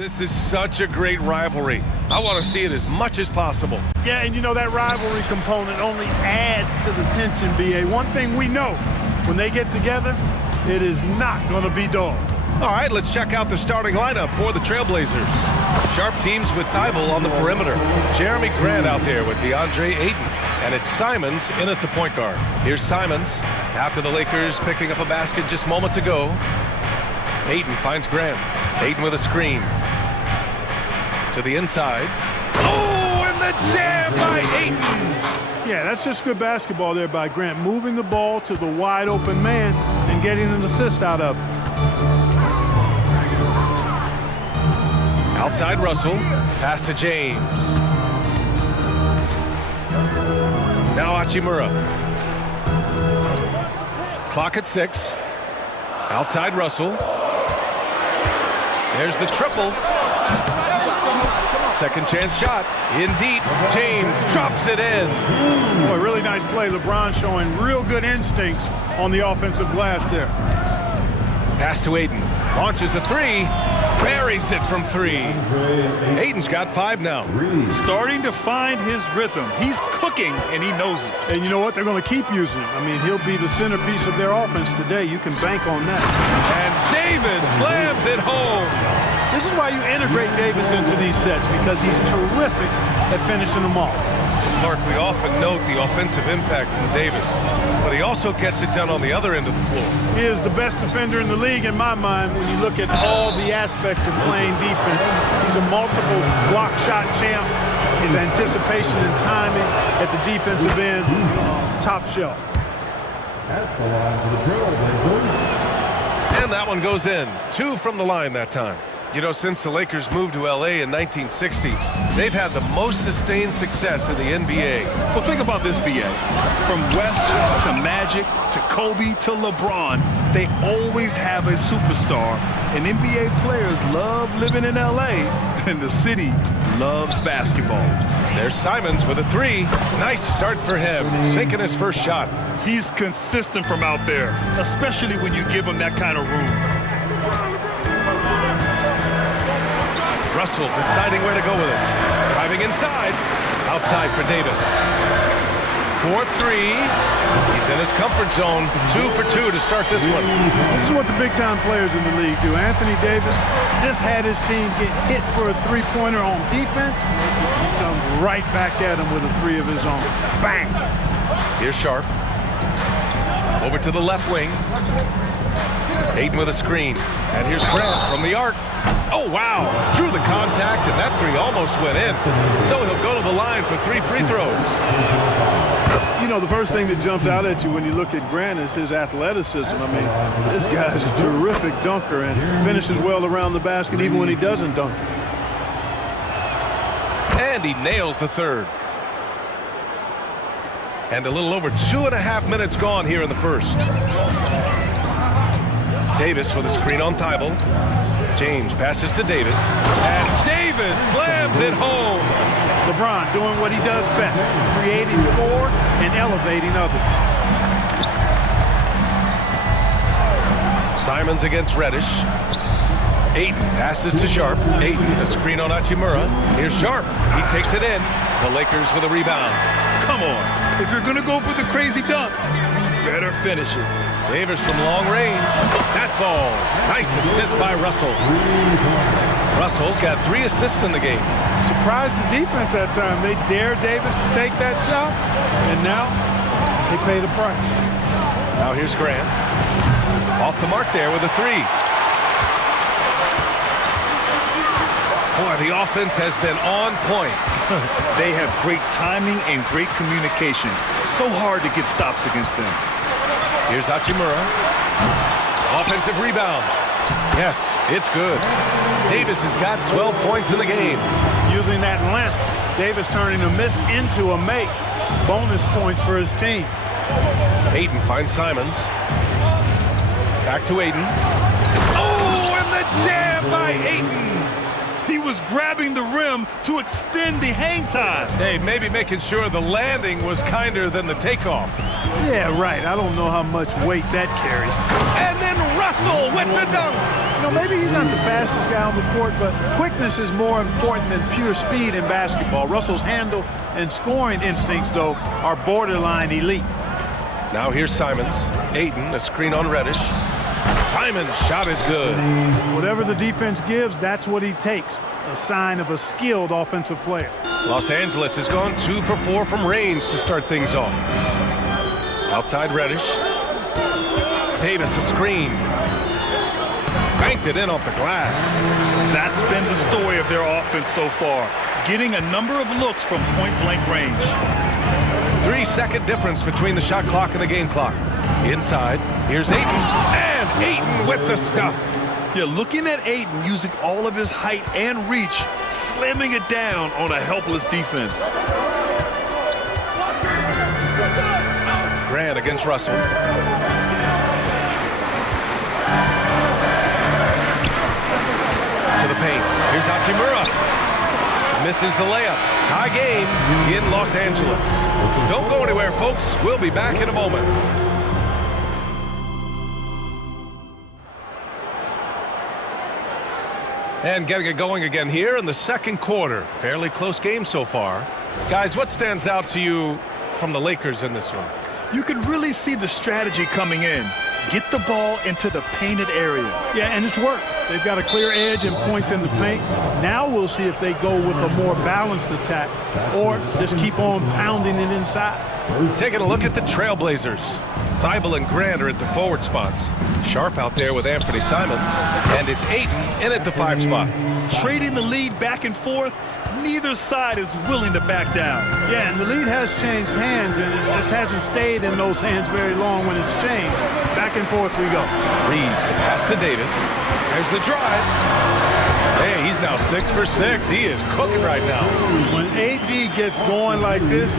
This is such a great rivalry. I want to see it as much as possible. Yeah, and you know that rivalry component only adds to the tension, BA. One thing we know, when they get together, it is not going to be dull. All right, let's check out the starting lineup for the Trailblazers. Sharp teams with Thibault on the perimeter. Jeremy Grant out there with DeAndre Ayton. And it's Simons in at the point guard. Here's Simons after the Lakers picking up a basket just moments ago. Ayton finds Grant. Ayton with a screen. To the inside. Oh, and the jam by Ayton! Yeah, that's just good basketball there by Grant, moving the ball to the wide open man and getting an assist out of it. Outside Russell, pass to James. Now Hachimura. Clock at 6. Outside Russell. There's the triple. Second chance shot. In deep. James drops it in. Boy, really nice play. LeBron showing real good instincts on the offensive glass there. Pass to Ayton. Launches a three. Buries it from 3. Ayton's got 5 now. Starting to find his rhythm. He's cooking, and he knows it. And you know what? They're going to keep using him. I mean, he'll be the centerpiece of their offense today. You can bank on that. And Davis slams it home. This is why you integrate Davis into these sets, because he's terrific at finishing them off. Clark, we often note the offensive impact from Davis, but he also gets it done on the other end of the floor. He is the best defender in the league in my mind when you look at all the aspects of playing defense. He's a multiple block shot champ. His anticipation and timing at the defensive end, top shelf. At the line for the Trailblazers. And that one goes in. 2 from the line that time. You know, since the Lakers moved to LA in 1960, they've had the most sustained success in the NBA. Well, think about this, BA. From West to Magic to Kobe to LeBron, they always have a superstar. And NBA players love living in LA, and the city loves basketball. There's Simons with a 3. Nice start for him, sinking his first shot. He's consistent from out there, especially when you give him that kind of room. Russell deciding where to go with it. Driving inside. Outside for Davis. 4-3. He's in his comfort zone. 2 for 2 to start this one. This is what the big-time players in the league do. Anthony Davis just had his team get hit for a three-pointer on defense. He comes right back at him with a 3 of his own. Bang! Here's Sharp. Over to the left wing. Ayton with a screen. And here's Grant from the arc. Oh, wow. Drew the contact, and that 3 almost went in. So he'll go to the line for 3 free throws. You know, the first thing that jumps out at you when you look at Grant is his athleticism. I mean, this guy's a terrific dunker and finishes well around the basket even when he doesn't dunk. And he nails the 3rd. And a little over 2.5 minutes gone here in the first. Davis with a screen on Thibault. James passes to Davis. And Davis slams it home. LeBron doing what he does best, creating for and elevating others. Simons against Reddish. Ayton passes to Sharp. Ayton, a screen on Hachimura. Here's Sharp. He takes it in. The Lakers with a rebound. Come on. If you're going to go for the crazy dunk, you better finish it. Davis from long range. That falls. Nice assist by Russell. Russell's got 3 assists in the game. Surprised the defense that time. They dared Davis to take that shot, and now they pay the price. Now here's Grant. Off the mark there with a 3. Boy, the offense has been on point. They have great timing and great communication. So hard to get stops against them. Here's Hachimura. Offensive rebound. Yes, it's good. Davis has got 12 points in the game. Using that length, Davis turning a miss into a make. Bonus points for his team. Ayton finds Simons. Back to Ayton. Oh, and the jam by Ayton. He was grabbing the rim him to extend the hang time. Hey, maybe making sure the landing was kinder than the takeoff. Yeah, right. I don't know how much weight that carries. And then Russell with the dunk. You know, maybe he's not the fastest guy on the court, but quickness is more important than pure speed in basketball. Russell's handle and scoring instincts, though, are borderline elite. Now here's Simons. Ayton, a screen on Reddish. Simons' shot is good. Whatever the defense gives, that's what he takes. A sign of a skilled offensive player. Los Angeles has gone 2 for 4 from range to start things off. Outside Reddish. Davis, a screen. Banked it in off the glass. That's been the story of their offense so far, getting a number of looks from point-blank range. 3-second difference between the shot clock and the game clock. Inside, here's Ayton, and Ayton with the stuff. Yeah, looking at Ayton using all of his height and reach, slamming it down on a helpless defense. Grant against Russell. To the paint. Here's Hachimura. Misses the layup. Tie game in Los Angeles. Don't go anywhere, folks. We'll be back in a moment. And getting it going again here in the second quarter. Fairly close game so far. Guys, what stands out to you from the Lakers in this one? You can really see the strategy coming in. Get the ball into the painted area. Yeah, and it's worked. They've got a clear edge and points in the paint. Now we'll see if they go with a more balanced attack or just keep on pounding it inside. Taking a look at the Trailblazers. Thibault and Grant are at the forward spots. Sharp out there with Anthony Simons. And it's Ayton in at the 5 spot. Trading the lead back and forth, neither side is willing to back down. Yeah, and the lead has changed hands, and it just hasn't stayed in those hands very long when it's changed. Back and forth we go. Reeves, the pass to Davis. There's the drive. Hey, he's now 6 for 6. He is cooking right now. When AD gets going like this,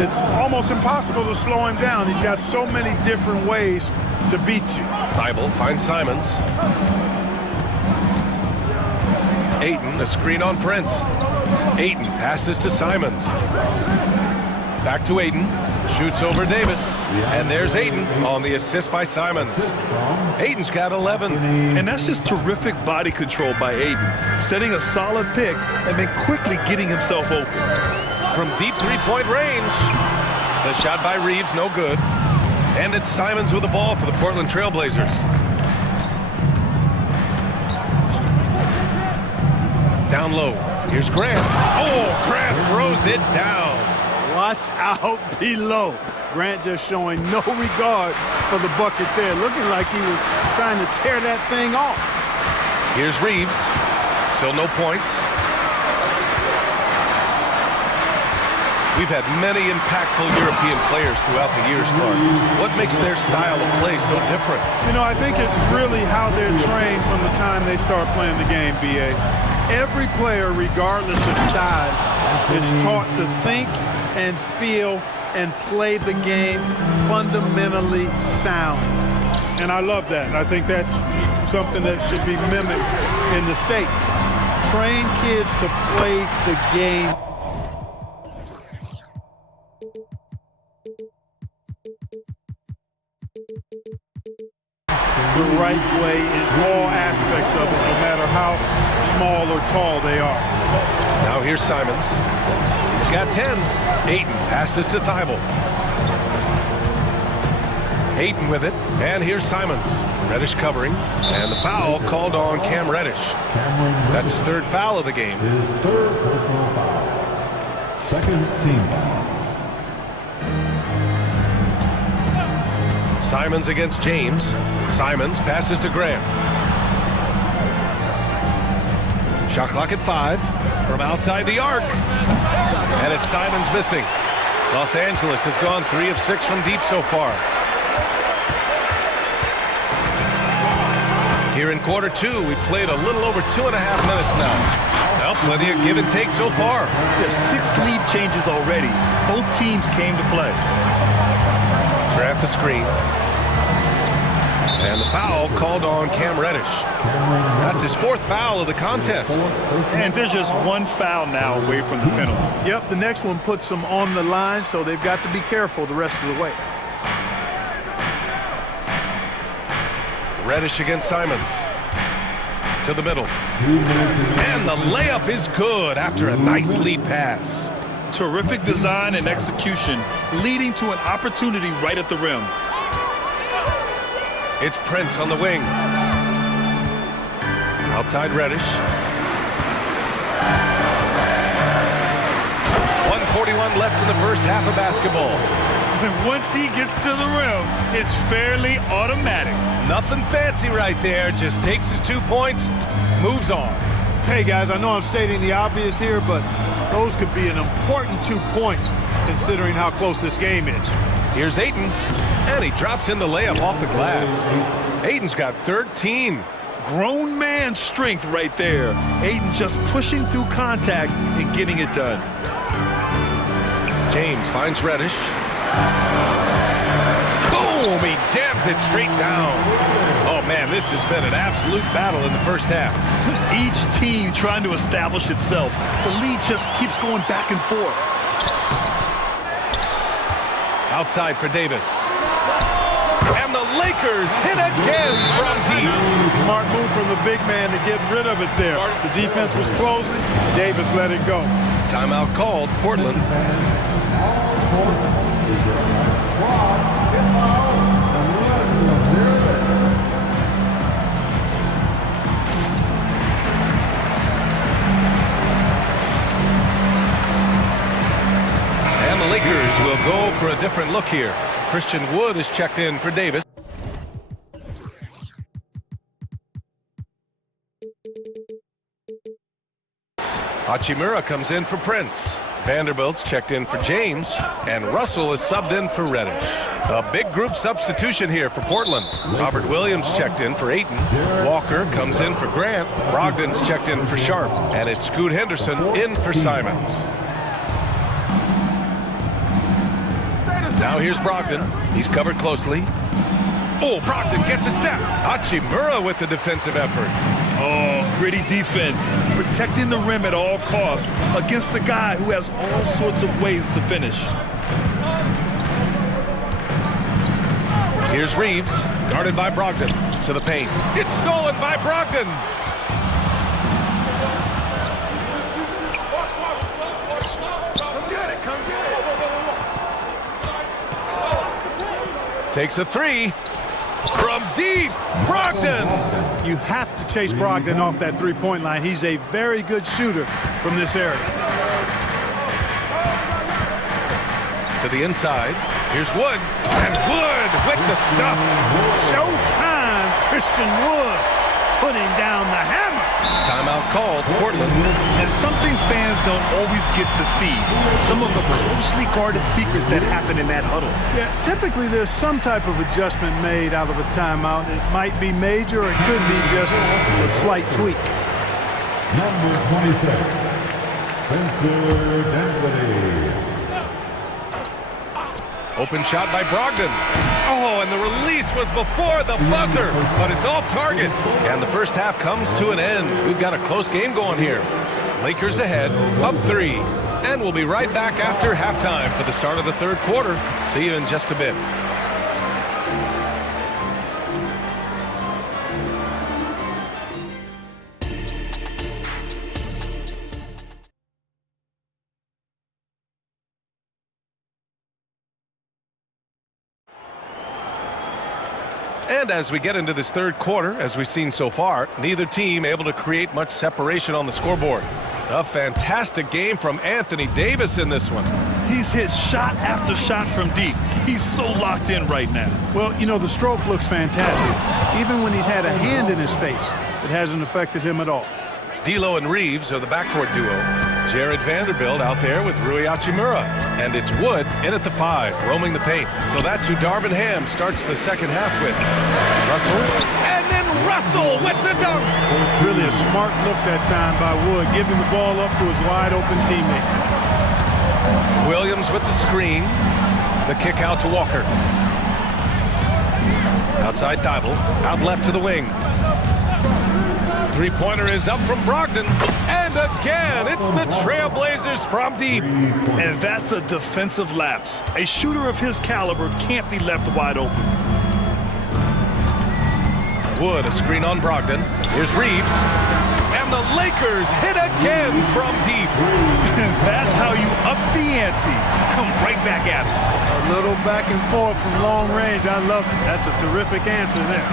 it's almost impossible to slow him down. He's got so many different ways to beat you. Thibault finds Simons. Ayton, a screen on Prince. Ayton passes to Simons. Back to Ayton. Shoots over Davis. And there's Ayton on the assist by Simons. Ayton's got 11. And that's just terrific body control by Ayton, setting a solid pick and then quickly getting himself open. From deep three-point range. The shot by Reeves, no good. And it's Simons with the ball for the Portland Trailblazers. Down low. Here's Grant. Oh, Grant throws it down. Watch out below. Grant just showing no regard for the bucket there. Looking like he was trying to tear that thing off. Here's Reeves. Still no points. We've had many impactful European players throughout the years, Clark. What makes their style of play so different? You know, I think it's really how they're trained from the time they start playing the game, B.A. Every player, regardless of size, is taught to think and feel and play the game fundamentally sound. And I love that. And I think that's something that should be mimicked in the States. Train kids to play the game. The right way in all aspects of it, no matter how small or tall they are. Now here's Simons. He's got 10. Ayton passes to Thibault. Ayton with it, and here's Simons. Reddish covering, and the foul called on Cam Reddish. That's his 3rd foul of the game. His 3rd personal foul. 2nd team foul. Simons against James. Simons passes to Grant. Shot clock at 5 from outside the arc. And it's Simons missing. Los Angeles has gone 3 of 6 from deep so far. Here in quarter 2, we played a little over 2.5 minutes now. Well, plenty of give and take so far. There's 6 lead changes already. Both teams came to play. Grant the screen. And the foul called on Cam Reddish. That's his fourth foul of the contest. And there's just one foul now away from the penalty. Yep, the next one puts them on the line, so they've got to be careful the rest of the way. Reddish against Simons. To the middle. And the layup is good after a nice lead pass. Terrific design and execution, leading to an opportunity right at the rim. It's Prince on the wing. Outside Reddish. 1:41 left in the first half of basketball. And once he gets to the rim, it's fairly automatic. Nothing fancy right there. Just takes his 2 points, moves on. Hey, guys, I know I'm stating the obvious here, but those could be an important 2 points considering how close this game is. Here's Ayton, and he drops in the layup off the glass. Ayton's got 13. Grown man strength right there. Ayton just pushing through contact and getting it done. James finds Reddish. Boom! He jams it straight down. Oh, man, this has been an absolute battle in the first half. Each team trying to establish itself. The lead just keeps going back and forth. Outside for Davis. And the Lakers hit again from deep. Smart move from the big man to get rid of it there. The defense was closing. Davis let it go. Timeout called, Portland. And the Lakers will go for a different look here. Christian Wood is checked in for Davis. Hachimura comes in for Prince. Vanderbilt's checked in for James, and Russell is subbed in for Reddish. A big group substitution here for Portland. Robert Williams checked in for Ayton. Walker comes in for Grant. Brogdon's checked in for Sharp, and it's Scoot Henderson in for Simons. Now here's Brogdon. He's covered closely. Oh, Brogdon gets a step. Hachimura with the defensive effort. Oh, gritty defense, protecting the rim at all costs against a guy who has all sorts of ways to finish. Here's Reeves, guarded by Brogdon, to the paint. It's stolen by Brogdon. Takes a three from deep. Brogdon. You have to chase Brogdon off that three-point line. He's a very good shooter from this area. To the inside. Here's Wood. And Wood with the stuff. Showtime, Christian Wood putting down the hammer. Timeout called, Portland. And something fans don't always get to see, some of the closely guarded secrets that happen in that huddle. Yeah, typically there's some type of adjustment made out of a timeout. It might be major or it could be just a slight tweak. Number 26, Spencer Dinwiddie. Open shot by Brogdon. Oh, and the release was before the buzzer, but it's off target. And the first half comes to an end. We've got a close game going here. Lakers ahead, up 3. And we'll be right back after halftime for the start of the third quarter. See you in just a bit. And as we get into this third quarter, as we've seen so far, neither team able to create much separation on the scoreboard. A fantastic game from Anthony Davis in this one. He's hit shot after shot from deep. He's so locked in right now. Well, you know, the stroke looks fantastic. Even when he's had a hand in his face, it hasn't affected him at all. D'Lo and Reeves are the backcourt duo. Jared Vanderbilt out there with Rui Hachimura. And it's Wood in at the 5, roaming the paint. So that's who Darvin Ham starts the second half with. Russell, and then Russell with the dunk. Really a smart look that time by Wood, giving the ball up to his wide-open teammate. Williams with the screen. The kick out to Walker. Outside Thibault, out left to the wing. Three-pointer is up from Brogdon. And again, it's the Trailblazers from deep. And that's a defensive lapse. A shooter of his caliber can't be left wide open. Wood, a screen on Brogdon. Here's Reeves. And the Lakers hit again from deep. And that's how you up the ante. Come right back at it. A little back and forth from long range. I love it. That's a terrific answer there.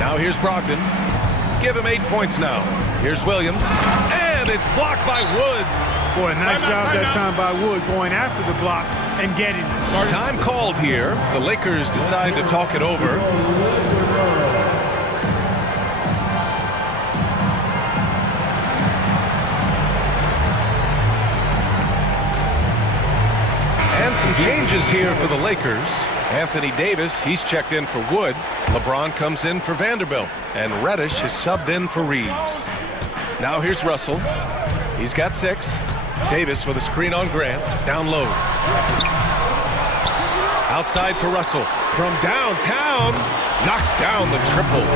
Now here's Brogdon. Give him 8 points now. Here's Williams. And it's blocked by Wood. Boy, nice job that time by Wood going after the block and getting it. Time called here. The Lakers decide to talk it over. And some changes here for the Lakers. Anthony Davis, he's checked in for Wood. LeBron comes in for Vanderbilt. And Reddish is subbed in for Reeves. Now here's Russell. He's got 6. Davis with a screen on Grant. Down low. Outside for Russell. From downtown. Knocks down the triple.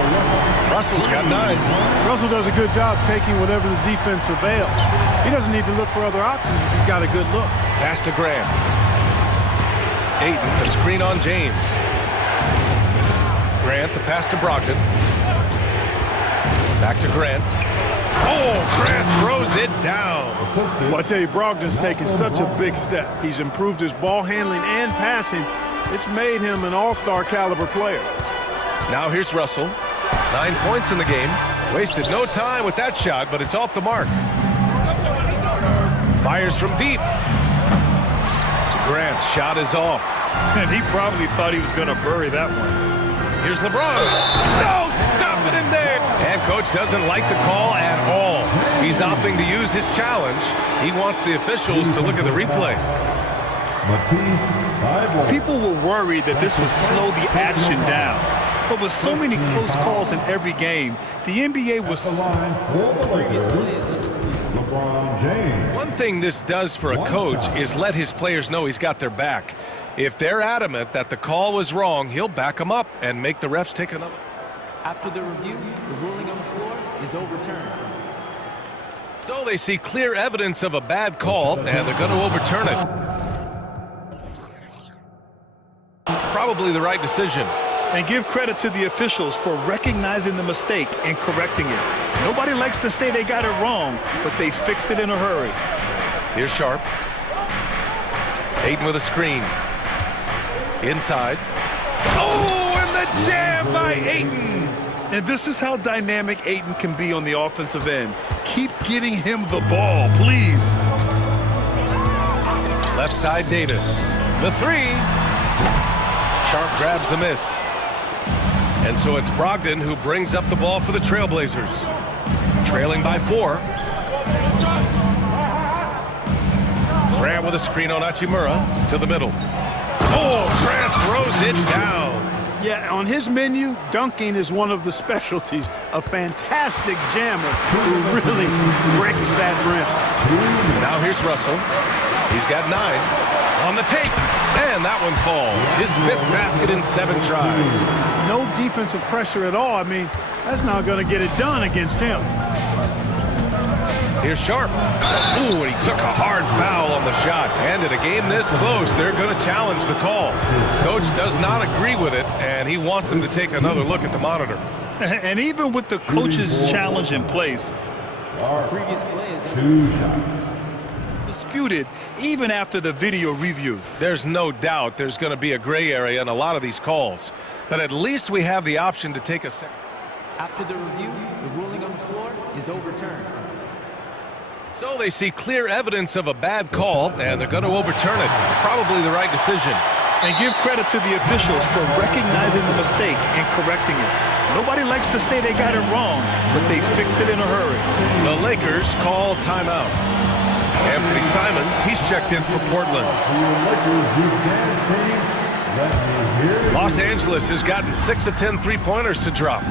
Russell's got 9. Russell does a good job taking whatever the defense avails. He doesn't need to look for other options if he's got a good look. Pass to Grant. Ayton, a screen on James. Grant, the pass to Brogdon. Back to Grant. Oh, Grant throws it down. Well, I tell you, Brogdon's taken such a big step. He's improved his ball handling and passing. It's made him an all-star caliber player. Now here's Russell. 9 points in the game. Wasted no time with that shot, but it's off the mark. Fires from deep. Grant's shot is off. And he probably thought he was going to bury that one. Here's LeBron. No, stopping him there. And coach doesn't like the call at all. He's opting to use his challenge. He wants the officials to look at the replay. People were worried that this would slow the action down. But with so many close calls in every game, the NBA was... One thing this does for a coach is let his players know he's got their back. If they're adamant that the call was wrong, he'll back them up and make the refs take another. After the review, the ruling on the floor is overturned. So they see clear evidence of a bad call, and they're going to overturn it. Probably the right decision. And give credit to the officials for recognizing the mistake and correcting it. Nobody likes to say they got it wrong, but they fixed it in a hurry. Here's Sharp. Ayton with a screen. Inside. Oh, and the jam by Ayton. And this is how dynamic Ayton can be on the offensive end. Keep getting him the ball, please. Left side Davis. The 3. Sharp grabs the miss. And so it's Brogdon who brings up the ball for the Trailblazers. Trailing by 4. Grant with a screen on Hachimura to the middle. Oh, Grant throws it down. Yeah, on his menu, dunking is one of the specialties. A fantastic jammer who really breaks that rim. Now here's Russell. He's got 9 on the tape. And that one falls. His 5th basket in 7 tries. No defensive pressure at all. I mean, that's not going to get it done against him. Here's Sharp. Ooh, and he took a hard foul on the shot. And in a game this close, they're going to challenge the call. Coach does not agree with it, and he wants them to take another look at the monitor. And even with the coach's challenge in place, Previous play is disputed even after the video review. There's no doubt there's going to be a gray area in a lot of these calls. But at least we have the option to take a second. After the review, the ruling on the floor is overturned. So they see clear evidence of a bad call, and they're going to overturn it. Probably the right decision. And give credit to the officials for recognizing the mistake and correcting it. Nobody likes to say they got it wrong, but they fixed it in a hurry. The Lakers call timeout. Anthony Simons, he's checked in for Portland. Los Angeles has gotten 6 of 10 three-pointers to drop.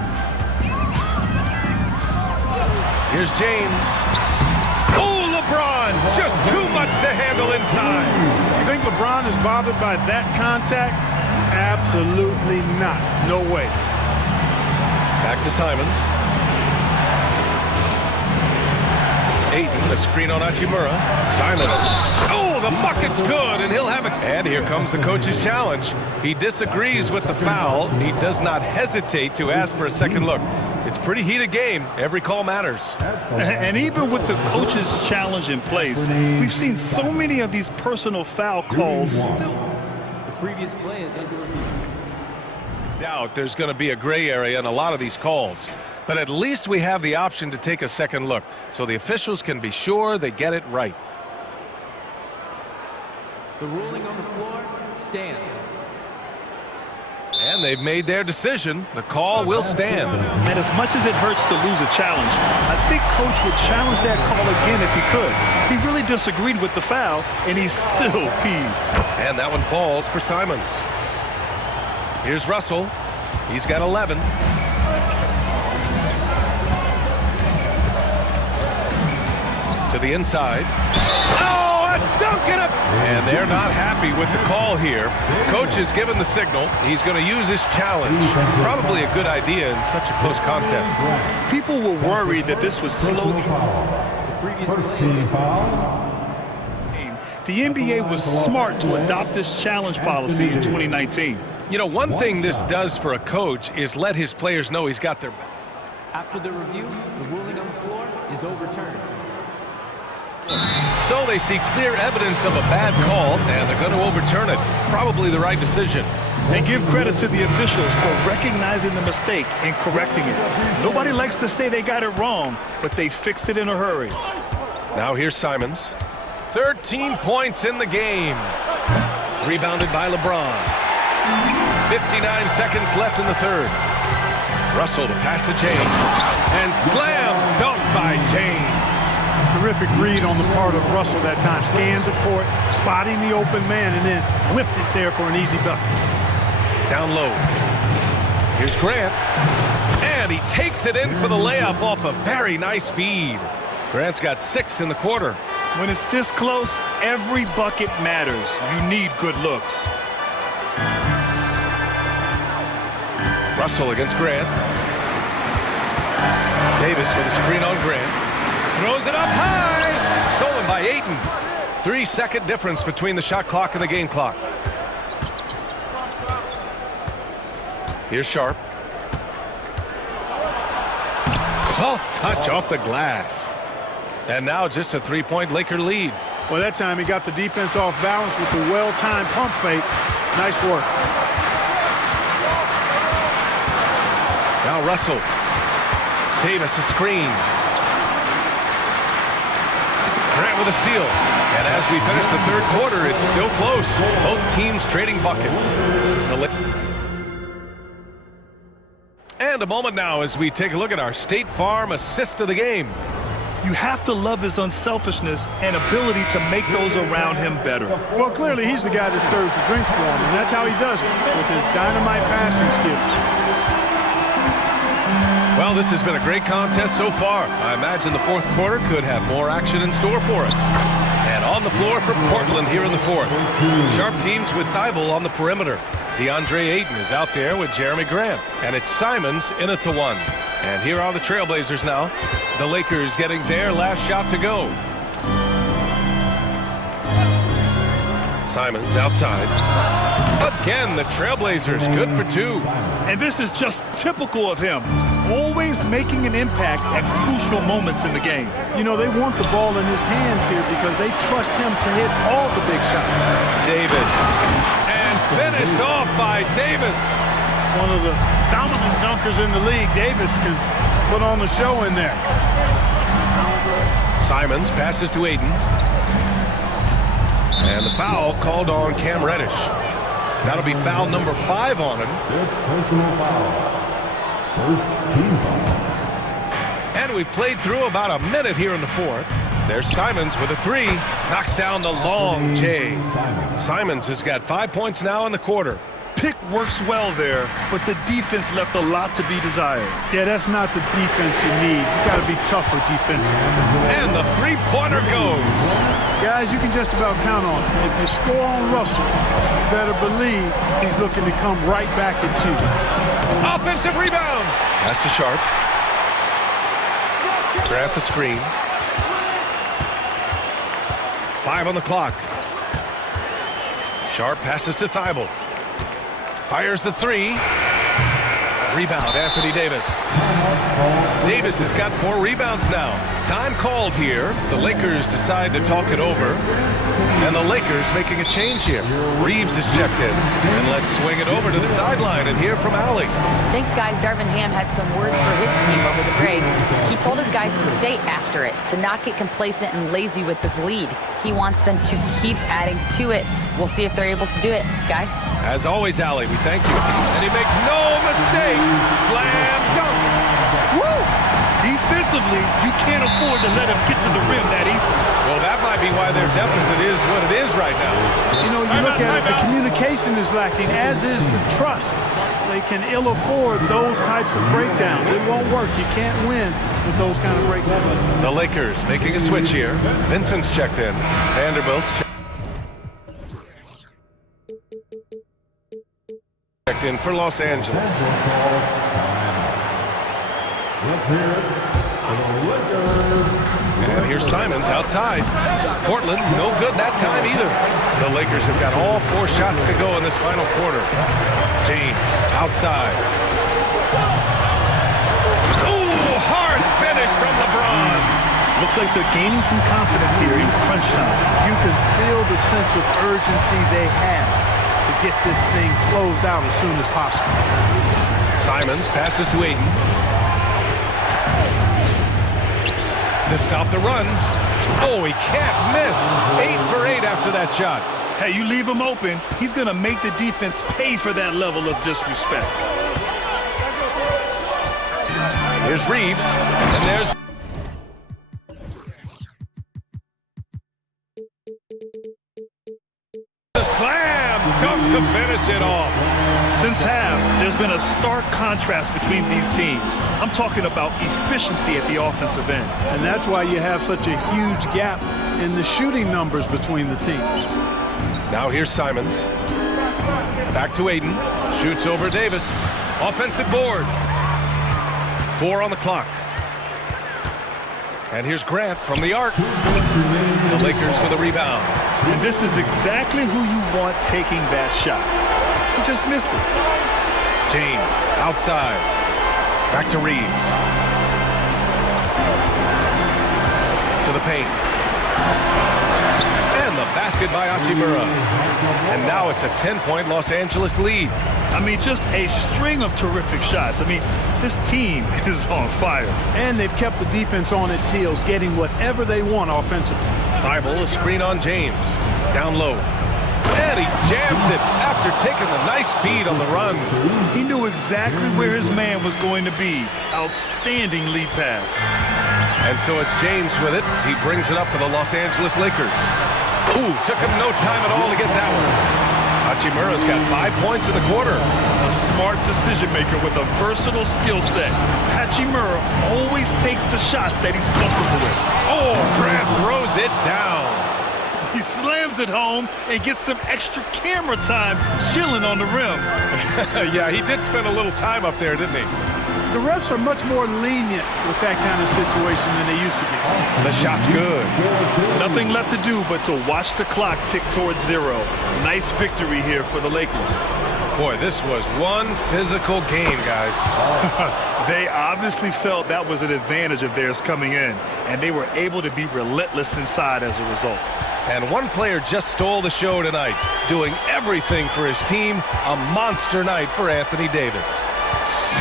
Here's James. Oh, LeBron! Just too much to handle inside. You think LeBron is bothered by that contact? Absolutely not. No way. Back to Simons. Ayton, the screen on Hachimura. Simons. Oh, the bucket's good, and he'll have it. And here comes the coach's challenge. He disagrees with the foul. He does not hesitate to ask for a second look. It's a pretty heated game. Every call matters. And even with the coach's challenge in place, we've seen so many of these personal foul calls still. The previous play is under review. Doubt there's going to be a gray area in a lot of these calls. But at least we have the option to take a second look, so the officials can be sure they get it right. The ruling on the floor stands. And they've made their decision. The call will stand. And as much as it hurts to lose a challenge, I think Coach would challenge that call again if he could. He really disagreed with the foul, and he's still peeved. And that one falls for Simons. Here's Russell. He's got 11. To the inside. Oh, a dunk and a... And they're not happy with the call here. Coach has given the signal. He's going to use his challenge. Probably a good idea in such a close contest. People were worried that this was slow. The previous play is The NBA was smart to adopt this challenge policy in 2019. You know, one thing this does for a coach is let his players know he's got their back. After the review, the ruling on the floor is overturned. So they see clear evidence of a bad call, and they're going to overturn it. Probably the right decision. And give credit to the officials for recognizing the mistake and correcting it. Nobody likes to say they got it wrong, but they fixed it in a hurry. Now here's Simons. 13 points in the game. Rebounded by LeBron. 59 seconds left in the third. Russell to pass to James. And slam dunk by James. Terrific read on the part of Russell that time. Scanned the court, spotting the open man, and then whipped it there for an easy bucket. Down low. Here's Grant. And he takes it in for the layup off a very nice feed. Grant's got 6 in the quarter. When it's this close, every bucket matters. You need good looks. Russell against Grant. Davis with a screen on Grant. Throws it up high. Stolen by Ayton. 3-second difference between the shot clock and the game clock. Here's Sharp. Soft touch off the glass. And now just a 3-point Laker lead. Well, that time he got the defense off balance with the well-timed pump fake. Nice work. Now Russell. Davis a screen. Grant with a steal. And as we finish the third quarter, it's still close. Both teams trading buckets. And a moment now as we take a look at our State Farm assist of the game. You have to love his unselfishness and ability to make those around him better. Well, clearly he's the guy that stirs the drink for him, and that's how he does it, with his dynamite passing skills. Well, this has been a great contest so far. I imagine the fourth quarter could have more action in store for us. And on the floor for Portland here in the fourth. Sharp teams with Thibault on the perimeter. DeAndre Ayton is out there with Jeremy Grant. And it's Simons in at the 1. And here are the Trailblazers now. The Lakers getting their last shot to go. Simons outside. Again, the Trailblazers good for 2. And this is just typical of him. Always making an impact at crucial moments in the game. You know, they want the ball in his hands here because they trust him to hit all the big shots. Davis. And finished off by Davis. One of the dominant dunkers in the league. Davis can put on the show in there. Simons passes to Ayton. And the foul called on Cam Reddish. That'll be foul number 5 on him. Personal foul. First team foul. And we've played through about a minute here in the fourth. There's Simons with a 3. Knocks down the long J. Simons has got 5 points now in the quarter. Pick works well there, but the defense left a lot to be desired. Yeah, that's not the defense you need. You got to be tougher defensively. And the 3-pointer goes. Got guys you can just about count on. If you score on Russell, you better believe he's looking to come right back at you. Offensive rebound. Pass to Sharp. Grant the screen. 5 on the clock. Sharp passes to Thibault. Fires the 3. Rebound, Anthony Davis. Davis has got 4 rebounds now. Time called here. The Lakers decide to talk it over. And the Lakers making a change here. Reeves is checked in. And let's swing it over to the sideline and hear from Allie. Thanks, guys. Darvin Ham had some words for his team over the break. He told his guys to stay after it, to not get complacent and lazy with this lead. He wants them to keep adding to it. We'll see if they're able to do it, guys. As always, Allie, we thank you. And he makes no mistake. Slam dunk. Woo! Defensively, you can't afford to let him get to the rim that easy. Well, that might be why their deficit is what it is right now. You know, you look at it, the communication is lacking, as is the trust. They can ill afford those types of breakdowns. It won't work. You can't win with those kind of breakdowns. The Lakers making a switch here. Vincent's checked in. Vanderbilt's checked in for Los Angeles. And here's Simons outside. Portland, no good that time either. The Lakers have got all 4 shots to go in this final quarter. James outside. Ooh, hard finish from LeBron. Looks like they're gaining some confidence here in crunch time. You can feel the sense of urgency they have to get this thing closed out as soon as possible. Simons passes to Ayton. To stop the run. Oh, he can't miss. 8 for 8 after that shot. Hey, you leave him open, he's going to make the defense pay for that level of disrespect. Here's Reeves, and there's the slam dunk to finish it off. Since half, there's been a stark contrast between these teams. I'm talking about efficiency at the offensive end. And that's why you have such a huge gap in the shooting numbers between the teams. Now here's Simons. Back to Ayton. Shoots over Davis. Offensive board. 4 on the clock. And here's Grant from the arc. The Lakers with a rebound. And this is exactly who you want taking that shot. He just missed it. James outside. Back to Reeves. To the paint. And the basket by Hachimura. And now it's a 10-point Los Angeles lead. I mean, just a string of terrific shots. I mean, this team is on fire. And they've kept the defense on its heels, getting whatever they want offensively. Thibault, a screen on James. Down low. And he jams it after taking the nice feed on the run. He knew exactly where his man was going to be. Outstanding lead pass. And so it's James with it. He brings it up for the Los Angeles Lakers. Ooh, took him no time at all to get that one. Hachimura's got 5 points in the quarter. A smart decision maker with a versatile skill set. Hachimura always takes the shots that he's comfortable with. Oh, Grant throws it down. He slams it home and gets some extra camera time chilling on the rim. Yeah, he did spend a little time up there, didn't he? The refs are much more lenient with that kind of situation than they used to be. The shot's good. Nothing left to do but to watch the clock tick towards 0. Nice victory here for the Lakers. Boy, this was one physical game, guys. They obviously felt that was an advantage of theirs coming in, and they were able to be relentless inside as a result. And one player just stole the show tonight, doing everything for his team. A monster night for Anthony Davis.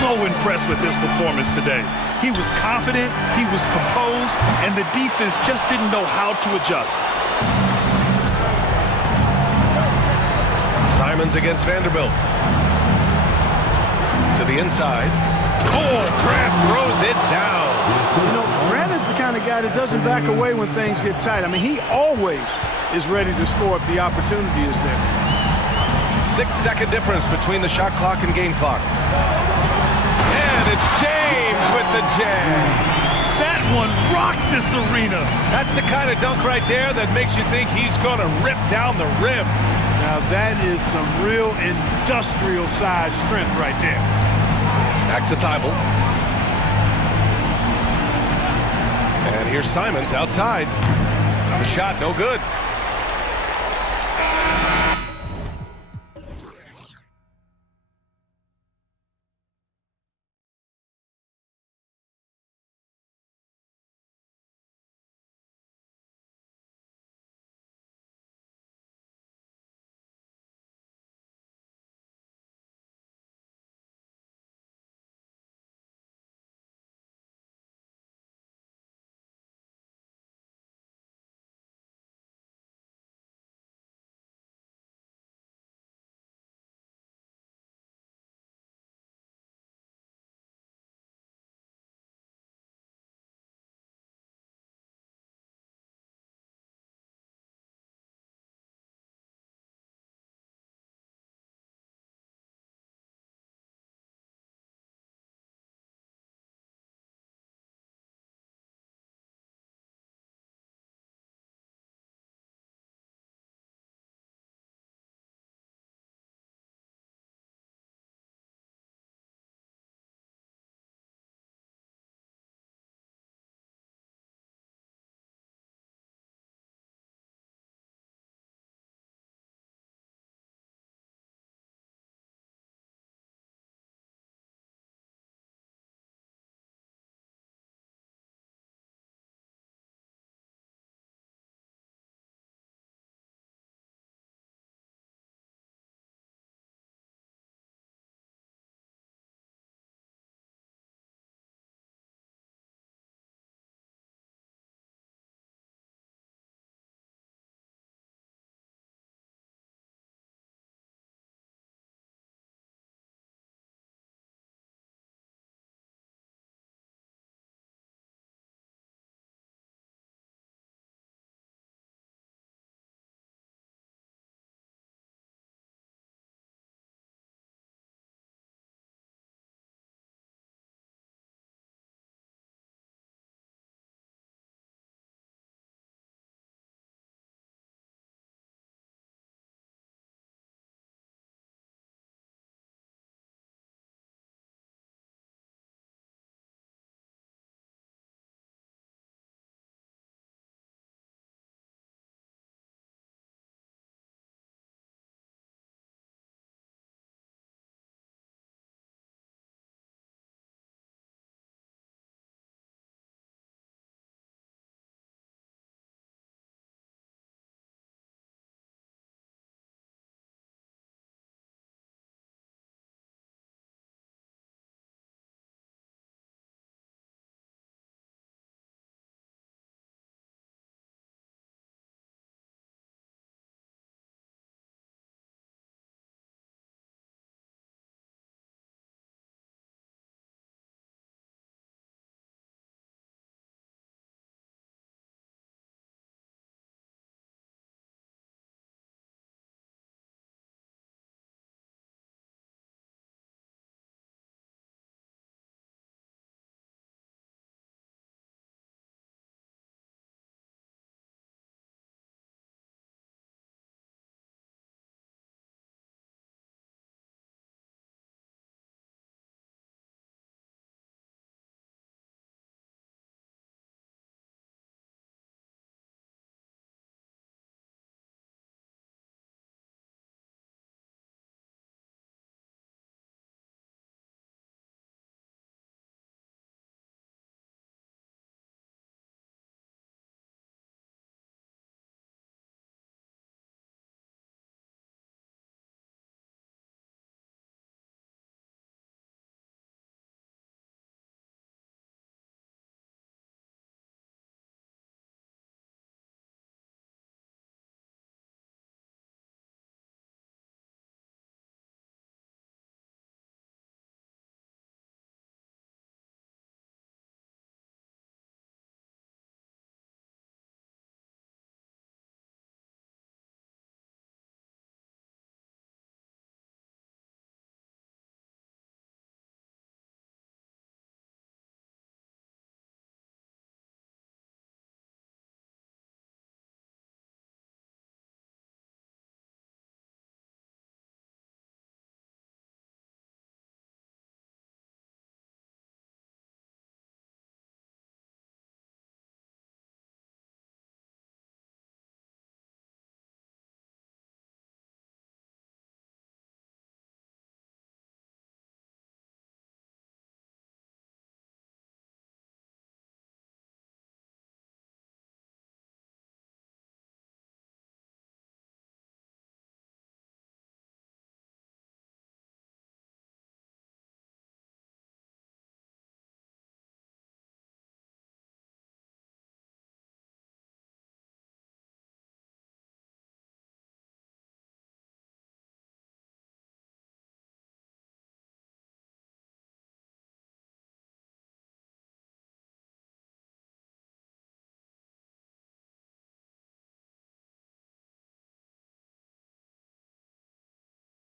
So impressed with his performance today. He was confident, he was composed, and the defense just didn't know how to adjust. Simons against Vanderbilt. To the inside. Oh, Grant throws it down. You know, Grant is the kind of guy that doesn't back away when things get tight. I mean, he always is ready to score if the opportunity is there. 6-second difference between the shot clock and game clock. And it's James with the jam. That one rocked this arena. That's the kind of dunk right there that makes you think he's going to rip down the rim. Now that is some real industrial size strength right there. Back to Thibault. And here's Simons outside. The shot, no good.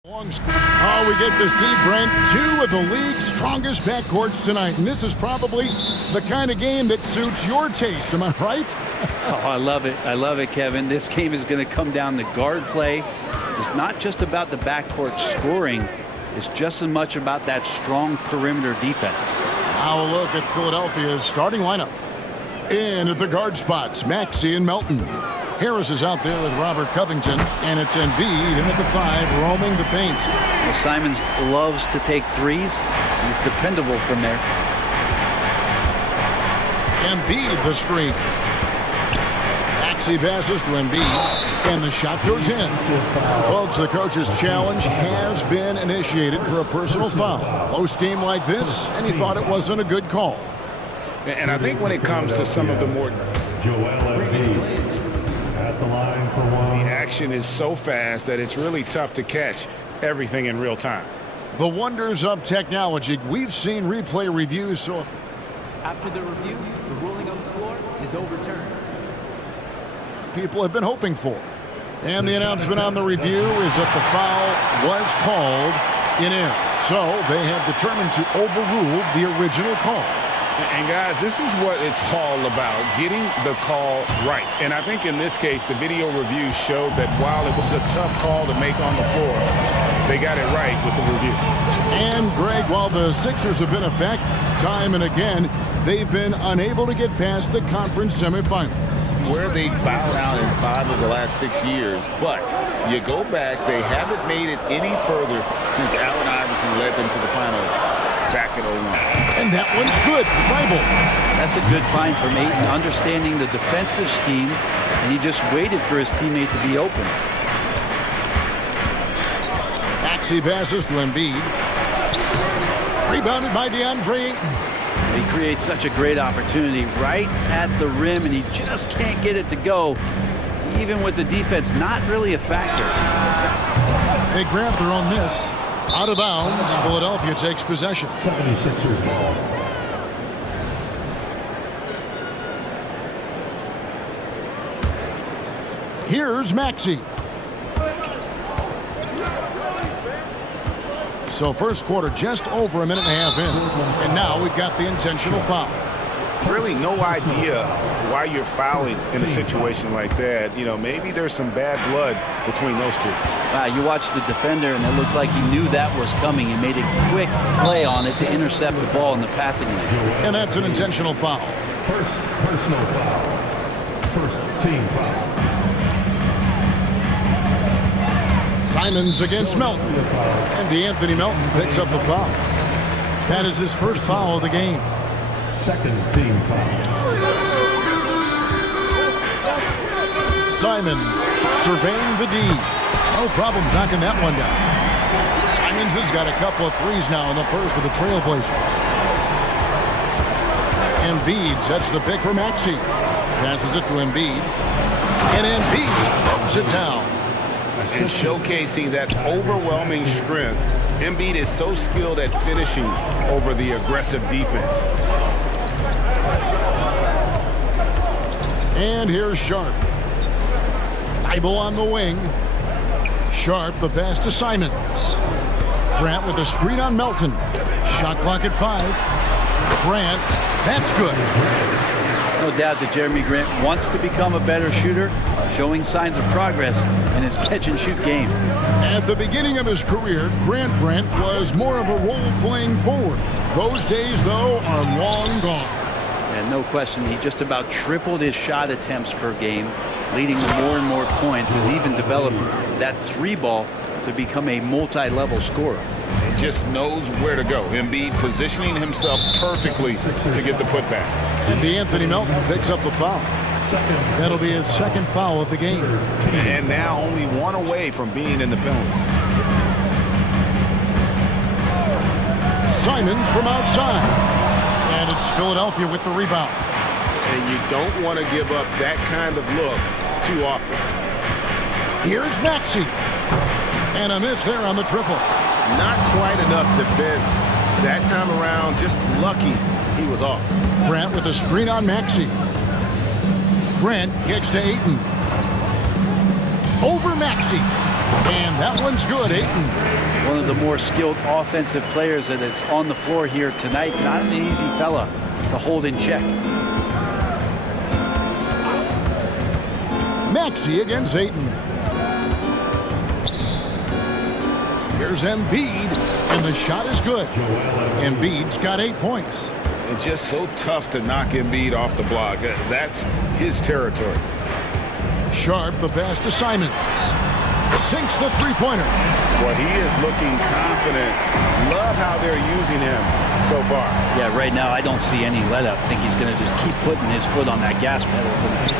Oh, we get to see, Brent, two of the league's strongest backcourts tonight. And this is probably the kind of game that suits your taste. Am I right? Oh, I love it. I love it, Kevin. This game is going to come down to guard play. It's not just about the backcourt scoring. It's just as much about that strong perimeter defense. Now a look at Philadelphia's starting lineup. In at the guard spots, Maxey and Melton. Harris is out there with Robert Covington, and it's Embiid in at the 5, roaming the paint. Well, Simons loves to take threes. He's dependable from there. Embiid the screen. Maxey passes to Embiid, and the shot goes in. Folks, the coach's challenge has been initiated for a personal foul. Close game like this, and he thought it wasn't a good call. And I think when it comes to some of the more At the line for one. the action is so fast that it's really tough to catch everything in real time. The wonders of technology. We've seen replay reviews so After the review, the ruling on the floor is overturned. people have been hoping for. And the announcement on the review is that the foul was called in air. So they have determined to overrule the original call. And guys, this is what it's all about, getting the call right. And I think in this case, the video review showed that while it was a tough call to make on the floor, they got it right with the review. And Greg, while the Sixers have been a fact time and again, they've been unable to get past the conference semifinals. Where they bowed out in 5 of the last 6 years, but you go back, they haven't made it any further since Allen Iverson led them to the finals back in 01. And that one's good. Bible. That's a good find from Ayton, understanding the defensive scheme, and he just waited for his teammate to be open. Maxey passes to Embiid. Rebounded by DeAndre Ayton. He creates such a great opportunity right at the rim, and he just can't get it to go, even with the defense not really a factor. They grab their own miss. Out of bounds, Philadelphia takes possession. 76ers ball. Here's Maxey. So first quarter just over a minute and a half in. And now we've got the intentional foul. Really no idea why you're fouling in a situation like that. You know, maybe there's some bad blood between those two. You watched the defender, and it looked like he knew that was coming. He made a quick play on it to intercept the ball in the passing lane. And that's an intentional foul. First personal foul. First team foul. Simons against Melton. And DeAnthony Melton picks up the foul. That is his first foul of the game. Second team foul. Simons surveying the D. No problems knocking that one down. Simons has got a couple of threes now in the first for the Trailblazers. Embiid sets the pick for Maxey. Passes it to Embiid. And Embiid throws it down. And showcasing that overwhelming strength, Embiid is so skilled at finishing over the aggressive defense. And here's Sharp. Thibault on the wing. Sharp, the pass to Simons. Grant with a screen on Melton. Shot clock at 5. Grant, that's good. No doubt that Jeremy Grant wants to become a better shooter, showing signs of progress in his catch-and-shoot game. At the beginning of his career, Grant Brent was more of a role-playing forward. Those days, though, are long gone. And no question, he just about tripled his shot attempts per game, leading to more and more points. Has even developed that 3-ball to become a multi-level scorer. He just knows where to go. Embiid positioning himself perfectly to get the putback. And DeAnthony Melton picks up the foul. That'll be his second foul of the game. And now only one away from being in the penalty. Simons from outside. And it's Philadelphia with the rebound. And you don't want to give up that kind of look too often. Here's Maxey. And a miss there on the triple. Not quite enough defense that time around. Just lucky he was off. Grant with a screen on Maxey. Grant kicks to Ayton. Over Maxey. And that one's good, Ayton. One of the more skilled offensive players that is on the floor here tonight. Not an easy fella to hold in check. Maxey against Ayton. Here's Embiid, and the shot is good. Embiid's got 8 points. It's just so tough to knock Embiid off the block. That's his territory. Sharp, the pass to Simons. Sinks the three-pointer. Well, he is looking confident. Love how they're using him so far. Yeah, right now I don't see any let-up. I think he's going to just keep putting his foot on that gas pedal tonight.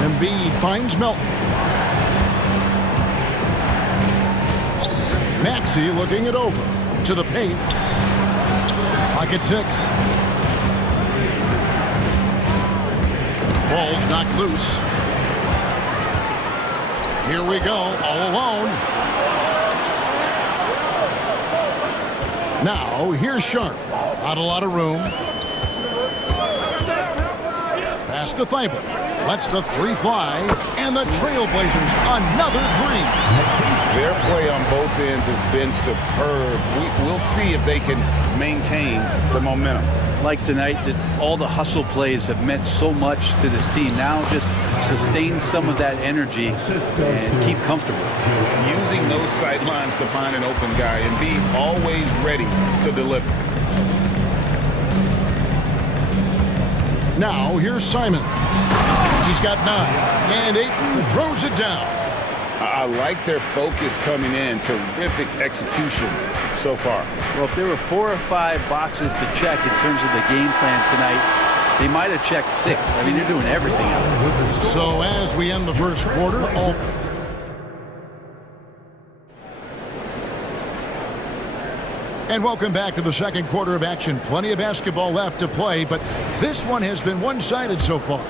Embiid finds Melton. Maxey looking it over to the paint. Pocket 6. Ball's knocked loose. Here we go, all alone. Now, here's Sharp. Not a lot of room. Pass to Thibault. Lets the three fly. And the Trailblazers, another three. Their play on both ends has been superb. We'll see if they can maintain the momentum. Like tonight, that all the hustle plays have meant so much to this team. Now just sustain some of that energy and keep comfortable. Using those sight lines to find an open guy and be always ready to deliver. Now, here's Simon. He's got 9. And Ayton throws it down. I like their focus coming in. Terrific execution so far. Well, if there were 4 or 5 boxes to check in terms of the game plan tonight, they might have checked 6. I mean, they're doing everything out there. So as we end the first quarter, And welcome back to the second quarter of action. Plenty of basketball left to play, but this one has been one-sided so far.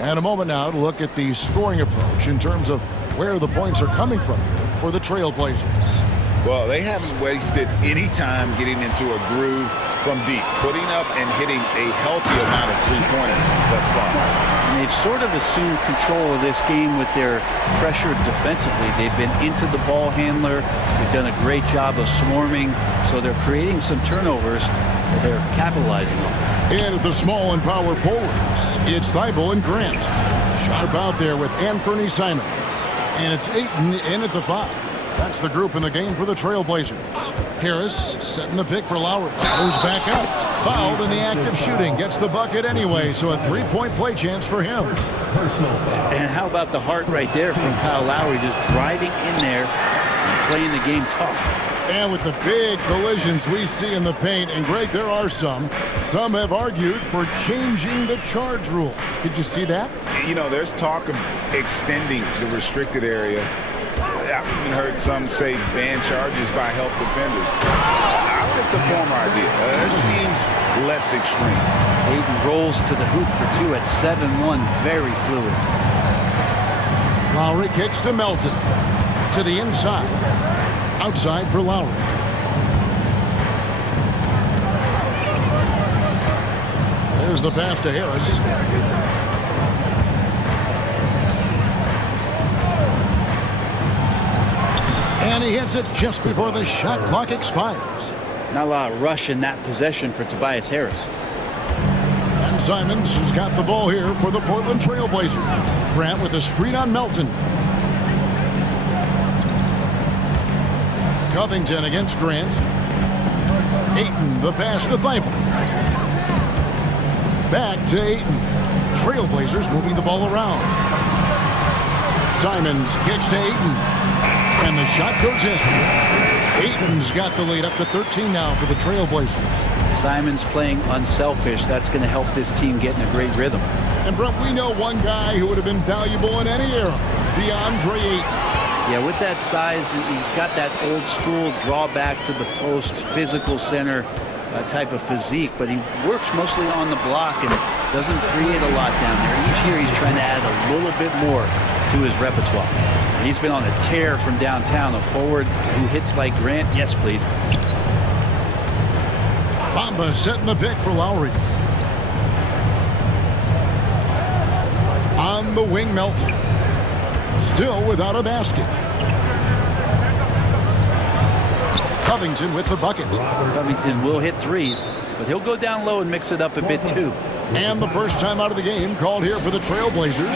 And a moment now to look at the scoring approach in terms of where the points are coming from for the Trailblazers. Well, they haven't wasted any time getting into a groove from deep, putting up and hitting a healthy amount of three-pointers thus far. And they've sort of assumed control of this game with their pressure defensively. They've been into the ball handler. They've done a great job of swarming, so they're creating some turnovers that they're capitalizing on. And at the small and power forwards, it's Thibault and Grant. Sharp out there with Anthony Simons. And it's Ayton in at the 5. That's the group in the game for the Trailblazers. Harris setting the pick for Lowry. Goes back up. Fouled in the act of shooting. Gets the bucket anyway, so a three-point play chance for him. And how about the heart right there from Kyle Lowry, just driving in there and playing the game tough. And with the big collisions we see in the paint, and Greg, there are some have argued for changing the charge rule. Did you see that? You know, there's talk of extending the restricted area. I've even heard some say ban charges by help defenders. I like the former idea. It seems less extreme. Ayton rolls to the hoop for 2 at 7-1. Very fluid. Lowry kicks to Melton. To the inside. Outside for Lowry. There's the pass to Harris. And he hits it just before the shot clock expires. Not a lot of rush in that possession for Tobias Harris. And Simons has got the ball here for the Portland Trailblazers. Grant with a screen on Melton. Covington against Grant. Ayton, the pass to Thibault. Back to Ayton. Trailblazers moving the ball around. Simons kicks to Ayton. And the shot goes in. Ayton's got the lead up to 13 now for the Trailblazers. Simons playing unselfish. That's going to help this team get in a great rhythm. And Brent, we know one guy who would have been valuable in any era. DeAndre Ayton. Yeah, with that size, he got that old school draw back to the post, physical center type of physique, but he works mostly on the block and doesn't create a lot down there. Each year he's trying to add a little bit more to his repertoire. He's been on a tear from downtown, a forward who hits like Grant. Yes, please. Bamba setting the pick for Lowry. On the wing, Melton. Still without a basket. Covington with the bucket. Covington will hit threes, but he'll go down low and mix it up a bit too. And the first time out of the game called here for the Trailblazers.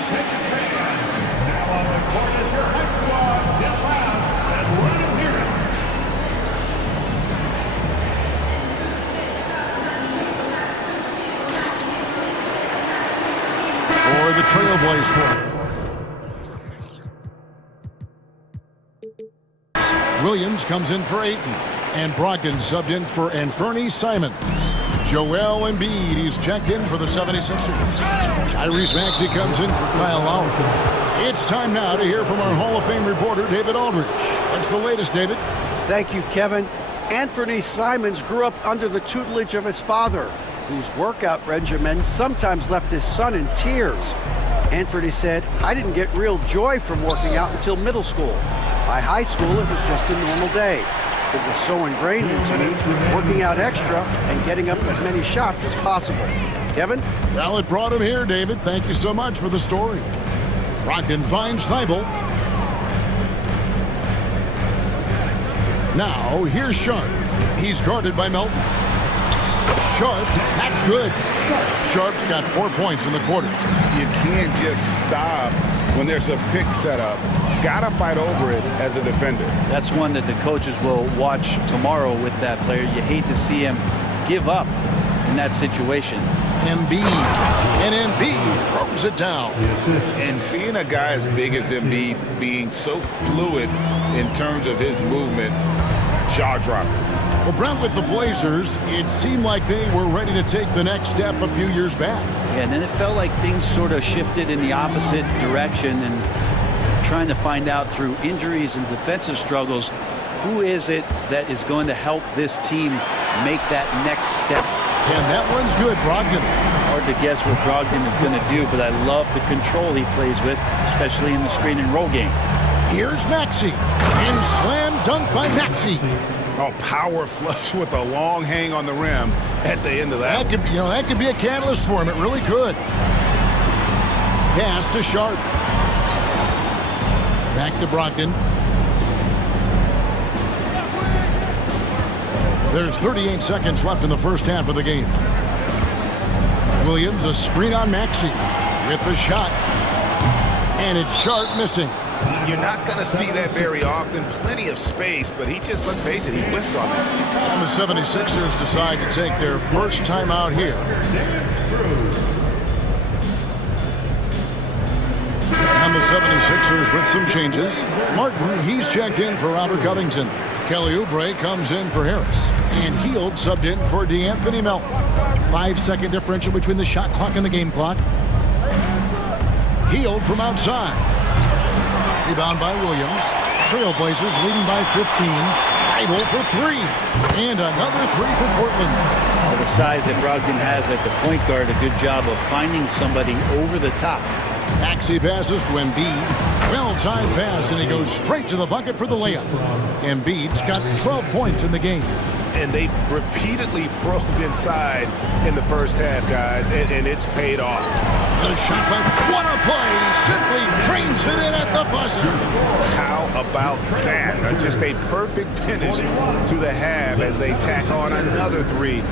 For the Trailblazers. Williams comes in for Ayton, and Brogdon subbed in for Anthony Simons. Joel Embiid, he's checked in for the 76ers. Tyrese Maxey comes in for Kyle Lowry. It's time now to hear from our Hall of Fame reporter, David Aldridge. What's the latest, David? Thank you, Kevin. Anthony Simons grew up under the tutelage of his father, whose workout regimen sometimes left his son in tears. Anthony said, "I didn't get real joy from working out until middle school. By high school, it was just a normal day. It was so ingrained into me, working out extra and getting up as many shots as possible." Kevin? Well, it brought him here, David. Thank you so much for the story. Brogdon finds Thibault. Now, here's Sharp. He's guarded by Melton. Sharp, that's good. Sharp's got 4 points in the quarter. You can't just stop when there's a pick set up. Gotta fight over it as a defender. That's one that the coaches will watch tomorrow with that player. You hate to see him give up in that situation. Embiid, and Embiid throws it down. And seeing a guy as big as Embiid being so fluid in terms of his movement, jaw-dropping. Well, Brent, with the Blazers, it seemed like they were ready to take the next step a few years back. Yeah, and then it felt like things sort of shifted in the opposite direction, and trying to find out through injuries and defensive struggles, who is it that is going to help this team make that next step? And that one's good, Brogdon. Hard to guess what Brogdon is going to do, but I love the control he plays with, especially in the screen and roll game. Here's Maxey, and slam dunk by Maxey. Oh, power flush with a long hang on the rim at the end of that. That could be a catalyst for him. It really could. Pass to Sharp. Back to Brogdon. There's 38 seconds left in the first half of the game. Williams, a screen on Maxey with the shot. And it's Sharp missing. You're not going to see that very often. Plenty of space, but he just, let's face it, he whiffs on it. And the 76ers decide to take their first time out here. And the 76ers with some changes. Martin, he's checked in for Robert Covington. Kelly Oubre comes in for Harris. And Hield subbed in for DeAnthony Melton. 5-second differential between the shot clock and the game clock. Hield from outside. Rebound by Williams. Trailblazers leading by 15. Thibault for three. And another three for Portland. Well, the size that Brogdon has at the point guard, a good job of finding somebody over the top. Maxey passes to Embiid. Well-timed pass, and he goes straight to the bucket for the layup. Embiid's got 12 points in the game. And they've repeatedly probed inside in the first half, guys, and it's paid off. The shot by what a play! Simply drains it in at the buzzer. How about that? Just a perfect finish to the half as they tack on another three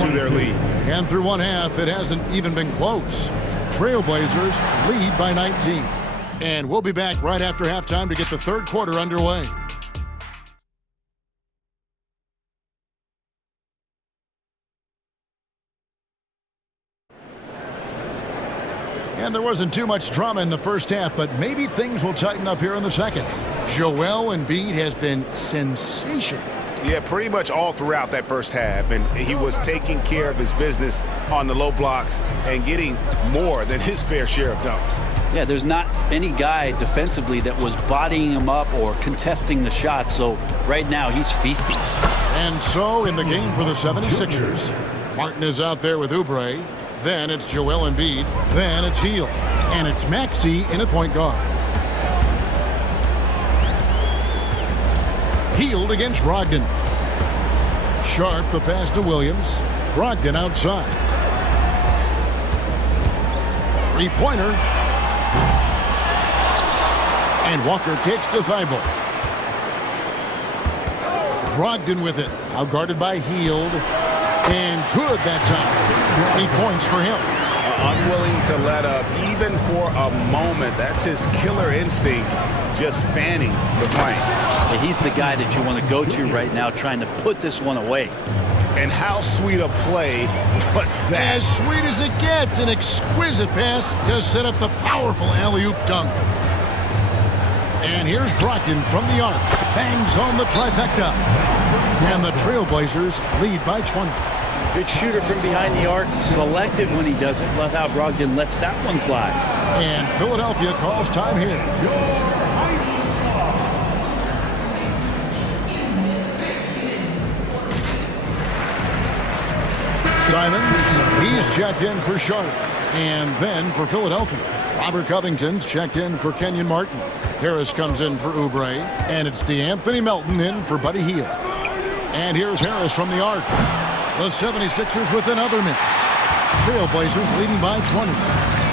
to their lead. And through one half, it hasn't even been close. Trailblazers lead by 19. And we'll be back right after halftime to get the third quarter underway. And there wasn't too much drama in the first half, but maybe things will tighten up here in the second. Joel Embiid has been sensational. Yeah, pretty much all throughout that first half, and he was taking care of his business on the low blocks and getting more than his fair share of dunks. Yeah, there's not any guy defensively that was bodying him up or contesting the shot, so right now he's feasting. And so in the game for the 76ers, Martin is out there with Oubre. Then it's Joel Embiid. Then it's Hield. And it's Maxey in at point guard. Hield against Brogdon. Sharp the pass to Williams. Brogdon outside. Three-pointer. And Walker kicks to Thibault. Brogdon with it. Outguarded by Hield. And good that time. 8 points for him. Unwilling to let up even for a moment. That's his killer instinct, just fanning the flame. Yeah, he's the guy that you want to go to right now, trying to put this one away. And how sweet a play was that? As sweet as it gets. An exquisite pass to set up the powerful alley-oop dunk. And here's Brogdon from the arc. Bangs on the trifecta. And the Trailblazers lead by 20. Good shooter from behind the arc. Selective when he does it. Love how Brogdon lets that one fly. And Philadelphia calls time here. Simons, he's checked in for Sharp. And then for Philadelphia, Robert Covington's checked in for Kenyon Martin. Harris comes in for Oubre. And it's DeAnthony Melton in for Buddy Hield. And here's Harris from the arc. The 76ers with another miss. Trailblazers leading by 20.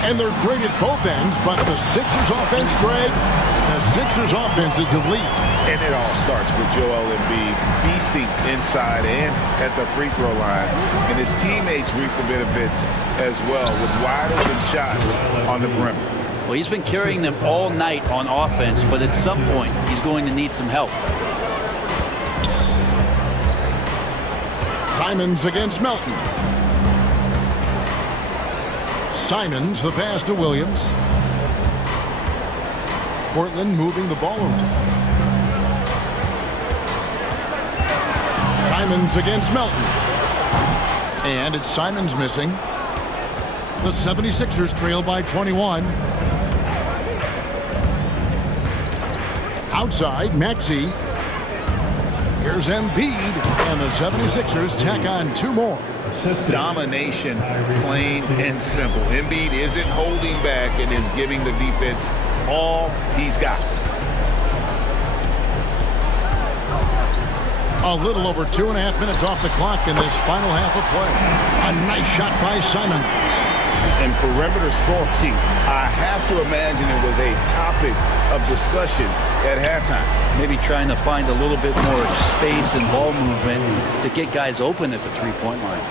And they're great at both ends, but the Sixers offense, Greg, the Sixers offense is elite. And it all starts with Joel Embiid feasting inside and at the free throw line. And his teammates reap the benefits as well with wide open shots on the perimeter. Well, he's been carrying them all night on offense, but at some point, he's going to need some help. Simons against Melton. Simons, the pass to Williams. Portland moving the ball around. Simons against Melton. And it's Simons missing. The 76ers trail by 21. Outside, Maxey. Here's Embiid, and the 76ers tack on 2 more. Domination, plain and simple. Embiid isn't holding back and is giving the defense all he's got. A little over 2.5 minutes off the clock in this final half of play. A nice shot by Simons. And perimeter scoring, I have to imagine it was a topic of discussion at halftime. Maybe trying to find a little bit more space and ball movement to get guys open at the three-point line.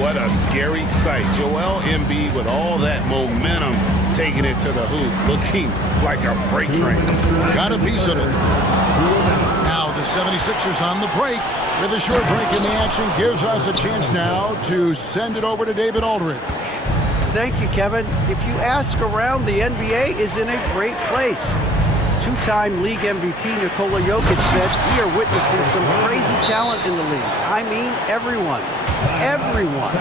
What a scary sight. Joel Embiid with all that momentum taking it to the hoop, looking like a freight train. Got a piece of it. Now the 76ers on the break. With a short break in the action gives us a chance now to send it over to David Aldridge. Thank you, Kevin. If you ask around, the NBA is in a great place. 2-time league MVP Nikola Jokic said, "We are witnessing some crazy talent in the league. I mean, everyone. Everyone.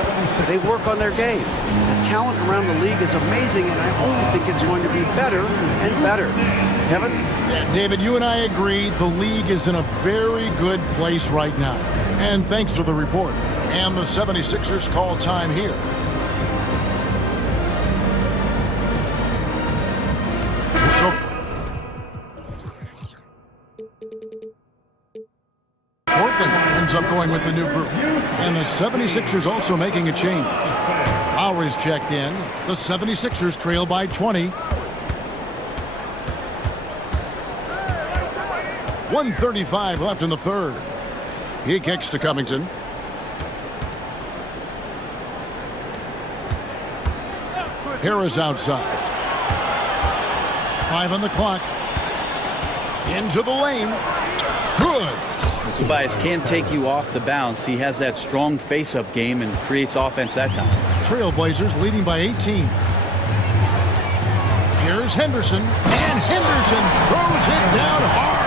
They work on their game. The talent around the league is amazing, and I only think it's going to be better and better." Kevin? Yeah, David, you and I agree the league is in a very good place right now. And thanks for the report. And the 76ers call time here. So Portland ends up going with the new group. And the 76ers also making a change. Lowry's checked in. The 76ers trail by 20. 1:35 left in the third. He kicks to Covington. Harris outside. 5 on the clock. Into the lane. Good. Tobias can't take you off the bounce. He has that strong face-up game and creates offense that time. Trailblazers leading by 18. Here's Henderson. And Henderson throws it down hard.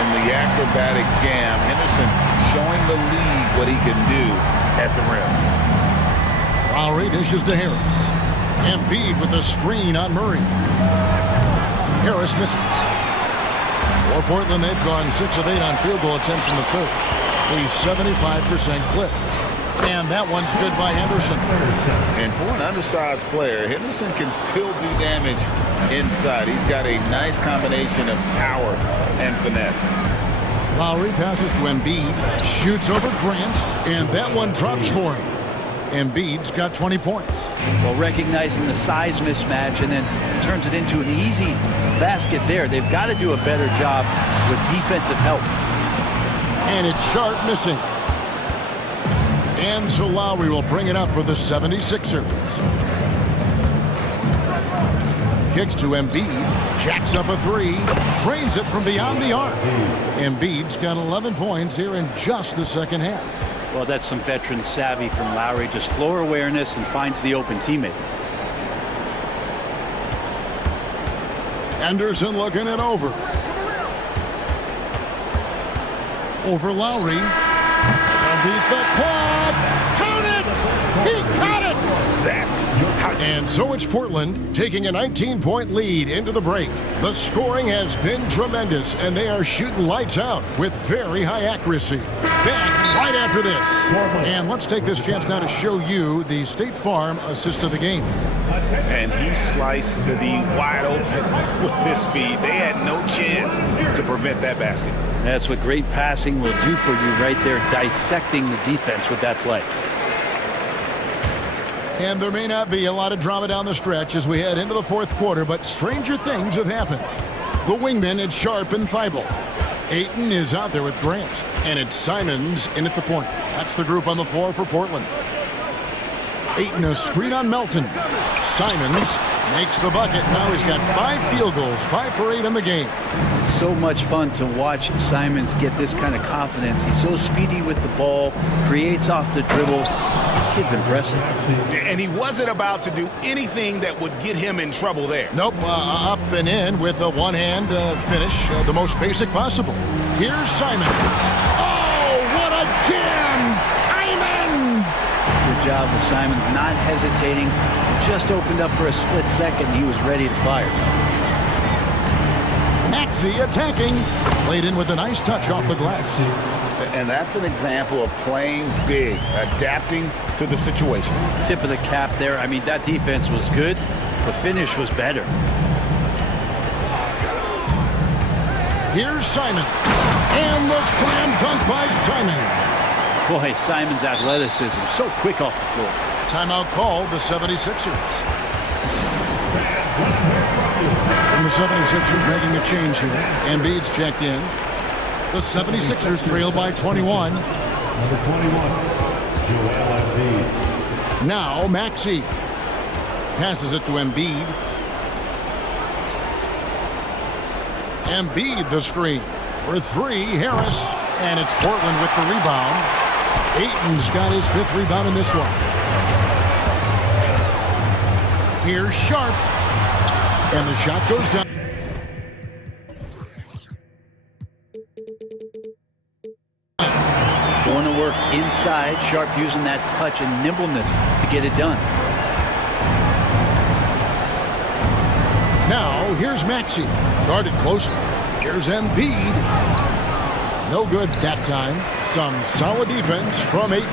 In the acrobatic jam, Henderson showing the league what he can do at the rim. Lowry dishes to Harris. Embiid with a screen on Murray. Harris misses. For Portland, they've gone 6 of 8 on field goal attempts in the third. A 75% clip. And that one's good by Henderson. And for an undersized player, Henderson can still do damage inside. He's got a nice combination of power and finesse. Lowry passes to Embiid, shoots over Grant, and that one drops for him. Embiid's got 20 points. Well, recognizing the size mismatch and then turns it into an easy basket there. They've got to do a better job with defensive help. And it's Sharp missing. And so Lowry will bring it up for the 76ers. Kicks to Embiid. Jacks up a three. Drains it from beyond the arc. Embiid's got 11 points here in just the second half. Well, that's some veteran savvy from Lowry. Just floor awareness and finds the open teammate. Anderson looking it over. Over Lowry. Beat the quad. Count it! He caught it! That's how. And so it's Portland taking a 19-point lead into the break. The scoring has been tremendous, and they are shooting lights out with very high accuracy. Back right after this. And let's take this chance now to show you the State Farm assist of the game. And he sliced the D wide open with his speed. They had no chance to prevent that basket. That's what great passing will do for you right there, dissecting the defense with that play. And there may not be a lot of drama down the stretch as we head into the fourth quarter, but stranger things have happened. The wingmen at Sharp and Thibault. Ayton is out there with Grant, and it's Simons in at the point. That's the group on the floor for Portland. Ayton a screen on Melton. Simons makes the bucket. Now he's got 5 field goals, 5 for 8 in the game. It's so much fun to watch Simons get this kind of confidence. He's so speedy with the ball, creates off the dribble. This kid's impressive. And he wasn't about to do anything that would get him in trouble there. Nope, up and in with a one-hand finish, the most basic possible. Here's Simons. Oh, what a jam! Simons! Good job with Simons not hesitating. Just opened up for a split second. He was ready to fire. Maxey attacking. Played in with a nice touch off the glass. And that's an example of playing big, adapting to the situation. Tip of the cap there. I mean, that defense was good. The finish was better. Here's Simon. And the slam dunk by Simon. Boy, Simon's athleticism, so quick off the floor. Timeout called the 76ers. And the 76ers making a change here. Embiid's checked in. The 76ers trail by 21. Number 21, Joel Embiid. Now Maxey passes it to Embiid. Embiid the screen for 3. Harris, and it's Portland with the rebound. Ayton's got his 5th rebound in this one. Here's Sharp, and the shot goes down. Going to work inside. Sharp using that touch and nimbleness to get it done. Now, here's Maxey. Guarded closely. Here's Embiid. No good that time. Some solid defense from Ayton.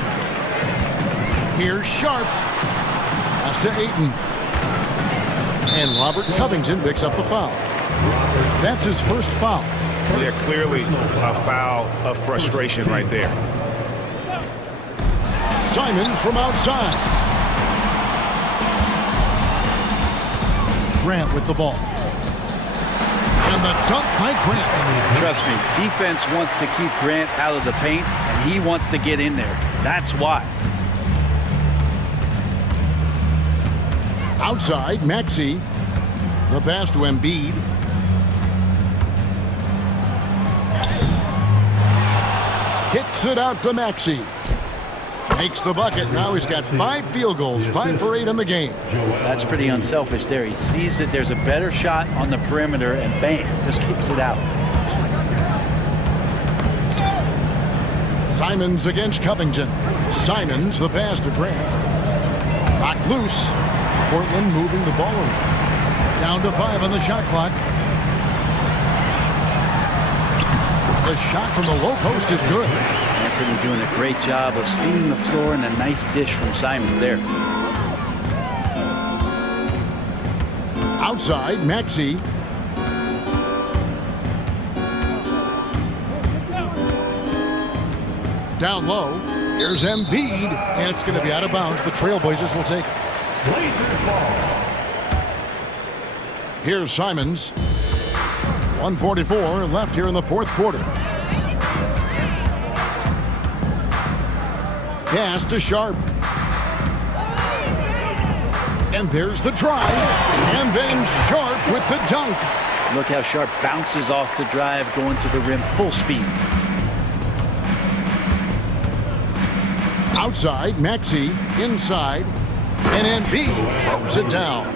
Here's Sharp. Pass to Ayton. And Robert Covington picks up the foul. That's his first foul. Yeah, clearly a foul of frustration right there. Simons from outside. Grant with the ball. And the dunk by Grant. Trust me, defense wants to keep Grant out of the paint, and he wants to get in there. That's why. Outside, Maxey. The pass to Embiid. Kicks it out to Maxey. Makes the bucket. Now he's got 5 field goals, 5 for 8 in the game. That's pretty unselfish there. He sees that there's a better shot on the perimeter, and bang, just kicks it out. Simons against Covington. Simons, the pass to Grant. Knocked loose. Portland moving the ball around. Down to 5 on the shot clock. The shot from the low post is good. Anthony doing a great job of seeing the floor, and a nice dish from Simons there. Outside, Maxey. Down low. Here's Embiid, and it's going to be out of bounds. The Trailblazers will take it. Blazers ball. Here's Simons. 1:44 left here in the fourth quarter. Pass to Sharp. And there's the drive. And then Sharp with the dunk. Look how Sharp bounces off the drive, going to the rim full speed. Outside, Maxey. Inside. And Embiid throws it down.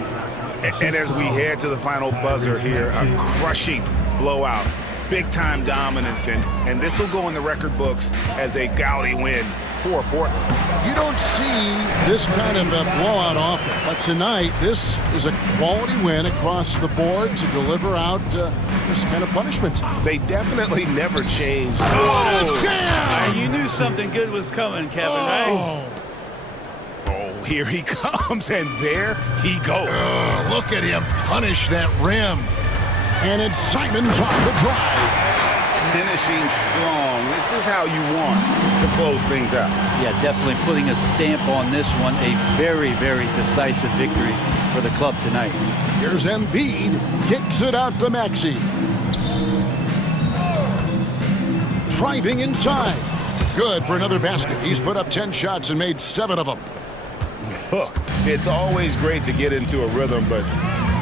And as we head to the final buzzer here, a crushing blowout. Big-time dominance, and this will go in the record books as a gaudy win for Portland. You don't see this kind of a blowout often, but tonight this is a quality win across the board to deliver out this kind of punishment. They definitely never changed. What a jam! You knew something good was coming, Kevin, right? Oh, here he comes, and there he goes. Look at him punish that rim. And it's Simons on the drive. Finishing strong. This is how you want to close things out. Yeah, definitely putting a stamp on this one. A very, very decisive victory for the club tonight. Here's Embiid. Kicks it out to Maxey. Driving inside. Good for another basket. He's put up 10 shots and made 7 of them. Look, it's always great to get into a rhythm, but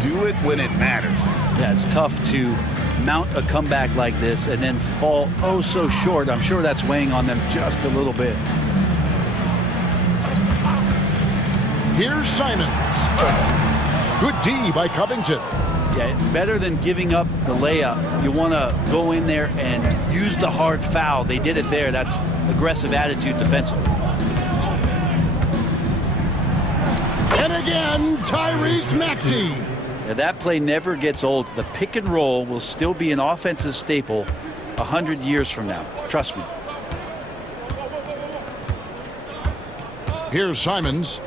do it when it matters. Yeah, it's tough to mount a comeback like this and then fall oh so short. I'm sure that's weighing on them just a little bit. Here's Simons. Good D by Covington. Yeah, better than giving up the layup. You want to go in there and use the hard foul. They did it there. That's aggressive attitude defensively. And again, Tyrese Maxey. Now, that play never gets old. The pick and roll will still be an offensive staple 100 years from now. Trust me. Here's Simons.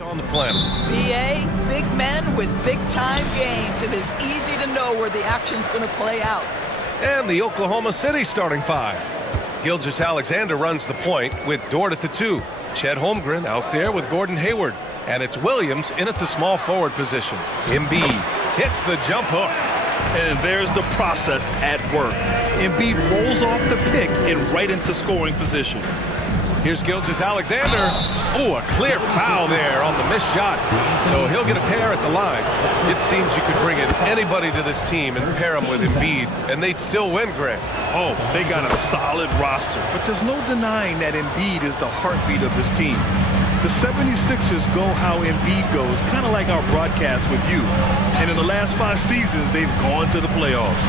On the planet. BA, big men with big-time games. It is easy to know where the action's going to play out. And the Oklahoma City starting five. Gilgeous-Alexander runs the point with Dort at the 2. Chet Holmgren out there with Gordon Hayward. And it's Williams in at the small forward position. Embiid hits the jump hook. And there's the process at work. Embiid rolls off the pick and right into scoring position. Here's Gilgeous-Alexander. Oh, a clear foul there on the missed shot. So he'll get a pair at the line. It seems you could bring in anybody to this team and pair them with Embiid, and they'd still win, Greg. Oh, they got a solid roster. But there's no denying that Embiid is the heartbeat of this team. The 76ers go how Embiid goes, kind of like our broadcast with you. And in the last 5 seasons, they've gone to the playoffs.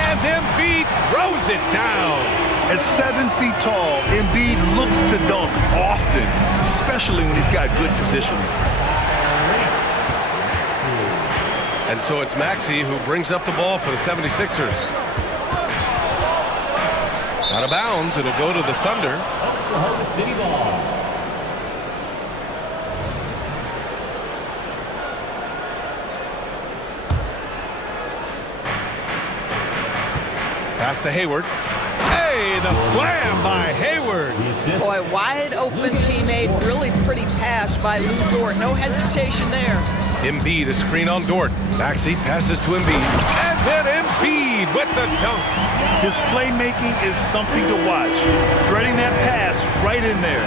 And Embiid throws it down. At 7 feet tall, Embiid looks to dunk often, especially when he's got good position. And so it's Maxey who brings up the ball for the 76ers. Out of bounds, it'll go to the Thunder. Oklahoma City ball. Pass to Hayward. Hey, the slam by Hayward. Boy, wide open teammate, really pretty pass by Lou Dort. No hesitation there. Embiid, a screen on Dort. Maxey passes to Embiid. And then Embiid with the dunk. His playmaking is something to watch. Threading that pass right in there.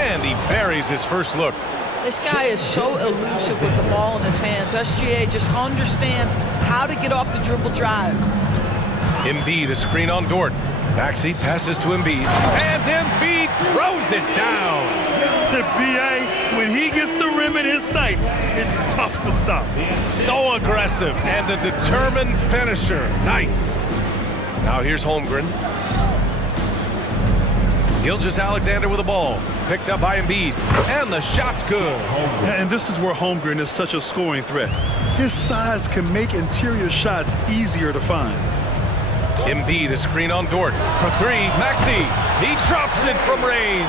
And he buries his first look. This guy is so elusive with the ball in his hands. SGA just understands how to get off the dribble drive. Embiid, a screen on Dort. Maxey passes to Embiid. And Embiid throws it down. The BA, when he gets the rim in his sights, it's tough to stop. So aggressive and a determined finisher. Nice. Now here's Holmgren. Gilgeous-Alexander with the ball. Picked up by Embiid. And the shot's good. And this is where Holmgren is such a scoring threat. His size can make interior shots easier to find. Embiid, a screen on Dort. For 3, Maxey. He drops it from range.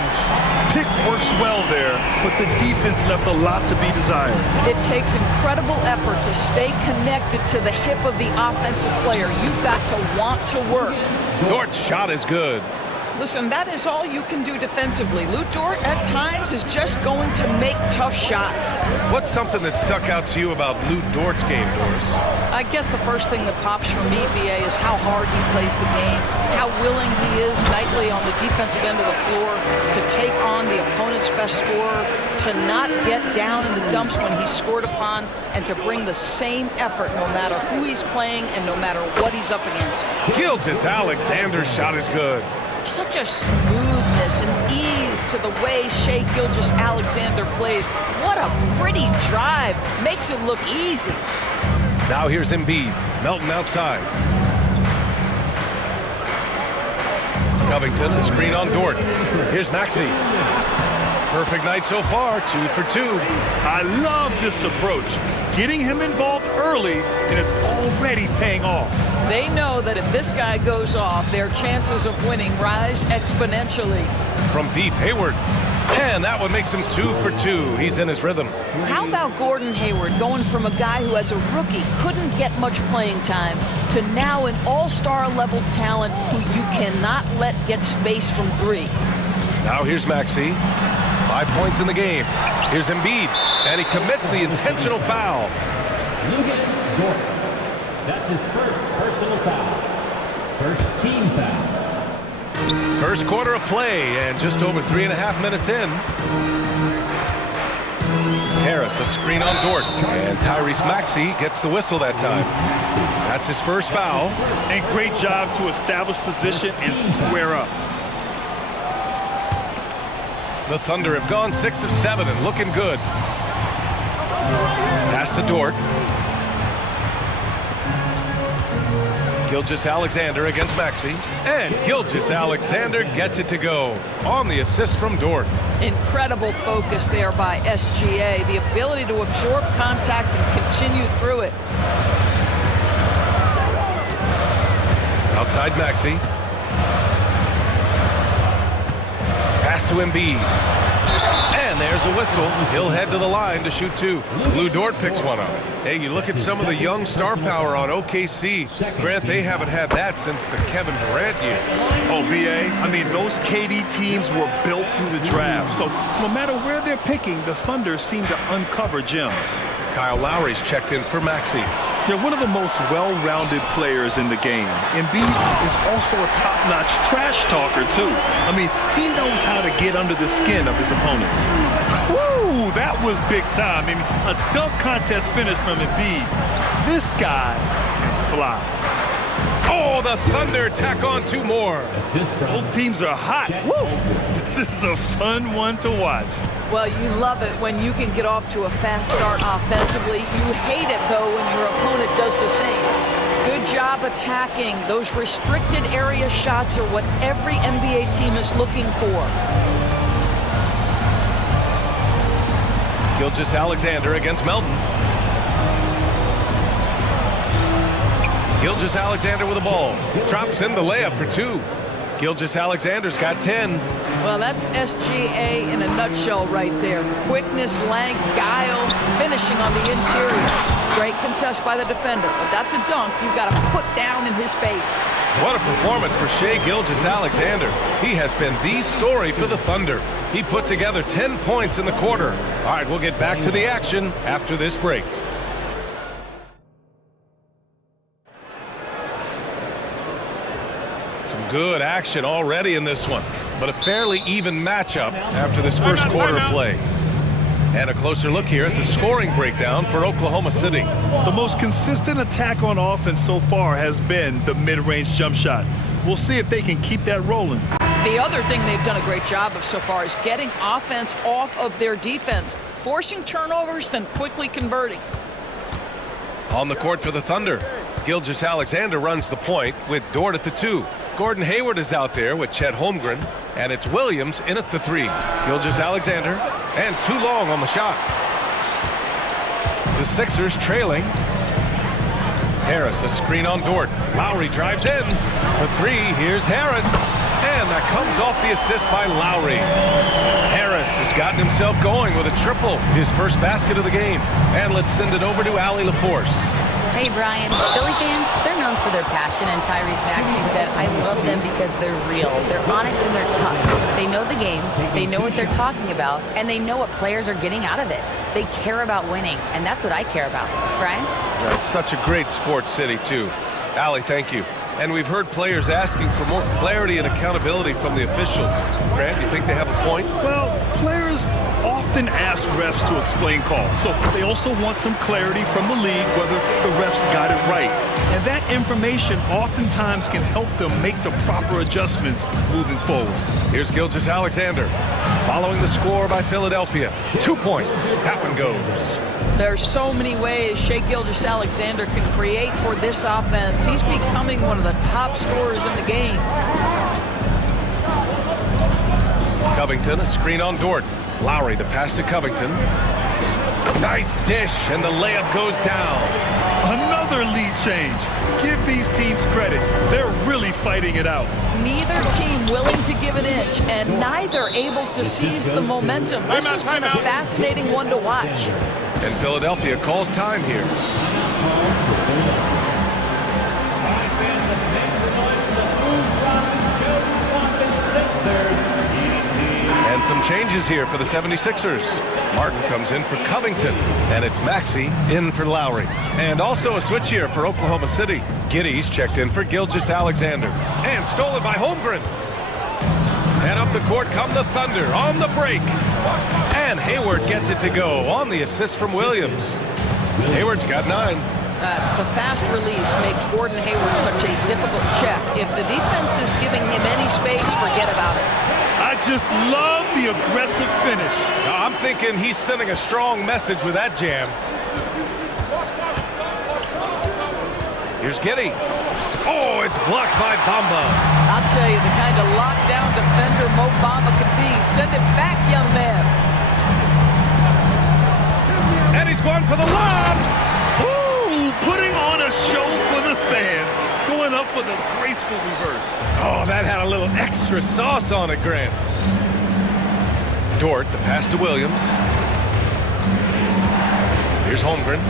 Pick works well there, but the defense left a lot to be desired. It takes incredible effort to stay connected to the hip of the offensive player. You've got to want to work. Dort's shot is good. Listen, that is all you can do defensively. Lou Dort, at times, is just going to make tough shots. What's something that stuck out to you about Lou Dort's game, Doris? I guess the first thing that pops for me, BA, is how hard he plays the game, how willing he is nightly on the defensive end of the floor to take on the opponent's best scorer, to not get down in the dumps when he's scored upon, and to bring the same effort no matter who he's playing and no matter what he's up against. Gilgeous-Alexander's shot is good. Such a smoothness and ease to the way Shai Gilgeous-Alexander plays. What a pretty drive. Makes it look easy. Now here's Embiid, Melton outside. Covington, a screen on Dort. Here's Maxey. Perfect night so far, 2 for 2. I love this approach. Getting him involved early, and it's already paying off. They know that if this guy goes off, their chances of winning rise exponentially. From deep, Hayward. And that one makes him 2 for 2. He's in his rhythm. How about Gordon Hayward going from a guy who as a rookie couldn't get much playing time to now an all-star level talent who you cannot let get space from 3? Now here's Maxey. 5 points in the game. Here's Embiid, and he commits the intentional foul. That's his first personal foul. First team foul. First quarter of play, and just over 3.5 minutes in. Harris, a screen on Dort, and Tyrese Maxey gets the whistle that time. That's his first foul. And great job to establish position and square up. The Thunder have gone 6 of 7 and looking good. Pass to Dort. Gilgeous-Alexander against Maxey. And Gilgeous-Alexander gets it to go on the assist from Dort. Incredible focus there by SGA. The ability to absorb contact and continue through it. Outside Maxey. Pass to Embiid. And there's a whistle. He'll head to the line to shoot two. Lou Dort picks one up. Hey, you look at some of the young star power on OKC. Grant, they haven't had that since the Kevin Durant years. Oh, BA, I mean, those KD teams were built through the draft. So no matter where they're picking, the Thunder seem to uncover gems. Kyle Lowry's checked in for Maxey. They're one of the most well-rounded players in the game. Embiid is also a top-notch trash talker, too. I mean, he knows how to get under the skin of his opponents. Woo! That was big time. I mean, a dunk contest finish from Embiid. This guy can fly. Oh, the Thunder tack on two more. Both teams are hot. Woo! This is a fun one to watch. Well, you love it when you can get off to a fast start offensively. You hate it, though, when your opponent does the same. Good job attacking. Those restricted area shots are what every NBA team is looking for. Gilgeous-Alexander against Melton. Gilgeous-Alexander with the ball. Drops in the layup for two. Gilgeous-Alexander's got 10. Well, that's SGA in a nutshell right there. Quickness, length, guile, finishing on the interior. Great contest by the defender, but that's a dunk you've got to put down in his face. What a performance for Shai Gilgeous-Alexander. He has been the story for the Thunder. He put together 10 points in the quarter. All right, we'll get back to the action after this break. Some good action already in this one, but a fairly even matchup after this first quarter of play. And a closer look here at the scoring breakdown for Oklahoma City. The most consistent attack on offense so far has been the mid-range jump shot. We'll see if they can keep that rolling. The other thing they've done a great job of so far is getting offense off of their defense, forcing turnovers, then quickly converting. On the court for the Thunder, Gilgeous-Alexander runs the point with Dort at the 2. Gordon Hayward is out there with Chet Holmgren, and it's Williams in at the 3. Gilgeous-Alexander, and too long on the shot. The Sixers trailing. Harris, a screen on Dort. Lowry drives in. For 3, here's Harris. And that comes off the assist by Lowry. Harris has gotten himself going with a triple, his first basket of the game. And let's send it over to Allie LaForce. Hey, Brian. Philly fans, they're known for their passion, and Tyrese Maxey said, I love them because they're real. They're honest and they're tough. They know the game, they know what they're talking about, and they know what players are getting out of it. They care about winning, and that's what I care about. Brian? That's such a great sports city, too. Allie, thank you. And we've heard players asking for more clarity and accountability from the officials. Grant, you think they have a point? Well, players often ask refs to explain calls, so they also want some clarity from the league whether the refs got it right. And that information oftentimes can help them make the proper adjustments moving forward. Here's Gilgeous-Alexander following the score by Philadelphia. 2 points. That one goes. There's so many ways Shai Gilgeous-Alexander can create for this offense. He's becoming one of the top scorers in the game. Covington, a screen on Dort. Lowry, the pass to Covington. Nice dish, and the layup goes down. Another lead change. Give these teams credit. They're really fighting it out. Neither team willing to give an inch, and neither able to seize the momentum. This has been a fascinating one to watch. And Philadelphia calls time here. And some changes here for the 76ers. Martin comes in for Covington, and it's Maxey in for Lowry. And also a switch here for Oklahoma City. Giddey's checked in for Gilgeous-Alexander. And stolen by Holmgren. And up the court come the Thunder on the break. And Hayward gets it to go on the assist from Williams. Hayward's got 9. The fast release makes Gordon Hayward such a difficult check. If the defense is giving him any space, forget about it. I just love the aggressive finish. I'm thinking he's sending a strong message with that jam. Here's Giddey. Oh, it's blocked by Bamba. I'll tell you, the kind of lockdown defender Mo Bamba could be. Send it back, young man. And he's going for the lob. Ooh, putting on a show for the fans. Going up for the graceful reverse. Oh, that had a little extra sauce on it, Grant. Dort, the pass to Williams. Here's Holmgren.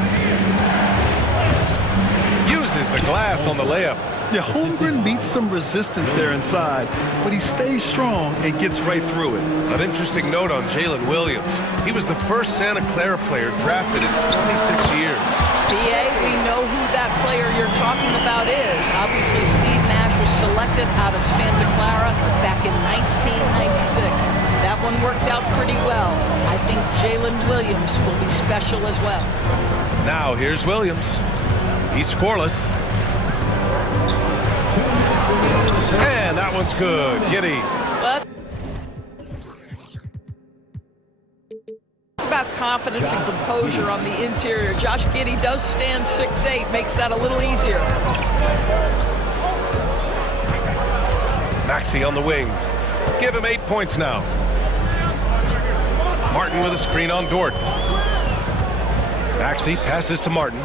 Uses the glass on the layup. Yeah, Holmgren meets some resistance there inside, but he stays strong and gets right through it. An interesting note on Jalen Williams. He was the first Santa Clara player drafted in 26 years. BA, we know who that player you're talking about is. Obviously, Steve Nash was selected out of Santa Clara back in 1996. That one worked out pretty well. I think Jalen Williams will be special as well. Now here's Williams. He's scoreless. And that one's good. Giddy. But it's about confidence and composure on the interior. Josh Giddey does stand 6'8", makes that a little easier. Maxey on the wing. Give him 8 points now. Martin with a screen on Dort. Maxey passes to Martin.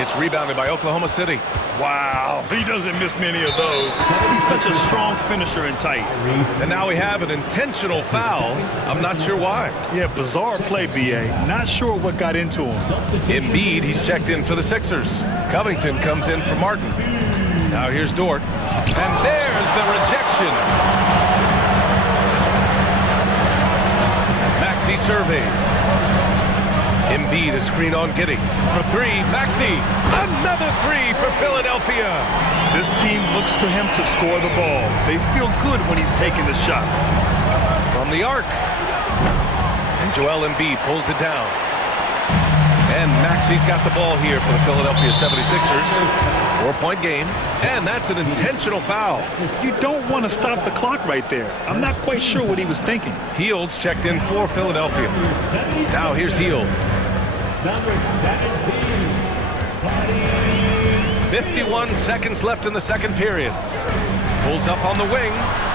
It's rebounded by Oklahoma City. Wow, he doesn't miss many of those. He's such a strong finisher and tight. And now we have an intentional foul. I'm not sure why. Yeah, bizarre play, BA. Not sure what got into him. Embiid, he's checked in for the Sixers. Covington comes in for Martin. Now here's Dort. And there's the rejection. Maxey surveys. Embiid, a screen on Giddey. For three, Maxey. Another three for Philadelphia. This team looks to him to score the ball. They feel good when he's taking the shots. From the arc. And Joel Embiid pulls it down. And Maxey's got the ball here for the Philadelphia 76ers. 4-point game. And that's an intentional foul. You don't want to stop the clock right there. I'm not quite sure what he was thinking. Hield's checked in for Philadelphia. Now here's Hield. Number 17. 51 seconds left in the second period. Pulls up on the wing.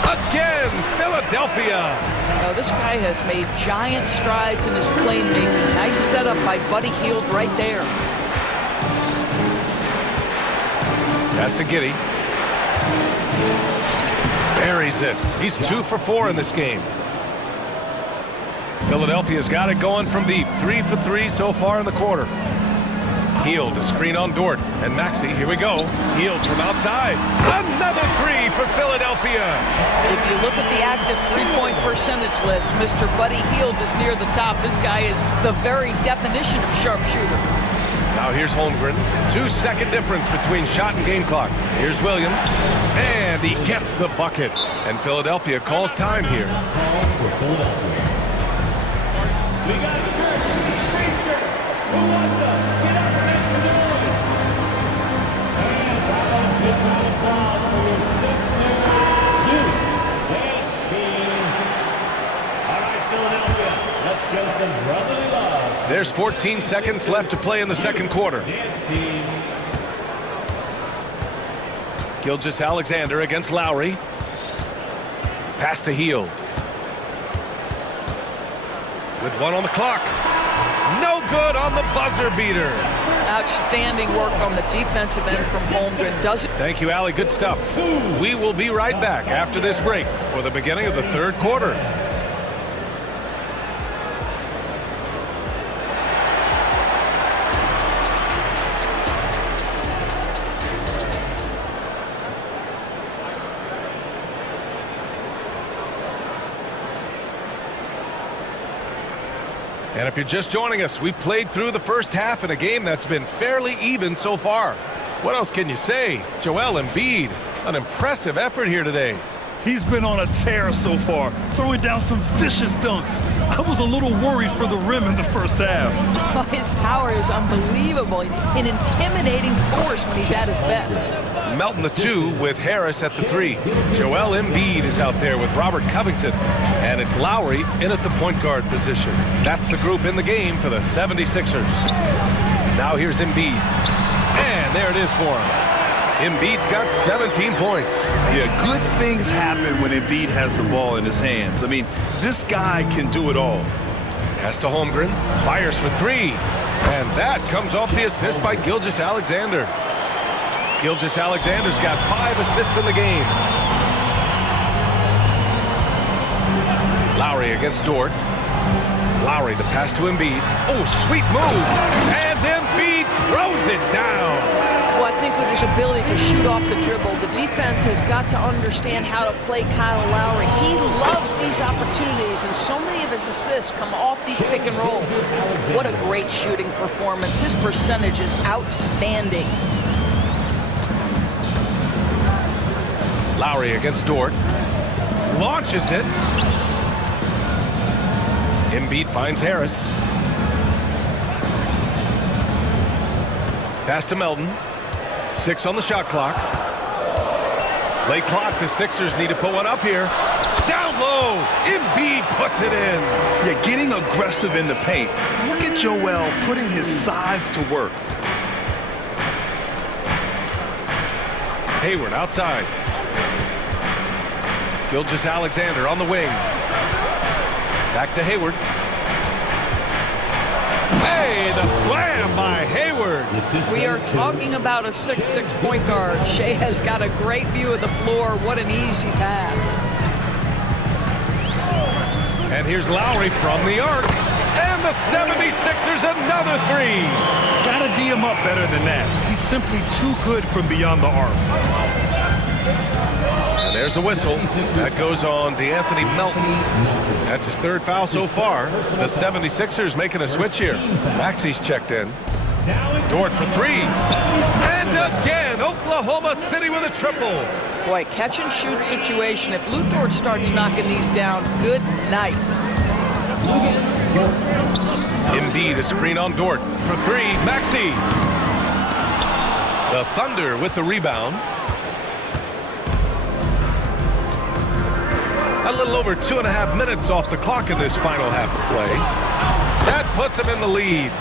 Again, Philadelphia. Now, this guy has made giant strides in his playmaking. Nice setup by Buddy Hield right there. Pass to Giddey. Buries it. He's 2 for 4 in this game. Philadelphia's got it going from deep. 3 for 3 so far in the quarter. Hield, a screen on Dort. And Maxey, here we go. Hield from outside. Another three for Philadelphia. If you look at the active three-point percentage list, Mr. Buddy Hield is near the top. This guy is the very definition of sharpshooter. Now here's Holmgren. 2-second difference between shot and game clock. Here's Williams. And he gets the bucket. And Philadelphia calls time here. We got the racer. Who wants to get up next to the ring? And that one gets out of foul for your 6-2 dance team. All right, Philadelphia, let's show some brotherly love. There's 14 seconds left to play in the second quarter. Gilgeous-Alexander against Lowry. Pass to Hield. With 1 on the clock. No good on the buzzer beater. Outstanding work on the defensive end from Holmgren. Does it? Thank you, Allie. Good stuff. We will be right back after this break for the beginning of the third quarter. And if you're just joining us, we played through the first half in a game that's been fairly even so far. What else can you say? Joel Embiid, an impressive effort here today. He's been on a tear so far, throwing down some vicious dunks. I was a little worried for the rim in the first half. Oh, his power is unbelievable. An intimidating force when he's at his best. Melton the 2 with Harris at the 3. Joel Embiid is out there with Robert Covington. And it's Lowry in at the point guard position. That's the group in the game for the 76ers. Now here's Embiid. And there it is for him. Embiid's got 17 points. Yeah, good things happen when Embiid has the ball in his hands. I mean, this guy can do it all. Pass to Holmgren. Fires for 3. And that comes off the assist by Gilgeous-Alexander. Gilgeous-Alexander's got 5 assists in the game. Lowry against Dort. Lowry, the pass to Embiid. Oh, sweet move. And Embiid throws it down. Well, I think with his ability to shoot off the dribble, the defense has got to understand how to play Kyle Lowry. He loves these opportunities, and so many of his assists come off these pick and rolls. What a great shooting performance. His percentage is outstanding. Lowry against Dort. Launches it. Embiid finds Harris. Pass to Melton. 6 on the shot clock. Late clock. The Sixers need to put one up here. Down low. Embiid puts it in. Yeah, getting aggressive in the paint. Look at Joel putting his size to work. Hayward outside. Gilgeous-Alexander on the wing. Back to Hayward. Hey, the slam by Hayward. We are talking about a 6'6" point guard. Shea has got a great view of the floor. What an easy pass. And here's Lowry from the arc. And the 76ers another three. Gotta D him up better than that. He's simply too good from beyond the arc. And there's a whistle. That goes on DeAnthony Melton. That's his 3rd foul so far. The 76ers making a switch here. Maxey's checked in. Dort for 3. And again, Oklahoma City with a triple. Boy, catch and shoot situation. If Lou Dort starts knocking these down, good night. Embiid, a screen on Dort for 3. Maxey. The Thunder with the rebound. A little over 2.5 minutes off the clock in this final half of play. That puts him in the lead.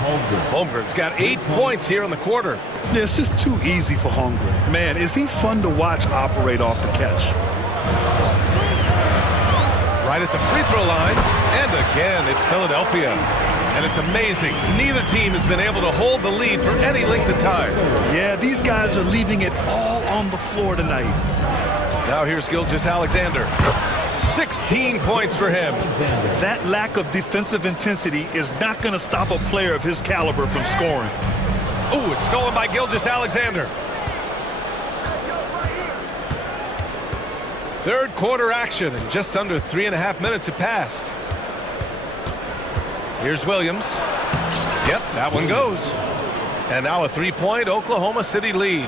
Holmgren's got 8 points here in the quarter. Yeah, it's just too easy for Holmgren. Man, is he fun to watch operate off the catch. Right at the free throw line. And again, it's Philadelphia. And it's amazing. Neither team has been able to hold the lead for any length of time. Yeah, these guys are leaving it all on the floor tonight. Now here's Gilgeous-Alexander. 16 points for him. That lack of defensive intensity is not going to stop a player of his caliber from scoring. Ooh, it's stolen by Gilgeous-Alexander. 3rd quarter action, and just under 3.5 minutes have passed. Here's Williams. Yep, that one goes. And now a 3-point Oklahoma City lead.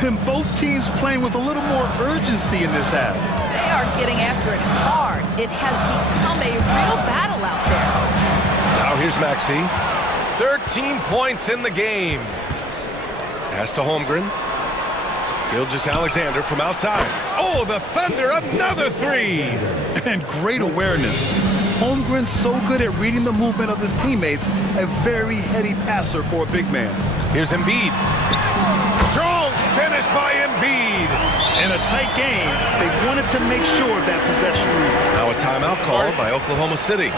And both teams playing with a little more urgency in this half. They are getting after it hard. It has become a real battle out there. Now here's Maxey. 13 points in the game. Pass to Holmgren. Gilgeous-Alexander from outside. Oh, the Thunder, another 3. And great awareness. Holmgren's so good at reading the movement of his teammates. A very heady passer for a big man. Here's Embiid. Strong finish by Embiid. In a tight game, they wanted to make sure of that possession. Now a timeout called by Oklahoma City.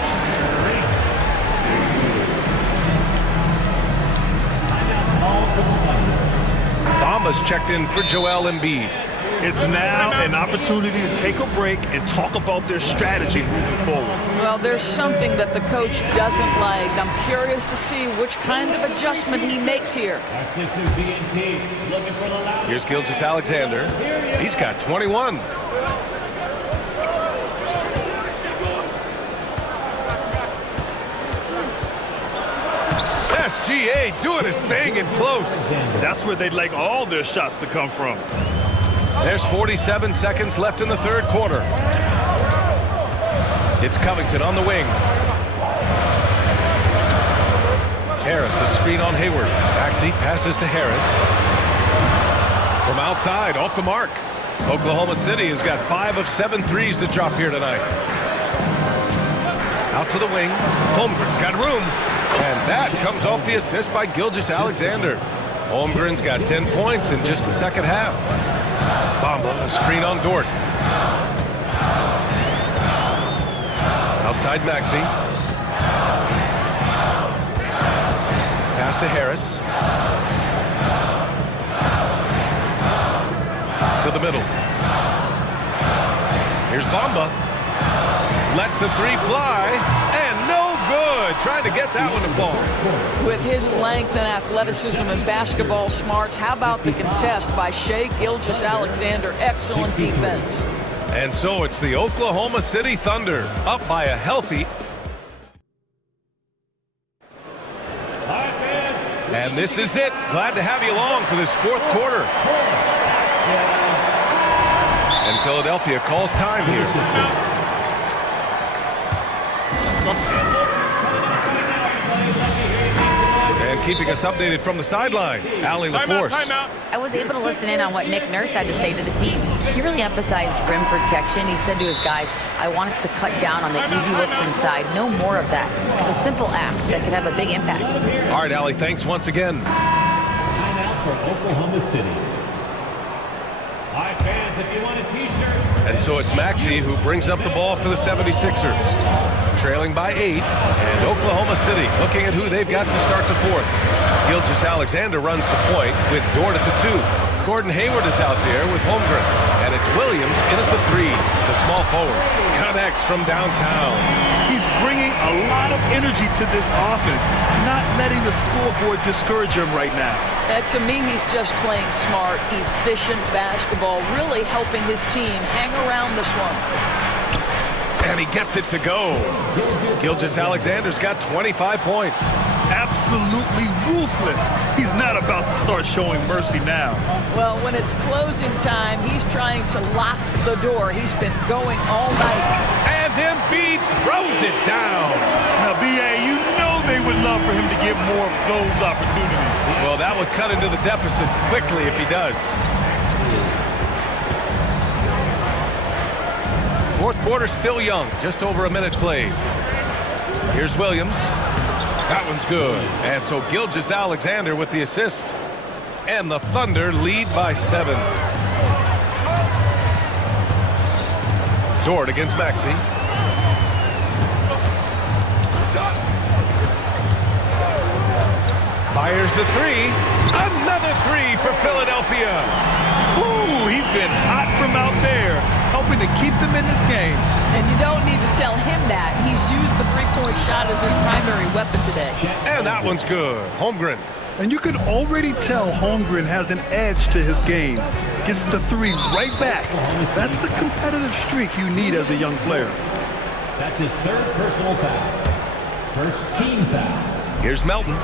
Bamba's checked in for Joel Embiid. It's now an opportunity to take a break and talk about their strategy moving forward. Well, there's something that the coach doesn't like. I'm curious to see which kind of adjustment he makes here. Here's Gilgeous-Alexander. He's got 21. SGA doing his thing in close. That's where they'd like all their shots to come from. There's 47 seconds left in the 3rd quarter. It's Covington on the wing. Harris, a screen on Hayward. Maxey passes to Harris. From outside, off the mark. Oklahoma City has got 5 of 7 threes to drop here tonight. Out to the wing. Holmgren's got room. And that comes off the assist by Gilgeous-Alexander. Holmgren's got 10 points in just the 2nd half. Bamba, a screen on Dort. Outside Maxey. Pass to Harris. To the middle. Here's Bamba. Lets the three fly, and no good. Trying to get that one to fall. With his length and athleticism and basketball smarts, how about the contest by Shai Gilgeous-Alexander? Excellent defense. And so it's the Oklahoma City Thunder up by a healthy. And this is it. Glad to have you along for this fourth quarter. And Philadelphia calls time here. And keeping us updated from the sideline, Allie LaForce. I was able to listen in on what Nick Nurse had to say to the team. He really emphasized rim protection. He said to his guys, I want us to cut down on the easy looks inside. No more of that. It's a simple ask that could have a big impact. All right, Allie, thanks once again. Timeout for Oklahoma City. All right, fans, if you want a t-shirt. And so it's Maxey who brings up the ball for the 76ers. Trailing by 8, and Oklahoma City looking at who they've got to start the fourth. Gilgeous-Alexander runs the point with Dort at the 2. Gordon Hayward is out there with Holmgren, and it's Williams in at the 3. The small forward connects from downtown. He's bringing a lot of energy to this offense, not letting the scoreboard discourage him right now. To me, he's just playing smart, efficient basketball, really helping his team hang around this one. And he gets it to go. Gilgeous-Alexander's got 25 points. Absolutely ruthless. He's not about to start showing mercy now. Well, when it's closing time, he's trying to lock the door. He's been going all night. And Embiid throws it down. Now, B.A., you know they would love for him to get more of those opportunities. Well, that would cut into the deficit quickly if he does. Fourth quarter still young, just over a minute played. Here's Williams. That one's good. And so Gilgeous-Alexander with the assist. And the Thunder lead by 7. Dort against Maxey. Fires the 3. Another 3 for Philadelphia. Ooh, he's been hot from out there, helping to keep them in this game. And you don't need to tell him that. He's used the three-point shot as his primary weapon today. And that one's good. Holmgren. And you can already tell Holmgren has an edge to his game. Gets the 3 right back. That's the competitive streak you need as a young player. That's his third personal foul. First team foul. Here's Melton.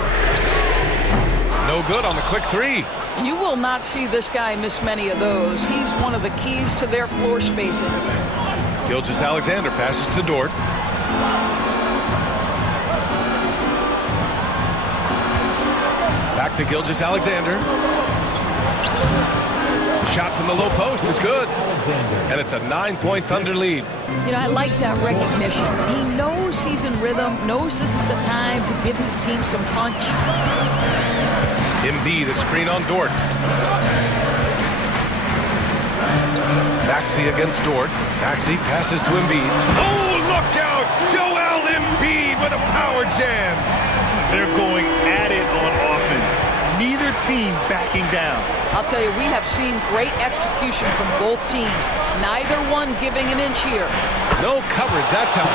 No good on the quick 3. You will not see this guy miss many of those. He's one of the keys to their floor spacing. Gilgeous-Alexander passes to Dort. Back to Gilgeous-Alexander. Shot from the low post is good. And it's a 9-point Thunder lead. You know, I like that recognition. He knows he's in rhythm, knows this is the time to give his team some punch. Embiid, a screen on Dort. Maxey against Dort. Maxey passes to Embiid. Oh, look out! Joel Embiid with a power jam. They're going at it on offense. Neither team backing down. I'll tell you, we have seen great execution from both teams. Neither one giving an inch here. No coverage that time.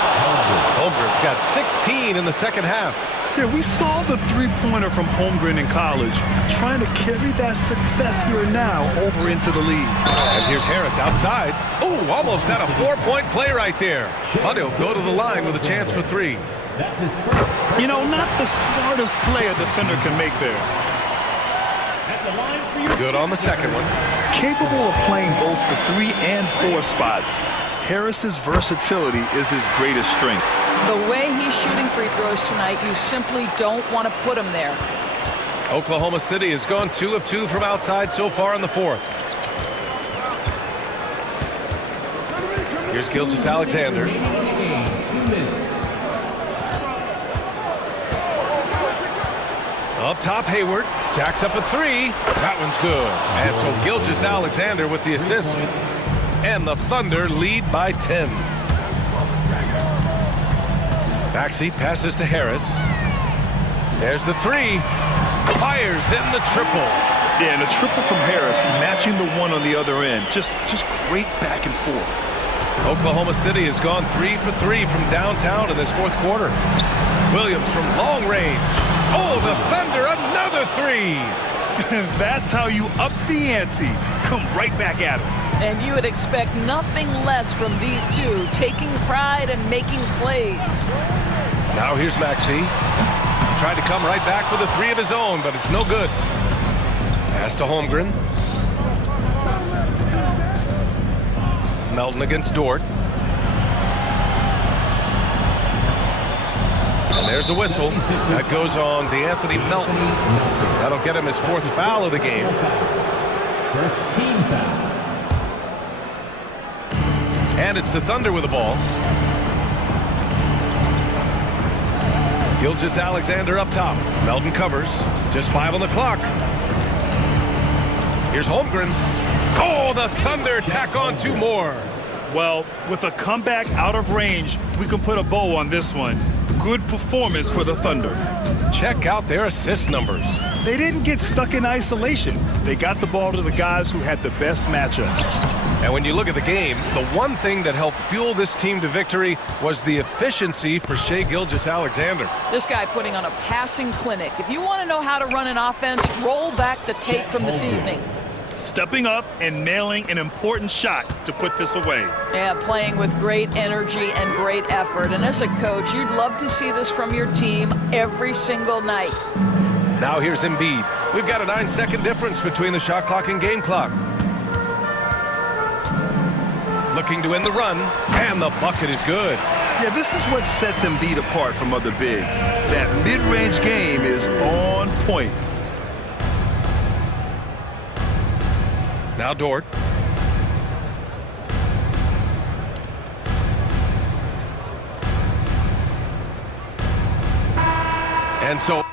Holmgren's got 16 in the second half. Yeah, we saw the three-pointer from Holmgren in college, trying to carry that success here now over into the league. And here's Harris outside. Oh, almost had a 4-point play right there. But he'll go to the line with a chance for 3. That's his first. You know, not the smartest play a defender can make there. At the line for your Good on the second one. Capable of playing both the 3 and 4 spots, Harris's versatility is his greatest strength. The way he's shooting free throws tonight, you simply don't want to put him there. Oklahoma City has gone 2 of 2 from outside so far in the fourth. Here's Gilgeous-Alexander. Up top, Hayward. Jacks up a 3. That one's good. And so Gilgeous-Alexander with the assist. And the Thunder lead by 10. Maxey passes to Harris. There's the 3. Fires in the triple. Yeah, and a triple from Harris, matching the one on the other end. Just great back and forth. Oklahoma City has gone 3 for 3 from downtown in this fourth quarter. Williams from long range. Oh, the Thunder, another three. That's how you up the ante. Come right back at him. And you would expect nothing less from these two, taking pride and making plays. Now here's Maxey. Tried to come right back with a three of his own, but it's no good. Pass to Holmgren. Melton against Dort. And there's a whistle. That goes on DeAnthony Melton. That'll get him his fourth foul of the game. First team foul. And it's the Thunder with the ball. Gilgeous-Alexander up top. Melton covers. Just 5 on the clock. Here's Holmgren. Oh, the Thunder tack on 2 more. Well, with a comeback out of range, we can put a bow on this one. Good performance for the Thunder. Check out their assist numbers. They didn't get stuck in isolation. They got the ball to the guys who had the best matchups. And when you look at the game, the one thing that helped fuel this team to victory was the efficiency for Shai Gilgeous-Alexander. This guy putting on a passing clinic. If you want to know how to run an offense, roll back the tape from this evening. Stepping up and nailing an important shot to put this away. Yeah, playing with great energy and great effort. And as a coach, you'd love to see this from your team every single night. Now here's Embiid. We've got a 9-second difference between the shot clock and game clock. Looking to end the run, and the bucket is good. Yeah, this is what sets Embiid apart from other bigs. That mid-range game is on point. Now Dort. And so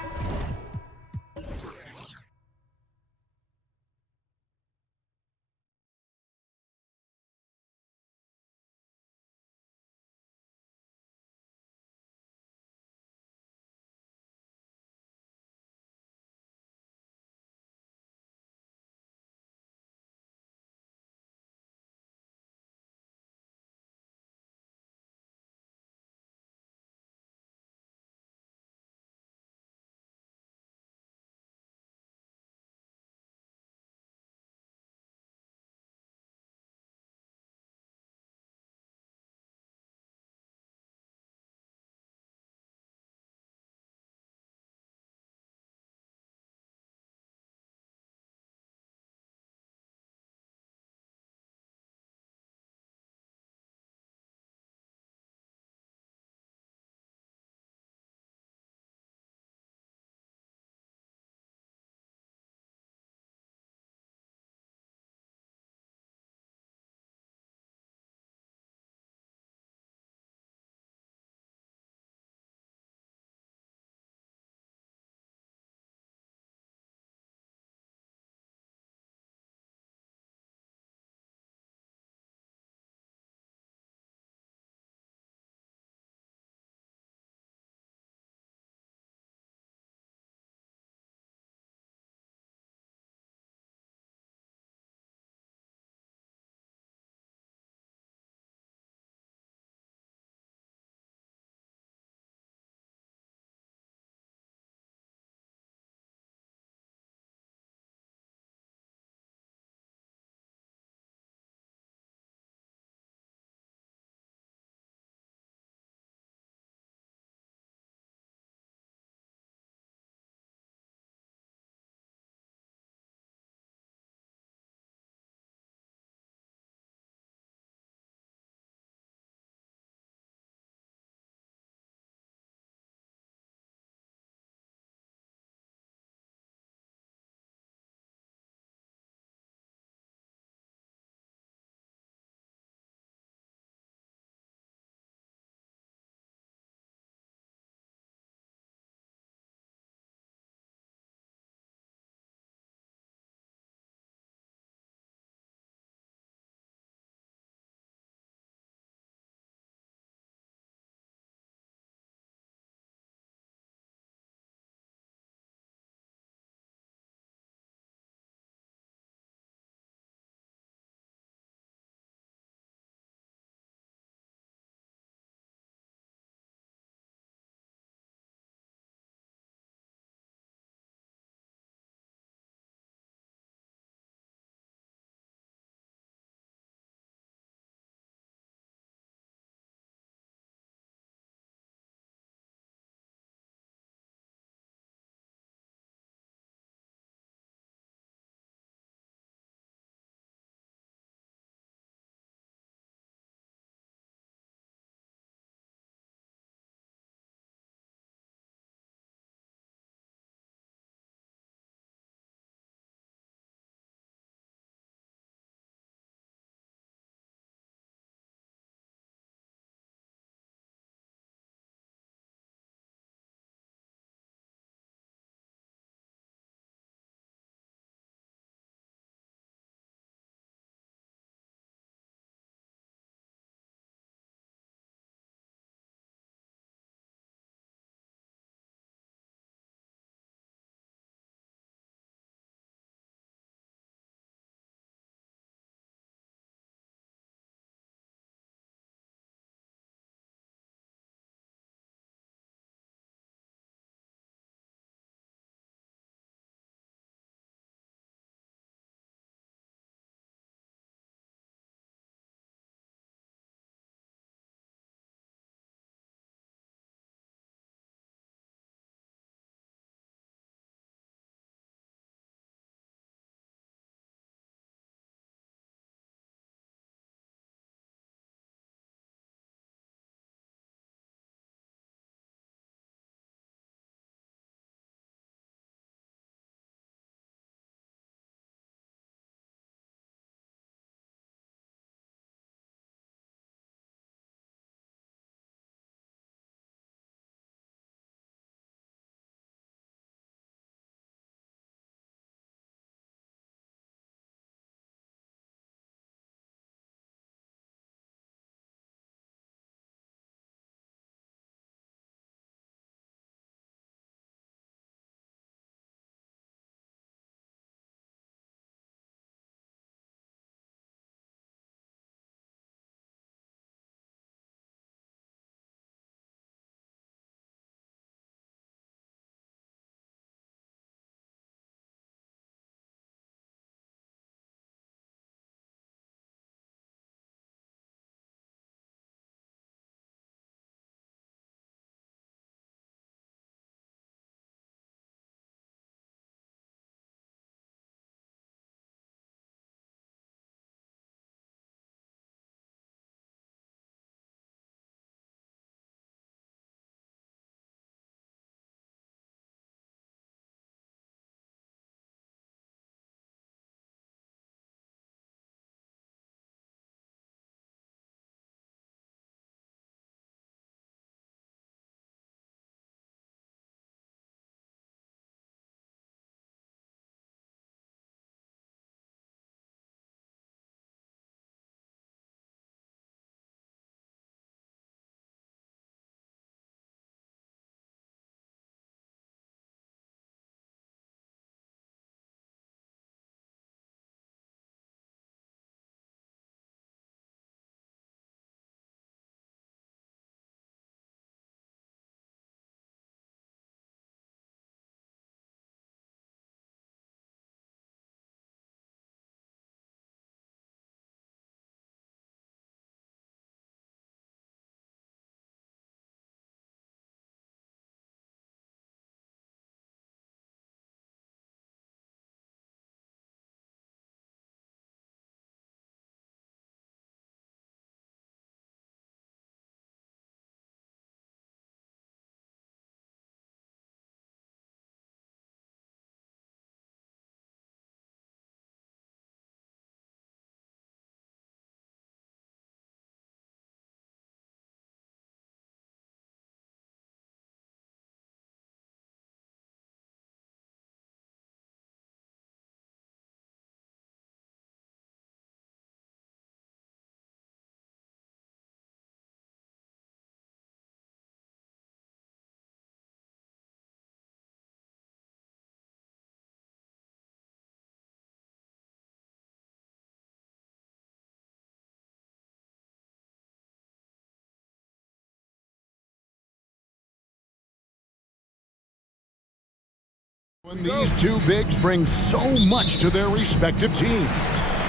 When these two bigs bring so much to their respective teams.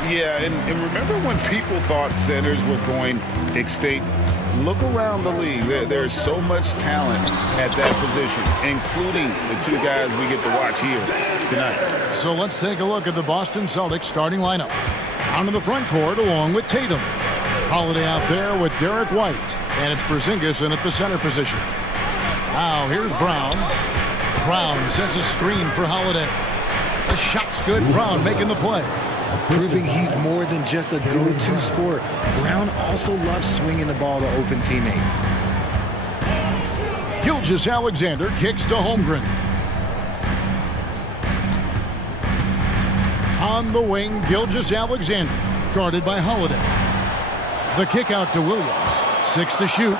Yeah, and remember when people thought centers were going extinct? Look around the league. There's so much talent at that position, including the two guys we get to watch here tonight. So let's take a look at the Boston Celtics starting lineup. Onto the front court along with Tatum. Holiday out there with Derek White. And it's Porzingis in at the center position. Now here's Brown. Brown sets a screen for Holiday. The shot's good. Brown making the play. Proving he's more than just a go-to scorer. Brown also loves swinging the ball to open teammates. Gilgeous-Alexander kicks to Holmgren. On the wing, Gilgeous-Alexander, guarded by Holiday. The kick out to Williams. 6 to shoot.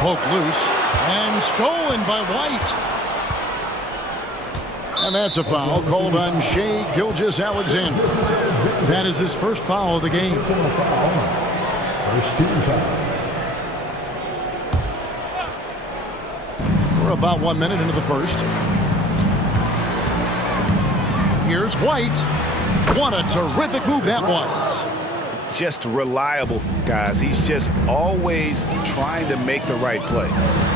Poked loose and stolen by White. And that's a foul called on Shai Gilgeous-Alexander. That is his first foul of the game. First team foul. We're about 1 minute into the first. Here's White. What a terrific move that was. Just reliable, guys. He's just always trying to make the right play.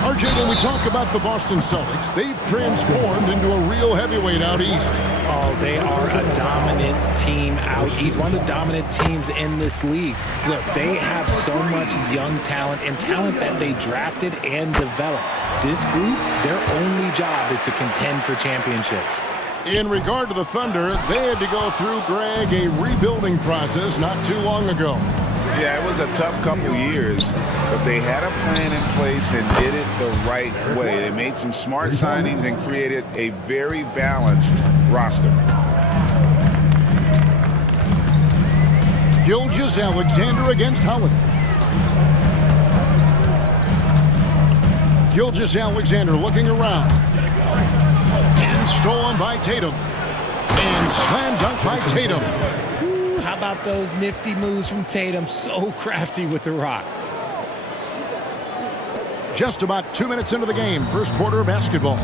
RJ, when we talk about the Boston Celtics, they've transformed into a real heavyweight out east. Oh, they are a dominant team out east. One of the dominant teams in this league. Look, they have so much young talent and talent that they drafted and developed. This group, their only job is to contend for championships. In regard to the Thunder, they had to go through, Greg, a rebuilding process not too long ago. Yeah, it was a tough couple years, but they had a plan in place and did it the right way. They made some smart signings and created a very balanced roster. Gilgeous-Alexander against Holiday. Gilgeous-Alexander looking around. And stolen by Tatum. And slam dunk by Tatum. Ooh, how about those nifty moves from Tatum? So crafty with the rock. Just about 2 minutes into the game, first quarter of basketball.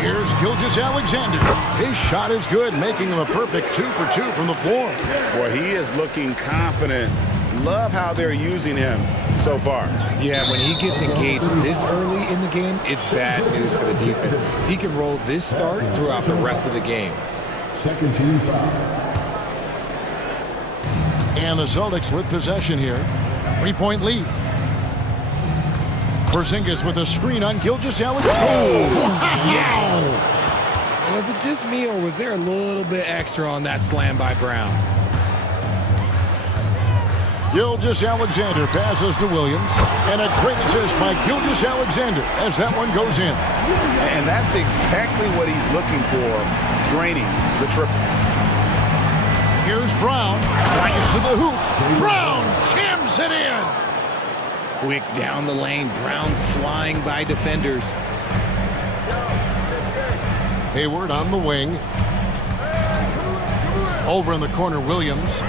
Here's Gilgeous-Alexander. His shot is good, making him a perfect 2 for 2 from the floor. Boy, he is looking confident. Love how they're using him so far. Yeah, when he gets engaged this early in the game, it's bad news for the defense. He can roll this start throughout the rest of the game. Second team foul. And the Celtics with possession here. 3-point lead. Porzingis with a screen on Gilgeous-Alexander. Oh, yes! Was it just me, or was there a little bit extra on that slam by Brown? Gilgeous-Alexander passes to Williams. And a great assist by Gilgeous-Alexander as that one goes in. And that's exactly what he's looking for, draining the triple. Here's Brown. Flies to the hoop. Brown jams it in. Quick down the lane. Brown flying by defenders. Hayward on the wing. Over in the corner, Williams.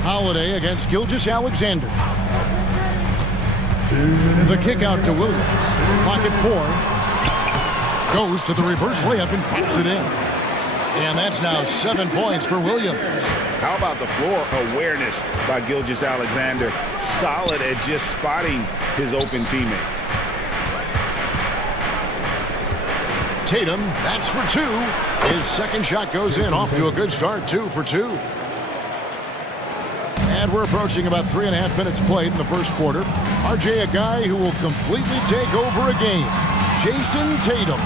Holiday against Gilgeous-Alexander. The kick out to Williams. Clock at 4. Goes to the reverse layup and pops it in. And that's now 7 points for Williams. How about the floor awareness by Gilgeous-Alexander? Solid at just spotting his open teammate. Tatum, that's for 2. His second shot goes in, off to a good start, 2 for 2. And we're approaching about 3.5 minutes played in the first quarter. RJ, a guy who will completely take over a game. Jason Tatum.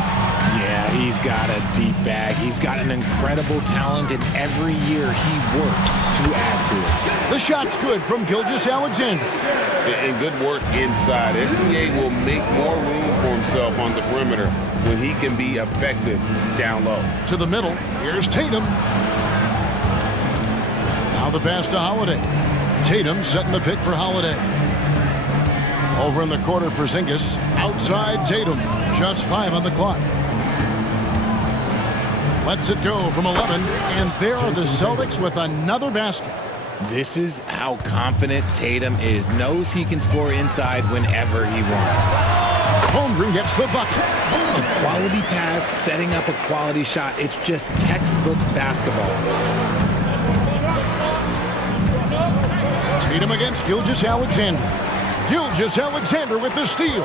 Yeah, he's got a deep bag. He's got an incredible talent, and every year he works to add to it. The shot's good from Gilgeous-Alexander. And good work inside. SGA will make more room for himself on the perimeter when he can be effective down low. To the middle, here's Tatum. Now the pass to Holiday. Tatum setting the pick for Holiday. Over in the corner, Porzingis. Outside Tatum. Just 5 on the clock. Lets it go from 11. And there are the Celtics with another basket. This is how confident Tatum is. Knows he can score inside whenever he wants. Holmgren gets the bucket. A quality pass, setting up a quality shot. It's just textbook basketball. Tatum against Gilgeous-Alexander. Gilgeous-Alexander with the steal.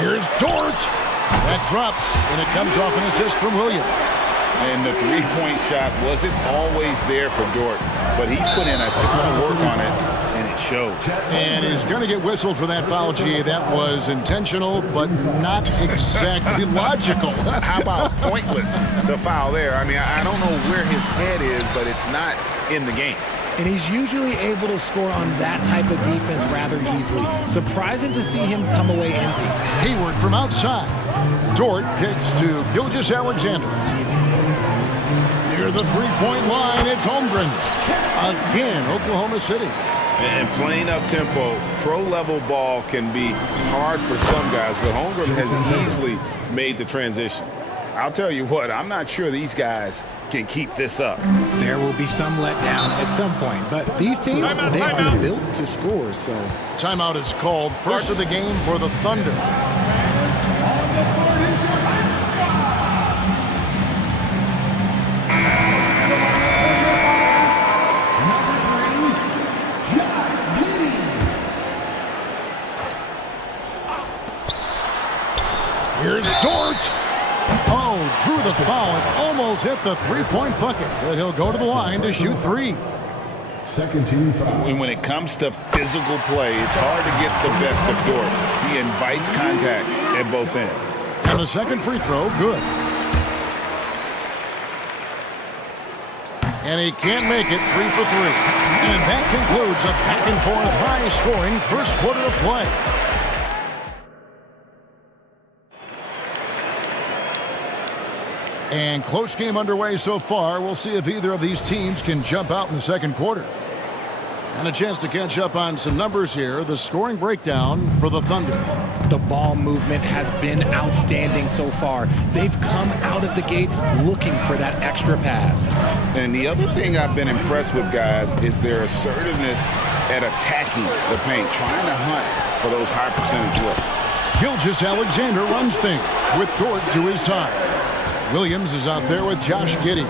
Here's Dort. That drops, and it comes off an assist from Williams. And the three-point shot wasn't always there for Dort, but he's put in a ton of work on it, and it shows. And he's going to get whistled for that foul, G. That was intentional, but not exactly logical. How about pointless to foul there? I mean, I don't know where his head is, but it's not in the game. And he's usually able to score on that type of defense rather easily. Surprising to see him come away empty. Hayward from outside. Dort kicks to Gilgeous-Alexander. Near the three-point line, it's Holmgren. Again, Oklahoma City. And playing up-tempo, pro-level ball can be hard for some guys, but Holmgren has easily made the transition. I'll tell you what, I'm not sure these guys can keep this up. There will be some letdown at some point, but these teams, they are built to score, so. Timeout is called. First of the game for the Thunder. Here's Dort. Oh, drew the foul and almost hit the three-point bucket. But he'll go to the line to shoot three. Second team foul. When it comes to physical play, it's hard to get the best of Dort. He invites contact at both ends. And the second free throw, good. And he can't make it 3 for 3. And that concludes a back-and-forth high-scoring first quarter of play. And close game underway so far. We'll see if either of these teams can jump out in the second quarter. And a chance to catch up on some numbers here. The scoring breakdown for the Thunder. The ball movement has been outstanding so far. They've come out of the gate looking for that extra pass. And the other thing I've been impressed with, guys, is their assertiveness at attacking the paint, trying to hunt for those high percentage looks. Gilgeous-Alexander runs things with Dort to his side. Williams is out there with Josh Giddey.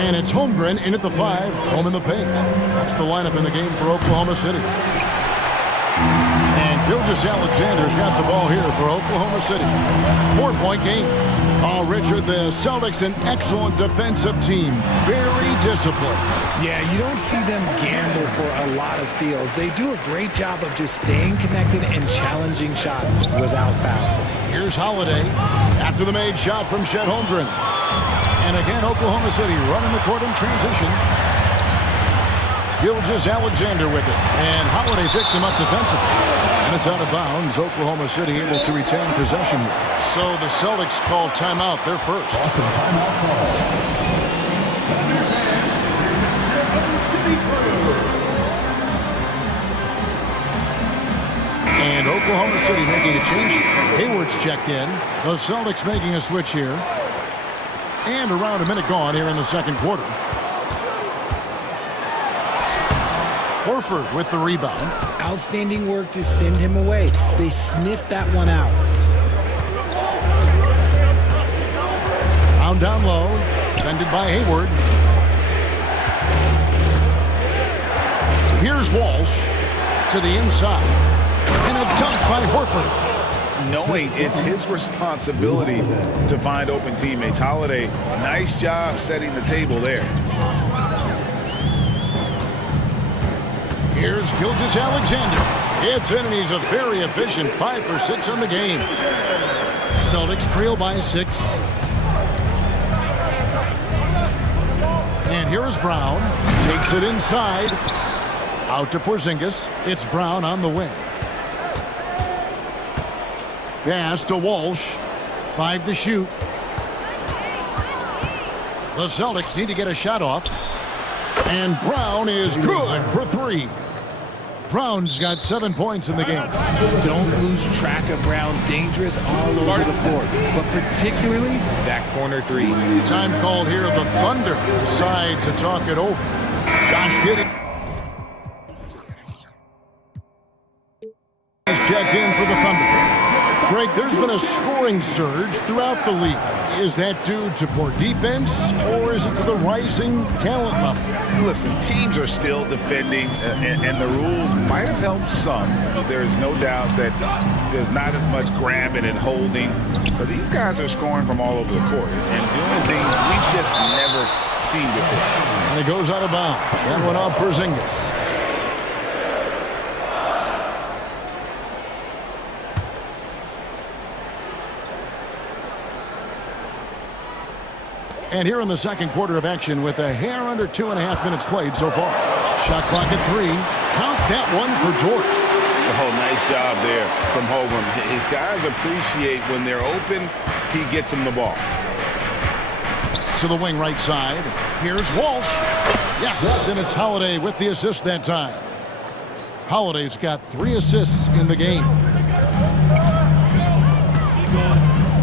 And it's Holmgren in at the 5, home in the paint. That's the lineup in the game for Oklahoma City. And Gilgeous-Alexander's got the ball here for Oklahoma City. 4-point game. Oh, Richard, the Celtics, an excellent defensive team. Very disciplined. Yeah, you don't see them gamble for a lot of steals. They do a great job of just staying connected and challenging shots without foul. Here's Holiday after the made shot from Chet Holmgren. And again, Oklahoma City running the court in transition. Gilgeous-Alexander with it. And Holiday picks him up defensively. And it's out of bounds. Oklahoma City able to retain possession here. So the Celtics call timeout. They're first. And Oklahoma City making a change. Hayward's checked in. The Celtics making a switch here. And around a minute gone here in the second quarter. Horford with the rebound. Outstanding work to send him away. They sniffed that one out. Brown down low. Defended by Hayward. Here's Walsh to the inside. And a dunk by Horford. Knowing it's his responsibility to find open teammates. Holiday, nice job setting the table there. Here's Gilgeous-Alexander. It's in, and he's a very efficient 5 for 6 on the game. Celtics trail by 6. And here is Brown. Takes it inside. Out to Porzingis. It's Brown on the wing. Pass to Walsh. 5 to shoot. The Celtics need to get a shot off. And Brown is good for 3. Brown's got 7 points in the game. Don't lose track of Brown. Dangerous all over the floor, but particularly that corner three. Time called here. The Thunder decide to talk it over. Josh Giddey is checked in for the Thunder. Greg, there's been a scoring surge throughout the league. Is that due to poor defense, or is it to the rising talent level? Listen, teams are still defending, and the rules might have helped some. There's no doubt that there's not as much grabbing and holding. But these guys are scoring from all over the court and doing things we've just never seen before. And it goes out of bounds. That one off Porzingis. And here in the second quarter of action with a hair under 2.5 minutes played so far. Shot clock at 3. Count that one for George. Oh, nice job there from Holgram. His guys appreciate when they're open, he gets them the ball. To the wing right side. Here's Walsh. Yes, and it's Holiday with the assist that time. Holiday's got 3 assists in the game.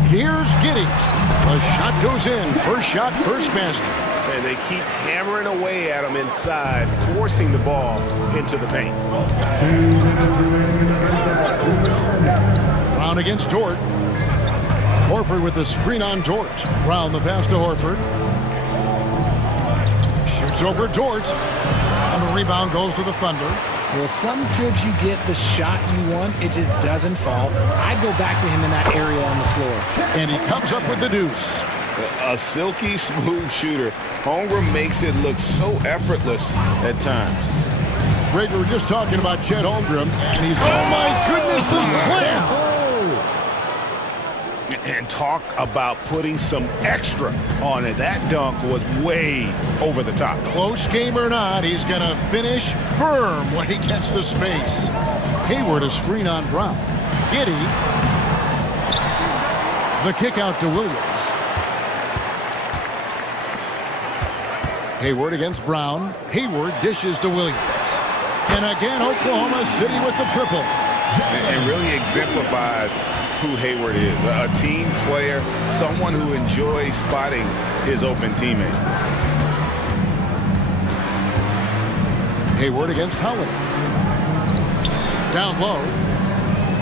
Here's Giddey. The shot goes in. First shot, first basket. And they keep hammering away at him inside, forcing the ball into the paint. Brown against Dort. Horford with the screen on Dort. Brown the pass to Horford. Shoots over Dort. And the rebound goes to the Thunder. Well, some trips you get the shot you want, it just doesn't fall. I'd go back to him in that area on the floor. And he comes up with the deuce. A silky smooth shooter. Holmgren makes it look so effortless at times. Greg, we were just talking about Chet Holmgren, and he's, oh my goodness, the slam! And talk about putting some extra on it. That dunk was way over the top. Close game or not, he's going to finish firm when he gets the space. Hayward a screen on Brown. Giddey. The kick out to Williams. Hayward against Brown. Hayward dishes to Williams. And again, Oklahoma City with the triple. And really exemplifies who Hayward is. A team player, someone who enjoys spotting his open teammate. Hayward against Howard. Down low.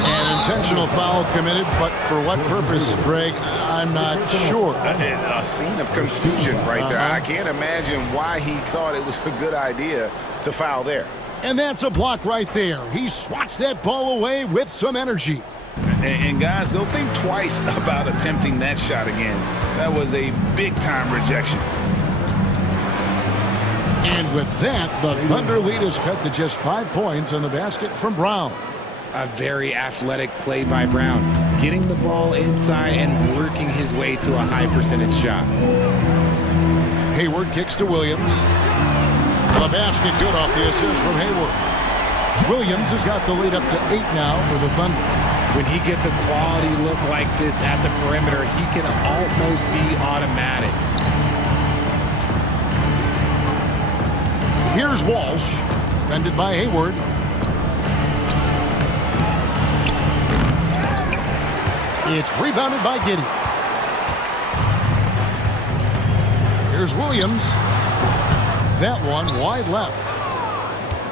An intentional foul committed, but for what purpose, Greg, I'm not sure. A scene of confusion right there. I can't imagine why he thought it was a good idea to foul there. And that's a block right there. He swats that ball away with some energy. And guys, they'll think twice about attempting that shot again. That was a big-time rejection. And with that, the Thunder lead is cut to just 5 points on the basket from Brown. A very athletic play by Brown, getting the ball inside and working his way to a high percentage shot. Hayward kicks to Williams. The basket good off the assist from Hayward. Williams has got the lead up to 8 now for the Thunder. When he gets a quality look like this at the perimeter, he can almost be automatic. Here's Walsh, defended by Hayward. It's rebounded by Giddey. Here's Williams. That one wide left.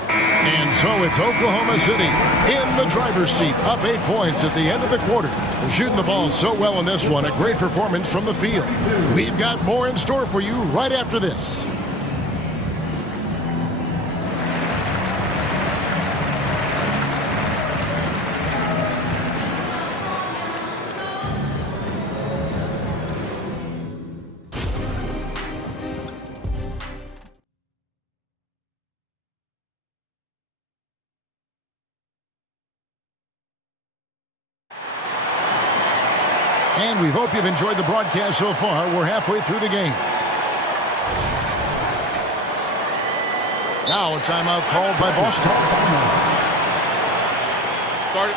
And so it's Oklahoma City in the driver's seat, up 8 points at the end of the quarter. They're shooting the ball so well in this one. A great performance from the field. We've got more in store for you right after this. And we hope you've enjoyed the broadcast so far. We're halfway through the game. Now a timeout called by Boston. Start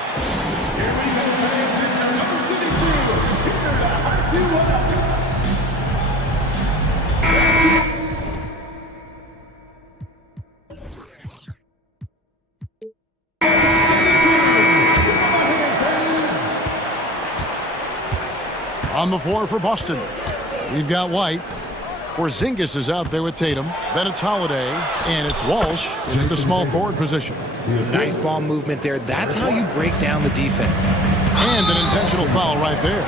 On the floor for Boston, we've got White. Porzingis is out there with Tatum. Then it's Holiday, and it's Walsh in the small forward position. Nice ball movement there. That's how you break down the defense. And an intentional foul right there.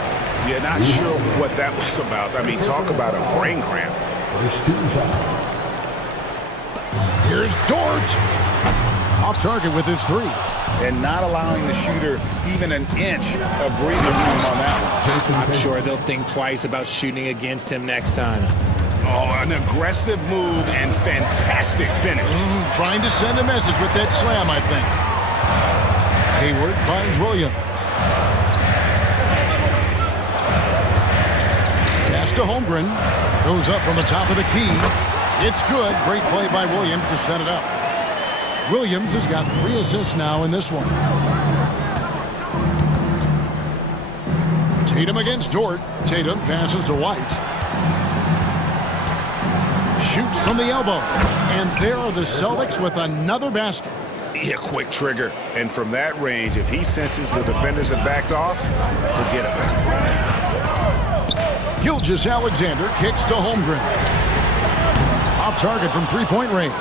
Yeah, not sure what that was about. I mean, talk about a brain cramp. First team foul. Here's Dort. Off target with his three. And not allowing the shooter even an inch of breathing room on that one. I'm sure they'll think twice about shooting against him next time. Oh, an aggressive move and fantastic finish. Trying to send a message with that slam, I think. Hayward finds Williams. Pass to Holmgren. Goes up from the top of the key. It's good. Great play by Williams to set it up. Williams has got 3 assists now in this one. Tatum against Dort. Tatum passes to White. Shoots from the elbow. And there are the Celtics with another basket. Yeah, quick trigger. And from that range, if he senses the defenders have backed off, forget about it. Gilgeous-Alexander kicks to Holmgren. Off target from three-point range.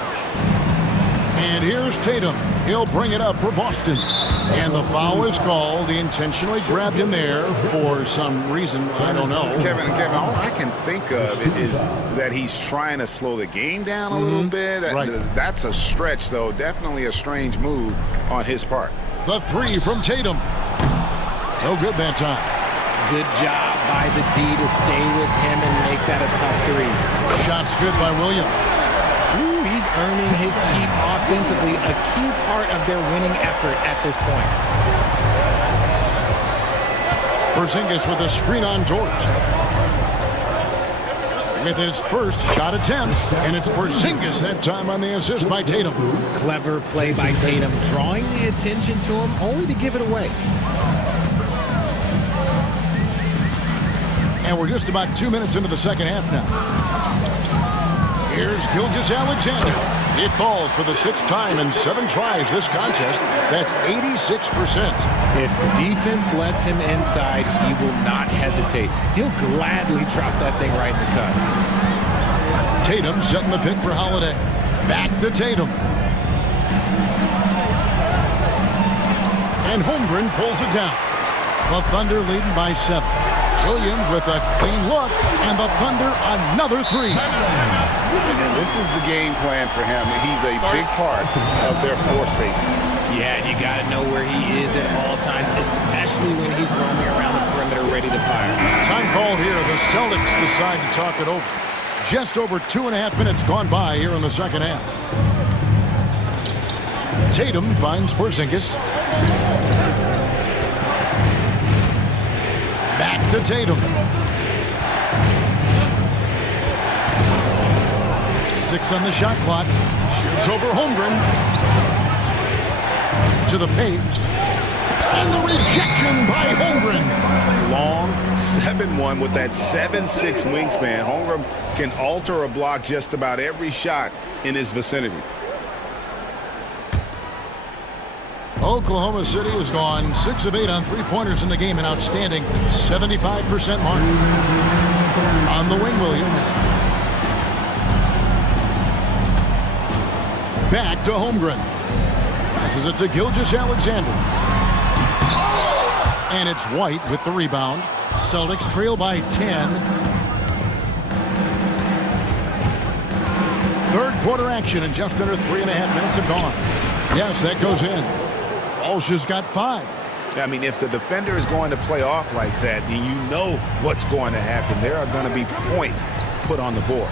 And here's Tatum. He'll bring it up for Boston. And the foul is called. He intentionally grabbed him there for some reason. I don't know. Kevin, all I can think of is that he's trying to slow the game down a little bit. Right. That's a stretch, though. Definitely a strange move on his part. The three from Tatum. No good that time. Good job by the D to stay with him and make that a tough three. Shot's good by Williams. Ooh, he's earning his keep offensively, a key part of their winning effort at this point. Porzingis with a screen on Dort. With his first shot attempt, and it's Porzingis that time on the assist by Tatum. Clever play by Tatum, drawing the attention to him only to give it away. And we're just about 2 minutes into the second half now. Here's Gilgeous-Alexander. It falls for the 6th time in 7 tries this contest. That's 86%. If the defense lets him inside, he will not hesitate. He'll gladly drop that thing right in the cut. Tatum setting the pick for Holiday. Back to Tatum. And Holmgren pulls it down. The Thunder leading by 7. Williams with a clean look, and the Thunder another three. And this is the game plan for him. He's a big part of their floor spacing. Yeah, and you got to know where he is at all times, especially when he's roaming around the perimeter ready to fire. Time called here. The Celtics decide to talk it over. Just over 2.5 minutes gone by here in the second half. Tatum finds Porzingis. Back to Tatum. 6 on the shot clock. Shoots over Holmgren. To the paint. And the rejection by Holmgren. Long 7-1 with that 7'6" wingspan. Holmgren can alter a block just about every shot in his vicinity. Oklahoma City has gone 6 of 8 on three-pointers in the game, an outstanding 75% mark. On the wing, Williams. Back to Holmgren. Passes it to Gilgeous-Alexander. And it's White with the rebound. Celtics trail by 10. Third quarter action, and just under 3.5 minutes have gone. Yes, that goes in. Walsh has got 5. I mean, if the defender is going to play off like that, then you know what's going to happen. There are going to be points put on the board.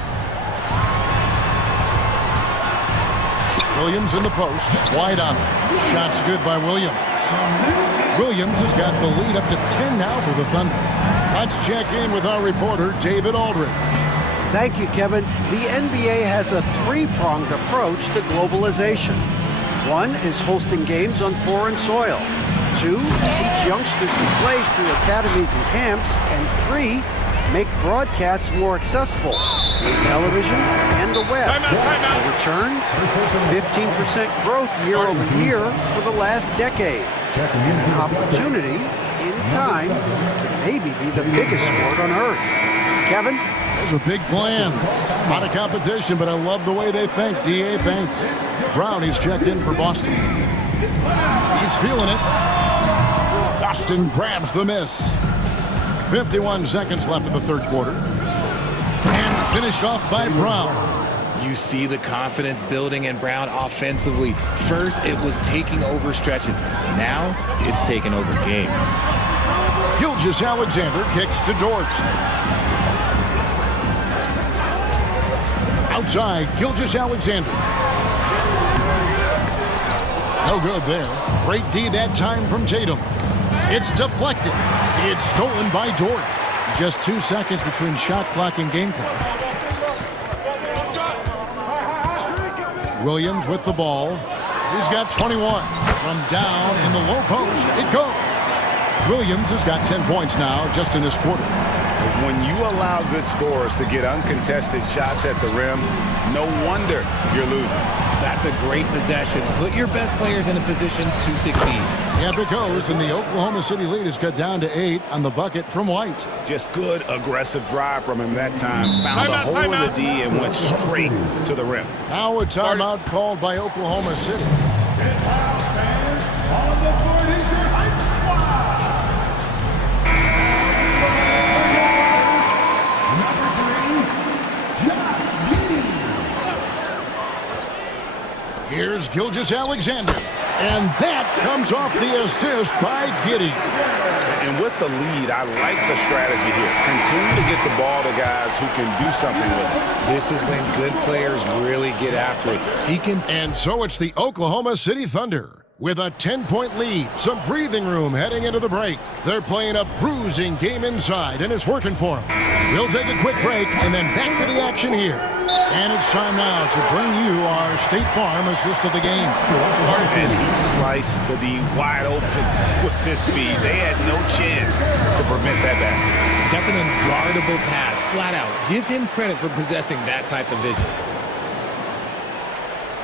Williams in the post. Wide on. Shot's good by Williams. Williams has got the lead up to 10 now for the Thunder. Let's check in with our reporter, David Aldridge. Thank you, Kevin. The NBA has a 3-pronged approach to globalization. 1 is hosting games on foreign soil. 2, teach youngsters to play through academies and camps. And 3, make broadcasts more accessible through television and the web. The returns, 15% growth year over year for the last decade. And an opportunity in time to maybe be the biggest sport on earth. Kevin? There's a big plan. A lot of competition, but I love the way they think. DA thinks. Brown, he's checked in for Boston. He's feeling it. Boston grabs the miss. 51 seconds left in the third quarter. And finished off by Brown. You see the confidence building in Brown offensively. First, it was taking over stretches. Now, it's taking over games. Gilgeous-Alexander kicks to Dort. Outside, Gilgeous-Alexander. No good there. Great D that time from Tatum. It's deflected. It's stolen by Dort. Just 2 seconds between shot clock and game clock. Williams with the ball. He's got 21. From down in the low post, it goes. Williams has got 10 points now just in this quarter. When you allow good scorers to get uncontested shots at the rim, no wonder you're losing. That's a great possession. Put your best players in a position to succeed. Yep, it goes, and the Oklahoma City lead is cut down to 8 on the bucket from White. Just good, aggressive drive from him that time. Found a hole in the D and went straight to the rim. Now a timeout called by Oklahoma City. Here's Gilgeous-Alexander. And that comes off the assist by Giddey. And with the lead, I like the strategy here. Continue to get the ball to guys who can do something with it. This is when good players really get after it. And so it's the Oklahoma City Thunder. With a 10-point lead, some breathing room heading into the break. They're playing a bruising game inside, and it's working for them. We'll take a quick break and then back to the action here. And it's time now to bring you our State Farm assist of the game. And he sliced the D wide open with his speed. They had no chance to prevent that basket. That's an unguardable pass, flat out. Give him credit for possessing that type of vision.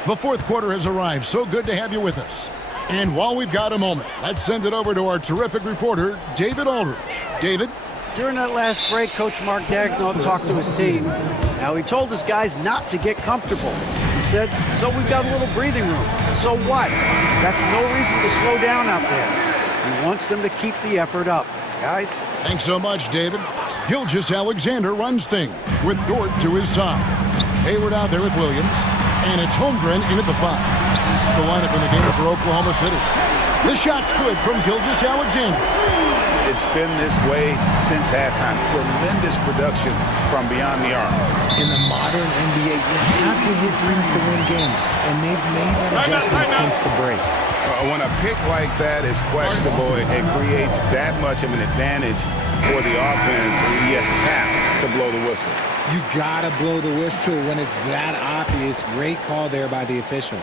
The fourth quarter has arrived. So good to have you with us. And while we've got a moment, let's send it over to our terrific reporter, David Aldridge. David? During that last break, Coach Mark Daigneault talked to his team. Now, he told his guys not to get comfortable. He said, so we've got a little breathing room. So what? That's no reason to slow down out there. He wants them to keep the effort up. Guys? Thanks so much, David. Gilgeous-Alexander runs things with Dort to his side. Hayward out there with Williams. And it's Holmgren in at the 5. It's the lineup in the game for Oklahoma City. The shot's good from Gilgeous-Alexander. It's been this way since halftime. Tremendous production from beyond the arc. In the modern NBA, you have to hit threes to win games, and they've made that adjustment since the break. When a pick like that is questionable, it creates that much of an advantage for the offense, you have to blow the whistle. You gotta blow the whistle when it's that obvious. Great call there by the official.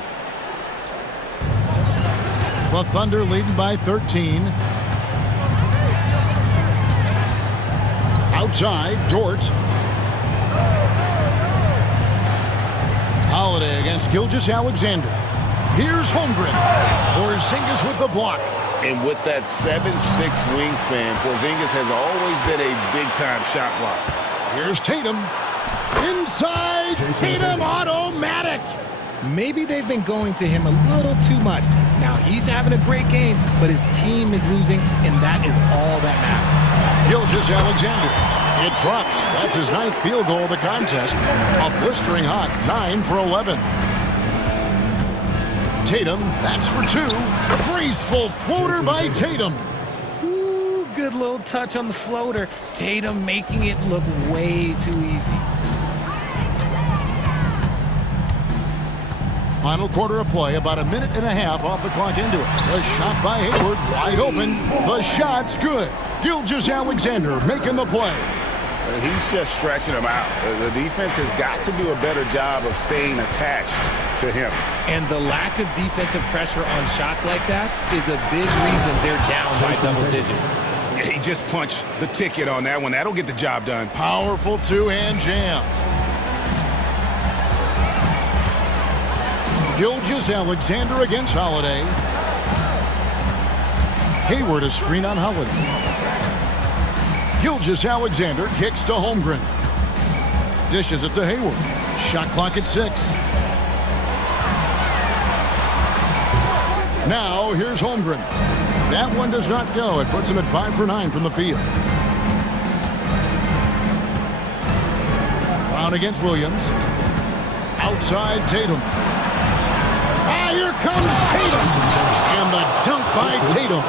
The Thunder leading by 13. Outside, Dort. Holiday against Gilgeous-Alexander. Here's Holmgren. Porzingis with the block. And with that 7'6" wingspan, Porzingis has always been a big-time shot blocker. Here's Tatum. Inside, Tatum automatic. Maybe they've been going to him a little too much. Now he's having a great game, but his team is losing, and that is all that matters. Gilgeous-Alexander. It drops. That's his 9th field goal of the contest. A blistering hot 9 for 11. Tatum, that's for 2. Graceful floater by Tatum. Ooh, good little touch on the floater. Tatum making it look way too easy. Final quarter of play, about a minute and a half off the clock into it. The shot by Hayward, wide open. The shot's good. Gilgeous-Alexander making the play. He's just stretching him out. The defense has got to do a better job of staying attached to him. And the lack of defensive pressure on shots like that is a big reason they're down by double digits. He just punched the ticket on that one. That'll get the job done. Powerful two-hand jam. Gilgeous-Alexander against Holiday. Hayward a screen on Holiday. Gilgeous-Alexander kicks to Holmgren. Dishes it to Hayward. Shot clock at 6. Now here's Holmgren. That one does not go. It puts him at 5 for 9 from the field. Brown against Williams. Outside Tatum. Here comes Tatum. And the dunk by Tatum.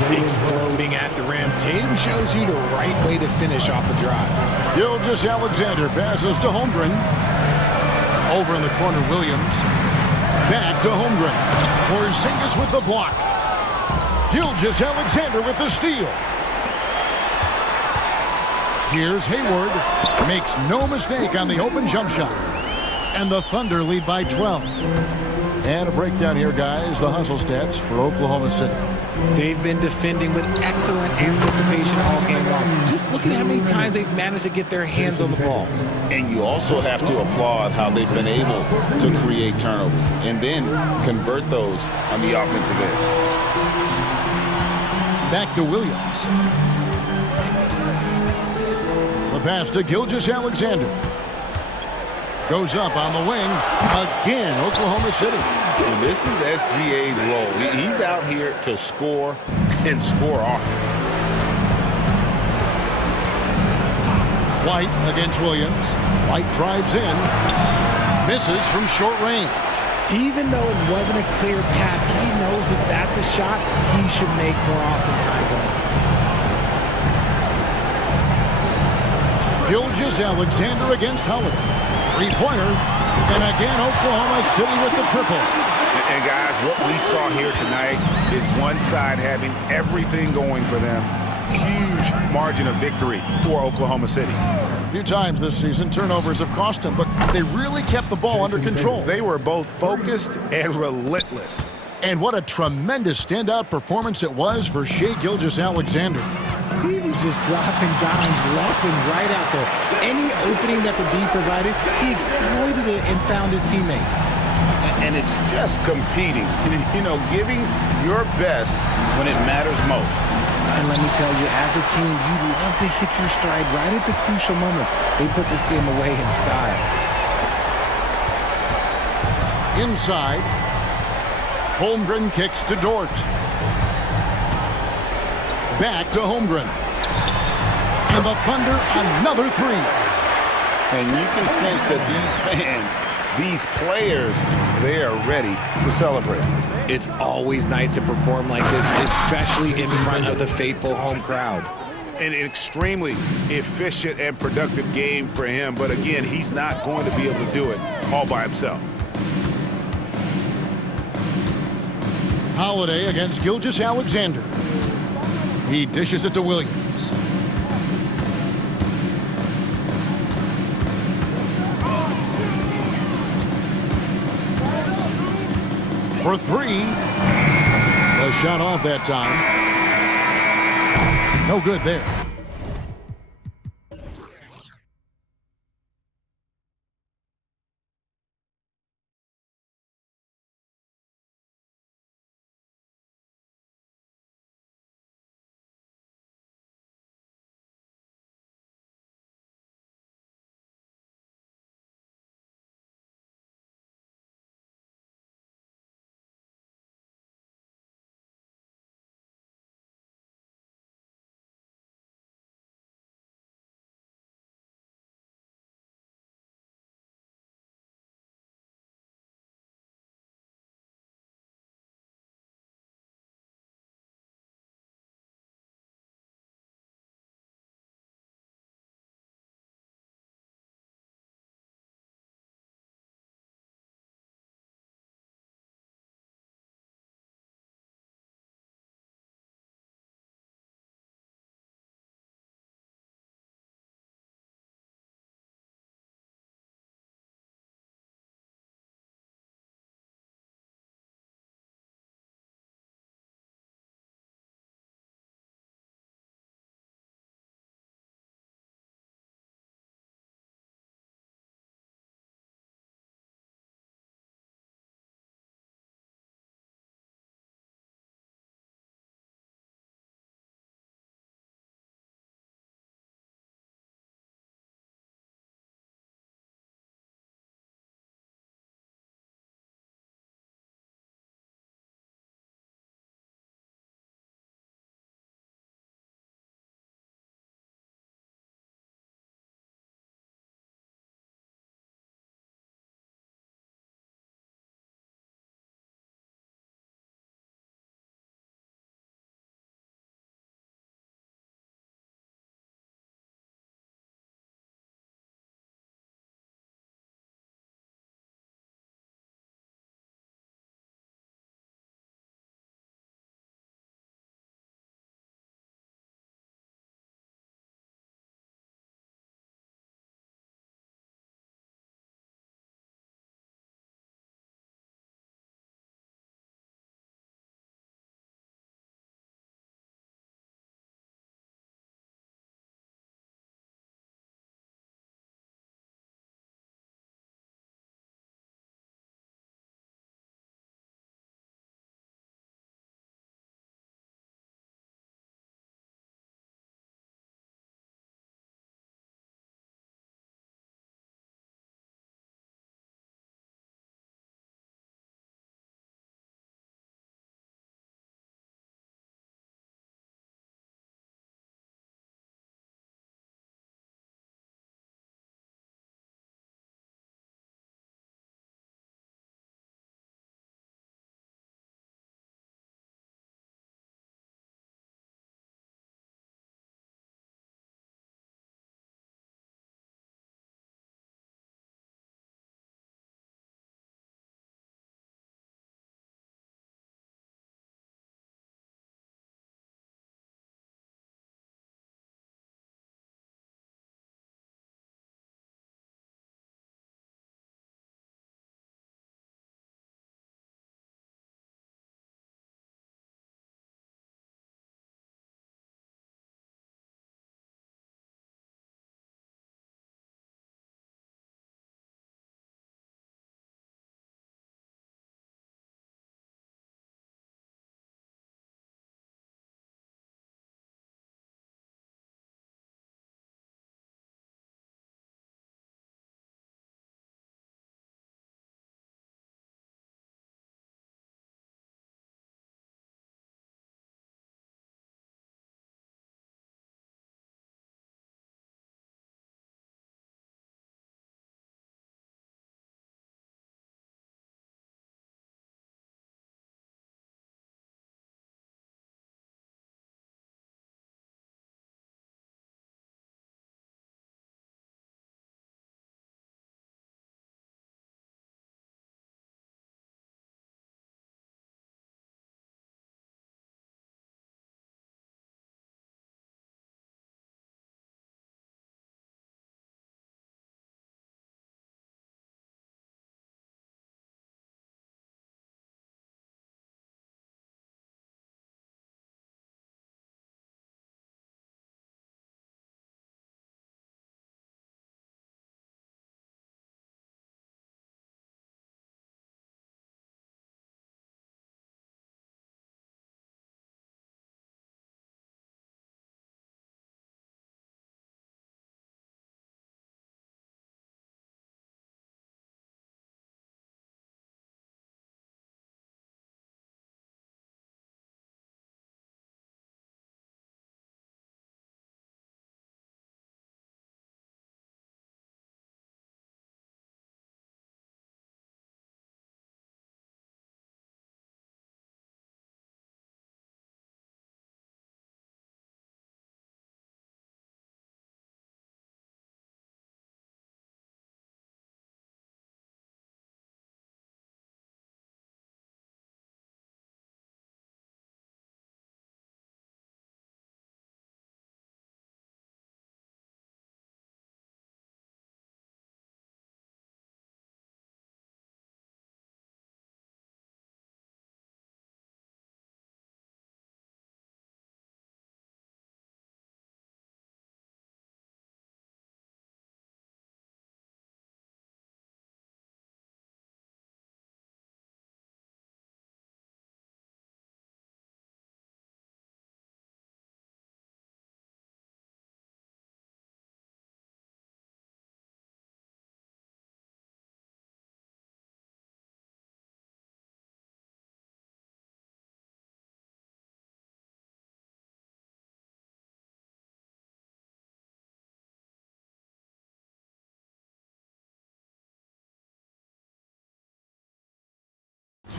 Exploding at the rim. Tatum shows you the right way to finish off a drive. Gilgeous-Alexander passes to Holmgren. Over in the corner, Williams. Back to Holmgren. Porzingis with the block. Gilgeous-Alexander with the steal. Here's Hayward. Makes no mistake on the open jump shot. And the Thunder lead by 12. And a breakdown here, guys. The hustle stats for Oklahoma City. They've been defending with excellent anticipation all game long. Just look at how many times they've managed to get their hands on the ball. And you also have to applaud how they've been able to create turnovers and then convert those on the offensive end. Back to Williams. The pass to Gilgeous-Alexander. Goes up on the wing. Again, Oklahoma City. And this is SGA's role. He's out here to score and score often. White against Williams. White drives in. Misses from short range. Even though it wasn't a clear path, he knows that that's a shot he should make more oftentimes. Gilgeous-Alexander against Holiday. Three-pointer, and again Oklahoma City with the triple. And guys, what we saw here tonight is one side having everything going for them. Huge margin of victory for Oklahoma City. A few times this season, turnovers have cost them, but they really kept the ball under control. They were both focused and relentless. And what a tremendous standout performance it was for Shai Gilgeous-Alexander. He was just dropping dimes left and right out there. Any opening that the D provided, he exploited it and found his teammates. And it's just competing, you know, giving your best when it matters most. And let me tell you, as a team, you love to hit your stride right at the crucial moments. They put this game away in style. Inside, Holmgren kicks to Dort. Back to Holmgren. And the Thunder, another three. And you can sense that these fans, these players, they are ready to celebrate. It's always nice to perform like this, especially in front of the faithful home crowd. An extremely efficient and productive game for him. But again, he's not going to be able to do it all by himself. Holiday against Gilgeous-Alexander. He dishes it to Williams. For three. A shot off that time. No good there.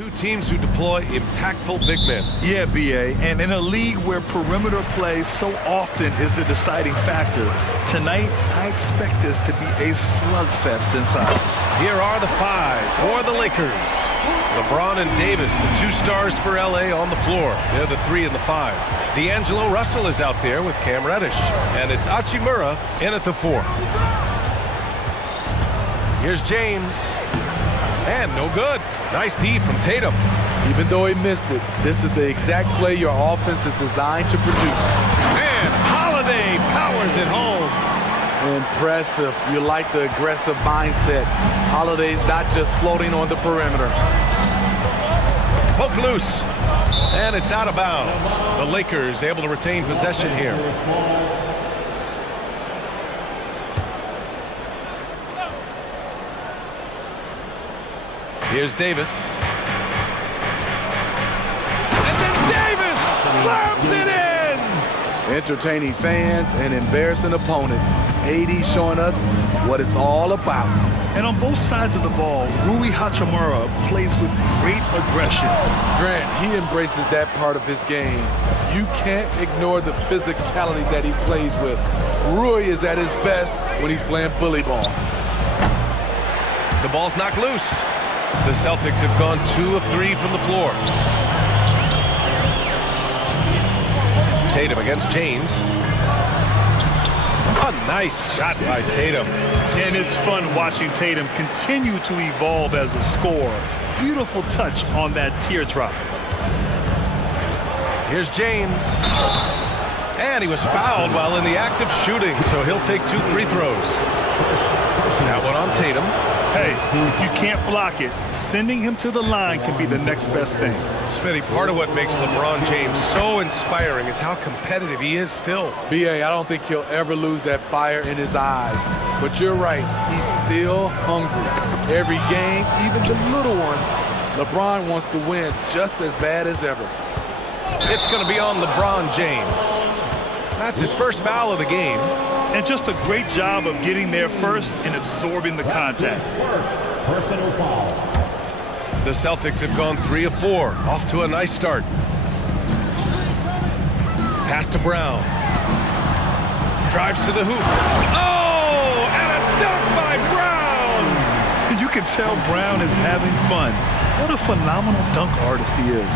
Two teams who deploy impactful big men. Yeah, BA, and in a league where perimeter play so often is the deciding factor, tonight I expect this to be a slugfest inside. Here are the five for the Lakers. LeBron and Davis, the two stars for LA on the floor. They're the 3 and the 5. D'Angelo Russell is out there with Cam Reddish. And it's Hachimura in at the 4. Here's James. And no good. Nice D from Tatum. Even though he missed it, this is the exact play your offense is designed to produce. And Holiday powers it home. Impressive. You like the aggressive mindset. Holiday's not just floating on the perimeter. Poke loose. And it's out of bounds. The Lakers able to retain possession here. Here's Davis. And then Davis slams it in! Entertaining fans and embarrassing opponents. AD showing us what it's all about. And on both sides of the ball, Rui Hachimura plays with great aggression. Grant, he embraces that part of his game. You can't ignore the physicality that he plays with. Rui is at his best when he's playing bully ball. The ball's knocked loose. The Celtics have gone 2 of 3 from the floor. Tatum against James. A nice shot by Tatum. And it's fun watching Tatum continue to evolve as a scorer. Beautiful touch on that teardrop. Here's James. And he was fouled while in the act of shooting, so he'll take 2 free throws. That one on Tatum. Hey, if you can't block it, sending him to the line can be the next best thing. Smitty, part of what makes LeBron James so inspiring is how competitive he is still. BA, I don't think he'll ever lose that fire in his eyes. But you're right, he's still hungry. Every game, even the little ones, LeBron wants to win just as bad as ever. It's going to be on LeBron James. That's his first foul of the game. And just a great job of getting there first and absorbing the contact. Personal foul. The Celtics have gone 3 of 4, off to a nice start. Pass to Brown. Drives to the hoop. Oh, and a dunk by Brown! You can tell Brown is having fun. What a phenomenal dunk artist he is.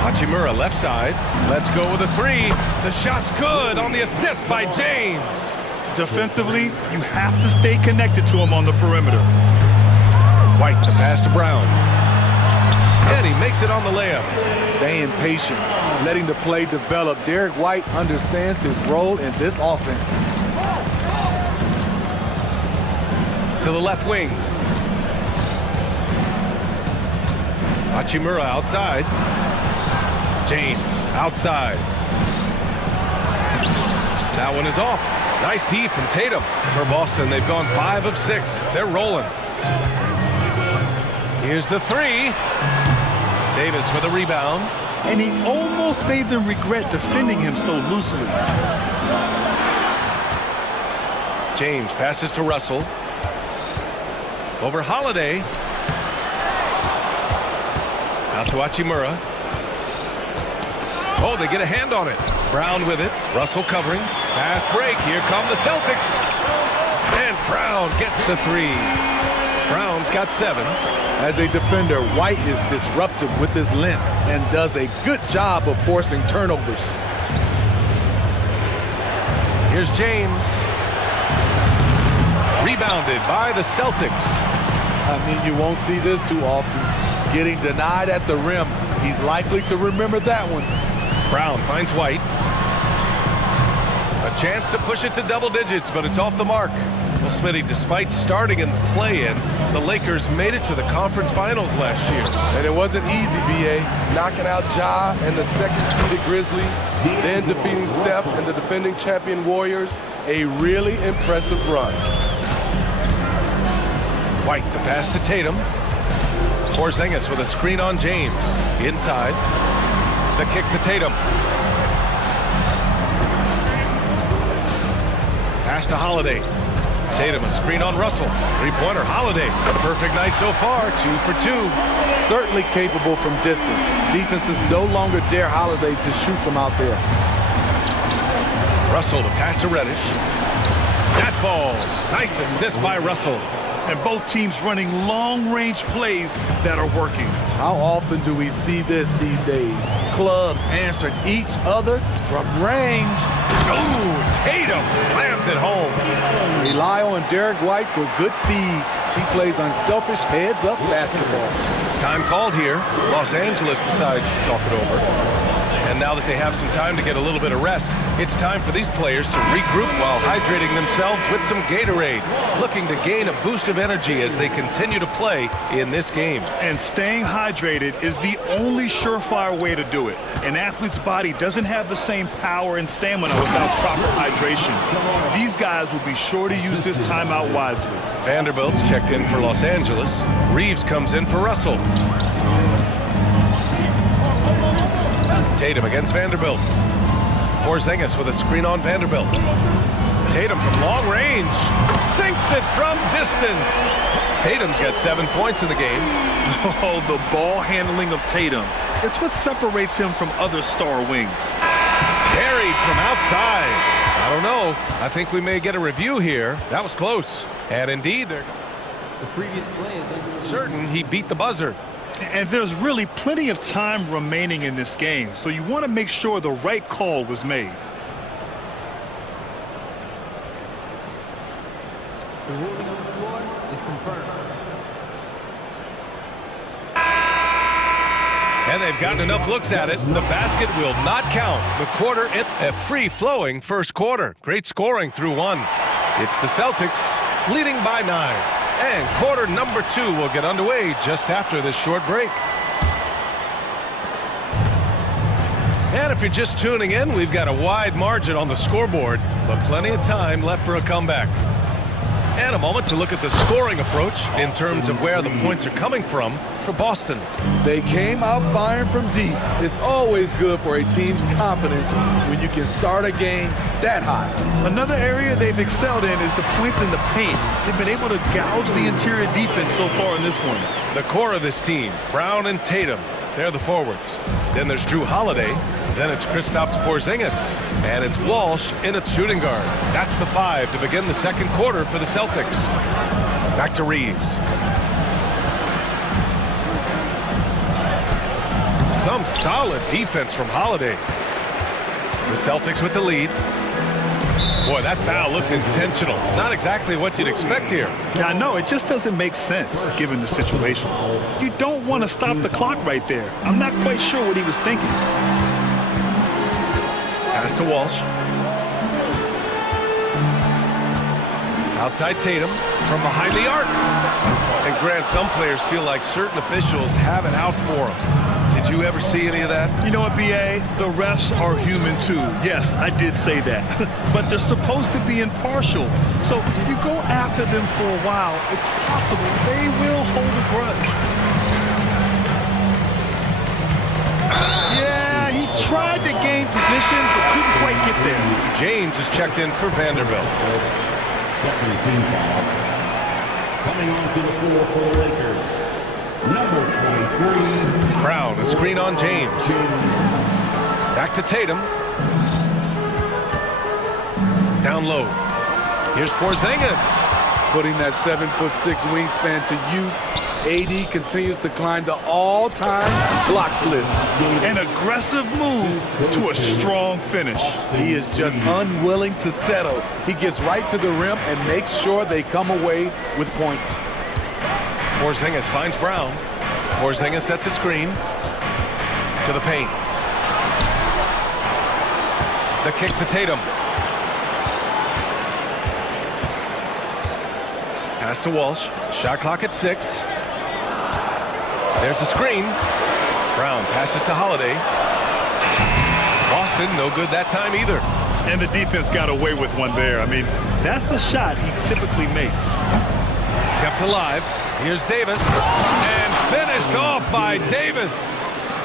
Hachimura left side. Let's go with a 3. The shot's good on the assist by James. Defensively, you have to stay connected to him on the perimeter. White the pass to Brown. And he makes it on the layup. Staying patient, letting the play develop. Derek White understands his role in this offense. To the left wing. Hachimura outside. James outside. That one is off. Nice D from Tatum. For Boston, they've gone 5 of 6. They're rolling. Here's the 3. Davis with a rebound. And he almost made them regret defending him so loosely. James passes to Russell. Over Holiday. Out to Hachimura. Oh, they get a hand on it. Brown with it. Russell covering. Fast break. Here come the Celtics. And Brown gets the 3. Brown's got 7. As a defender, White is disruptive with his length and does a good job of forcing turnovers. Here's James. Rebounded by the Celtics. I mean, you won't see this too often. Getting denied at the rim. He's likely to remember that one. Brown finds White. A chance to push it to double digits, but it's off the mark. Well, Smitty, despite starting in the play-in, the Lakers made it to the conference finals last year. And it wasn't easy, BA. Knocking out Ja and the second-seeded Grizzlies, then defeating Steph and the defending champion Warriors. A really impressive run. White, the pass to Tatum. Porzingis with a screen on James. Inside. The kick to Tatum. Pass to Holiday. Tatum, a screen on Russell. Three-pointer, Holiday. Perfect night so far, 2 for 2. Certainly capable from distance. Defenses no longer dare Holiday to shoot from out there. Russell, the pass to Reddish. That falls. Nice assist by Russell. And both teams running long-range plays that are working. How often do we see this these days? Clubs answering each other from range. Ooh, Tatum slams it home. Rely on Derek White for good feeds. She plays unselfish heads-up basketball. Time called here. Los Angeles decides to talk it over. And now that they have some time to get a little bit of rest, it's time for these players to regroup while hydrating themselves with some Gatorade, looking to gain a boost of energy as they continue to play in this game. And staying hydrated is the only surefire way to do it. An athlete's body doesn't have the same power and stamina without proper hydration. These guys will be sure to use this timeout wisely. Vanderbilt's checked in for Los Angeles. Reeves comes in for Russell. Tatum against Vanderbilt. Porzingis with a screen on Vanderbilt. Tatum from long range. Sinks it from distance. Tatum's got 7 points in the game. Oh, the ball handling of Tatum. It's what separates him from other star wings. Buried from outside. I don't know. I think we may get a review here. That was close. And indeed, the previous play is certain he beat the buzzer. And there's really plenty of time remaining in this game, so you want to make sure the right call was made. The ruling on the floor is confirmed. And they've gotten enough looks at it. The basket will not count. The quarter, a free-flowing first quarter. Great scoring through one. It's the Celtics leading by 9. And quarter number 2 will get underway just after this short break. And if you're just tuning in, we've got a wide margin on the scoreboard, but plenty of time left for a comeback. And a moment to look at the scoring approach in terms of where the points are coming from for Boston. They came out firing from deep. It's always good for a team's confidence when you can start a game that hot. Another area they've excelled in is the points in the paint. They've been able to gouge the interior defense so far in this one. The core of this team, Brown and Tatum, they're the forwards. Then there's Drew Holiday. Then it's Kristaps Porzingis. And it's Walsh in at shooting guard. That's the 5 to begin the second quarter for the Celtics. Back to Reeves. Some solid defense from Holiday. The Celtics with the lead. Boy, that foul looked intentional. Not exactly what you'd expect here. Yeah, I know. It just doesn't make sense, given the situation. You don't want to stop the clock right there. I'm not quite sure what he was thinking. Pass to Walsh. Outside Tatum from behind the arc. And Grant, some players feel like certain officials have it out for them. Did you ever see any of that? You know what, B.A.? The refs are human, too. Yes, I did say that. But they're supposed to be impartial. So if you go after them for a while, it's possible they will hold a grudge. Yeah, he tried to gain position, but couldn't quite get there. James is checked in for Vanderbilt. Second team foul. Coming onto the floor for the Lakers. Number 23. Brown, a screen on James. Back to Tatum. Down low. Here's Porzingis. Putting that 7'6" wingspan to use, AD continues to climb the all-time blocks list. An aggressive move to a strong finish. He is just unwilling to settle. He gets right to the rim and makes sure they come away with points. Porzingis finds Brown. Porzingis sets a screen to the paint. The kick to Tatum. Pass to Walsh. Shot clock at 6. There's the screen. Brown passes to Holiday. Boston, no good that time either. And the defense got away with one there. I mean, that's a shot he typically makes. Kept alive. Here's Davis. And finished off by Davis.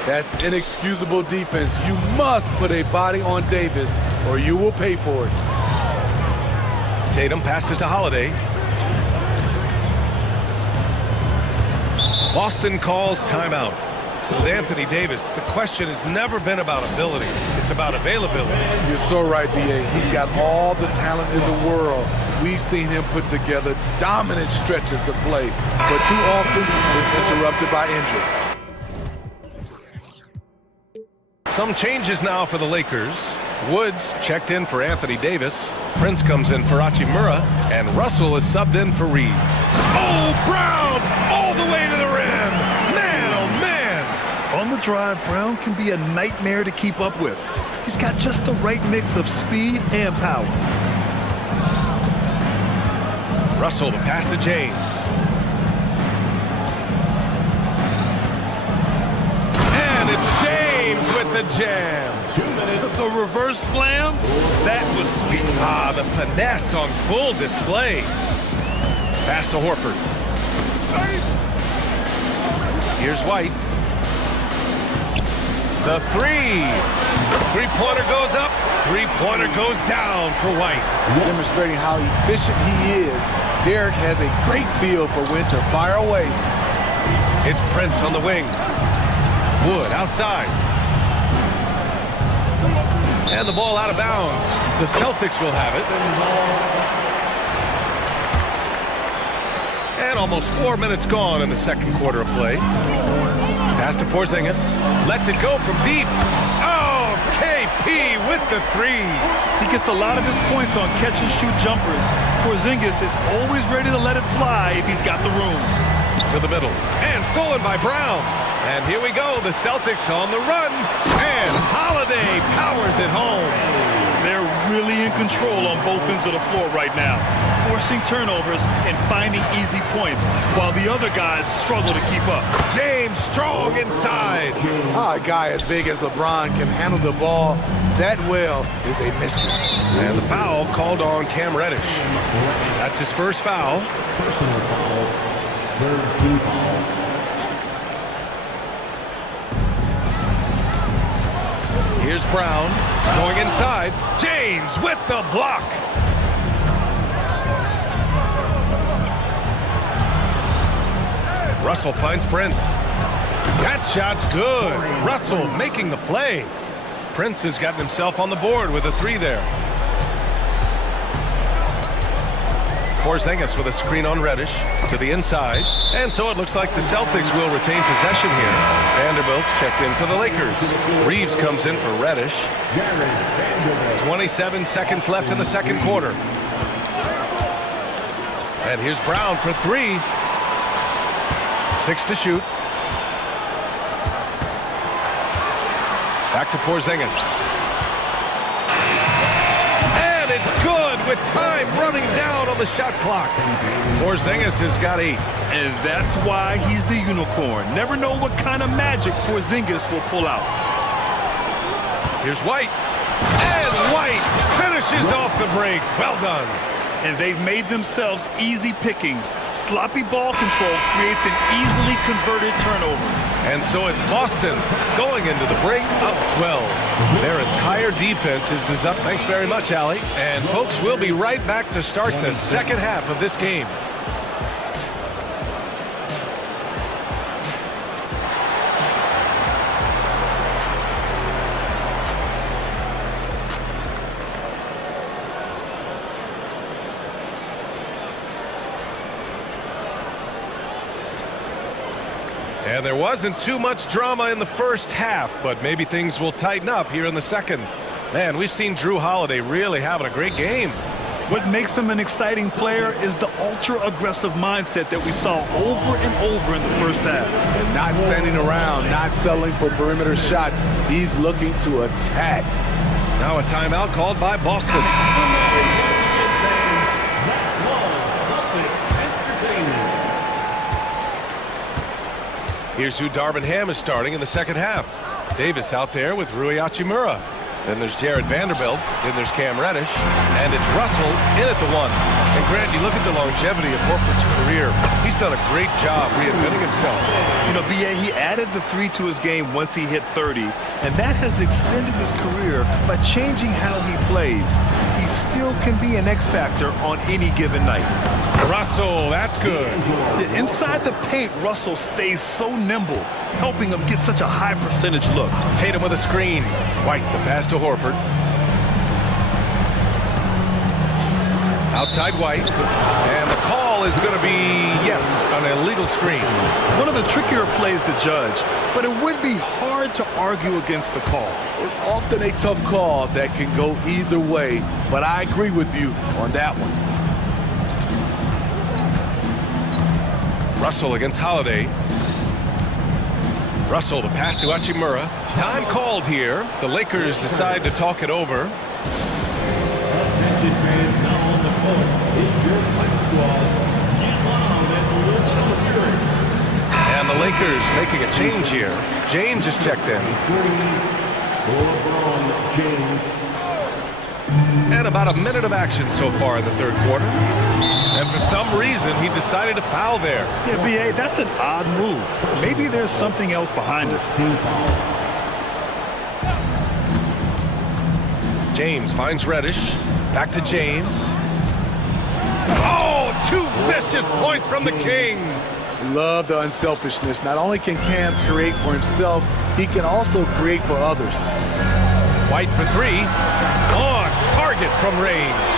That's inexcusable defense. You must put a body on Davis or you will pay for it. Tatum passes to Holiday. Boston calls timeout. With Anthony Davis, the question has never been about ability. It's about availability. You're so right, B.A. He's got all the talent in the world. We've seen him put together dominant stretches of play, but too often it's interrupted by injury. Some changes now for the Lakers. Woods checked in for Anthony Davis. Prince comes in for Hachimura, and Russell is subbed in for Reeves. Oh, Brown! All the way to the rim! Man, oh man! On the drive, Brown can be a nightmare to keep up with. He's got just the right mix of speed and power. Russell to pass to James. And it's James with the jam. The reverse slam, that was sweet. Ah, the finesse on full display. Pass to Horford. Here's White. The three. Three-pointer goes up. Three-pointer goes down for White. Demonstrating how efficient he is, Derek has a great feel for when to fire away. It's Prince on the wing. Wood outside. And the ball out of bounds. The Celtics will have it. And almost 4 minutes gone in the second quarter of play. Pass to Porzingis. Lets it go from deep. Oh, KP with the three. He gets a lot of his points on catch-and-shoot jumpers. Porzingis is always ready to let it fly if he's got the room. To the middle. And stolen by Brown. And here we go. The Celtics on the run. And Holiday powers it home. They're really in control on both ends of the floor right now, forcing turnovers and finding easy points, while the other guys struggle to keep up. James strong inside. A guy as big as LeBron can handle the ball that well is a mystery. And the foul called on Cam Reddish. That's his first foul. Personal foul. Third team foul. Here's Brown going inside. James with the block. Russell finds Prince. That shot's good. Russell making the play. Prince has gotten himself on the board with a three there. Porzingis with a screen on Reddish to the inside. And so it looks like the Celtics will retain possession here. Vanderbilt's checked in for the Lakers. Reeves comes in for Reddish. 27 seconds left in the second quarter. And here's Brown for three. 6 to shoot. Back to Porzingis. And it's good with time running down on the shot clock. Porzingis has got 8. And that's why he's the unicorn. Never know what kind of magic Porzingis will pull out. Here's White. And White finishes off the break. Well done. And they've made themselves easy pickings. Sloppy ball control creates an easily converted turnover. And so it's Boston going into the break up 12. Their entire defense is designed. Thanks very much, Allie. And folks, we'll be right back to start the second half of this game. And there wasn't too much drama in the first half, but maybe things will tighten up here in the second. Man, we've seen Drew Holiday really having a great game. What makes him an exciting player is the ultra-aggressive mindset that we saw over and over in the first half. And not standing around, not settling for perimeter shots. He's looking to attack. Now a timeout called by Boston. Here's who Darvin Ham is starting in the second half. Davis out there with Rui Hachimura. Then there's Jared Vanderbilt. Then there's Cam Reddish. And it's Russell in at the 1. And Grant, you look at the longevity of Horford's career. He's done a great job reinventing himself. You know, B.A., he added the 3 to his game once he hit 30. And that has extended his career by changing how he plays. He still can be an X factor on any given night. Russell, that's good. Inside the paint, Russell stays so nimble, helping him get such a high percentage look. Tatum with a screen. White, the pass to Horford. Outside White. And the call is going to be, yes, an illegal screen. One of the trickier plays to judge, but it would be hard to argue against the call. It's often a tough call that can go either way, but I agree with you on that one. Russell against Holiday. Russell, the pass to Hachimura. Time called here. The Lakers decide to talk it over. Attention fans, now on the court is your fight squad. Get loud and listen on the hearing. And the Lakers making a change here. James is checked in. LeBron James. And about a minute of action so far in the third quarter. And for some reason, he decided to foul there. Yeah, B.A., that's an odd move. Maybe there's something else behind it. James finds Reddish. Back to James. Oh, 2 vicious points from the King. Love the unselfishness. Not only can Cam create for himself, he can also create for others. White for 3. On target from range.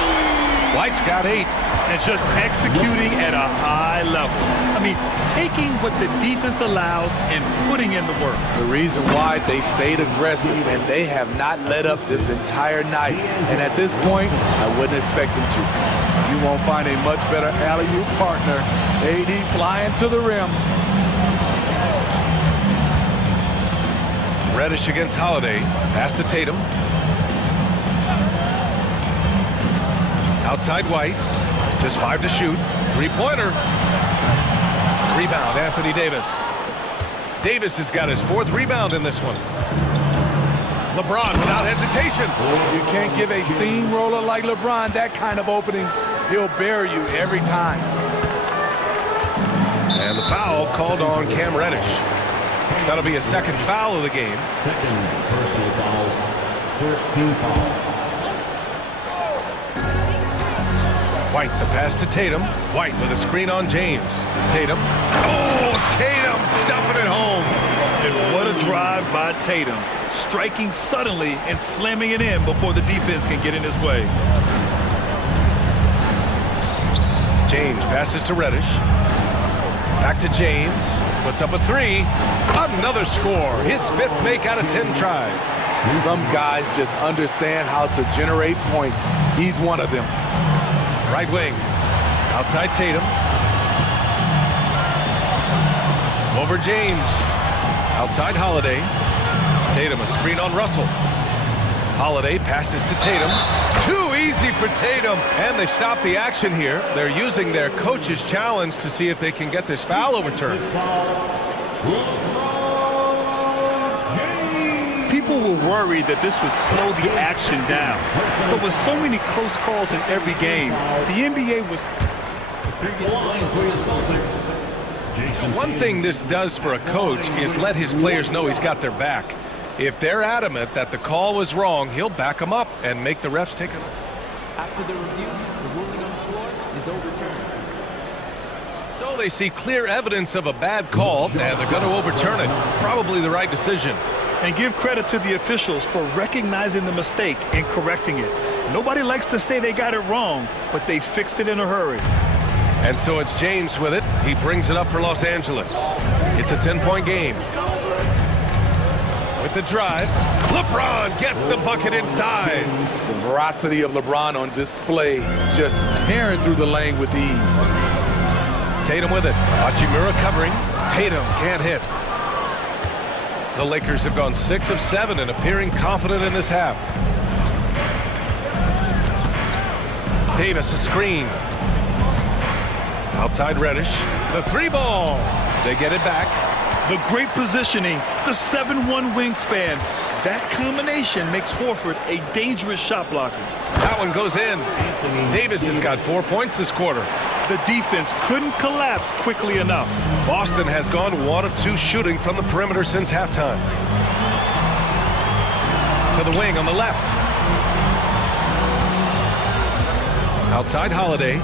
White's got 8. And just executing at a high level. I mean, taking what the defense allows and putting in the work. The reason why they stayed aggressive and they have not let up this entire night. And at this point, I wouldn't expect them to. You won't find a much better alley-oop partner. AD flying to the rim. Reddish against Holiday. Pass to Tatum. Outside White. Just 5 to shoot. 3-pointer. Rebound, Anthony Davis. Davis has got his 4th rebound in this one. LeBron without hesitation. You can't give a steamroller like LeBron that kind of opening. He'll bury you every time. And the foul called on Cam Reddish. That'll be a 2nd foul of the game. 2nd personal foul. 1st team foul. White, the pass to Tatum. White with a screen on James. Tatum. Oh, Tatum stuffing it home. And what a drive by Tatum. Striking suddenly and slamming it in before the defense can get in his way. James passes to Reddish. Back to James. Puts up a 3. Another score. His 5th make out of 10 tries. Some guys just understand how to generate points. He's one of them. Right wing. Outside Tatum. Over James. Outside Holiday. Tatum, a screen on Russell. Holiday passes to Tatum. Too easy for Tatum. And they stop the action here. They're using their coach's challenge to see if they can get this foul overturned. People were worried that this would slow the action down. But with so many close calls in every game, the NBA was... One thing this does for a coach is let his players know he's got their back. If they're adamant that the call was wrong, he'll back them up and make the refs take it. After the review, the ruling on the floor is overturned. So they see clear evidence of a bad call, and they're going to overturn it. Probably the right decision. And give credit to the officials for recognizing the mistake and correcting it. Nobody likes to say they got it wrong, but they fixed it in a hurry. And so it's James with it. He brings it up for Los Angeles. It's a 10-point game. With the drive, LeBron gets the bucket inside. The veracity of LeBron on display, just tearing through the lane with ease. Tatum with it. Hachimura covering. Tatum can't hit. The Lakers have gone 6 of 7 and appearing confident in this half. Davis, a screen. Outside Reddish. The 3-ball. They get it back. The great positioning, the 7'1" wingspan. That combination makes Horford a dangerous shot blocker. That one goes in. Davis has got 4 points this quarter. The defense couldn't collapse quickly enough. Boston has gone 1 of 2 shooting from the perimeter since halftime. To the wing on the left. Outside Holiday.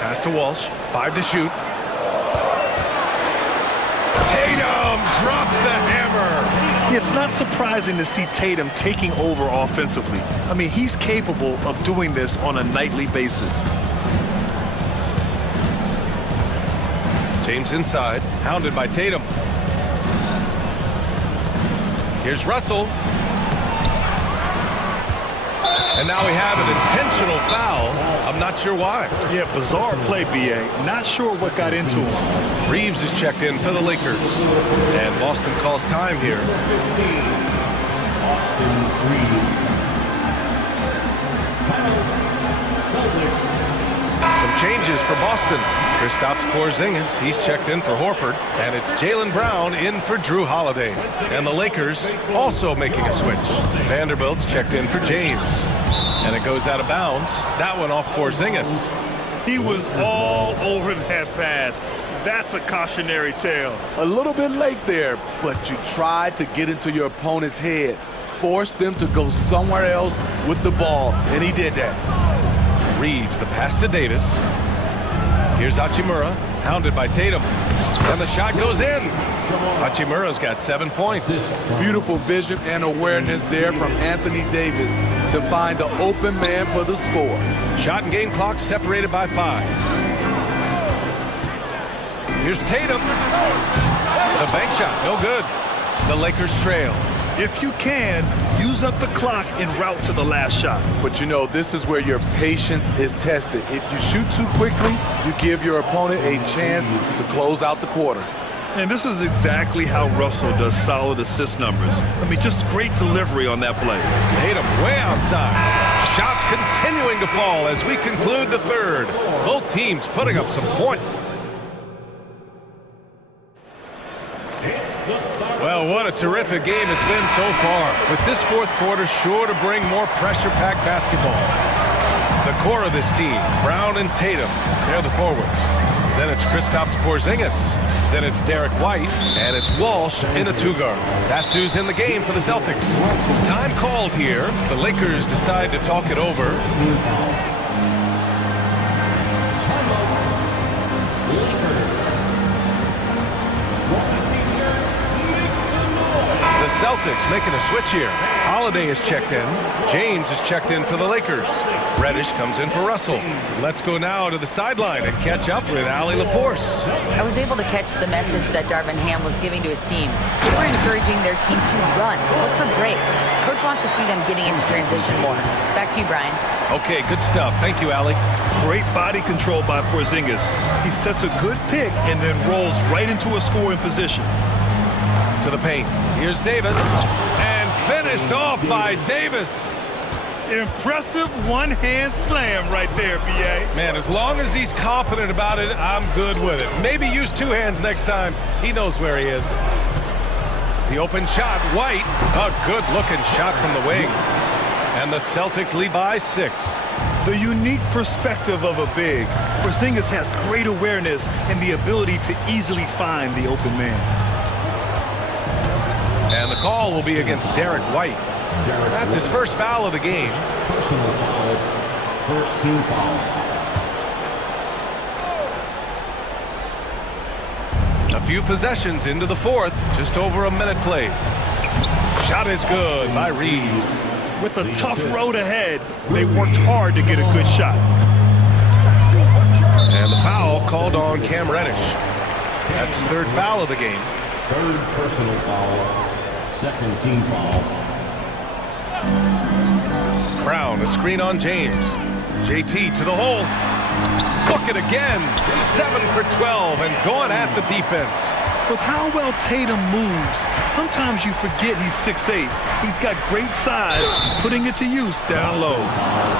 Pass to Walsh. 5 to shoot. Tatum drops the hammer. It's not surprising to see Tatum taking over offensively. I mean, he's capable of doing this on a nightly basis. James inside, hounded by Tatum. Here's Russell. And now we have an intentional foul. I'm not sure why. Yeah, bizarre play, B.A. Not sure what got into him. Reeves is checked in for the Lakers. And Boston calls time here. Austin Reeves. Some changes for Boston. Kristaps Porzingis, he's checked in for Horford. And it's Jaylen Brown in for Drew Holiday. And the Lakers also making a switch. Vanderbilt's checked in for James. And it goes out of bounds. That one off Porzingis. He was all over that pass. That's a cautionary tale. A little bit late there, but you tried to get into your opponent's head. Force them to go somewhere else with the ball, and he did that. Reeves, the pass to Davis. Here's Hachimura, hounded by Tatum. And the shot goes in. Hachimura's got 7 points. Beautiful vision and awareness there from Anthony Davis to find the open man for the score. Shot and game clock separated by 5. Here's Tatum. The bank shot, no good. The Lakers trail. If you can, use up the clock en route to the last shot. But you know, this is where your patience is tested. If you shoot too quickly, you give your opponent a chance to close out the quarter. And this is exactly how Russell does solid assist numbers. I mean, just great delivery on that play. Tatum way outside. Shots continuing to fall as we conclude the third. Both teams putting up some points. Well, what a terrific game it's been so far. With this fourth quarter sure to bring more pressure-packed basketball. The core of this team, Brown and Tatum, they're the forwards. Then it's Kristaps Porzingis. Then it's Derek White, and it's Walsh in a 2-guard. That's who's in the game for the Celtics. Time called here. The Lakers decide to talk it over. The Celtics making a switch here. Holiday is checked in. James is checked in for the Lakers. Reddish comes in for Russell. Let's go now to the sideline and catch up with Allie LaForce. I was able to catch the message that Darvin Ham was giving to his team. They were encouraging their team to run, look for breaks. Coach wants to see them getting into transition more. Back to you, Brian. Okay, good stuff. Thank you, Allie. Great body control by Porzingis. He sets a good pick and then rolls right into a scoring position. To the paint. Here's Davis. And finished off by Davis. Impressive one-hand slam right there, B.A. Man, as long as he's confident about it, I'm good with it. Maybe use 2 hands next time. He knows where he is. The open shot, White. A good-looking shot from the wing. And the Celtics lead by 6. The unique perspective of a big. Porzingis has great awareness and the ability to easily find the open man. And the call will be against Derek White. That's his first foul of the game. Personal foul. First team foul. A few possessions into the fourth. Just over a minute played. Shot is good by Reeves. With a tough road ahead, they worked hard to get a good shot. And the foul called on Cam Reddish. That's his 3rd foul of the game. 3rd personal foul. 2nd team foul. Brown, a screen on James. JT to the hole. Book it again. 7 for 12 and going at the defense. With how well Tatum moves, sometimes you forget he's 6'8". He's got great size, putting it to use down low.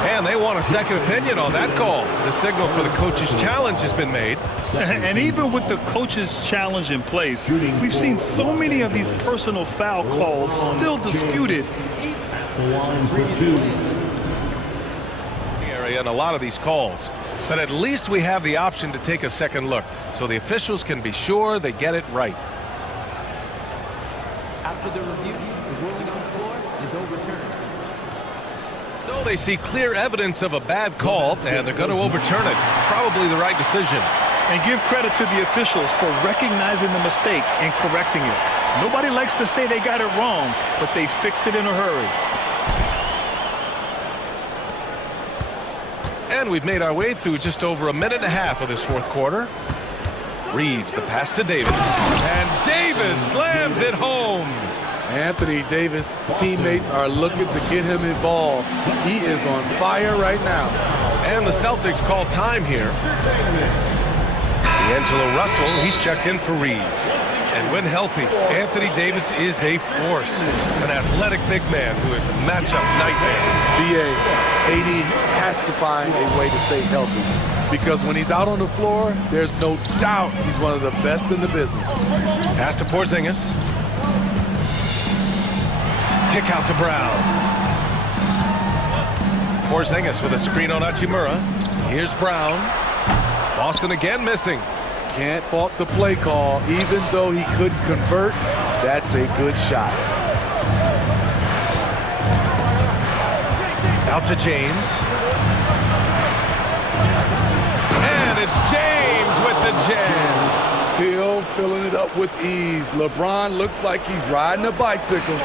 And they want a second opinion on that call. The signal for the coach's challenge has been made. And even with the coach's challenge in place, we've seen so many of these personal foul calls still disputed. And a lot of these calls. But at least we have the option to take a second look, so the officials can be sure they get it right. After the review, the ruling on the floor is overturned. So they see clear evidence of a bad call, and they're going to overturn it. Probably the right decision. And give credit to the officials for recognizing the mistake and correcting it. Nobody likes to say they got it wrong, but they fixed it in a hurry. And we've made our way through just over a minute and a half of this fourth quarter. Reeves, the pass to Davis. And Davis slams it home. Anthony Davis' teammates are looking to get him involved. He is on fire right now. And the Celtics call time here. D'Angelo Russell, he's checked in for Reeves. And when healthy, Anthony Davis is a force. An athletic big man who is a matchup nightmare. BA, AD has to find a way to stay healthy, because when he's out on the floor, there's no doubt he's one of the best in the business. Pass to Porzingis. Kick out to Brown. Porzingis with a screen on Hachimura. Here's Brown. Boston again missing. Can't fault the play call. Even though he couldn't convert, that's a good shot. Out to James. And it's James with the jam. Still filling it up with ease. LeBron looks like he's riding a bicycle.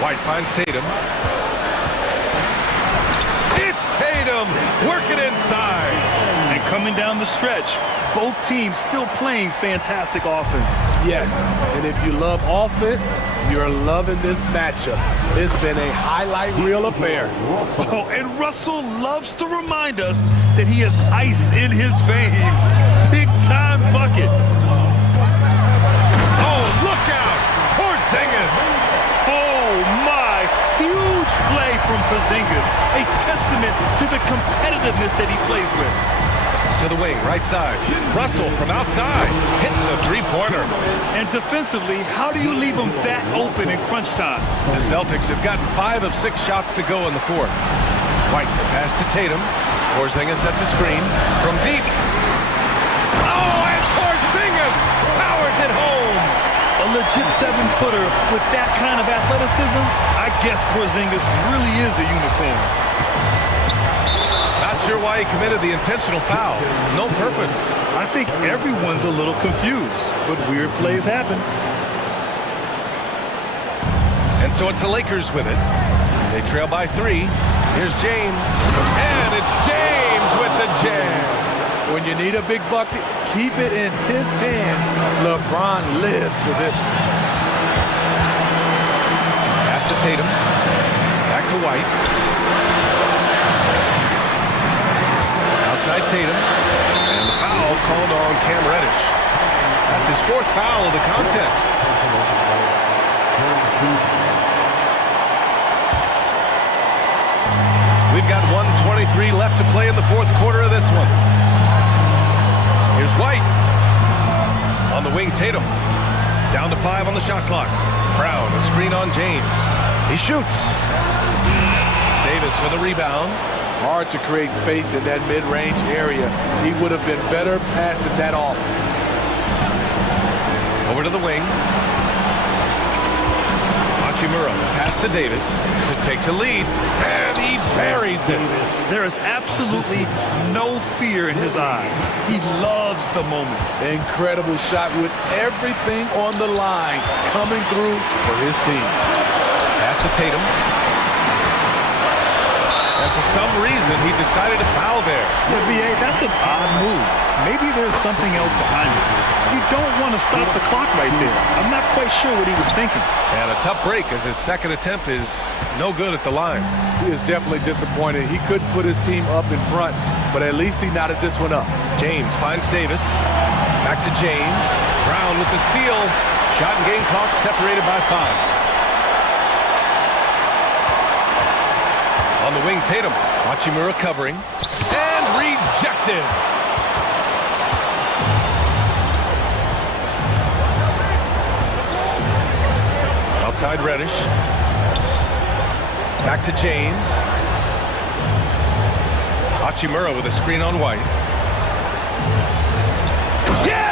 White finds Tatum. It's Tatum working inside. And coming down the stretch, both teams still playing fantastic offense. Yes, and if you love offense, you're loving this matchup. It's been a highlight reel affair. Oh, and Russell loves to remind us that he has ice in his veins. Big time bucket. Oh, look out! Porzingis! Oh my! Huge play from Porzingis. A testament to the competitiveness that he plays with. To the wing, right side. Russell from outside hits a three-pointer. And defensively, how do you leave them that open in crunch time? The Celtics have gotten 5 of 6 shots to go in the fourth. White, the pass to Tatum. Porzingis sets a screen from deep. Oh, and Porzingis powers it home. A legit 7-footer with that kind of athleticism, I guess Porzingis really is a unicorn. Not sure why he committed the intentional foul. No purpose. I think everyone's a little confused, but weird plays happen. And so it's the Lakers with it. They trail by 3. Here's James. And it's James with the jam. When you need a big bucket, keep it in his hands. LeBron lives for this. Pass to Tatum. Back to White. Outside Tatum. And the foul called on Cam Reddish. That's his 4th foul of the contest. We've got 1:23 left to play in the fourth quarter of this one. Here's White. On the wing, Tatum. Down to 5 on the shot clock. Brown, a screen on James. He shoots. Davis with a rebound. Hard to create space in that mid-range area. He would have been better passing that off. Over to the wing. Hachimura, the pass to Davis to take the lead. And he buries it. There is absolutely no fear in his eyes. He loves the moment. Incredible shot with everything on the line coming through for his team. Pass to Tatum. And for some reason, he decided to foul there. Yeah, BA, that's an odd move. Maybe there's something else behind it. You don't want to stop the clock right there. I'm not quite sure what he was thinking. And a tough break as his second attempt is no good at the line. He is definitely disappointed. He couldn't put his team up in front, but at least he knotted this one up. James finds Davis. Back to James. Brown with the steal. Shot and Gamecocks separated by 5. On the wing, Tatum. Hachimura covering. And rejected. Outside Reddish. Back to James. Hachimura with a screen on White. Yes!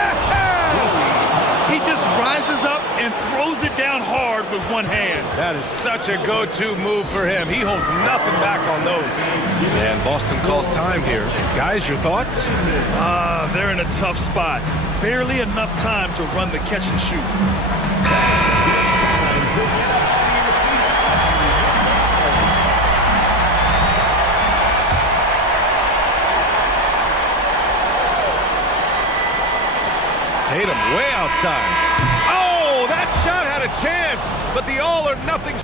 He just rises up and throws it down hard with one hand. That is such a go-to move for him. He holds nothing back on those. And Boston calls time here. Guys, your thoughts? They're in a tough spot. Barely enough time to run the catch and shoot. Tatum way outside. Oh, that shot had a chance, but the all-or-nothing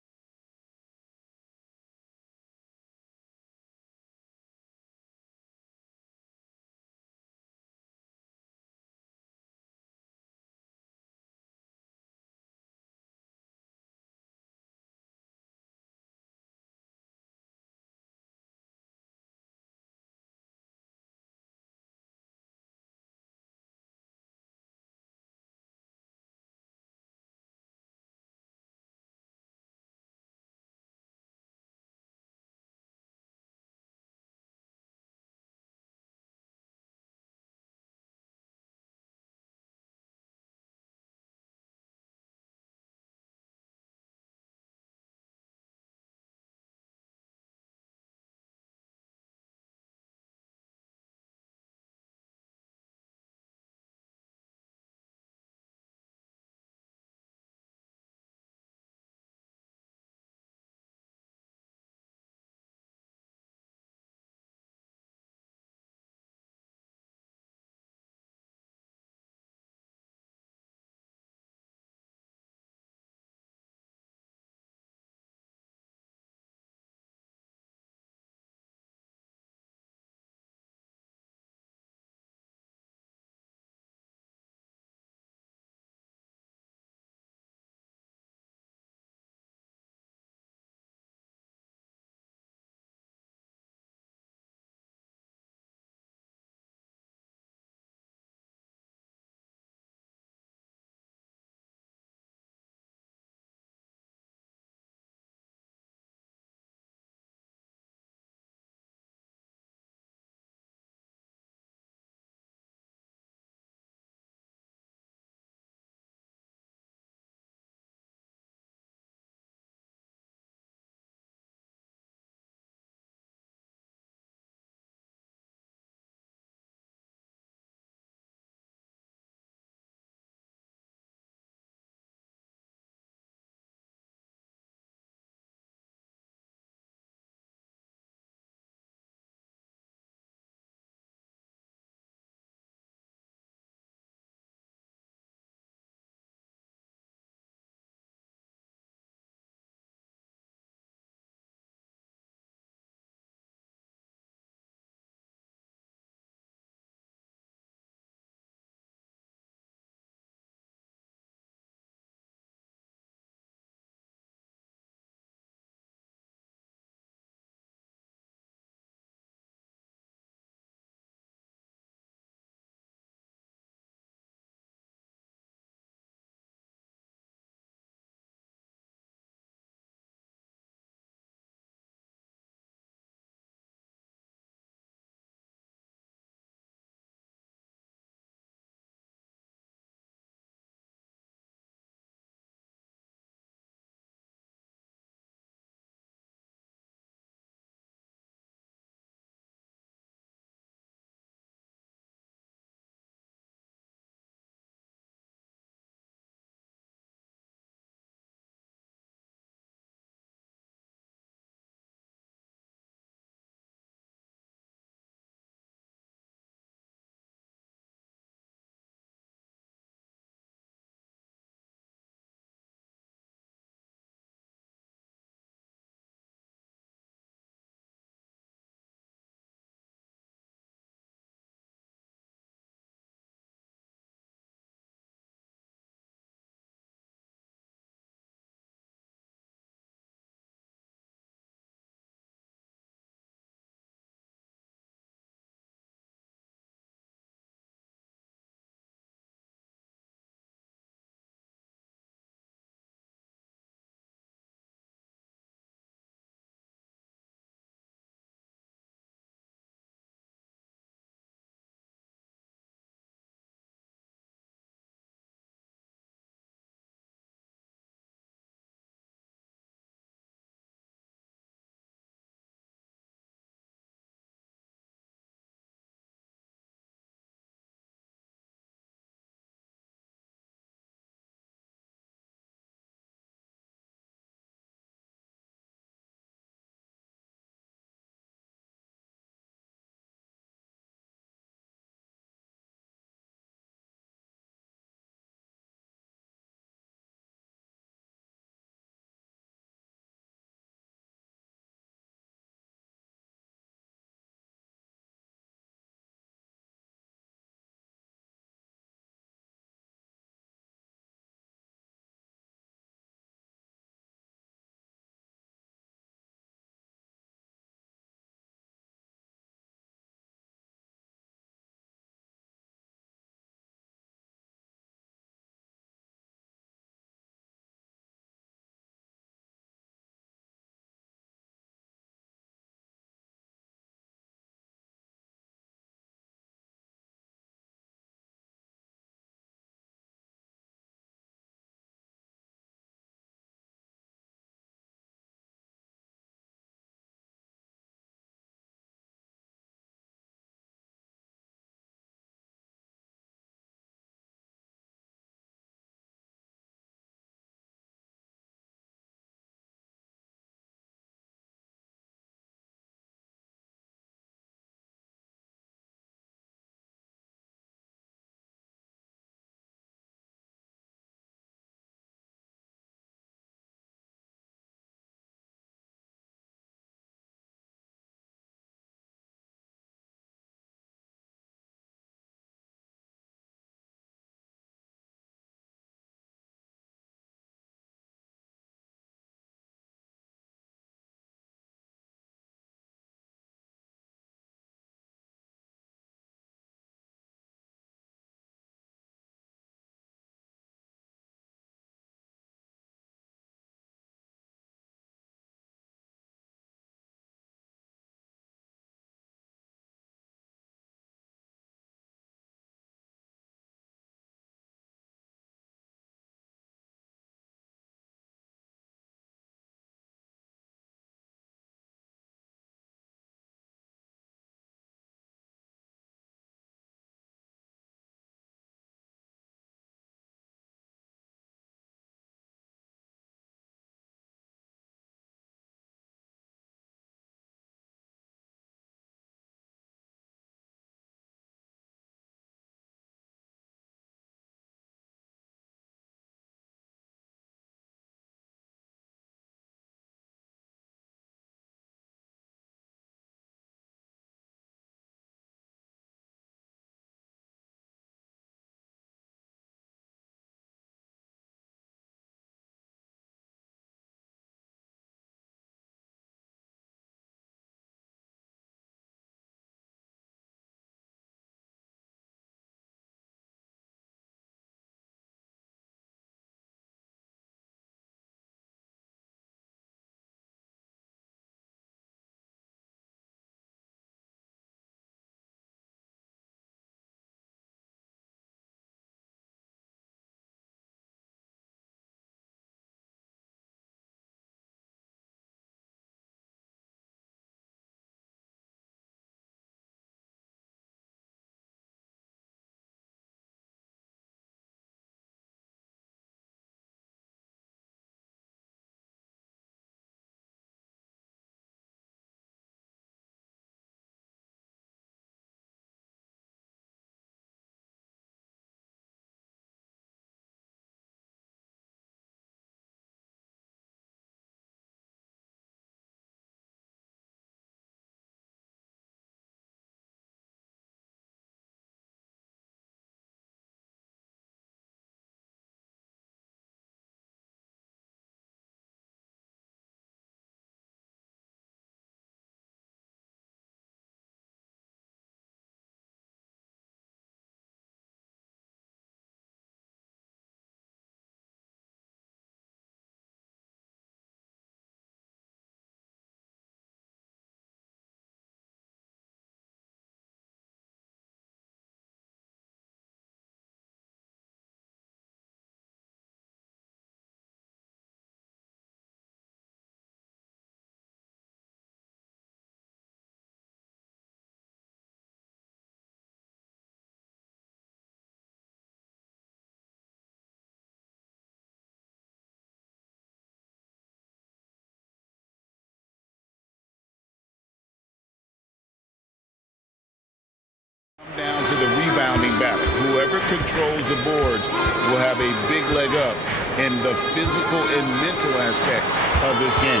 into the rebounding battle. Whoever controls the boards will have a big leg up in the physical and mental aspect of this game.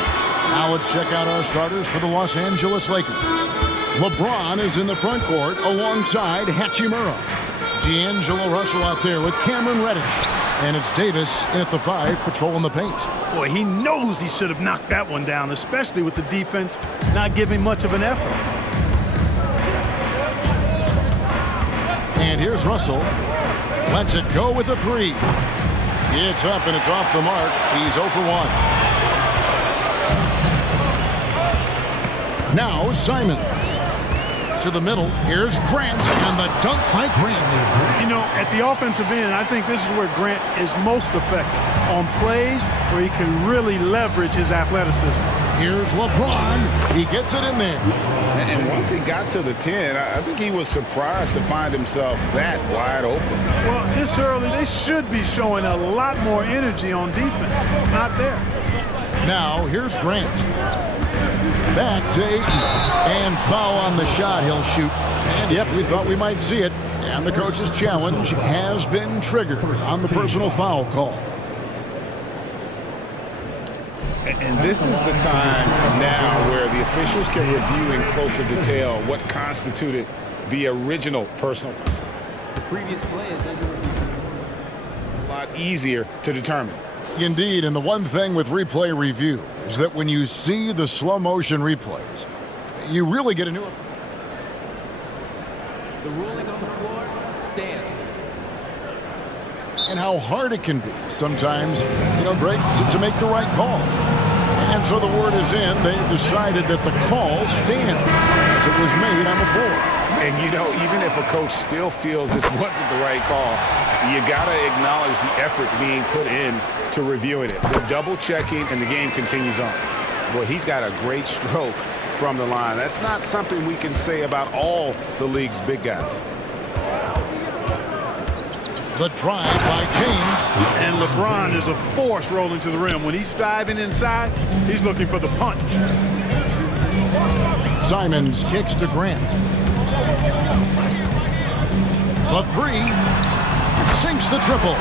Now let's check out our starters for the Los Angeles Lakers. LeBron is in the front court alongside Hachimura. D'Angelo Russell out there with Cameron Reddish. And it's Davis in at the 5, patrolling the paint. Boy, he knows he should have knocked that one down, especially with the defense not giving much of an effort. And here's Russell. Lets it go with the 3. It's up and it's off the mark. He's 0 for 1. Now Simons. To the middle. Here's Grant, and the dunk by Grant. You know, at the offensive end, I think this is where Grant is most effective, on plays where he can really leverage his athleticism. Here's LeBron. He gets it in there. And once he got to the 10, I think he was surprised to find himself that wide open. Well, this early, they should be showing a lot more energy on defense. It's not there. Now, here's Grant. Back to Ayton. And foul on the shot he'll shoot. And yep, we thought we might see it. And the coach's challenge has been triggered on the personal foul call. And this is the time now where the officials can review in closer detail what constituted the original personal foul. The previous play is under review. A lot easier to determine. Indeed, and the one thing with replay review is that when you see the slow motion replays, you really get a new... The ruling on the floor stands. And how hard it can be sometimes, Greg, to make the right call. And so the word is in. They've decided that the call stands as it was made on the floor. And, even if a coach still feels this wasn't the right call, you got to acknowledge the effort being put in to reviewing it. The double checking, and the game continues on. Boy, he's got a great stroke from the line. That's not something we can say about all the league's big guys. The drive by James. And LeBron is a force rolling to the rim. When he's diving inside, he's looking for the punch. Simons kicks to Grant. The 3 sinks the triple.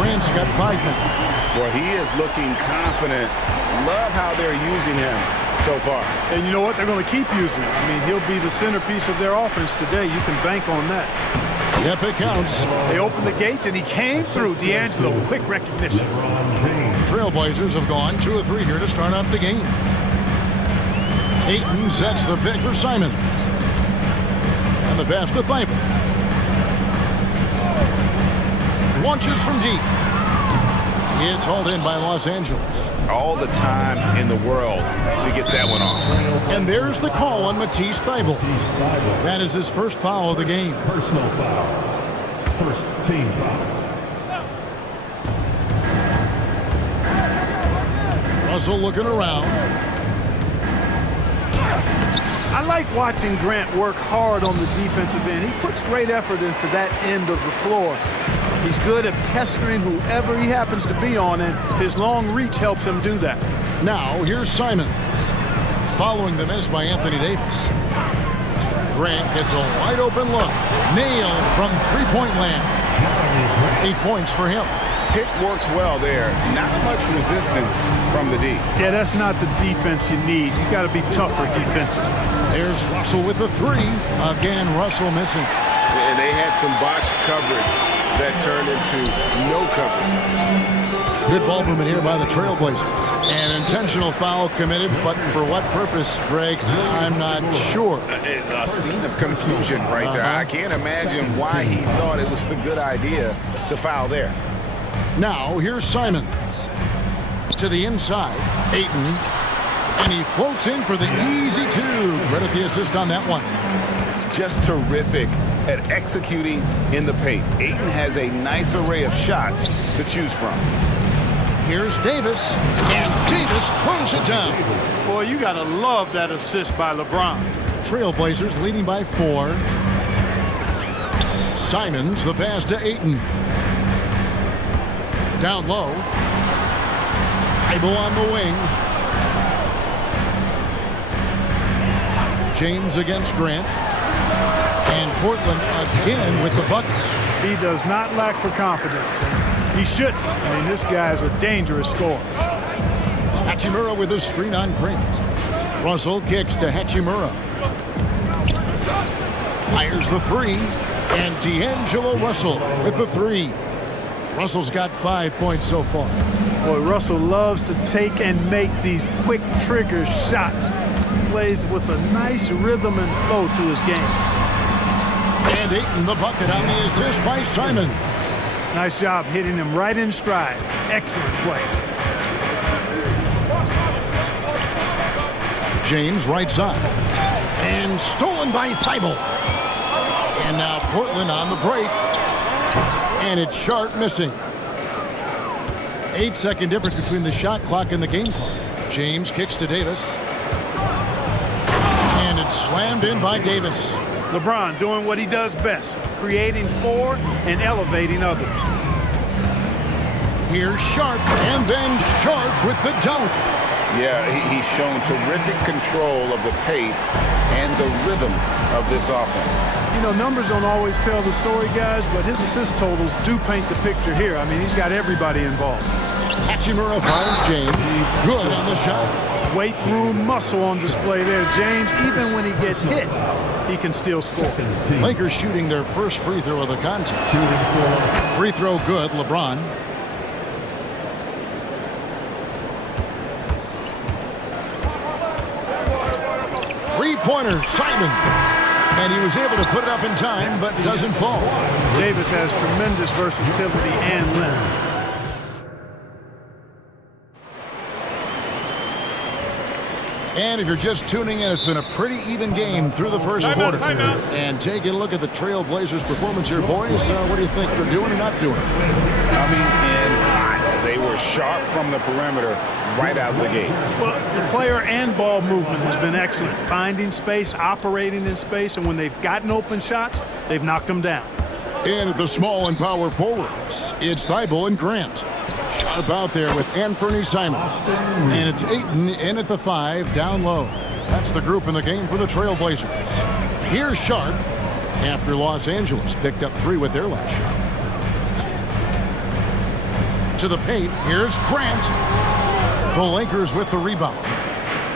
Grant's got 5 minutes. Boy, he is looking confident. Love how they're using him so far. And you know what? They're going to keep using him. I mean, he'll be the centerpiece of their offense today. You can bank on that. Yep, it counts. They opened the gates, and he came through. D'Angelo, quick recognition. Trailblazers have gone 2 of 3 here to start out the game. Ayton sets the pick for Simons. And the pass to Thibault. Launches from deep. It's hauled in by Los Angeles. All the time in the world to get that one off. And there's the call on Matisse Thybulle. That is his first foul of the game. Personal foul. First team foul. Russell looking around. I like watching Grant work hard on the defensive end. He puts great effort into that end of the floor. He's good at pestering whoever he happens to be on, and his long reach helps him do that. Now, here's Simons. Following the miss by Anthony Davis. Grant gets a wide open look. Nailed from three-point land. 8 points for him. Pick works well there. Not much resistance from the D. Yeah, that's not the defense you need. You got to be tougher defensively. There's Russell with the 3. Again, Russell missing. And they had some botched coverage that turned into no coverage. Good ball movement here by the Trailblazers. An intentional foul committed, but for what purpose, Greg? I'm not sure. A scene of confusion right there. I can't imagine why he thought it was a good idea to foul there. Now, here's Simons. To the inside, Ayton. And he floats in for the easy 2. Credit the assist on that one. Just terrific at executing in the paint. Ayton has a nice array of shots to choose from. Here's Davis, and Davis throws it down. Boy, you got to love that assist by LeBron. Trailblazers leading by 4. Simons, the pass to Ayton. Down low. Thybulle on the wing. James against Grant. And Portland again with the bucket. He does not lack for confidence. He shouldn't. I mean, this guy is a dangerous scorer. Hachimura with a screen on Grant. Russell kicks to Hachimura. Fires the three. And D'Angelo Russell with the three. Russell's got 5 points so far. Boy, Russell loves to take and make these quick trigger shots. Plays with a nice rhythm and flow to his game. And Ayton the bucket on the assist by Simon. Nice job hitting him right in stride. Excellent play. James right side. And stolen by Thibault. And now Portland on the break. And it's Sharp missing. 8-second difference between the shot clock and the game clock. James kicks to Davis. And it's slammed in by Davis. LeBron doing what he does best, creating for and elevating others. Here's Sharp, and then Sharp with the dunk. Yeah, he's shown terrific control of the pace and the rhythm of this offense. You know, numbers don't always tell the story, guys, but his assist totals do paint the picture here. I mean, he's got everybody involved. Hachimura finds James. Good on the shot. Weight room muscle on display there. James, even when he gets hit, he can still score. Lakers shooting their first free throw of the contest. Free throw good, LeBron. Three-pointer, Simon. And he was able to put it up in time, but doesn't fall. Davis has tremendous versatility and length. And if you're just tuning in, it's been a pretty even game through the first quarter. And taking a look at the Trail Blazers' performance here, boys. What do you think they're doing or not doing? Coming in hot. They were sharp from the perimeter right out of the gate. Well, the player and ball movement has been excellent. Finding space, operating in space, and when they've gotten open shots, they've knocked them down. And at the small and power forwards, it's Thibault and Grant. Sharp out there with Anthony Simons. And it's Ayton in at the 5, down low. That's the group in the game for the Trail Blazers. Here's Sharp after Los Angeles picked up 3 with their last shot. To the paint, here's Grant. The Lakers with the rebound.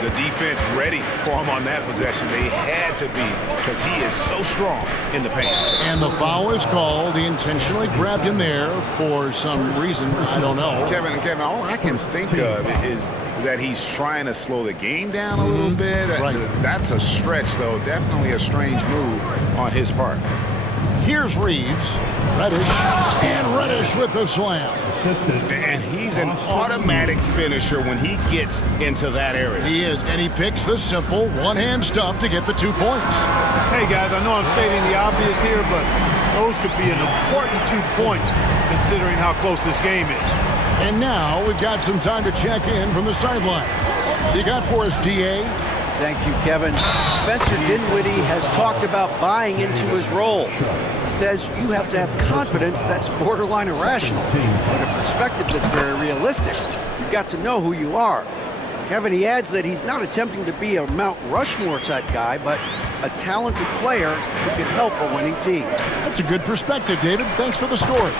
The defense ready for him on that possession. They had to be because he is so strong in the paint. And the foul is called. He intentionally grabbed him there for some reason. I don't know. Kevin, all I can think of is that he's trying to slow the game down a little bit. Right. That's a stretch, though. Definitely a strange move on his part. Here's Reeves. Reddish. And Reddish with the slam. And he's an automatic finisher when he gets into that area. He is, and he picks the simple one-hand stuff to get the 2 points. Hey, guys, I know I'm stating the obvious here, but those could be an important 2 points considering how close this game is. And now we've got some time to check in from the sidelines. You got for us, D.A.? Thank you, Kevin. Spencer Dinwiddie has talked about buying into his role. He says you have to have confidence that's borderline irrational, but a perspective that's very realistic. You've got to know who you are. Kevin, he adds that he's not attempting to be a Mount Rushmore type guy, but a talented player who can help a winning team. That's a good perspective, David. Thanks for the story.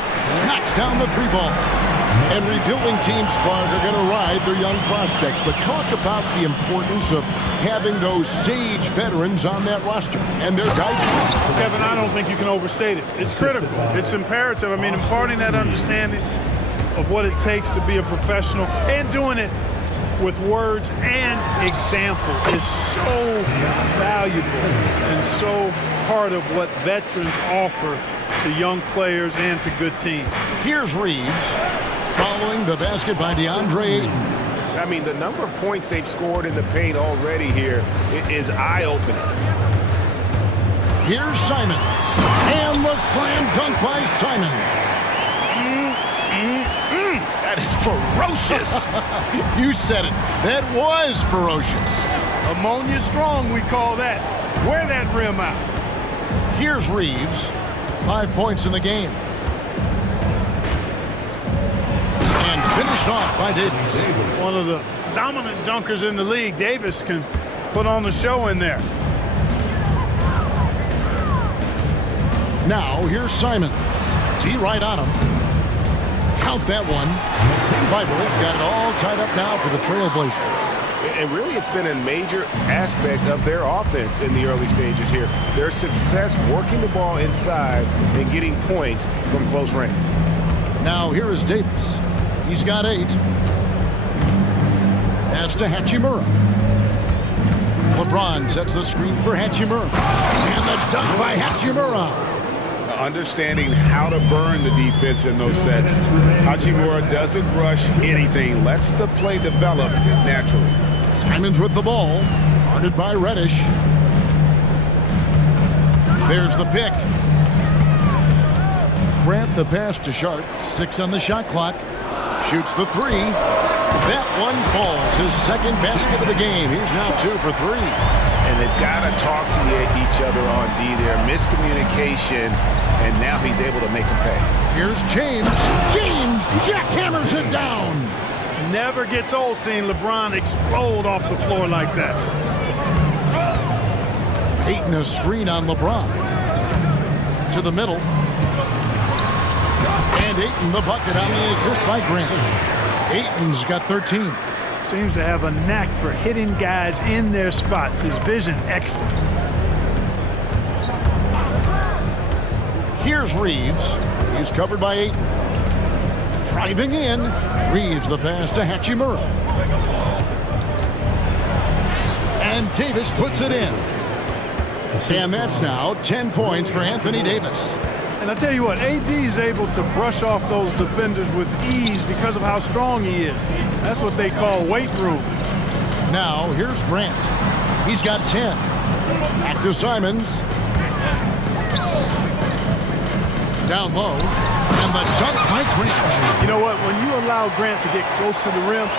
Knocks down the 3-ball. And rebuilding teams, Clark, are going to ride their young prospects. But talk about the importance of having those sage veterans on that roster and their guidance. Kevin, I don't think you can overstate it. It's critical. It's imperative. I mean, imparting that understanding of what it takes to be a professional and doing it with words and example is so valuable and so part of what veterans offer to young players and to good teams. Here's Reeves following the basket by DeAndre Ayton. I mean, the number of points they've scored in the paint already here is eye-opening. Here's Simons. And the slam dunk by Simons. That is ferocious. You said it. That was ferocious. Ammonia strong, we call that. Wear that rim out. Here's Reeves. 5 points in the game. And finished off by Davis. One of the dominant dunkers in the league. Davis can put on the show in there. Now, here's Simons. He right on him. Count that one. Bibles got it all tied up now for the Trailblazers. And really, it's been a major aspect of their offense in the early stages here. Their success working the ball inside and getting points from close range. Now, here is Davis. He's got 8. Pass to Hachimura. LeBron sets the screen for Hachimura. And the dunk by Hachimura. Understanding how to burn the defense in those sets. Hachimura doesn't rush anything. Lets the play develop naturally. Simons with the ball. Guarded by Reddish. There's the pick. Grant the pass to Sharp. 6 on the shot clock. Shoots the 3. That one falls. His second basket of the game. He's now 2 for 3. And they've got to talk to each other on D there. Miscommunication, and now he's able to make them pay. Here's James. James jackhammers it down. Never gets old seeing LeBron explode off the floor like that. Ayton a screen on LeBron. To the middle. And Ayton the bucket on the assist by Grant. Ayton's got 13. Seems to have a knack for hitting guys in their spots. His vision, excellent. Here's Reeves. He's covered by Ayton. Driving in. Reeves the pass to Hachimura. And Davis puts it in. And that's now 10 points for Anthony Davis. And I tell you what, AD is able to brush off those defenders with ease because of how strong he is. That's what they call weight room. Now, here's Grant. He's got 10. Back to Simons. Down low. And the dunk by Grant. You know what? When you allow Grant to get close to the rim,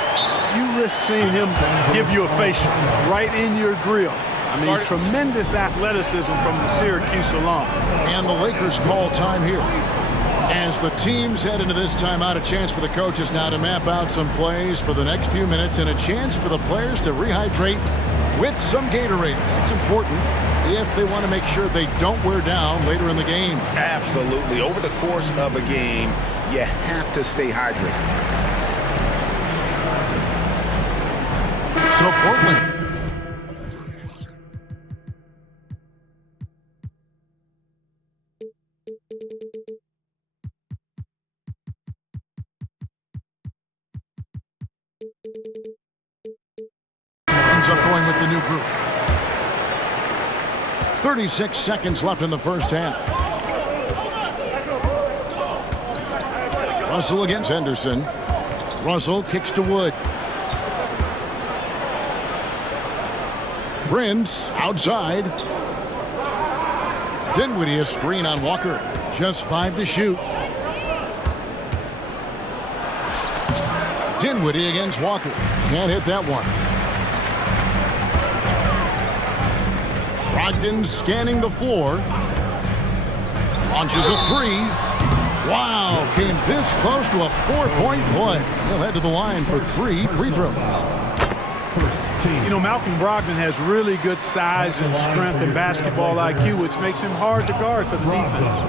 you risk seeing him give you a facial right in your grill. I mean, tremendous athleticism from the Syracuse alum. And the Lakers call time here. As the teams head into this timeout, a chance for the coaches now to map out some plays for the next few minutes and a chance for the players to rehydrate with some Gatorade. That's important if they want to make sure they don't wear down later in the game. Absolutely. Over the course of a game, you have to stay hydrated. So Portland. Ends up going with the new group. 36 seconds left in the first half. Russell against Henderson. Russell kicks to Wood. Prince outside. Dinwiddie a screen on Walker. Just 5 to shoot. Dinwiddie against Walker. Can't hit that one. Brogdon scanning the floor. Launches a 3. Wow, came this close to a 4-point play. He'll head to the line for 3 free throws. You know, Malcolm Brogdon has really good size and strength and basketball IQ, which makes him hard to guard for the defense.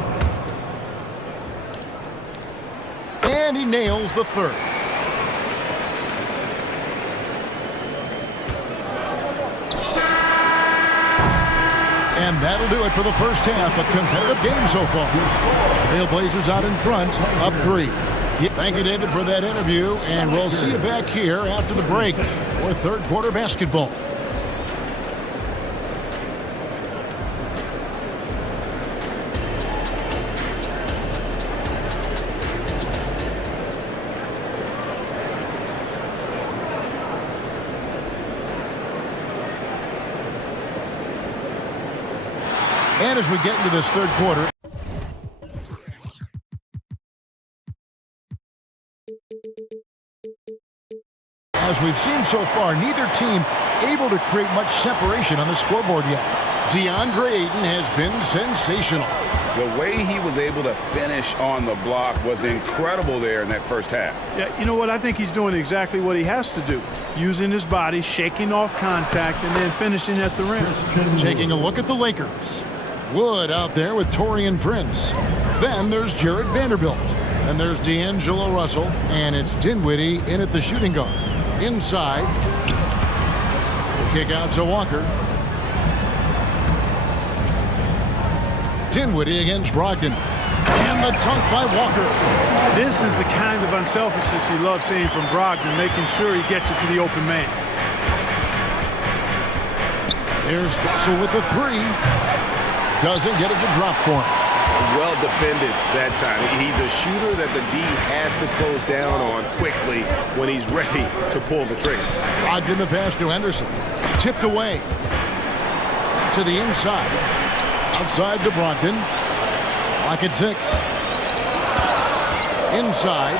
And he nails the third. And that'll do it for the first half. A competitive game so far. Trailblazers out in front, up 3. Thank you, David, for that interview. And we'll see you back here after the break for third quarter basketball. And as we get into this third quarter, as we've seen so far, neither team able to create much separation on the scoreboard yet. DeAndre Ayton has been sensational. The way he was able to finish on the block was incredible there in that first half. Yeah, you know what? I think he's doing exactly what he has to do. Using his body, shaking off contact, and then finishing at the rim. Taking a look at the Lakers. Wood out there with Torian Prince. Then there's Jared Vanderbilt. And there's D'Angelo Russell. And it's Dinwiddie in at the shooting guard. Inside. The kick out to Walker. Dinwiddie against Brogdon. And the dunk by Walker. This is the kind of unselfishness you love seeing from Brogdon, making sure he gets it to the open man. There's Russell with the three. Doesn't get it to drop for him. Well defended that time. He's a shooter that the D has to close down on quickly when he's ready to pull the trigger. Brogdon the pass to Henderson. Tipped away. To the inside. Outside to Brogdon. Lock at 6. Inside.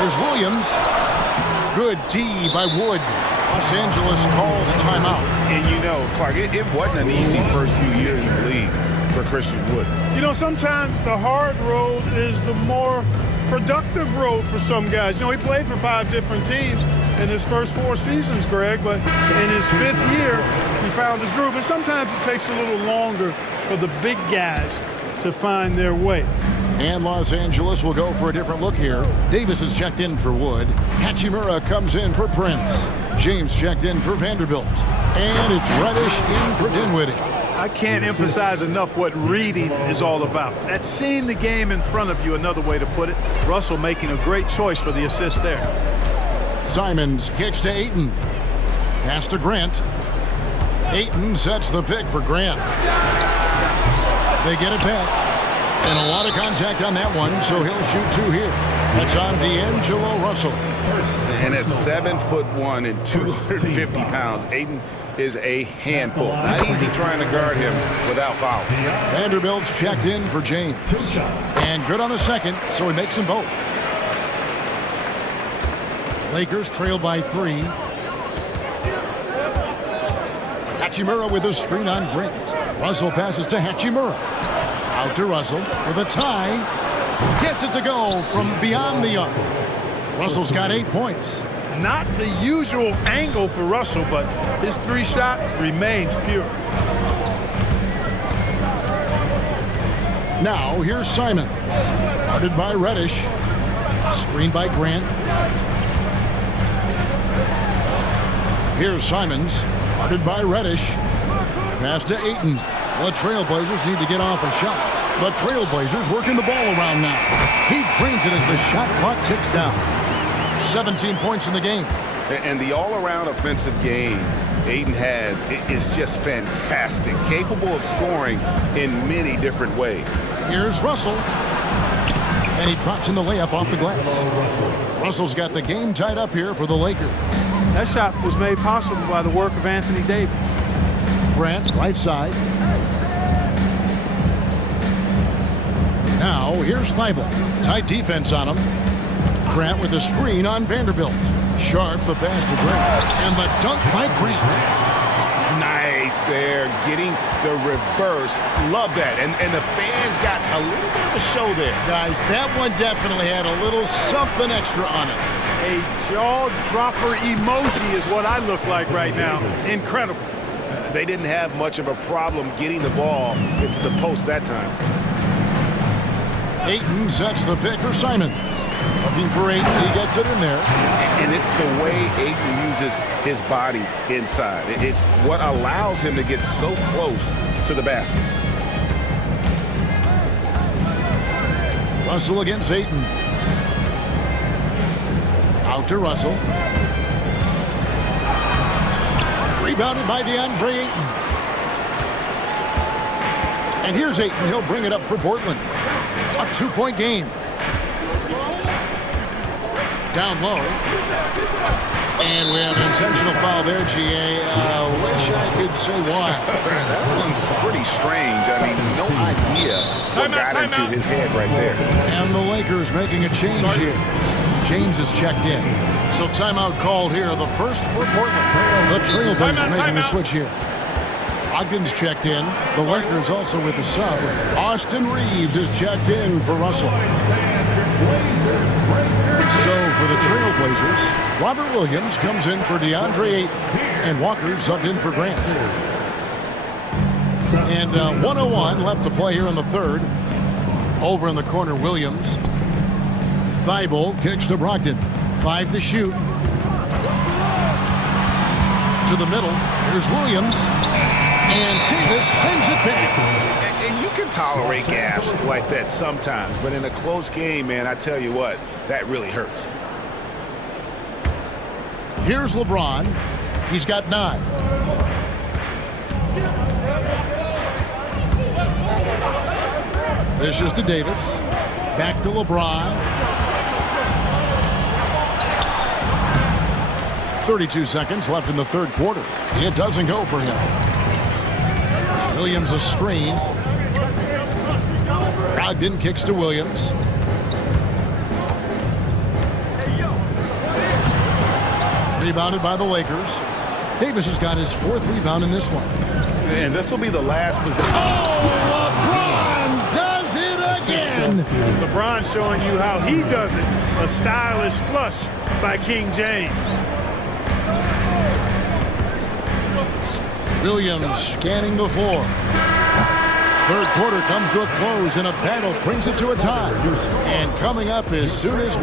There's Williams. Good D by Wood. Los Angeles calls timeout. And you know, Clark, it wasn't an easy first few years in the league for Christian Wood. You know, sometimes the hard road is the more productive road for some guys. You know, he played for 5 different teams in his first 4 seasons, Greg, but in his 5th year, he found his groove. And sometimes it takes a little longer for the big guys to find their way. And Los Angeles will go for a different look here. Davis is checked in for Wood. Hachimura comes in for Prince. James checked in for Vanderbilt. And it's Reddish in for Dinwiddie. I can't emphasize enough what reading is all about. That's seeing the game in front of you, another way to put it. Russell making a great choice for the assist there. Simons kicks to Ayton. Pass to Grant. Ayton sets the pick for Grant. They get it back. And a lot of contact on that one, so he'll shoot 2 here. That's on D'Angelo Russell. And at 7'1" and 250 pounds, Ayton is a handful. Not easy trying to guard him without foul. Vanderbilt's checked in for James. And good on the second, so he makes them both. Lakers trail by 3. Hachimura with a screen on Grant. Russell passes to Hachimura. Out to Russell for the tie. Gets it to go from beyond the arc. Russell's got 8 points. Not the usual angle for Russell, but his 3-shot remains pure. Now here's Simons. Guarded by Reddish. Screened by Grant. Here's Simons. Guarded by Reddish. Pass to Ayton. The Trailblazers need to get off a shot. The Trailblazers working the ball around now. He drains it as the shot clock ticks down. 17 points in the game. And the all-around offensive game Ayton has is just fantastic. Capable of scoring in many different ways. Here's Russell. And he drops in the layup off the glass. Russell's got the game tied up here for the Lakers. That shot was made possible by the work of Anthony Davis. Grant, right side. Now, here's Thibault. Tight defense on him. Grant with a screen on Vanderbilt. Sharp, the pass to Grant. And the dunk by Grant. Nice there, getting the reverse. Love that. And the fans got a little bit of a show there. Guys, that one definitely had a little something extra on it. A jaw-dropper emoji is what I look like right now. Incredible. They didn't have much of a problem getting the ball into the post that time. Ayton sets the pick for Simons. Looking for Ayton, he gets it in there. And it's the way Ayton uses his body inside. It's what allows him to get so close to the basket. Russell against Ayton. Out to Russell. Rebounded by DeAndre Ayton. And here's Ayton. He'll bring it up for Portland. A 2-point game. Down low. And we have an intentional foul there, GA. Wish I could say why. That one's pretty strange. I mean, no idea what got into his head right there. And the Lakers making a change here. James is checked in. So timeout called here. The first for Portland. The Trailblazers making a switch here. Ogden's checked in. The Lakers also with the sub. Austin Reeves is checked in for Russell. So for the Trailblazers, Robert Williams comes in for DeAndre Ayton, and Walker subbed in for Grant. And 1:01 left to play here in the third. Over in the corner, Williams. Thibault kicks to Brogdon. 5 to shoot. To the middle. Here's Williams. And Davis sends it back. And you can tolerate gaffes like that sometimes, but in a close game, man, I tell you what, that really hurts. Here's LeBron. He's got 9. This is to Davis. Back to LeBron. 32 seconds left in the third quarter. It doesn't go for him. Williams a screen. Brogdon kicks to Williams. Rebounded by the Lakers. Davis has got his 4th rebound in this one. And this will be the last possession. Oh, LeBron does it again. LeBron showing you how he does it. A stylish flush by King James. Williams scanning the floor. Third quarter comes to a close, and a battle brings it to a tie. And coming up as soon as...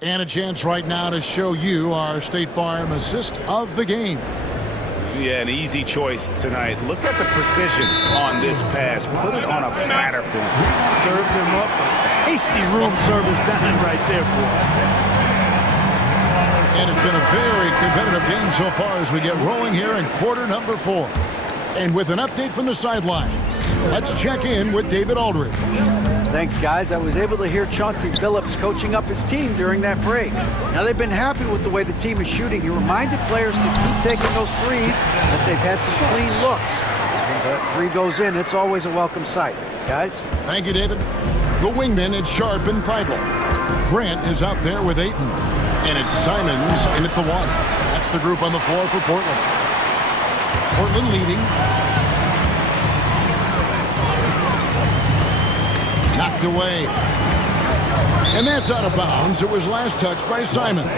And a chance right now to show you our State Farm assist of the game. Yeah, an easy choice tonight. Look at the precision on this pass. Put it on a platter for him. Served him up a tasty room service dime right there, boy. And it's been a very competitive game so far as we get rolling here in quarter number 4. And with an update from the sidelines, let's check in with David Aldridge. Thanks, guys. I was able to hear Chauncey Billups coaching up his team during that break. Now they've been happy with the way the team is shooting. He reminded players to keep taking those threes, that they've had some clean looks. And that 3 goes in, it's always a welcome sight. Guys? Thank you, David. The wingmen, it's Sharp and Thibault. Grant is out there with Ayton. And it's Simons in at the 1. That's the group on the floor for Portland. Portland leading. Knocked away. And that's out of bounds. It was last touched by Simons.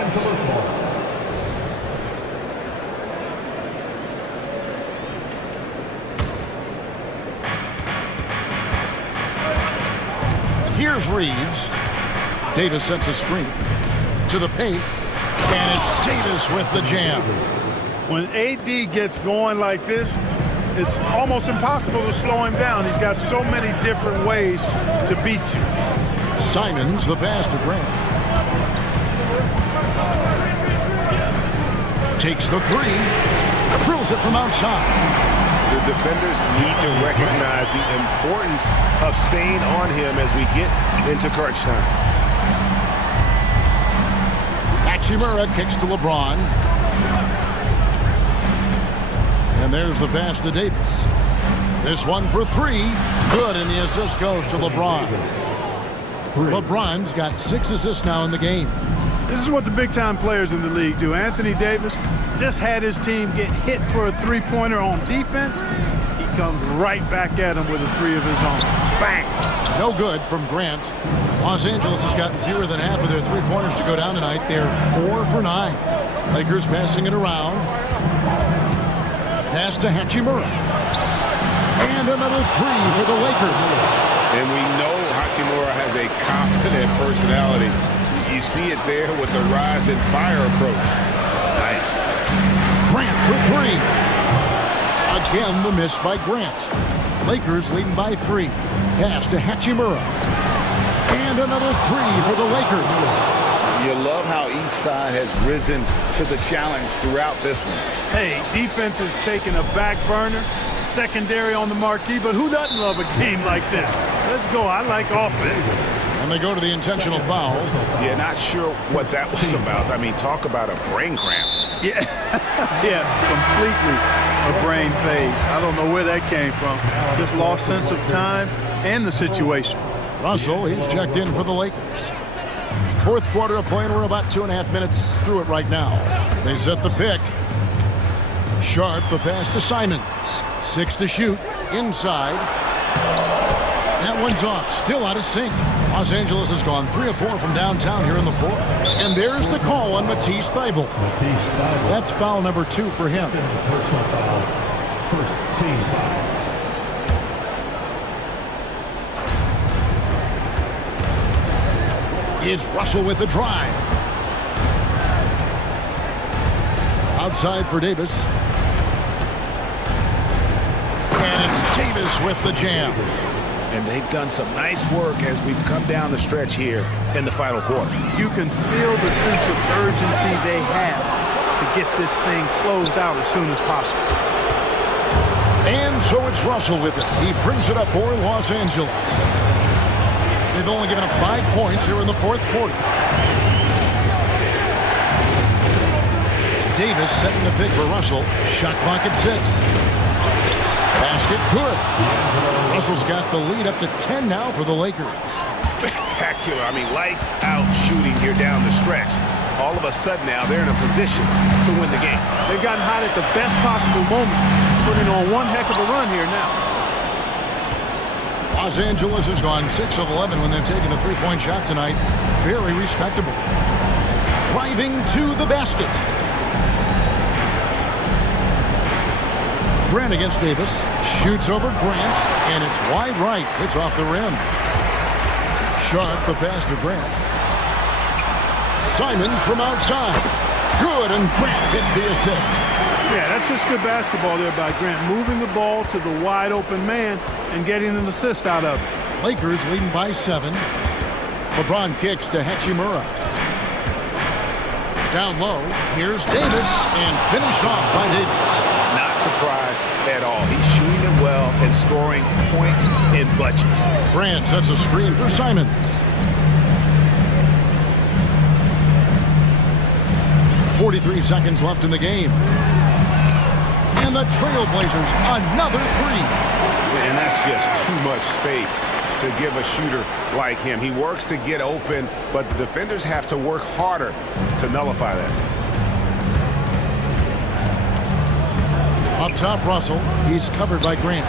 Here's Reeves. Davis sets a screen. To the paint, and it's Davis with the jam. When AD gets going like this, it's almost impossible to slow him down. He's got so many different ways to beat you. Simons, the pass to Grant. Takes the 3, drills it from outside. The defenders need to recognize the importance of staying on him as we get into crunch time. Hachimura kicks to LeBron. And there's the pass to Davis. This one for 3. Good, and the assist goes to LeBron. LeBron's got 6 assists now in the game. This is what the big-time players in the league do. Anthony Davis just had his team get hit for a 3-pointer on defense. He comes right back at him with a 3 of his own. Bang! No good from Grant. Los Angeles has gotten fewer than half of their 3-pointers to go down tonight. They're 4 for 9. Lakers passing it around. Pass to Hachimura. And another 3 for the Lakers. And we know Hachimura has a confident personality. You see it there with the rise and fire approach. Nice. Grant for 3. Again, the miss by Grant. Lakers leading by 3. Pass to Hachimura. And another 3 for the Lakers. You love how each side has risen to the challenge throughout this one. Hey, defense is taking a back burner, secondary on the marquee, but who doesn't love a game like this? Let's go. I like offense. And they go to the intentional foul. Yeah, not sure what that was about. I mean, talk about a brain cramp. Yeah, yeah, completely a brain fade. I don't know where that came from. Just lost sense of time and the situation. Russell, he's checked in for the Lakers. Fourth quarter of play, and we're about 2.5 minutes through it right now. They set the pick. Sharp, the pass to Simons. 6 to shoot. Inside. That one's off. Still out of sync. Los Angeles has gone 3 of 4 from downtown here in the fourth. And there's the call on Matisse Thybulle. That's foul number 2 for him. It's Russell with the drive. Outside for Davis. And it's Davis with the jam. And they've done some nice work as we've come down the stretch here in the final quarter. You can feel the sense of urgency they have to get this thing closed out as soon as possible. And so it's Russell with it. He brings it up for Los Angeles. They've only given up 5 points here in the fourth quarter. Davis setting the pick for Russell. Shot clock at 6. Basket good. Russell's got the lead up to 10 now for the Lakers. Spectacular. I mean, lights out shooting here down the stretch. All of a sudden now they're in a position to win the game. They've gotten hot at the best possible moment, putting on one heck of a run here now. Los Angeles has gone 6 of 11 when they've taken the three-point shot tonight. Very respectable. Driving to the basket. Grant against Davis. Shoots over Grant, and it's wide right. It's off the rim. Sharp the pass to Grant. Simons from outside. Good, and Grant gets the assist. Yeah, that's just good basketball there by Grant. Moving the ball to the wide open man and getting an assist out of it. Lakers leading by 7. LeBron kicks to Hachimura. Down low, here's Davis, and finished off by Davis. Not surprised at all. He's shooting it well and scoring points in bunches. Grant sets a screen for Simons. 43 seconds left in the game. And the Trailblazers, another 3. And that's just too much space to give a shooter like him. He works to get open, but the defenders have to work harder to nullify that. Up top, Russell. He's covered by Grant.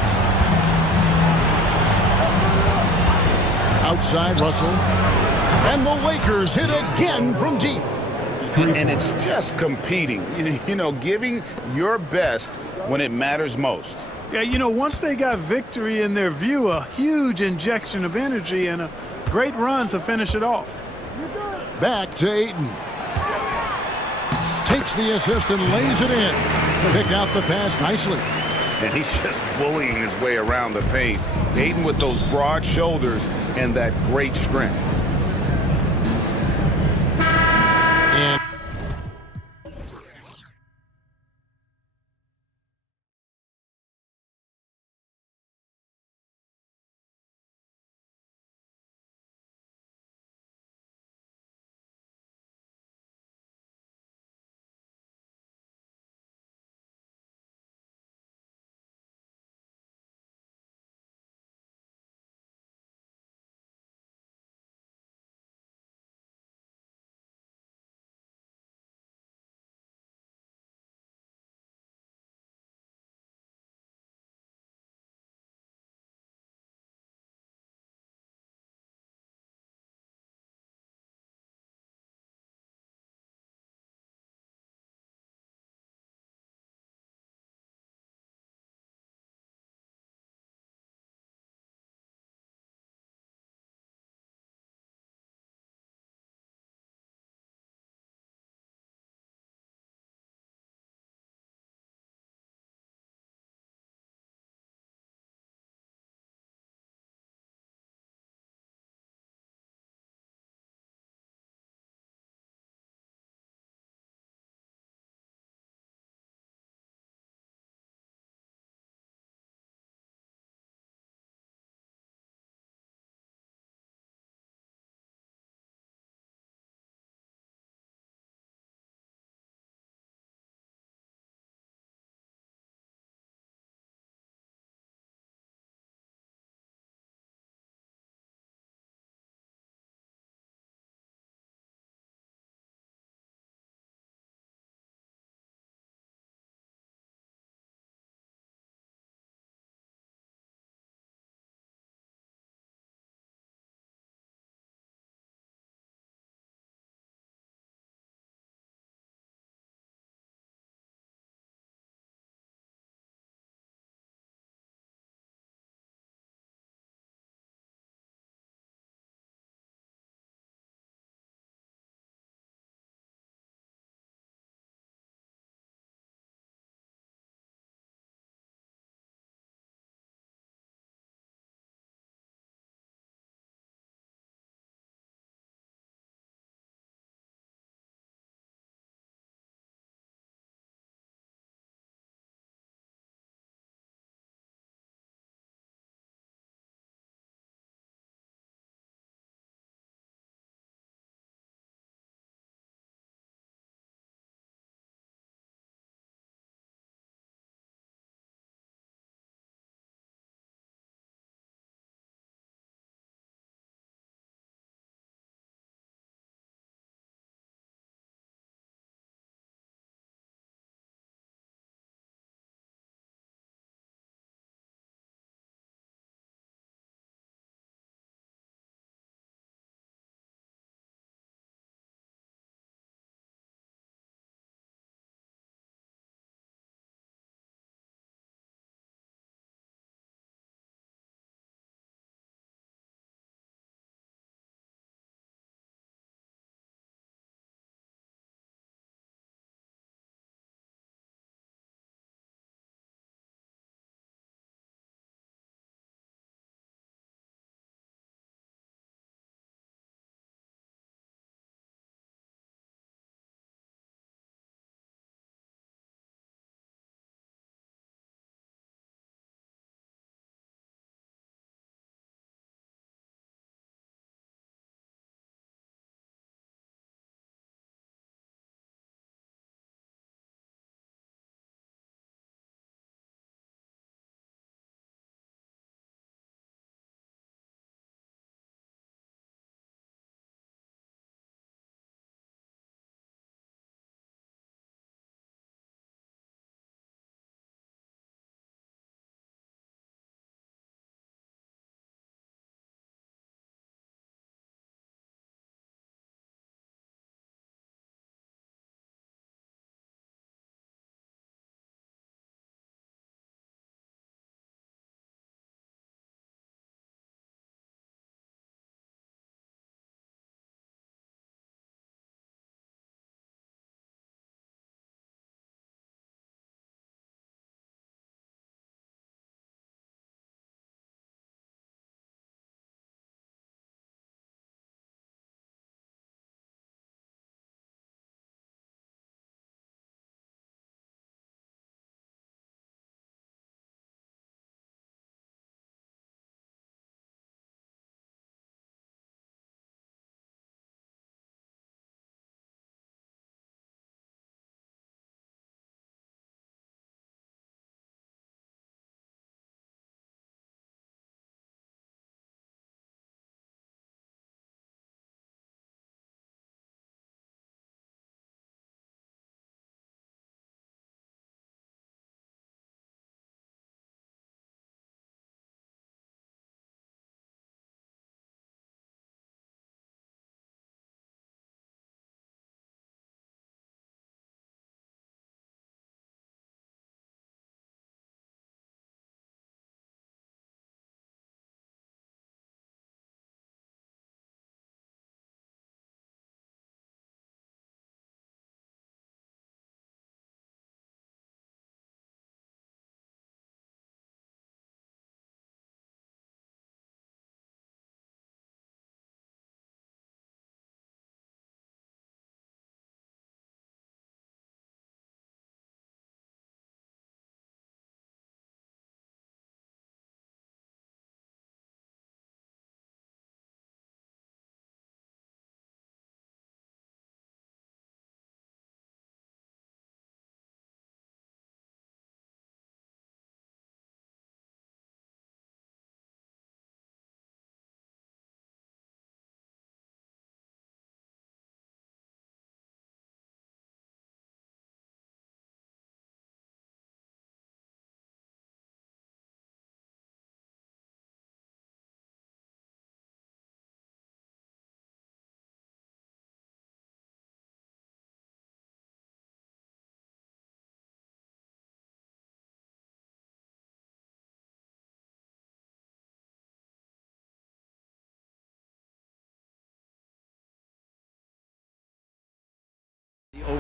Outside, Russell. And the Lakers hit again from deep. And it's just competing, you know, giving your best when it matters most. Yeah, you know, once they got victory in their view, a huge injection of energy and a great run to finish it off. Back to Ayton. Takes the assist and lays it in. Picked out the pass nicely. And he's just bullying his way around the paint. Ayton with those broad shoulders and that great strength.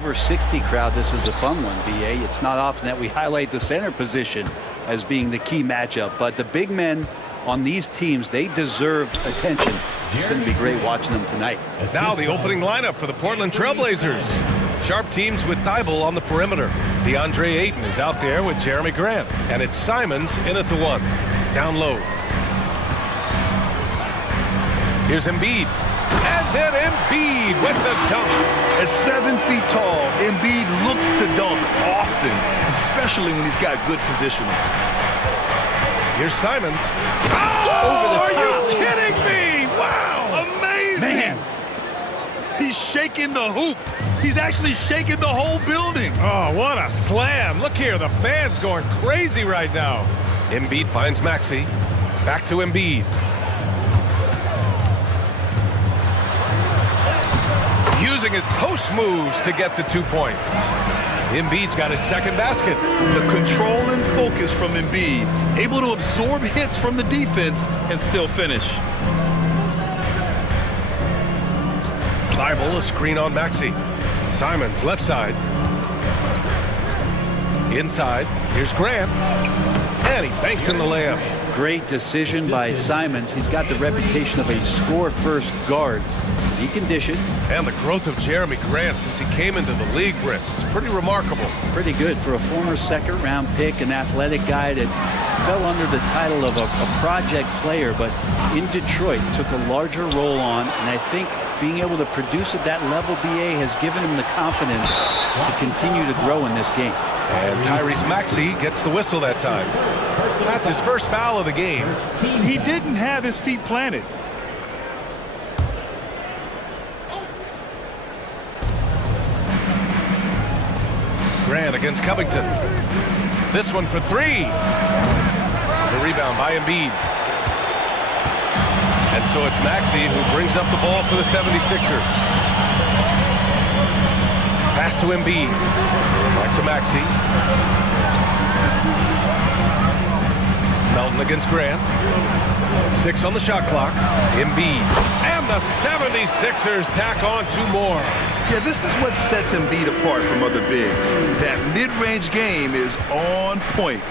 over 60 crowd, this is a fun one, BA. It's not often that we highlight the center position as being the key matchup, but the big men on these teams, they deserve attention. It's going to be great watching them tonight. Now the opening lineup for the Portland Trailblazers. Sharp teams with Thibault on the perimeter. DeAndre Ayton is out there with Jeremy Grant, and it's Simons in at the 1. Down low. Here's Embiid. And then Embiid with the dunk. At 7 feet tall, Embiid looks to dunk often, especially when he's got good positioning. Here's Simons. Oh, over the top. Are you kidding me? Wow! Amazing! Man. He's shaking the hoop. He's actually shaking the whole building. Oh, what a slam. Look here, the fans going crazy right now. Embiid finds Maxey. Back to Embiid. Using his post moves to get the 2 points. Embiid's got his second basket. The control and focus from Embiid, able to absorb hits from the defense and still finish. Thibault, a screen on Maxey. Simons, left side. Inside, here's Grant. And he banks in the layup. Great decision by Simons. He's got the reputation of a score-first guard. He can dish it. And the growth of Jeremy Grant since he came into the league, Britt, it's pretty remarkable. Pretty good for a former second-round pick, an athletic guy that fell under the title of a project player, but in Detroit took a larger role on, and I think being able to produce at that level, BA, has given him the confidence to continue to grow in this game. And Tyrese Maxey gets the whistle that time. That's his first foul of the game. He didn't have his feet planted. Grant against Covington. This one for 3. The rebound by Embiid. And so it's Maxey who brings up the ball for the 76ers. Pass to Embiid. Back to Maxey. Melton against Grant. 6 on the shot clock. Embiid. And the 76ers tack on 2 more. Yeah, this is what sets Embiid apart from other bigs. That mid-range game is on point.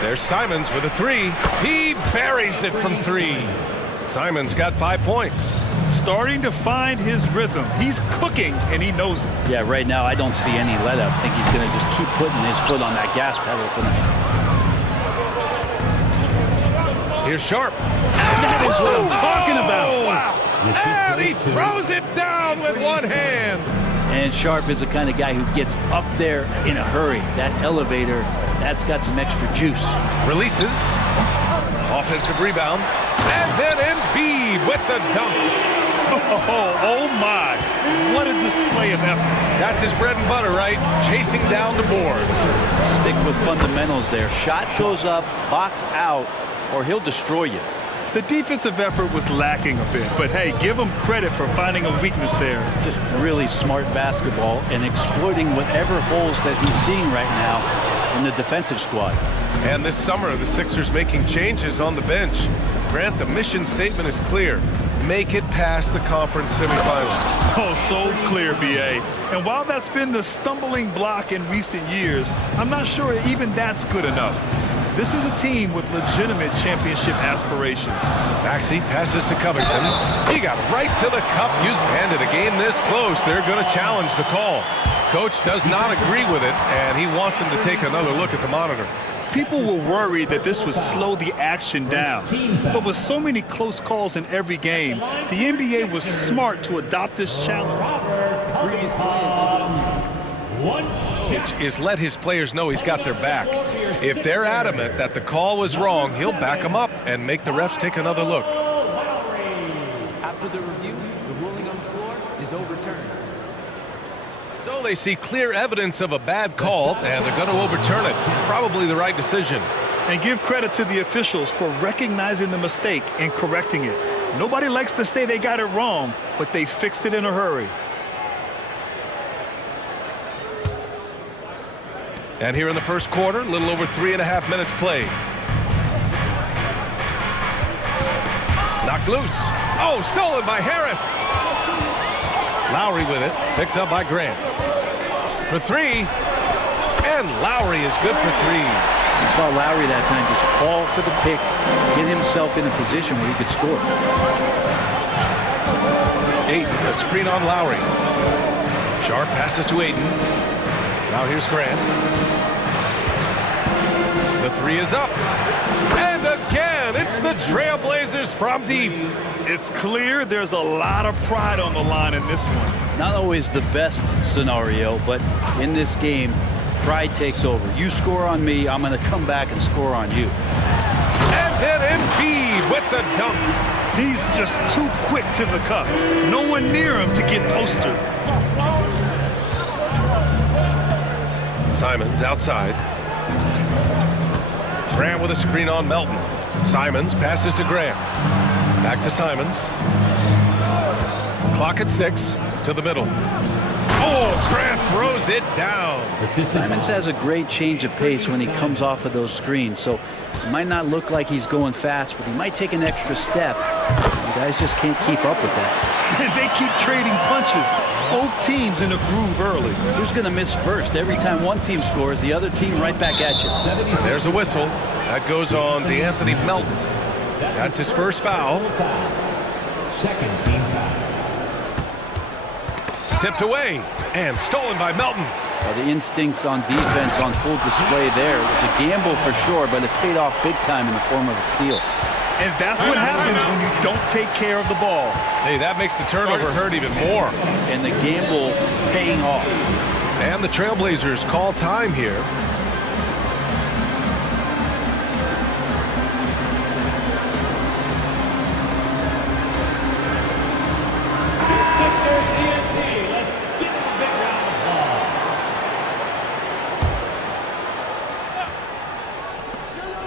There's Simons with a 3. He buries it from 3. Simons got 5 points. Starting to find his rhythm. He's cooking, and he knows it. Yeah, right now I don't see any let-up. I think he's going to just keep putting his foot on that gas pedal tonight. Here's Sharp. That is what I'm talking about. Wow. And he throws it down with one hand. And Sharp is the kind of guy who gets up there in a hurry. That elevator, that's got some extra juice. Releases. Offensive rebound. And then Embiid with the dunk. Oh my. What a display of effort. That's his bread and butter, right? Chasing down the boards. Stick with fundamentals there. Shot goes up, box out, or he'll destroy you. The defensive effort was lacking a bit, but hey, give him credit for finding a weakness there. Just really smart basketball and exploiting whatever holes that he's seeing right now in the defensive squad. And this summer, the Sixers making changes on the bench. Grant, the mission statement is clear. Make it past the conference semifinals. Oh, so clear, BA. And while that's been the stumbling block in recent years, I'm not sure even that's good enough. This is a team with legitimate championship aspirations. Maxey passes to Covington. He got right to the cup. And in a game this close, they're going to challenge the call. Coach does not agree with it, and he wants him to take another look at the monitor. People were worried that this would slow the action down. But with so many close calls in every game, the NBA was smart to adopt this challenge. Which is let his players know he's got their back. If they're adamant that the call was wrong, he'll back them up and make the refs take another look. After the review, the ruling on the floor is overturned. So they see clear evidence of a bad call, and they're going to overturn it. Probably the right decision. And give credit to the officials for recognizing the mistake and correcting it. Nobody likes to say they got it wrong, but they fixed it in a hurry. And here in the first quarter, a little over 3.5 minutes played. Knocked loose. Oh, stolen by Harris. Lowry with it, picked up by Grant. for three. And Lowry is good for three. You saw Lowry that time just call for the pick, get himself in a position where he could score. Ayton, a screen on Lowry. Sharp passes to Ayton. Now here's Grant. The three is up. And again, it's the Trailblazers from deep. It's clear there's a lot of pride on the line in this one. Not always the best scenario, but in this game, pride takes over. You score on me, I'm going to come back and score on you. And then Embiid with the dunk. He's just too quick to the cup. No one near him to get posted. Simons outside. Grant with a screen on Melton. Simons passes to Grant. Back to Simons. Clock at 6 to the middle. Oh, Grant throws it down. Simons has a great change of pace when he comes off of those screens, so it might not look like he's going fast, but he might take an extra step. The guys just can't keep up with that. They keep trading punches. Both teams in a groove early. Who's going to miss first? Every time one team scores, the other team right back at you. There's a whistle. That goes on DeAnthony Melton. That's his first foul. Second team foul. Tipped away and stolen by Melton. Well, the instincts on defense on full display there. It was a gamble for sure, but it paid off big time in the form of a steal. And that's what happens when you don't take care of the ball. Hey, that makes the turnover hurt even more. And the gamble paying off. And the Trailblazers call time here.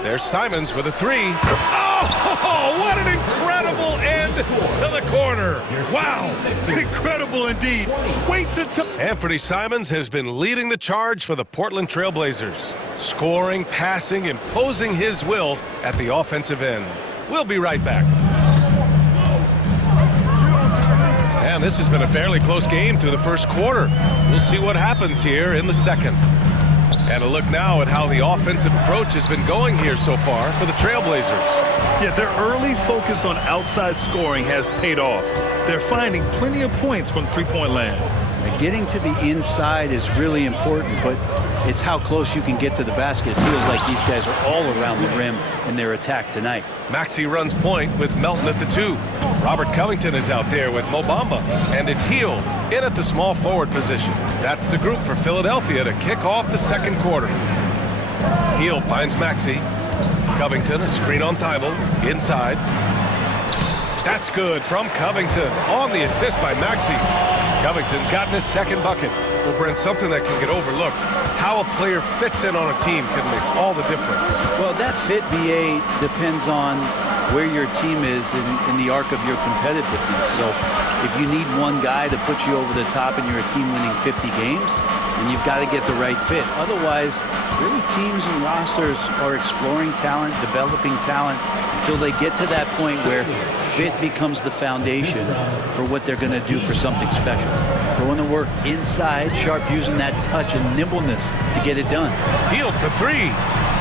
There's Simons with a three. Oh, what an incredible end to the corner. Wow, incredible indeed. Waits until... Anthony Simons has been leading the charge for the Portland Trailblazers, scoring, passing, imposing his will at the offensive end. We'll be right back. And this has been a fairly close game through the first quarter. We'll see what happens here in the second. And a look now at how the offensive approach has been going here so far for the Trailblazers. Yeah, their early focus on outside scoring has paid off. They're finding plenty of points from three-point land. Getting to the inside is really important, but it's how close you can get to the basket. It feels like these guys are all around the rim in their attack tonight. Maxey runs point with Melton at the 2. Robert Covington is out there with Mo Bamba, and it's Hill in at the small forward position. That's the group for Philadelphia to kick off the second quarter. Hill finds Maxey. Covington, a screen on Thibault, inside. That's good from Covington on the assist by Maxey. Covington's gotten his second bucket. Well, Brent, something that can get overlooked. How a player fits in on a team can make all the difference. Well, that fit, BA, depends on where your team is in the arc of your competitiveness. So if you need one guy to put you over the top and you're a team winning 50 games, then you've got to get the right fit. Otherwise, really teams and rosters are exploring talent, developing talent, until they get to that point where fit becomes the foundation for what they're going to do for something special. Going to work inside, Sharp using that touch and nimbleness to get it done. Healed for three.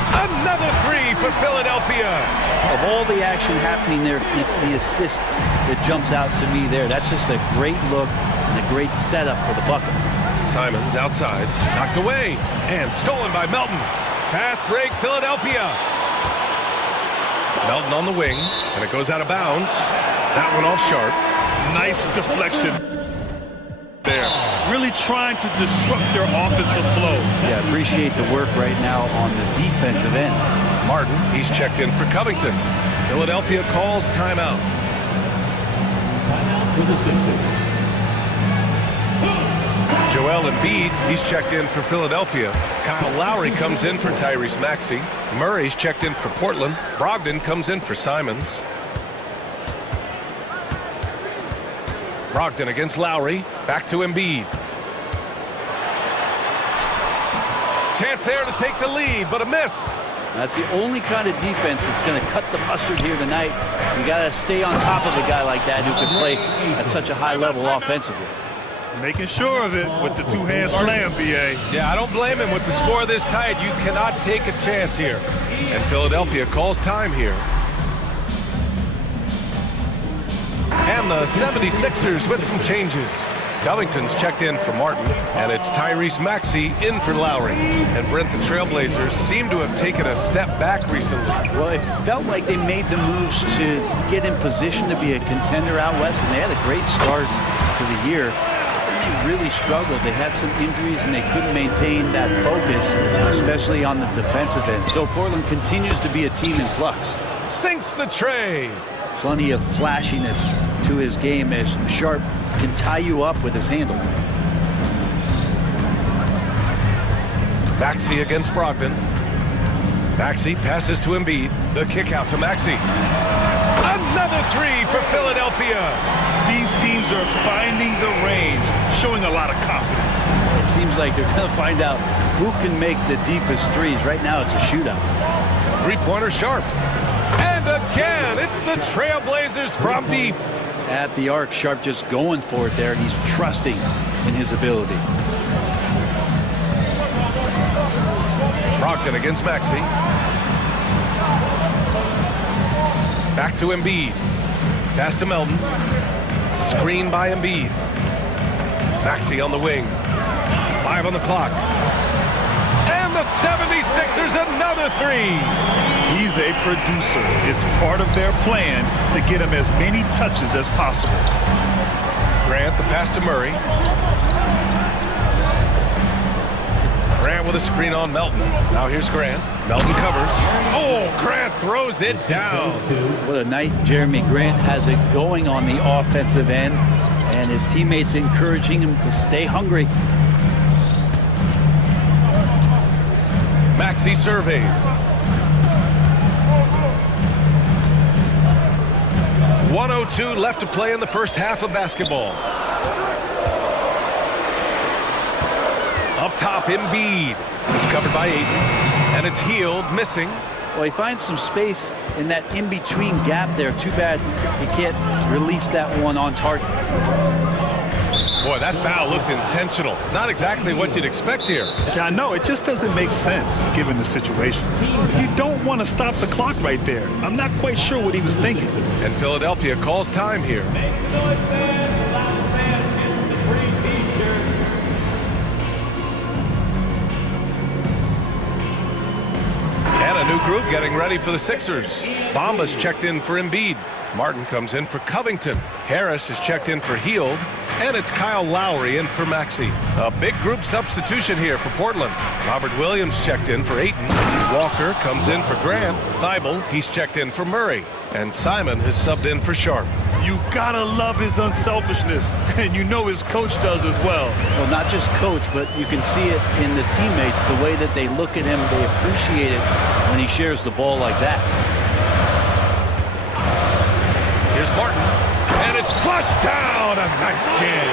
Another three for Philadelphia. Of all the action happening there, it's the assist that jumps out to me there. That's just a great look and a great setup for the bucket. Simons outside, knocked away, and stolen by Melton. Fast break, Philadelphia. Melton on the wing, and it goes out of bounds. That one off Sharp. Nice deflection there. Really trying to disrupt their offensive flow. Yeah, appreciate the work right now on the defensive end. Martin, he's checked in for Covington. Philadelphia calls timeout. Timeout for the Sixers. Joel Embiid, he's checked in for Philadelphia. Kyle Lowry comes in for Tyrese Maxey. Murray's checked in for Portland. Brogdon comes in for Simons. Brogdon against Lowry. Back to Embiid. Chance there to take the lead, but a miss. That's the only kind of defense that's going to cut the mustard here tonight. You got to stay on top of a guy like that who can play at such a high level offensively. Making sure of it with the two-hand slam, B.A. Yeah, I don't blame him with the score this tight. You cannot take a chance here. And Philadelphia calls time here. And the 76ers with some changes. Covington's checked in for Martin, and it's Tyrese Maxey in for Lowry. And Brent, the Trailblazers seem to have taken a step back recently. Well, it felt like they made the moves to get in position to be a contender out west, and they had a great start to the year. They really struggled. They had some injuries, and they couldn't maintain that focus, especially on the defensive end. So Portland continues to be a team in flux. Sinks the tray. Plenty of flashiness to his game as Sharp can tie you up with his handle. Maxey against Brogdon. Maxey passes to Embiid. The kick out to Maxey. Another three for Philadelphia. These teams are finding the range, showing a lot of confidence. It seems like they're going to find out who can make the deepest threes. Right now, it's a shootout. Three-pointer Sharp. And again, it's the Trailblazers from deep. At the arc, Sharp just going for it there, and he's trusting in his ability. Brogdon against Maxey. Back to Embiid. Pass to Melton. Screen by Embiid. Maxey on the wing. 5 on the clock. And the 76ers another three. He's a producer. It's part of their plan to get him as many touches as possible. Grant, the pass to Murray. Grant with a screen on Melton. Now here's Grant. Melton covers. Oh, Grant throws it down. What a night Jeremy Grant has it going on the offensive end, and his teammates encouraging him to stay hungry. Maxey surveys. .102 left to play in the first half of basketball. Up top, Embiid. He's covered by Ayton. And it's Hield, missing. Well, he finds some space in that in-between gap there. Too bad he can't release that one on target. Boy, that foul looked intentional. Not exactly what you'd expect here. Yeah, I know. It just doesn't make sense, given the situation. You don't want to stop the clock right there. I'm not quite sure what he was thinking. And Philadelphia calls time here. And a new group getting ready for the Sixers. Bamba's checked in for Embiid. Martin comes in for Covington. Harris is checked in for Hield. And it's Kyle Lowry in for Maxey. A big group substitution here for Portland. Robert Williams checked in for Ayton. Walker comes in for Grant. Thibault, he's checked in for Murray. And Simon has subbed in for Sharp. You gotta love his unselfishness, and you know his coach does as well. Well, not just coach, but you can see it in the teammates, the way that they look at him, they appreciate it when he shares the ball like that. Here's Martin, and it's flushed down. A nice jam.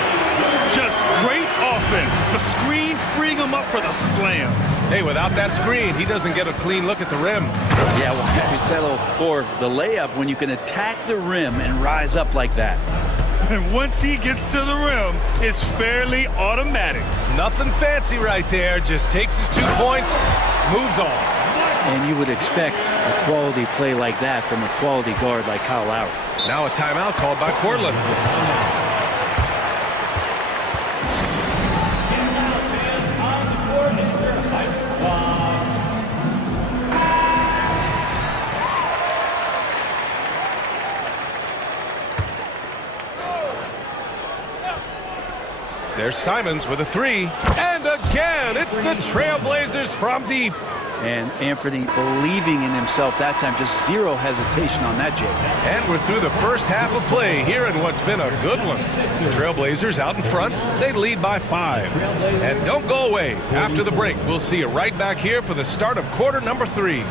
Just great offense. The screen freeing him up for the slam. Hey, without that screen, he doesn't get a clean look at the rim. Yeah, well, we settle for the layup when you can attack the rim and rise up like that. And once he gets to the rim, it's fairly automatic. Nothing fancy right there. Just takes his 2 points, moves on. And you would expect a quality play like that from a quality guard like Kyle Lowry. Now a timeout called by Portland. There's Simons with a three. And again, it's the Trailblazers from deep. And Anthony believing in himself that time, just zero hesitation on that, Jake. And we're through the first half of play here in what's been a good one. Trailblazers out in front. They lead by 5. And don't go away. After the break, we'll see you right back here for the start of quarter number 3.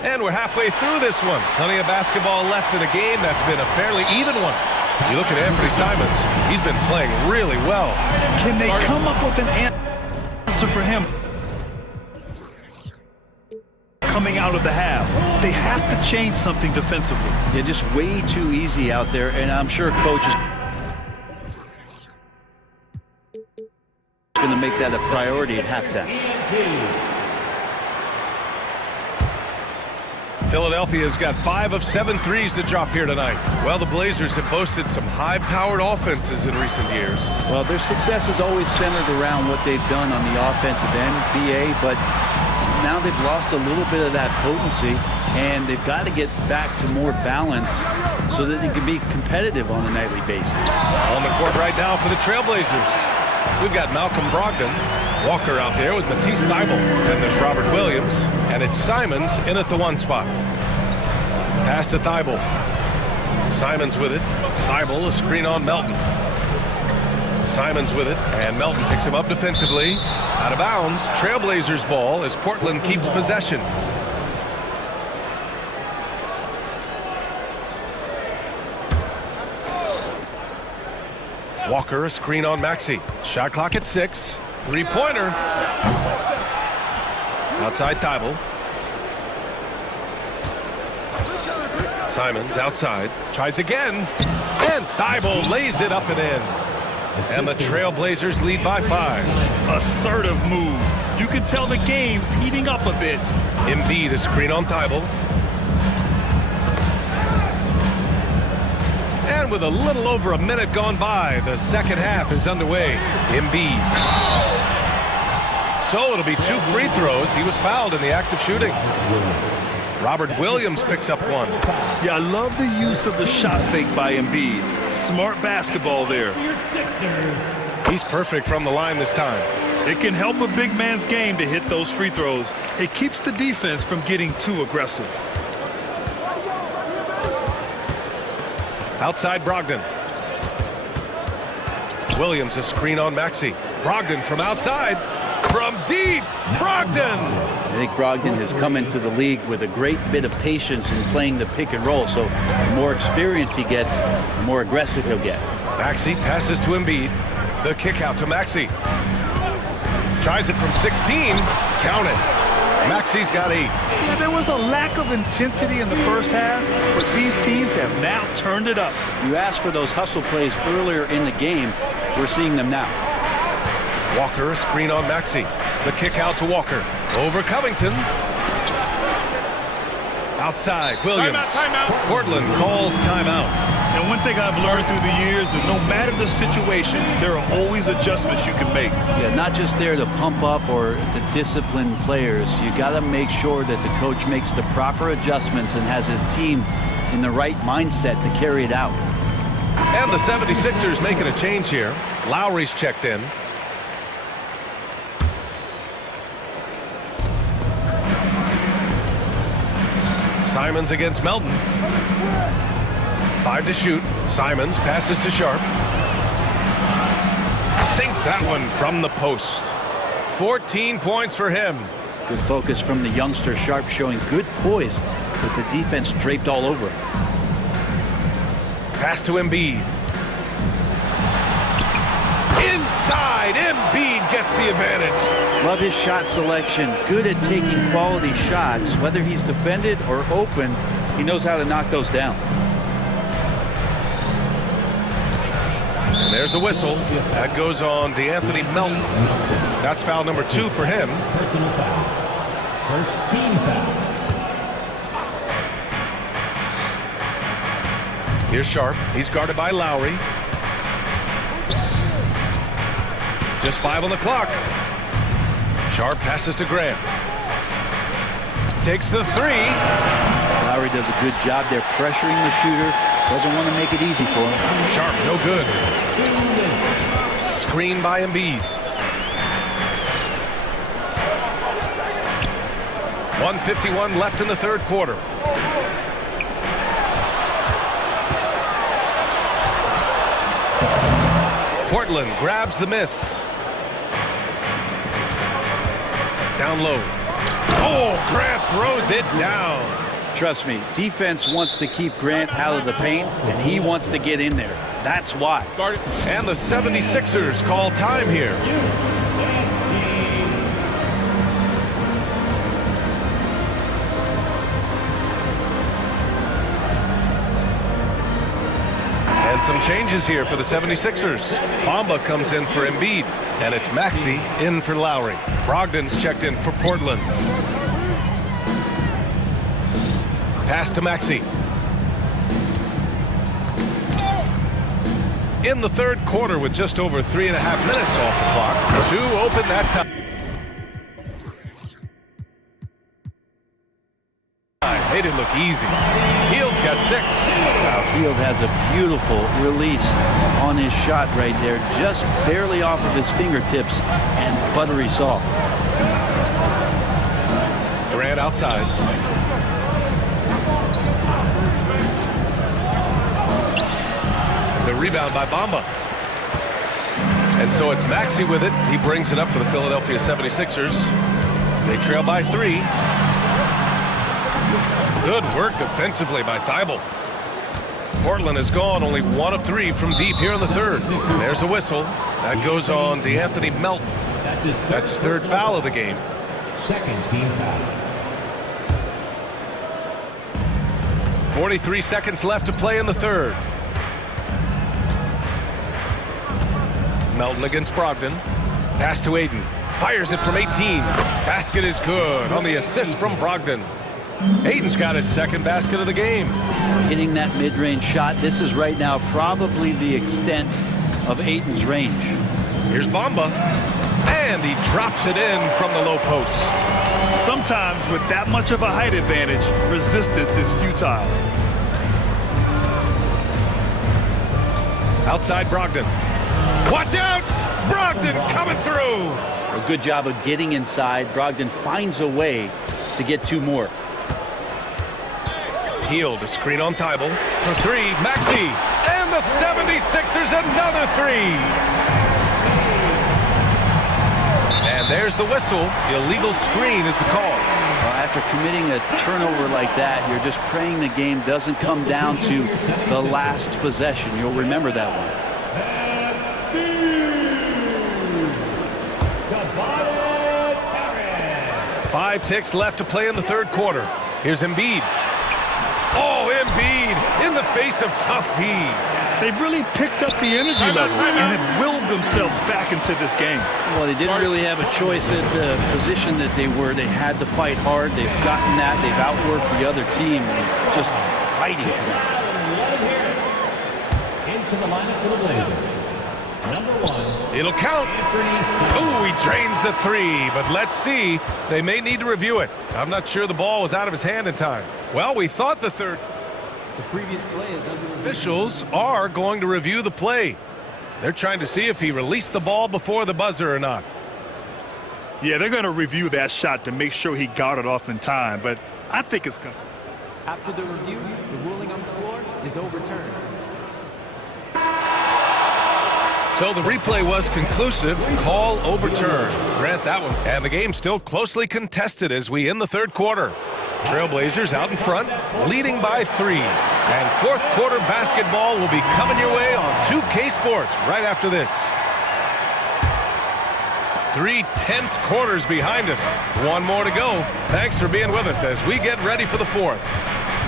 And we're halfway through this one. Plenty of basketball left in a game that's been a fairly even one. You look at Anthony Simons, he's been playing really well. Can they come up with an answer for him coming out of the half? They have to change something defensively. Yeah, just way too easy out there, and I'm sure coach is going to make that a priority at halftime. Philadelphia's got 5 of 7 threes to drop here tonight. Well, the Blazers have boasted some high-powered offenses in recent years. Well, their success is always centered around what they've done on the offensive end, BA, but now they've lost a little bit of that potency, and they've got to get back to more balance so that they can be competitive on a nightly basis. On the court right now for the Trailblazers, we've got Malcolm Brogdon, Walker out there with Matisse Thybulle. Then there's Robert Williams, and it's Simons in at the 1 spot. Pass to Thybulle. Simons with it. Thybulle, a screen on Melton. Simons with it, and Melton picks him up defensively. Out of bounds, Trailblazers ball as Portland keeps possession. Walker, a screen on Maxey. Shot clock at 6. Three-pointer. Outside Thybulle. Simons outside. Tries again. And Thybulle lays it up and in. And the Trailblazers lead by 5. Assertive move. You can tell the game's heating up a bit. Embiid, a screen on Thybulle. And with a little over a minute gone by, the second half is underway. Embiid. So it'll be 2 free throws. He was fouled in the act of shooting. Robert Williams picks up 1. Yeah, I love the use of the shot fake by Embiid. Smart basketball there. He's perfect from the line this time. It can help a big man's game to hit those free throws. It keeps the defense from getting too aggressive. Outside Brogdon. Williams, a screen on Maxey. Brogdon from outside. From deep, Brogdon! I think Brogdon has come into the league with a great bit of patience in playing the pick and roll, so the more experience he gets, the more aggressive he'll get. Maxey passes to Embiid. The kick out to Maxey. Tries it from 16. Count it. Maxey's got 8. Yeah, there was a lack of intensity in the first half, but these teams have now turned it up. You asked for those hustle plays earlier in the game. We're seeing them now. Walker, a screen on Maxey. The kick out to Walker. Over Covington. Outside, Williams. Timeout. Portland calls timeout. And one thing I've learned through the years is no matter the situation, there are always adjustments you can make. Yeah, not just there to pump up or to discipline players. You got to make sure that the coach makes the proper adjustments and has his team in the right mindset to carry it out. And the 76ers making a change here. Lowry's checked in. Simons against Melton. 5 to shoot. Simons passes to Sharp. Sinks that one from the post. 14 points for him. Good focus from the youngster. Sharp showing good poise with the defense draped all over him. Pass to Embiid. Inside, Embiid gets the advantage. Love his shot selection. Good at taking quality shots. Whether he's defended or open, he knows how to knock those down. And there's a whistle. That goes on DeAnthony Melton. That's foul number 2 for him. Personal foul. First team foul. Here's Sharp. He's guarded by Lowry. Just 5 on the clock. Sharp passes to Graham. Takes the 3. Lowry does a good job there pressuring the shooter. Doesn't want to make it easy for him. Sharp, no good. Screen by Embiid. 1:51 left in the third quarter. Portland grabs the miss. Down low. Oh, Grant throws it down. Trust me, defense wants to keep Grant out of the paint, and he wants to get in there. That's why. And the 76ers call time here. And some changes here for the 76ers. Bamba comes in for Embiid, and it's Maxey in for Lowry. Brogdon's checked in for Portland. Pass to Maxey. In the third quarter with just over 3.5 minutes off the clock. Two open that time. Made it look easy. Hield's got 6. Wow, Hield has a beautiful release on his shot right there, just barely off of his fingertips and buttery soft. Durant outside. The rebound by Bamba. And so it's Maxey with it. He brings it up for the Philadelphia 76ers. They trail by 3. Good work defensively by Thibault. Portland has gone only 1 of 3 from deep here in the third. There's a whistle. That goes on DeAnthony Melton. That's his 3rd foul of the game. Second team foul. 43 seconds left to play in the third. Melton against Brogdon. Pass to Aiden. Fires it from 18. Basket is good on the assist from Brogdon. Aiden's got his 2nd basket of the game. Hitting that mid-range shot. This is right now probably the extent of Aiden's range. Here's Bamba. And he drops it in from the low post. Sometimes with that much of a height advantage, resistance is futile. Outside Brogdon. Watch out! Brogdon coming through. A good job of getting inside. Brogdon finds a way to get 2 more. Hield, a screen on Thibault for 3. Maxey, and the 76ers another 3. And there's the whistle. Illegal screen is the call. Well, after committing a turnover like that, you're just praying the game doesn't come down to the last possession. You'll remember that one. 5 ticks left to play in the third quarter. Here's Embiid. Oh, Embiid in the face of tough D. They've really picked up the energy level and have willed themselves back into this game. Well, they didn't really have a choice at the position that they were. They had to fight hard. They've gotten that. They've outworked the other team. Just fighting tonight. Into the lineup for the Blazers. Number 1. It'll count. Oh, he drains the 3, but let's see. They may need to review it. I'm not sure the ball was out of his hand in time. Well, we thought the third. The previous play is under review. Officials are going to review the play. They're trying to see if he released the ball before the buzzer or not. Yeah, they're going to review that shot to make sure he got it off in time, but I think it's good. After the review, the ruling on the floor is overturned. So the replay was conclusive. Call overturned. Grant that one. And the game's still closely contested as we end the third quarter. Trailblazers out in front, leading by 3. And fourth quarter basketball will be coming your way on 2K Sports right after this. 3 tense quarters behind us. 1 more to go. Thanks for being with us as we get ready for the fourth.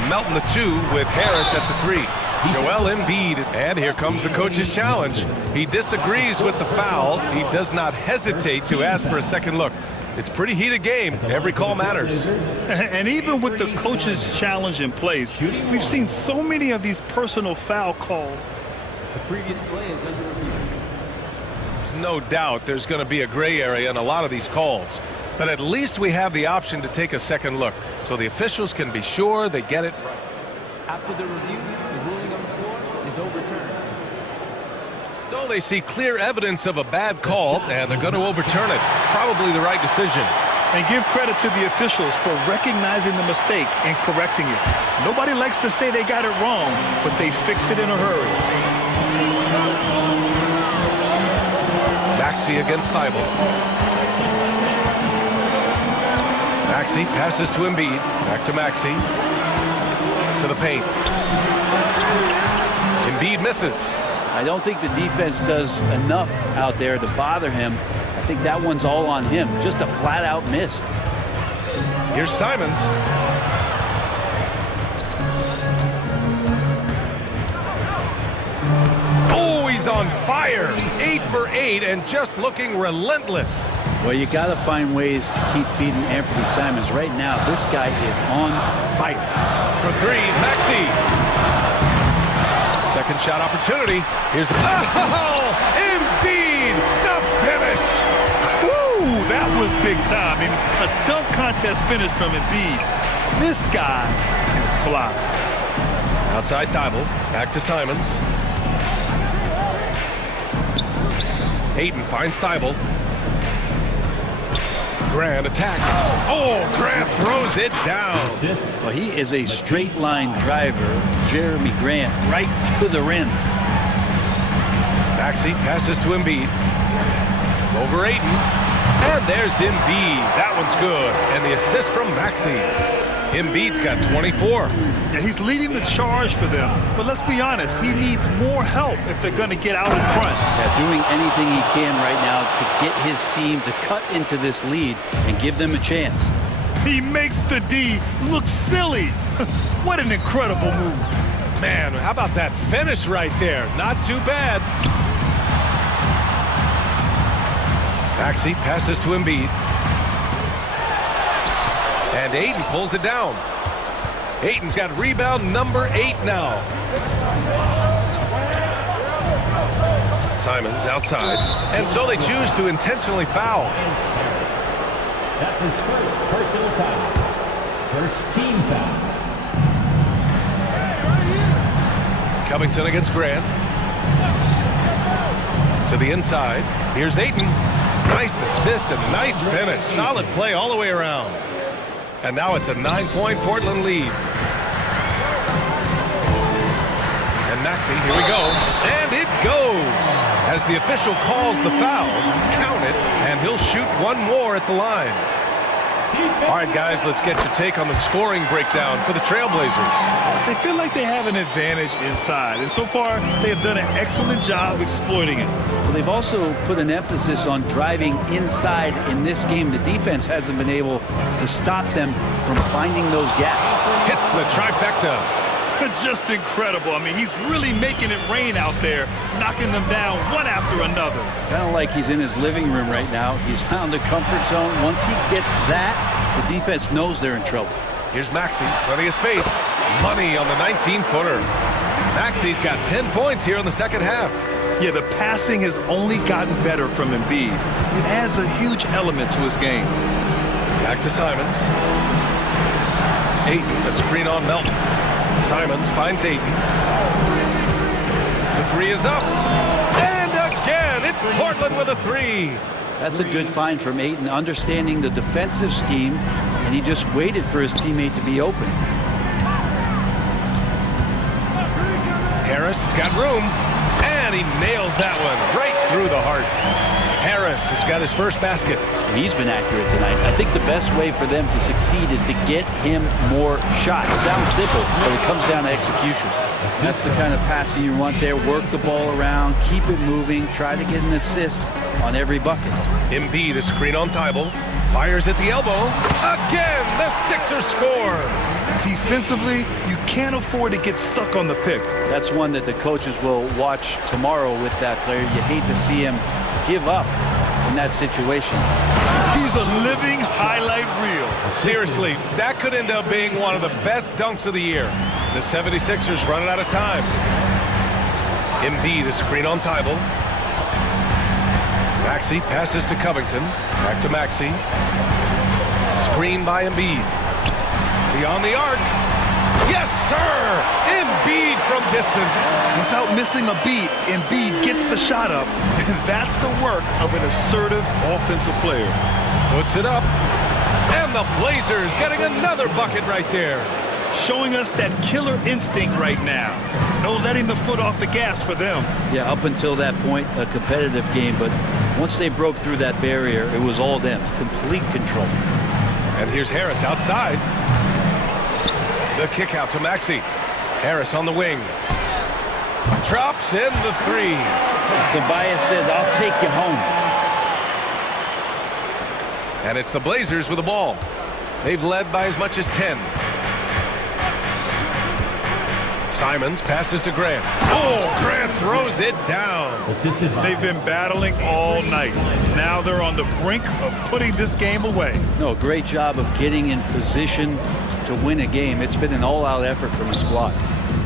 Melton the 2 with Harris at the 3. Joel Embiid, and here comes the coach's challenge. He disagrees with the foul. He does not hesitate to ask for a second look. It's a pretty heated game. Every call matters. And even with the coach's challenge in place, we've seen so many of these personal foul calls. The previous play is under review. There's no doubt there's going to be a gray area in a lot of these calls. But at least we have the option to take a second look, so the officials can be sure they get it right. After the review, the ruling on the floor is overturned. So they see clear evidence of a bad call, and they're going to overturn it. Probably the right decision. And give credit to the officials for recognizing the mistake and correcting it. Nobody likes to say they got it wrong, but they fixed it in a hurry. Maxey against Thibault. Maxey passes to Embiid. Back to Maxey. To the paint. Embiid misses. I don't think the defense does enough out there to bother him. I think that one's all on him. Just a flat-out miss. Here's Simons. Oh, he's on fire. 8 for 8 and just looking relentless. Well, you got to find ways to keep feeding Anthony Simons. Right now, this guy is on fire. For 3, Maxey. Second shot opportunity. Here's Embiid, the finish. Woo, that was big time. I mean, a dunk contest finish from Embiid. This guy can fly. Outside Thibault, back to Simons. Ayton finds Thibault. Grant attacks. Oh, Grant throws it down. Well, he is a straight line driver. Jeremy Grant right to the rim. Maxey passes to Embiid. Over Ayton. And there's Embiid. That one's good. And the assist from Maxey. Embiid's got 24. Yeah, he's leading the charge for them. But let's be honest, he needs more help if they're going to get out in front. Yeah, doing anything he can right now to get his team to cut into this lead and give them a chance. He makes the D look silly. What an incredible move. Man, how about that finish right there? Not too bad. Maxey passes to Embiid. And Ayton pulls it down. Ayton's got rebound number 8 now. Simons outside. And so they choose to intentionally foul. That's his first personal foul. First team foul. Covington against Grant. To the inside. Here's Ayton. Nice assist and nice finish. Solid play all the way around. And now it's a 9-point Portland lead. And Maxey, here we go. And it goes. As the official calls the foul, count it, and he'll shoot one more at the line. All right, guys, let's get your take on the scoring breakdown for the Trailblazers. They feel like they have an advantage inside, and so far they have done an excellent job exploiting it. Well, they've also put an emphasis on driving inside in this game. The defense hasn't been able to stop them from finding those gaps. Hits the trifecta. Just incredible. I mean, he's really making it rain out there, knocking them down one after another. Kind of like he's in his living room right now. He's found a comfort zone. Once he gets that, the defense knows they're in trouble. Here's Maxey, plenty of space. Money on the 19-footer. Maxey's got 10 points here in the second half. Yeah, the passing has only gotten better from Embiid. It adds a huge element to his game. Back to Simons. Ayton, a screen on Melton. Simons finds Ayton. The 3 is up. And again, it's Portland with a 3. That's a good find from Ayton, understanding the defensive scheme, and he just waited for his teammate to be open. Harris has got room, and he nails that one right through the heart. Harris has got his first basket. He's been accurate tonight. I think the best way for them to succeed is to get him more shots. Sounds simple, but it comes down to execution. That's the kind of passing you want there. Work the ball around, keep it moving, try to get an assist on every bucket. Embiid, a screen on Thibault. Fires at the elbow. Again, the Sixers score. Defensively, you can't afford to get stuck on the pick. That's one that the coaches will watch tomorrow with that player. You hate to see him give up in that situation. He's a living highlight reel. Seriously, that could end up being one of the best dunks of the year. The 76ers running out of time. Embiid, a screen on Thibault. Maxey passes to Covington. Back to Maxey. Screen by Embiid. Beyond the arc. Yes, sir! Embiid from distance. Without missing a beat, Embiid gets the shot up. And that's the work of an assertive offensive player. Puts it up. And the Blazers getting another bucket right there. Showing us that killer instinct right now. No letting the foot off the gas for them. Yeah, up until that point, a competitive game. But once they broke through that barrier, it was all them. Complete control. And here's Harris outside. The kick out to Maxey. Harris on the wing. Drops in the three. Tobias says, I'll take you home. And it's the Blazers with the ball. They've led by as much as 10. Simons passes to Grant. Oh, Grant throws it down. They've been battling all night. Now they're on the brink of putting this game away. No, great job of getting in position to win a game. It's been an all-out effort from the squad.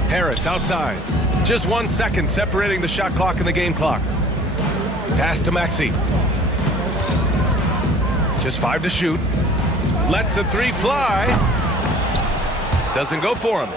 Harris outside. Just 1 second separating the shot clock and the game clock. Pass to Maxey. Just 5 to shoot. Lets the three fly. Doesn't go for him.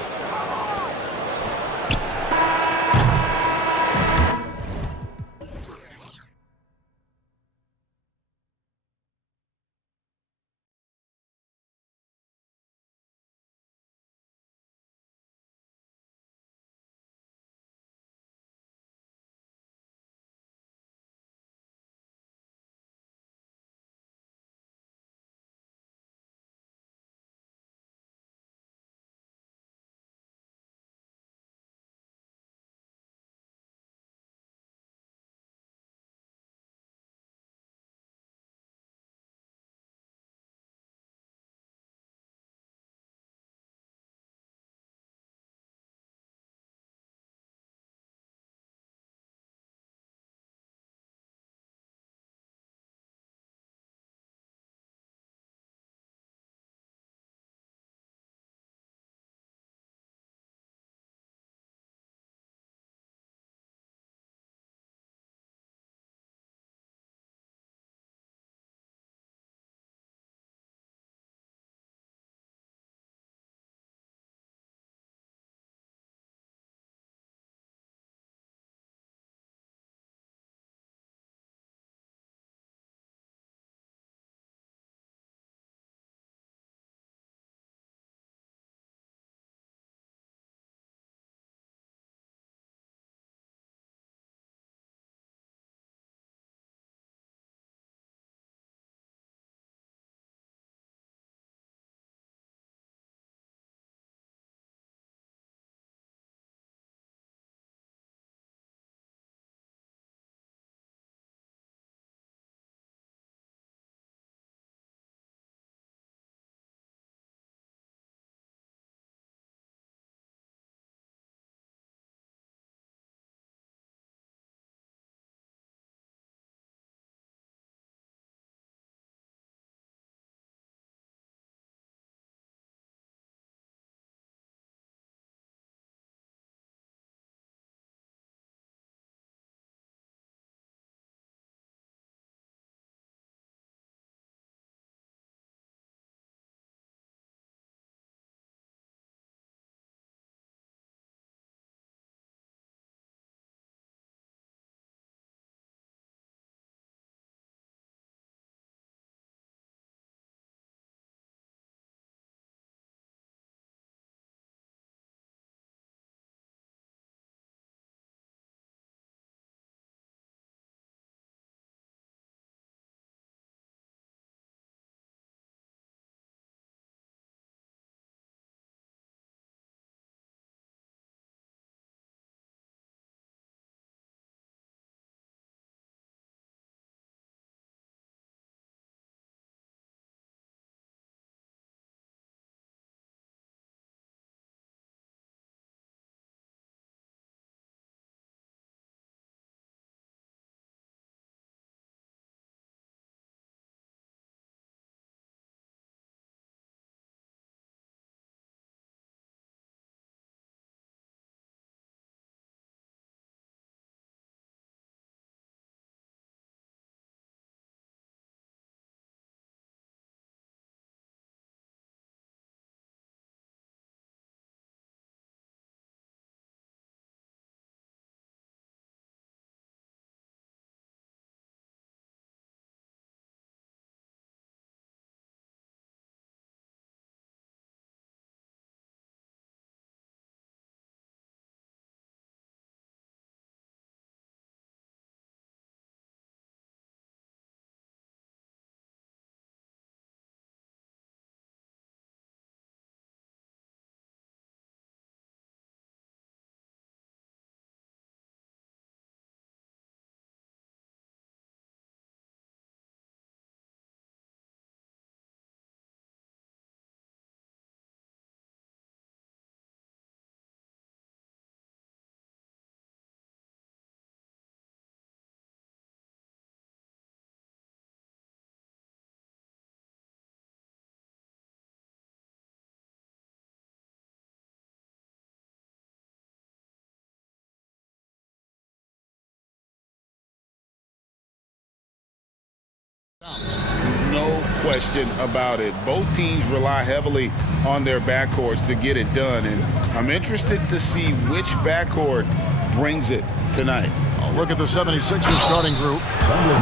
No question about it. Both teams rely heavily on their backcourts to get it done, and I'm interested to see which backcourt brings it tonight. Look at the 76ers starting group.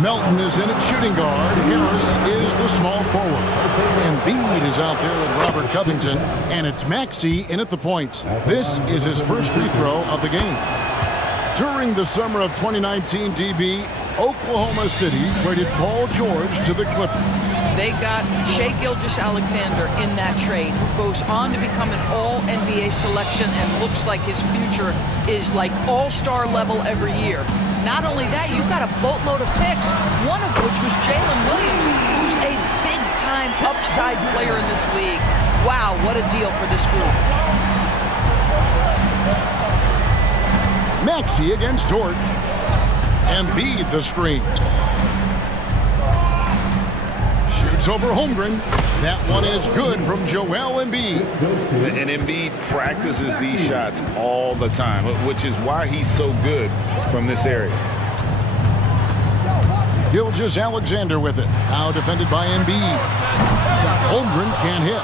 Melton is in at shooting guard. Harris is the small forward. Embiid is out there with Robert Covington, and it's Maxey in at the point. This is his first free throw of the game. During the summer of 2019, DB, Oklahoma City traded Paul George to the Clippers. They got Shai Gilgeous-Alexander in that trade, who goes on to become an all-NBA selection and looks like his future is like all-star level every year. Not only that, you've got a boatload of picks, one of which was Jalen Williams, who's a big-time upside player in this league. Wow, what a deal for this group. Maxey against Dort. Embiid the screen. Shoots over Holmgren. That one is good from Joel Embiid. And Embiid practices these shots all the time, which is why he's so good from this area. Gilgeous-Alexander with it. Now defended by Embiid. Holmgren can't hit.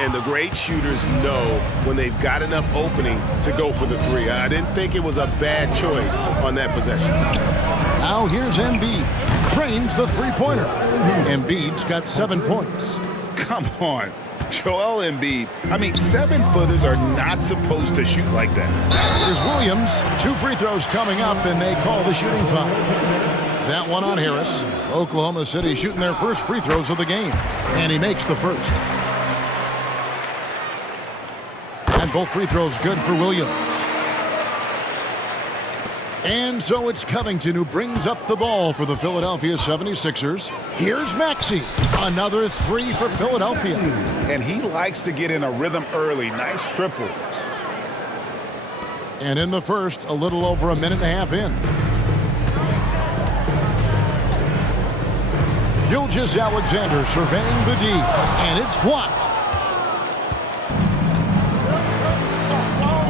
And the great shooters know when they've got enough opening to go for the three. I didn't think it was a bad choice on that possession. Now here's Embiid. Trains the three-pointer. Embiid's got 7 points. Come on. Joel Embiid. I mean, 7-footers are not supposed to shoot like that. Here's Williams. 2 free throws coming up, and they call the shooting foul. That one on Harris. Oklahoma City shooting their first free throws of the game. And he makes the first. And both free throws good for Williams. And so it's Covington who brings up the ball for the Philadelphia 76ers. Here's Maxey. Another 3 for Philadelphia. And he likes to get in a rhythm early. Nice triple. And in the first, a little over a minute and a half in. Gilgeous-Alexander surveying the D. And it's blocked.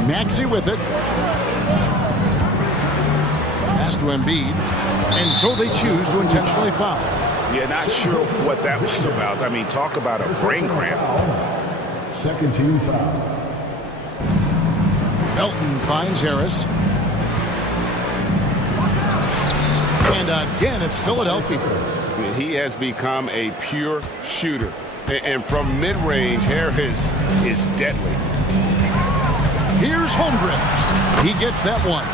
Maxey with it. Pass to Embiid. And so they choose to intentionally foul. Yeah, not sure what that was about. I mean, talk about a brain cramp. Second team foul. Melton finds Harris. And again, it's Philadelphia. He has become a pure shooter. And from mid-range, Harris is deadly. Here's Holmgren. He gets that one.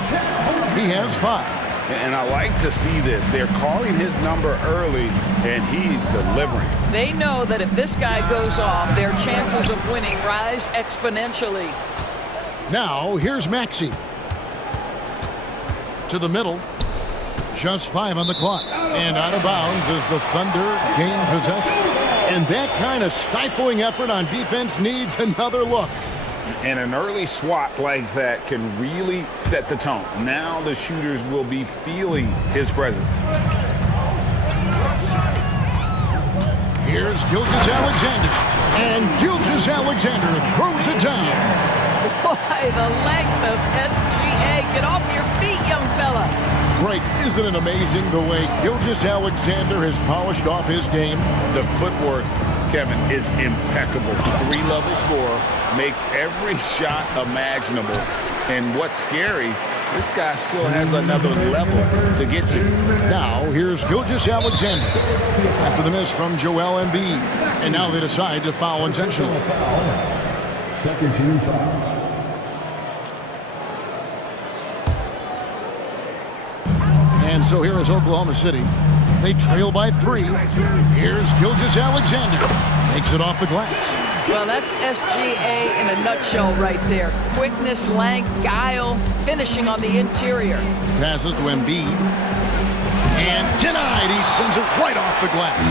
He has 5. And I like to see this. They're calling his number early, and he's delivering. They know that if this guy goes off, their chances of winning rise exponentially. Now, here's Maxey. To the middle. Just 5 on the clock. And out of bounds as the Thunder gain possession. And that kind of stifling effort on defense needs another look. And an early swat like that can really set the tone. Now the shooters will be feeling his presence. Here's Gilgeous-Alexander. And Gilgeous-Alexander throws it down. Boy, the length of SGA. Get off your feet, young fella. Greg, isn't it amazing the way Gilgeous-Alexander has polished off his game? The footwork, Kevin, is impeccable. 3-level scorer, makes every shot imaginable. And what's scary, this guy still has another level to get to. Now, here's Gilgeous-Alexander. After the miss from Joel Embiid. And now they decide to foul intentionally. Second team foul. And so here is Oklahoma City. They trail by 3. Here's Gilgeous-Alexander. Makes it off the glass. Well, that's SGA in a nutshell right there. Quickness, length, guile, finishing on the interior. Passes to Embiid. And denied. He sends it right off the glass.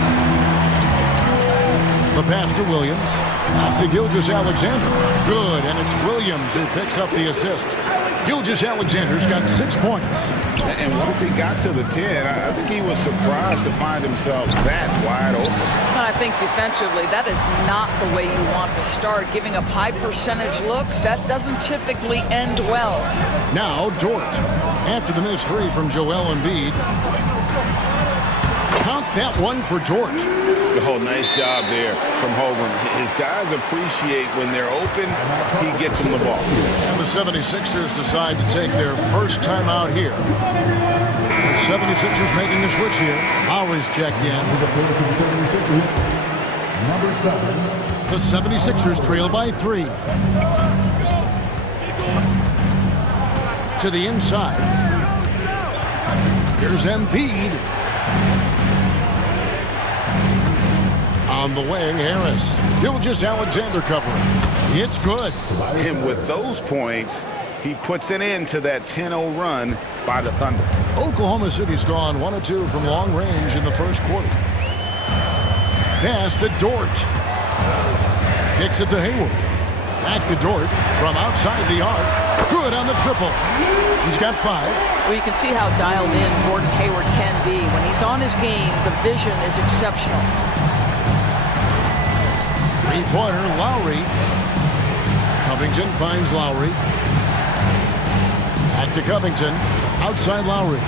The pass to Williams. Out to Gilgeous-Alexander. Good, and it's Williams who picks up the assist. Gilgeous-Alexander's got 6 points. And once he got to the 10, I think he was surprised to find himself that wide open. I think defensively, that is not the way you want to start. Giving up high percentage looks, that doesn't typically end well. Now Dort. After the missed 3 from Joel Embiid. Count that one for Dort. Oh, nice job there from Hogan. His guys appreciate when they're open, he gets them the ball. And the 76ers decide to take their first time out here. The 76ers making the switch here. Lowry's checked in. Number 7. The 76ers trail by 3. To the inside. Here's Embiid. On the wing, Harris. Gilgeous-Alexander covering. It's good. And with those points, he puts an end to that 10-0 run by the Thunder. Oklahoma City's gone 1 of 2 from long range in the first quarter. Pass to Dort. Kicks it to Hayward. Back to Dort from outside the arc. Good on the triple. He's got 5. Well, you can see how dialed in Gordon Hayward can be. When he's on his game, the vision is exceptional. Three-pointer, Lowry. Covington finds Lowry. Back to Covington. Outside Lowry.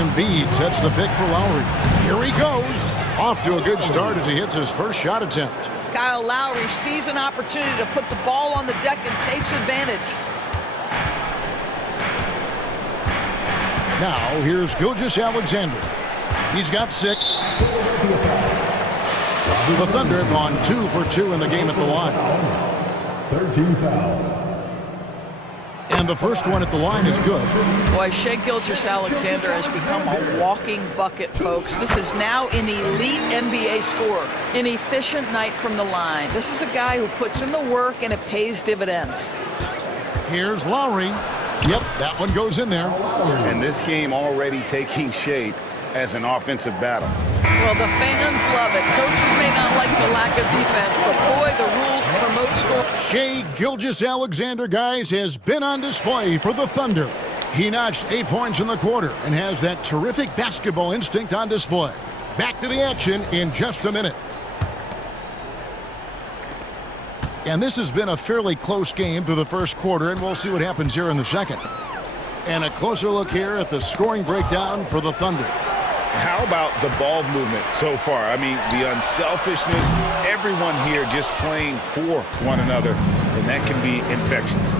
Embiid sets the pick for Lowry. Here he goes. Off to a good start as he hits his first shot attempt. Kyle Lowry sees an opportunity to put the ball on the deck and takes advantage. Now, here's Gilgeous-Alexander. He's got 6. The Thunder have gone 2 for 2 in the game at the line. 13 foul. And the first one at the line is good. Boy, Shai Gilgeous-Alexander has become a walking bucket, folks. This is now an elite NBA scorer, an efficient night from the line. This is a guy who puts in the work and it pays dividends. Here's Lowry. Yep, that one goes in there. And this game already taking shape as an offensive battle. Well, the fans love it. Coaches may not like the lack of defense, but boy, the rules promote scoring. Shai Gilgeous-Alexander, guys, has been on display for the Thunder. He notched 8 points in the quarter and has that terrific basketball instinct on display. Back to the action in just a minute. And this has been a fairly close game through the first quarter, and we'll see what happens here in the second. And a closer look here at the scoring breakdown for the Thunder. How about the ball movement so far? I mean, the unselfishness, everyone here just playing for one another, and that can be infectious.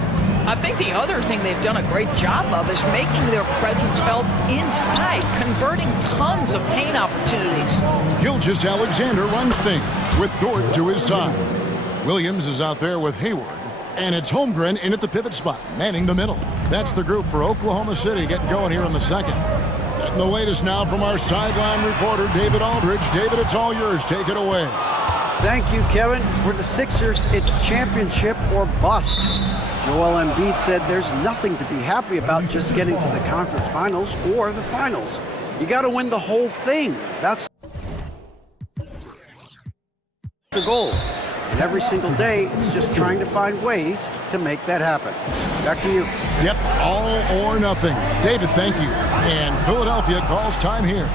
I think the other thing they've done a great job of is making their presence felt inside, converting tons of paint opportunities. Gilgeous-Alexander runs things with Dort to his side. Williams is out there with Hayward. And it's Holmgren in at the pivot spot, manning the middle. That's the group for Oklahoma City getting going here in the second. Getting the latest now from our sideline reporter, David Aldridge. David, it's all yours. Take it away. Thank you, Kevin. For the Sixers, it's championship or bust. Joel Embiid said there's nothing to be happy about just getting to the conference finals or the finals. You got to win the whole thing. That's the goal. And every single day, it's just trying to find ways to make that happen. Back to you. Yep, all or nothing. David, thank you. And Philadelphia calls time here.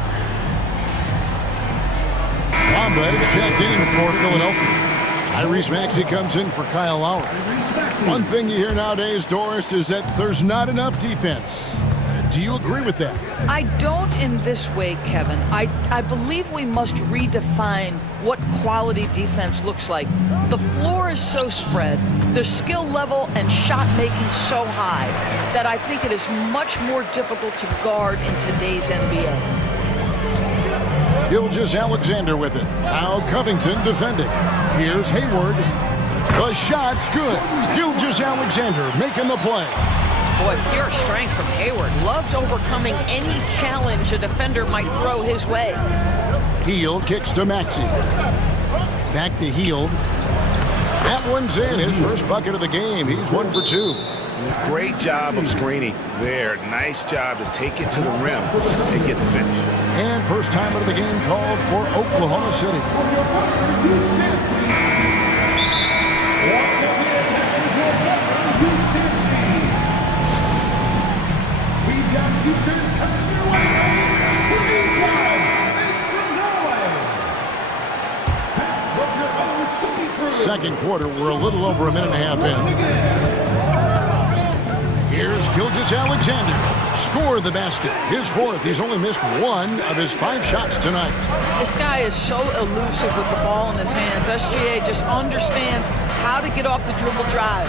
Wamba is checked in for Philadelphia. Tyrese Maxey comes in for Kyle Lowry. One thing you hear nowadays, Doris, is that there's not enough defense. Do you agree with that? I don't in this way, Kevin. I believe we must redefine what quality defense looks like. The floor is so spread, the skill level and shot making so high that I think it is much more difficult to guard in today's NBA. Gilgeous-Alexander with it. Now Covington defending. Here's Hayward. The shot's good. Gilgeous-Alexander making the play. Boy, pure strength from Hayward. Loves overcoming any challenge a defender might throw his way. Hield kicks to Maxey. Back to Hield. That one's in. His first bucket of the game. He's 1 for 2. Great job of screening there. Nice job to take it to the rim and get the finish. And first time of the game called for Oklahoma City. Second quarter, we're a little over a minute and a half in. Here's Gilgeous-Alexander. score the basket. His fourth. He's only missed one of his 5 shots tonight. This guy is so elusive with the ball in his hands. SGA just understands how to get off the dribble drive.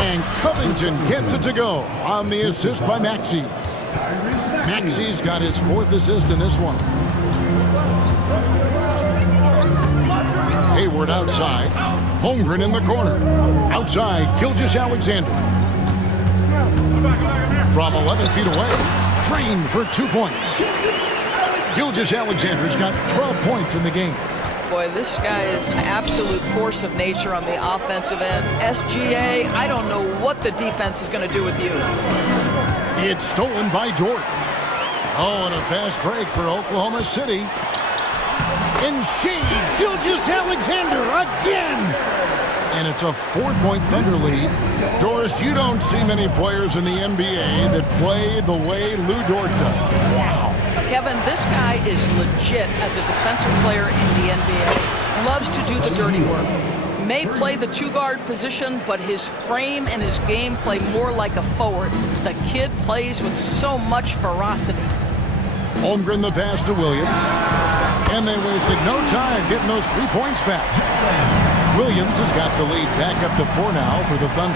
And Covington gets it to go on the assist by Maxey. Maxey's got his 4th assist in this one. Hayward outside. Holmgren in the corner. Outside, Gilgeous-Alexander. From 11 feet away, drained for 2 points. Gilgeous-Alexander's got 12 points in the game. Boy, this guy is an absolute force of nature on the offensive end. SGA, I don't know what the defense is going to do with you. It's stolen by Dort. Oh, and a fast break for Oklahoma City. And Gilgeous-Alexander again! And it's a 4-point Thunder lead. Doris, you don't see many players in the NBA that play the way Lou Dort does. Wow. Kevin, this guy is legit as a defensive player in the NBA. Loves to do the dirty work. May play the 2-guard position, but his frame and his game play more like a forward. The kid plays with so much ferocity. Holmgren the pass to Williams. And they wasted no time getting those 3 points back. Williams has got the lead back up to 4 now for the Thunder.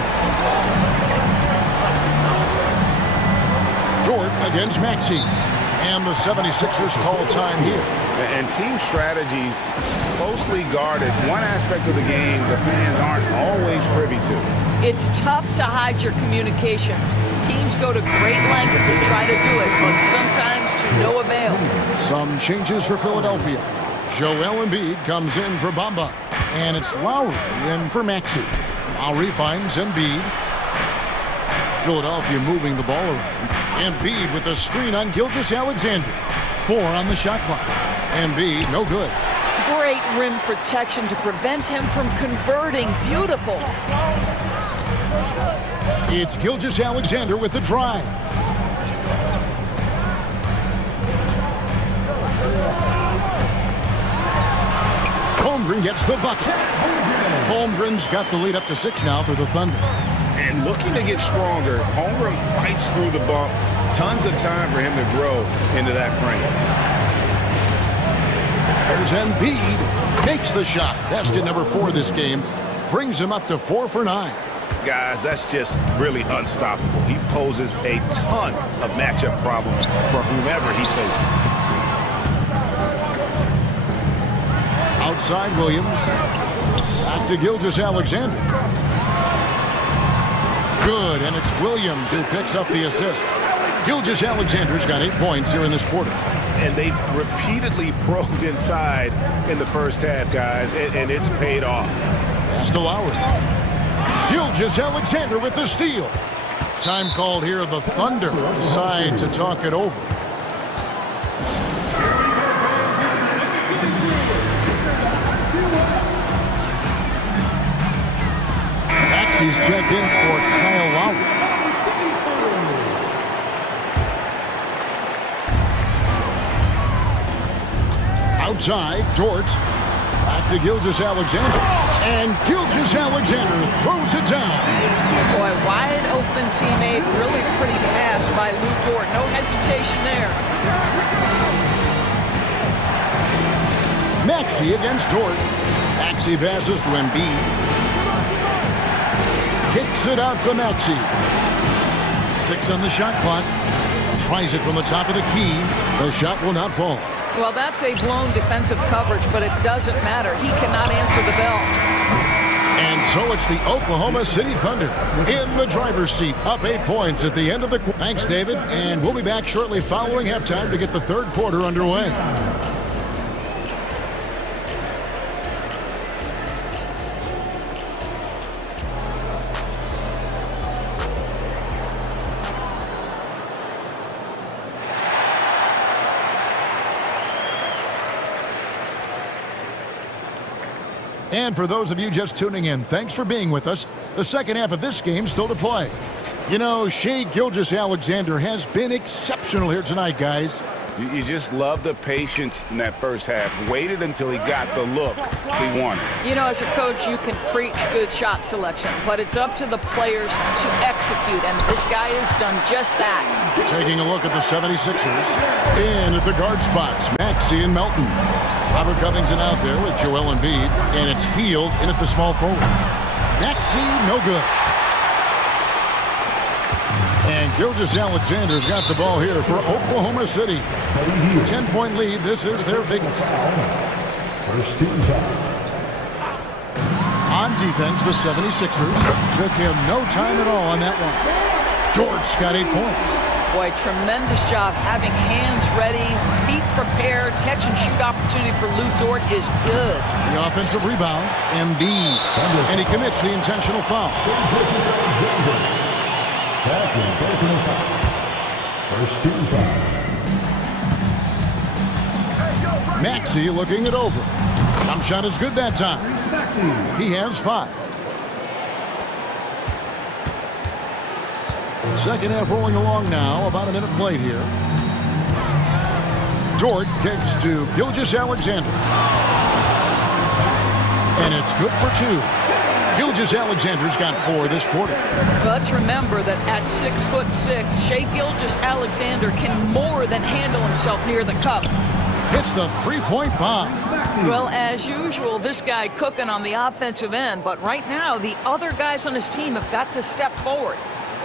Dort against Maxey. And the 76ers call time here. And team strategies closely guarded. One aspect of the game the fans aren't always privy to. It's tough to hide your communications. Teams go to great lengths to try to do it, but sometimes to no avail. Some changes for Philadelphia. Joel Embiid comes in for Bamba. And it's Lowry in for Maxey. Lowry finds Embiid. Philadelphia moving the ball around. Embiid with a screen on Gilgeous-Alexander. 4 on the shot clock. Embiid, no good. Great rim protection to prevent him from converting. Beautiful. It's Gilgeous-Alexander with the drive. Holmgren gets the bucket. Holmgren's got the lead up to 6 now for the Thunder. And looking to get stronger, Holmgren fights through the bump. Tons of time for him to grow into that frame. There's Embiid. Makes the shot. Basket number 4 this game. Brings him up to 4 for 9. Guys, that's just really unstoppable. He poses a ton of matchup problems for whomever he's facing. Outside Williams. Back to Gilgeous-Alexander. Good, and it's Williams who picks up the assist. Gilgeous-Alexander's got 8 points here in this quarter. And they've repeatedly probed inside in the first half, guys, and it's paid off. Pass to Lowry. Gilgeous-Alexander with the steal. Time called here. The Thunder decide to talk it over. Maxey's checked in for Kyle Lowry. Outside, Dort. Back to Gilgeous-Alexander. And Gilgeous-Alexander throws it down. Boy, wide open teammate. Really pretty pass by Lou Dort. No hesitation there. Maxey against Dort. Maxey passes to Embiid. Kicks it out to Maxey. 6 on the shot clock. Tries it from the top of the key. The shot will not fall. Well, that's a blown defensive coverage, but it doesn't matter. He cannot answer the bell. And so it's the Oklahoma City Thunder in the driver's seat, up 8 points at the end of the quarter. Thanks, David, and we'll be back shortly following halftime to get the third quarter underway. And for those of you just tuning in, thanks for being with us. The second half of this game still to play. You know, Shai Gilgeous-Alexander has been exceptional here tonight, guys. You just love the patience in that first half. Waited until he got the look he wanted. You know, as a coach, you can preach good shot selection, but it's up to the players to execute, and this guy has done just that. Taking a look at the 76ers. In at the guard spots, Maxey and Melton. Robert Covington out there with Joel Embiid, and it's Hield in at the small forward. Maxey, no good. And Gilgeous-Alexander's got the ball here for Oklahoma City. 10-point lead. This is their biggest. First team foul. On defense, the 76ers took him no time at all on that one. Dort's got 8 points. Boy, tremendous job having hands ready, feet prepared, catch and shoot opportunity for Lou Dort is good. The offensive rebound, Embiid, and he commits the intentional foul. Second personal foul. First team foul. Maxey looking it over. Jump shot is good that time. He has 5. Second half rolling along now. About a minute played here. Dort kicks to Gilgeous-Alexander. And it's good for 2. Gilgeous-Alexander's got 4 this quarter. Let's remember that at 6'6", Shai Gilgeous-Alexander can more than handle himself near the cup. Hits the 3-point bomb. Well, as usual, this guy cooking on the offensive end, but right now the other guys on his team have got to step forward.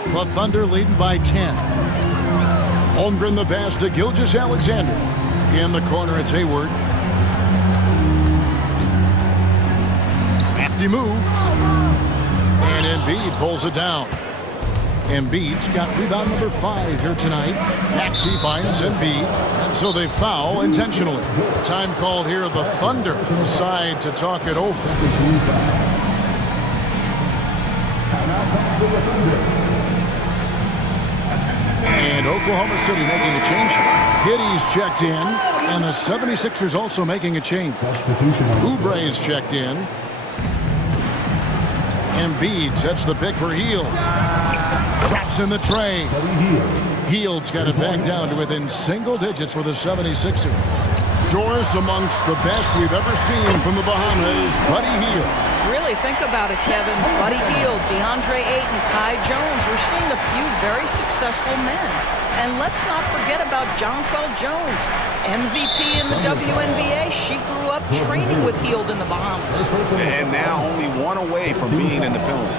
The Thunder leading by 10. Holmgren the pass to Gilgeous-Alexander. In the corner, it's Hayward. Crafty move. And Embiid pulls it down. Embiid's got rebound number 5 here tonight. Maxey finds Embiid, and so they foul intentionally. Time called here. The Thunder decide to talk it over. And Oklahoma City making a change. Giddey's checked in, and the 76ers also making a change. Oubre's checked in. Embiid sets the pick for Hield. Drops in the tray. Hield's got it back down to within single digits for the 76ers. Doris amongst the best we've ever seen from the Bahamas, Buddy Hield. Really think about it, Kevin. Buddy Hield, DeAndre Ayton, Kai Jones. We're seeing a few very successful men. And let's not forget about Jonquel Jones, MVP in the WNBA. She grew up training with Hield in the Bahamas. And now only 1 away from being in the penalty.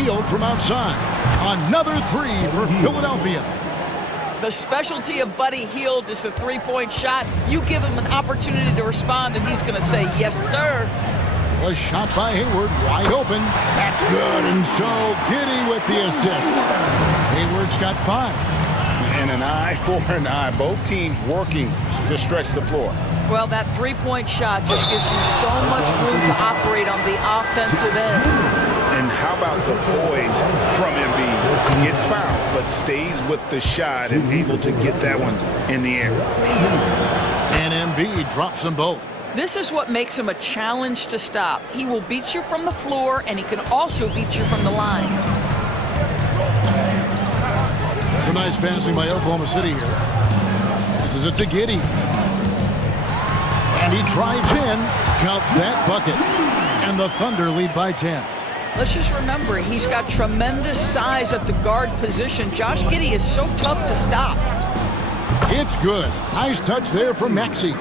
Hield from outside. Another 3 for Philadelphia. The specialty of Buddy Hield is the 3-point shot. You give him an opportunity to respond, and he's going to say, yes, sir. A shot by Hayward, wide open. That's good, and so Giddey with the assist. Hayward's got 5. And an eye for an eye. Both teams working to stretch the floor. Well, that 3-point shot just gives you so much room to operate on the offensive end. And how about the poise from Embiid? Gets fouled, but stays with the shot and able to get that one in the air. And Embiid drops them both. This is what makes him a challenge to stop. He will beat you from the floor, and he can also beat you from the line. Some nice passing by Oklahoma City here. This is it to Giddey. And he drives in. Count that bucket. And the Thunder lead by 10. Let's just remember, he's got tremendous size at the guard position. Josh Giddey is so tough to stop. It's good. Nice touch there from Maxey.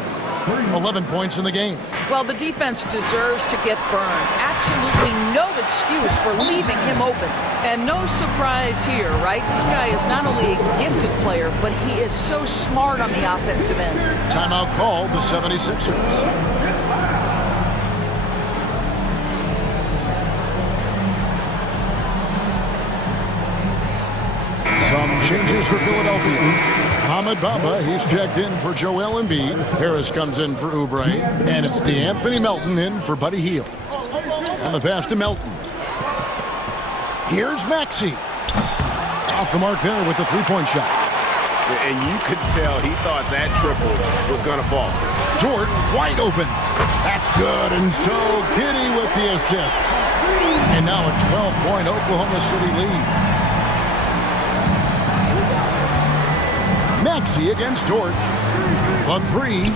11 points in the game. Well, the defense deserves to get burned. Absolutely no excuse for leaving him open. And no surprise here, right? This guy is not only a gifted player, but he is so smart on the offensive end. Timeout called the 76ers. Some changes for Philadelphia. Ahmed Bamba, he's checked in for Joel Embiid. Harris comes in for Oubre. And it's DeAnthony Melton in for Buddy Hield. And the pass to Melton. Here's Maxey. Off the mark there with the 3-point shot. And you could tell he thought that triple was going to fall. Dort wide open. That's good. And so Giddey with the assist. And now a 12-point Oklahoma City lead. Maxey against Dort. The three.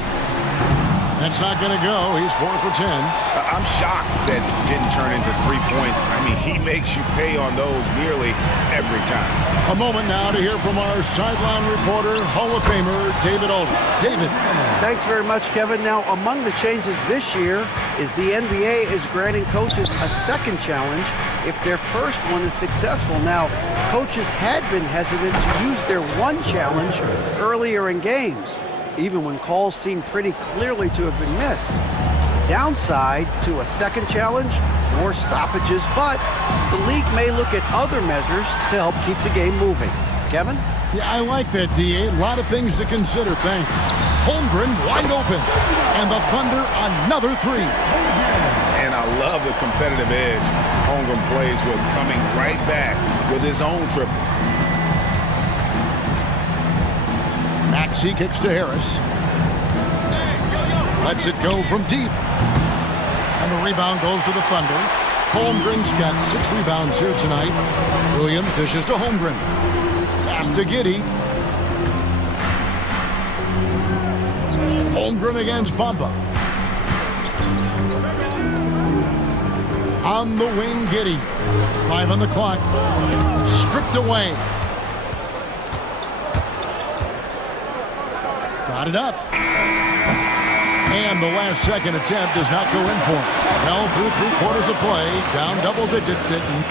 That's not going to go. He's 4 for 10. I'm shocked that didn't turn into 3 points. I mean, he makes you pay on those nearly every time. A moment now to hear from our sideline reporter, Hall of Famer, David Aldridge. David. Thanks very much, Kevin. Now, among the changes this year is the NBA is granting coaches a second challenge if their first one is successful. Now, coaches had been hesitant to use their one challenge earlier in games, even when calls seemed pretty clearly to have been missed. Downside to a second challenge, more stoppages, but the league may look at other measures to help keep the game moving. Kevin? Yeah, I like that, D.A. A lot of things to consider, thanks. Holmgren wide open, and the Thunder another three. And I love the competitive edge Holmgren plays with, coming right back with his own triple. Maxey kicks to Harris. Lets it go from deep. And the rebound goes to the Thunder. Holmgren's got 6 rebounds here tonight. Williams dishes to Holmgren. Pass to Giddey. Holmgren against Bamba. On the wing, Giddey. 5 on the clock. Stripped away. Got it up. And the last second attempt does not go in for him. Well, through 3 quarters of play, down double digits hitting.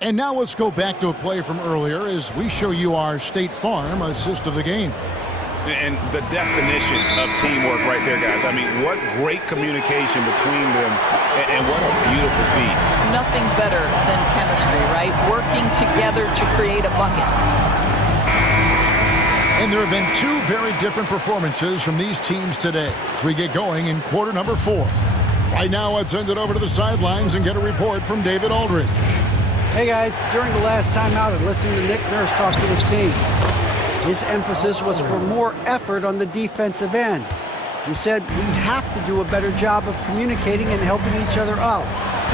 And now let's go back to a play from earlier as we show you our State Farm assist of the game. And the definition of teamwork right there, guys. I mean, what great communication between them, and what a beautiful feat. Nothing better than chemistry, right? Working together to create a bucket. And there have been 2 very different performances from these teams today as we get going in quarter number 4. Right now, let's send it over to the sidelines and get a report from David Aldridge. Hey guys, during the last timeout, I listened to Nick Nurse talk to his team. His emphasis was for more effort on the defensive end. He said, we have to do a better job of communicating and helping each other out.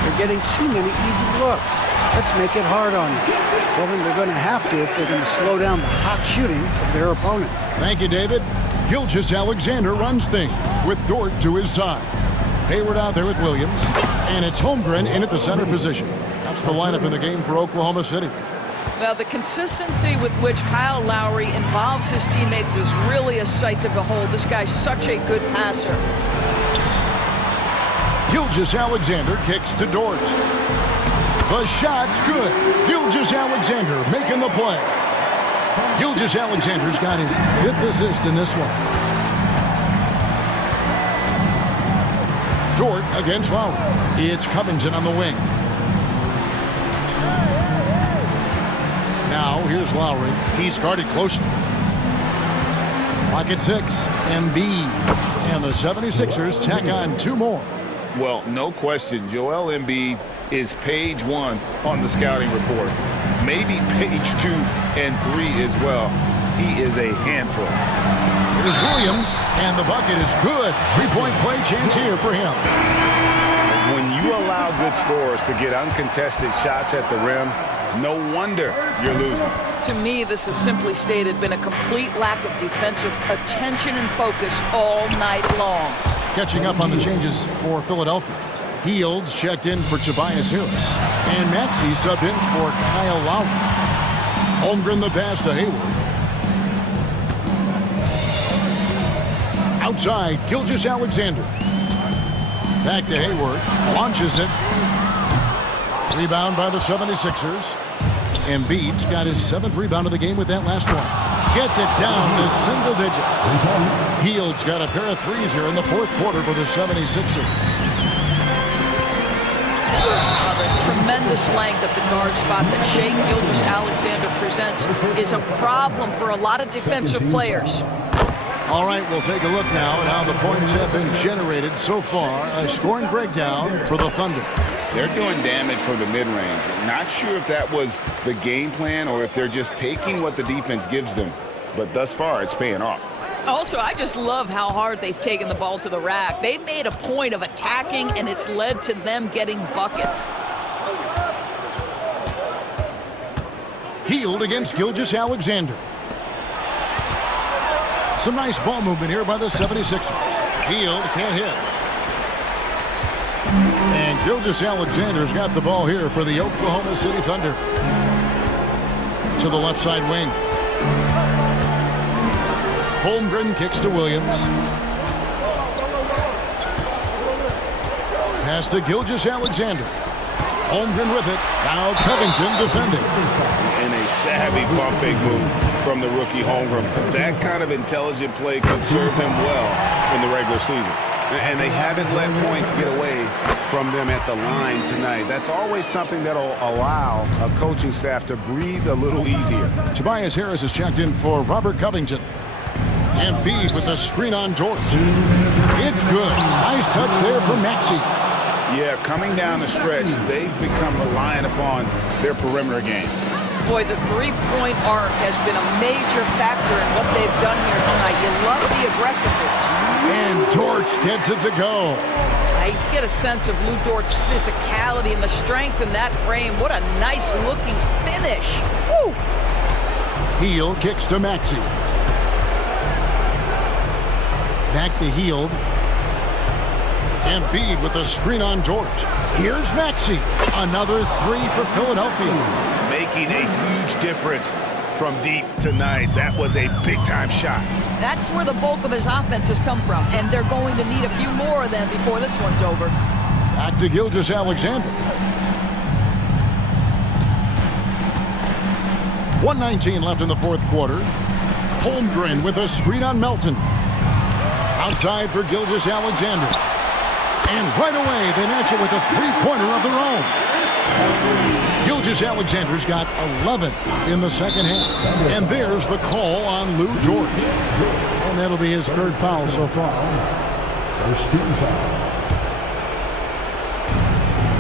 They're getting too many easy looks. Let's make it hard on them. Kevin, they're going to have to if they're going to slow down the hot shooting of their opponent. Thank you, David. Gilgeous-Alexander runs things with Dort to his side. Hayward out there with Williams. And it's Holmgren in at the center position. That's the lineup in the game for Oklahoma City. Now, the consistency with which Kyle Lowry involves his teammates is really a sight to behold. This guy's such a good passer. Gilgeous-Alexander kicks to Dort. The shot's good. Gilgeous-Alexander making the play. Gilgeous-Alexander's got his 5th assist in this one. Dort against Lowry. It's Covington on the wing. Now, here's Lowry. He's guarded closely. Clock at 6. Embiid. And the 76ers tack on 2 more. Well, no question, Joel Embiid is page 1 on the scouting report. Maybe page 2 and 3 as well. He is a handful. Here's Williams, and the bucket is good. 3-point play chance here for him. When you allow good scorers to get uncontested shots at the rim, no wonder you're losing. To me, this has simply stated been a complete lack of defensive attention and focus all night long. Catching up on the changes for Philadelphia. Fields checked in for Tobias Harris. And Maxey subbed in for Kyle Lowry. Holmgren the pass to Hayward. Outside, Gilgeous-Alexander. Back to Hayward. Launches it. Rebound by the 76ers. Embiid's got his 7th rebound of the game with that last one. Gets it down to single digits. Fields got a pair of threes here in the 4th quarter for the 76ers. The tremendous length of the guard spot that Shai Gilgeous-Alexander presents is a problem for a lot of defensive players. All right, we'll take a look now at how the points have been generated so far. A scoring breakdown for the Thunder. They're doing damage from the mid-range. Not sure if that was the game plan or if they're just taking what the defense gives them. But thus far, it's paying off. Also, I just love how hard they've taken the ball to the rack. They've made a point of attacking, and it's led to them getting buckets. Healed against Gilgeous-Alexander. Some nice ball movement here by the 76ers. Healed, can't hit. And Gilgeous-Alexander's got the ball here for the Oklahoma City Thunder. To the left side wing. Holmgren kicks to Williams. Pass to Gilgeous-Alexander. Holmgren with it. Now Covington defending. And a savvy pump fake move from the rookie Holmgren. That kind of intelligent play could serve him well in the regular season. And they haven't let points get away from them at the line tonight. That's always something that'll allow a coaching staff to breathe a little easier. Tobias Harris is checked in for Robert Covington. Embiid with a screen on George. It's good. Nice touch there from Maxey. Yeah, coming down the stretch, they've become reliant upon their perimeter game. Boy, the three-point arc has been a major factor in what they've done here tonight. You love the aggressiveness. And George gets it to go. I get a sense of Lou Dort's physicality and the strength in that frame. What a nice-looking finish. Woo! Hield kicks to Maxey. Back to Hield. Embiid with a screen on George. Here's Maxey. Another three for Philadelphia. Making a huge difference from deep tonight. That was a big-time shot. That's where the bulk of his offense has come from, and they're going to need a few more of them before this one's over. Back to Gilgeous-Alexander. 1:19 left in the fourth quarter. Holmgren with a screen on Melton. Outside for Gilgeous-Alexander. And right away, they match it with a three-pointer of their own. Gilgeous-Alexander's got 11 in the second half. And there's the call on Lou George. And that'll be his third foul so far. First team foul.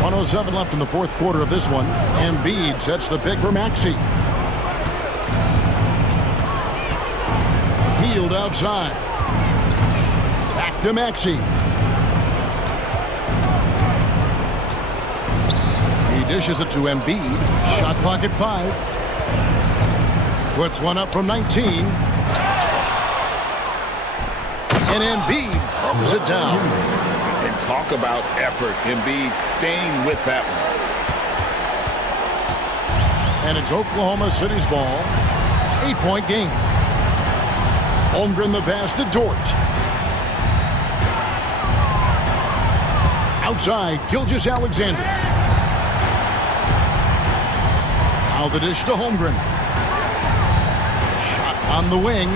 1:07 left in the fourth quarter of this one. Embiid sets the pick for Maxey. Hield outside. Back to Maxey. He dishes it to Embiid. Shot clock at 5. Puts one up from 19. And Embiid throws it down. And talk about effort. Embiid staying with that one. And it's Oklahoma City's ball. 8-point game. Holmgren the pass to Dort. Outside, Gilgeous-Alexander. Now the dish to Holmgren. Shot on the wing.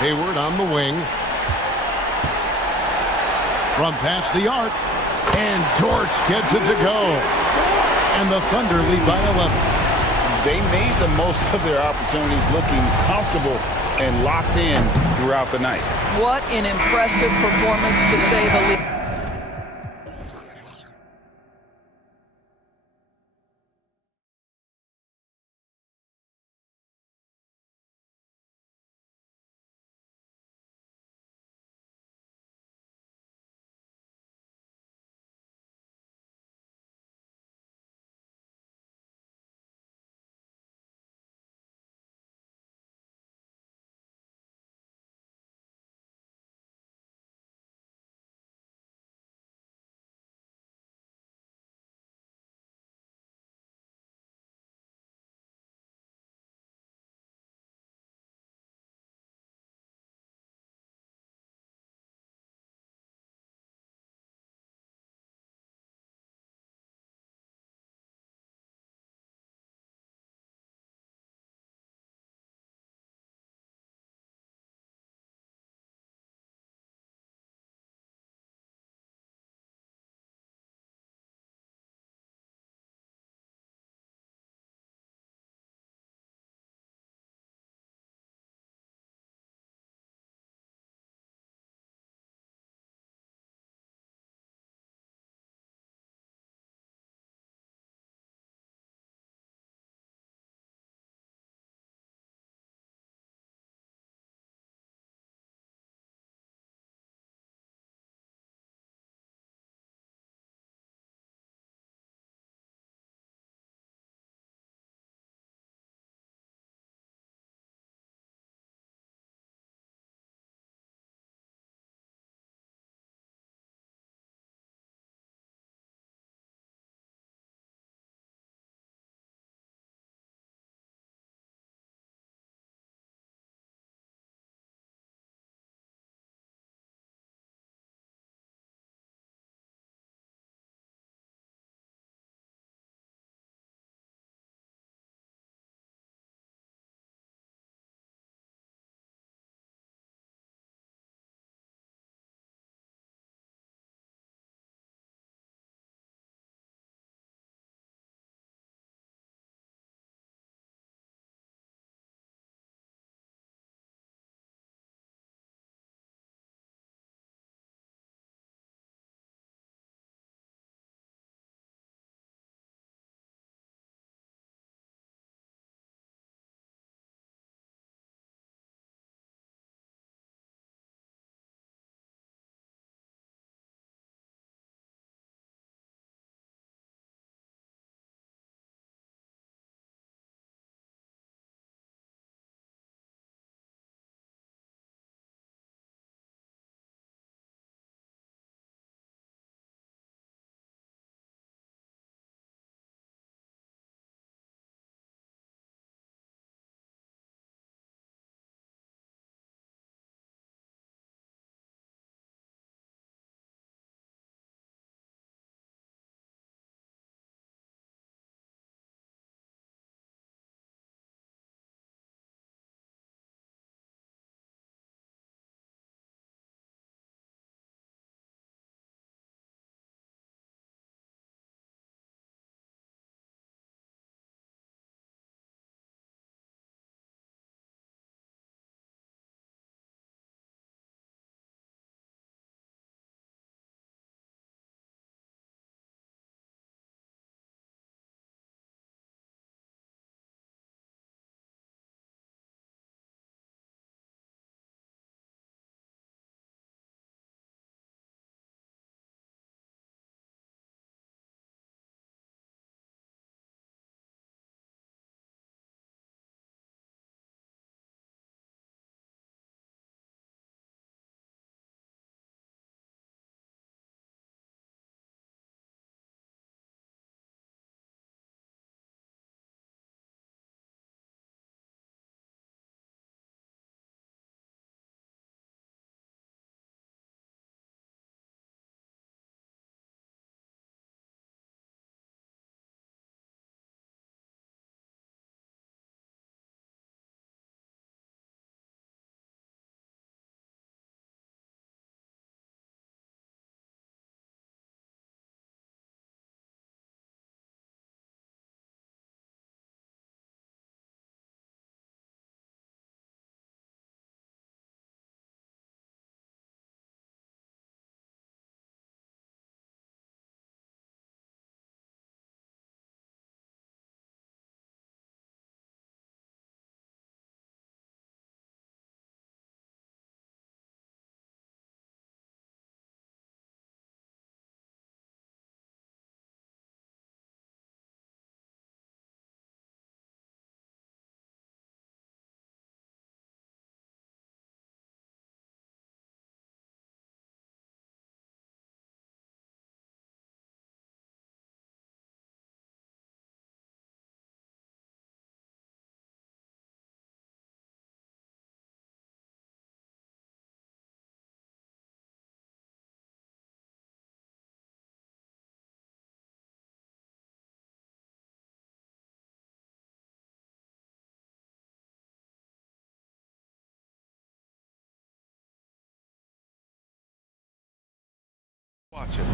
Hayward on the wing. From past the arc. And George gets it to go. And the Thunder lead by 11. They made the most of their opportunities, looking comfortable and locked in throughout the night. What an impressive performance, to say the least.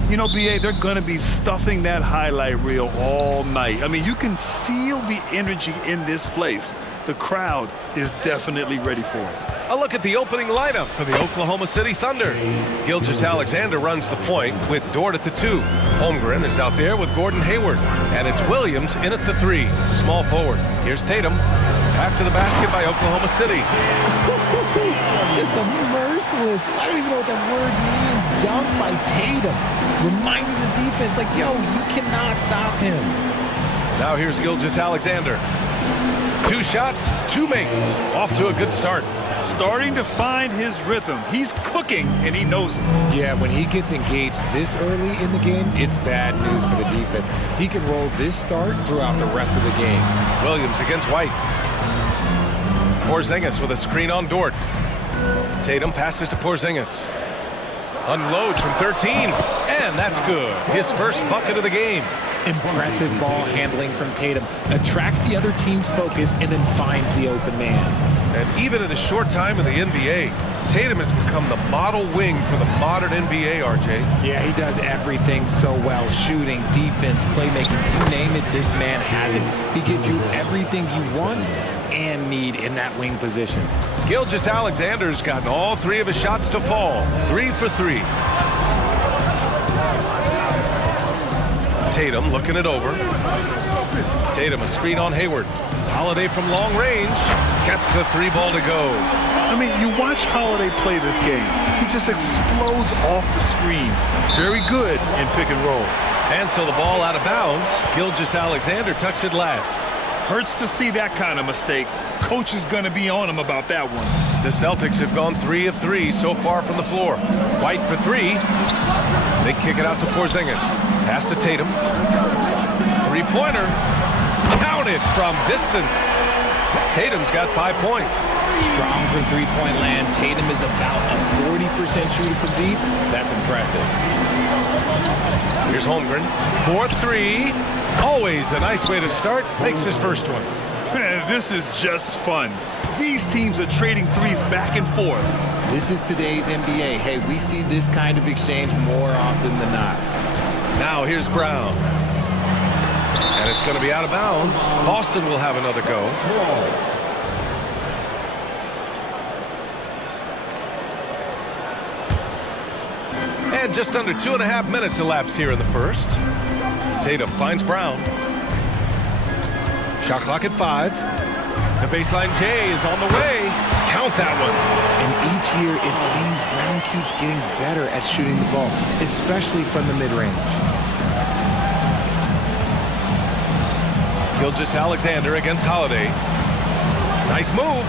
You know, BA, they're going to be stuffing that highlight reel all night. I mean, you can feel the energy in this place. The crowd is definitely ready for it. A look at the opening lineup for the Oklahoma City Thunder. Gilgeous-Alexander runs the point with Dort at the 2. Holmgren is out there with Gordon Hayward. And it's Williams in at the 3, small forward. Here's Tatum after the basket by Oklahoma City. Just a merciless, I don't even know what that word means, dunk by Tatum. Reminding the defense, like, yo, you cannot stop him. Now here's Gilgeous-Alexander. 2 shots, 2 makes. Off to a good start. Starting to find his rhythm. He's cooking, and he knows it. Yeah, when he gets engaged this early in the game, it's bad news for the defense. He can roll this start throughout the rest of the game. Williams against White. Porzingis with a screen on Dort. Tatum passes to Porzingis. Unloads from 13, and that's good. His first bucket of the game. Impressive ball handling from Tatum. Attracts the other team's focus and then finds the open man. And even in a short time in the NBA, Tatum has become the model wing for the modern NBA, RJ. Yeah, he does everything so well. Shooting, defense, playmaking, you name it, this man has it. He gives you everything you want and need in that wing position. Gilgeous-Alexander's gotten all 3 of his shots to fall. 3 for 3. Tatum looking it over. Tatum a screen on Hayward. Holiday from long range gets the 3 ball to go. I mean, you watch Holiday play this game. He just explodes off the screens. Very good in pick and roll. And so the ball out of bounds. Gilgeous-Alexander tucks it last. Hurts to see that kind of mistake. Coach is going to be on him about that one. The Celtics have gone 3 of 3 so far from the floor. White for 3. They kick it out to Porzingis. Pass to Tatum. 3-pointer. Counted from distance. Tatum's got 5 points. Strong from three-point land. Tatum is about a 40% shooter from deep. That's impressive. Here's Holmgren. 4-3. Always a nice way to start. Makes his first one. Man, this is just fun. These teams are trading threes back and forth. This is today's NBA. Hey, we see this kind of exchange more often than not. Now here's Brown. And it's going to be out of bounds. Boston will have another go. And just under 2.5 minutes elapsed here in the first. Tatum finds Brown. Shot clock at 5. The baseline J is on the way. Count that one. And each year it seems Brown keeps getting better at shooting the ball, especially from the mid-range. Gilgeous-Alexander against Holiday. Nice move.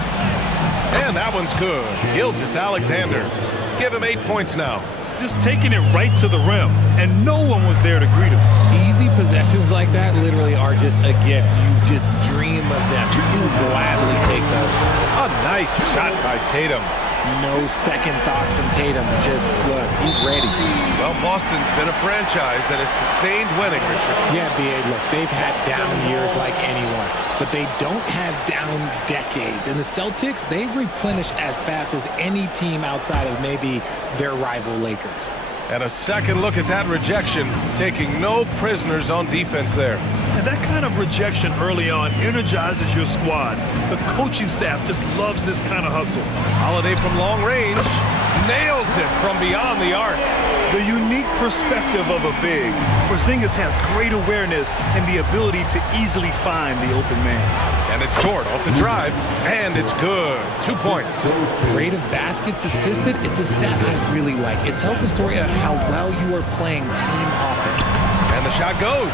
And that one's good. Gilgeous-Alexander. Give him 8 points now. Just taking it right to the rim, and no one was there to greet him. Easy possessions like that literally are just a gift. You just dream of them. You'll gladly take those. A nice shot by Tatum. No second thoughts from Tatum. Just look, he's ready. Well, Boston's been a franchise that has sustained winning, Richard. Yeah, B.A., look, they've had down years like anyone, but they don't have down decades. And the Celtics, they replenish as fast as any team outside of maybe their rival Lakers. And a second look at that rejection, taking no prisoners on defense there. And that kind of rejection early on energizes your squad. The coaching staff just loves this kind of hustle. Holiday from long range nails it from beyond the arc. The unique perspective of a big. Porzingis has great awareness and the ability to easily find the open man. And it's Dort off the drive, and it's good. 2 points. Rate of baskets assisted, it's a stat I really like. It tells the story of how well you are playing team offense. And the shot goes.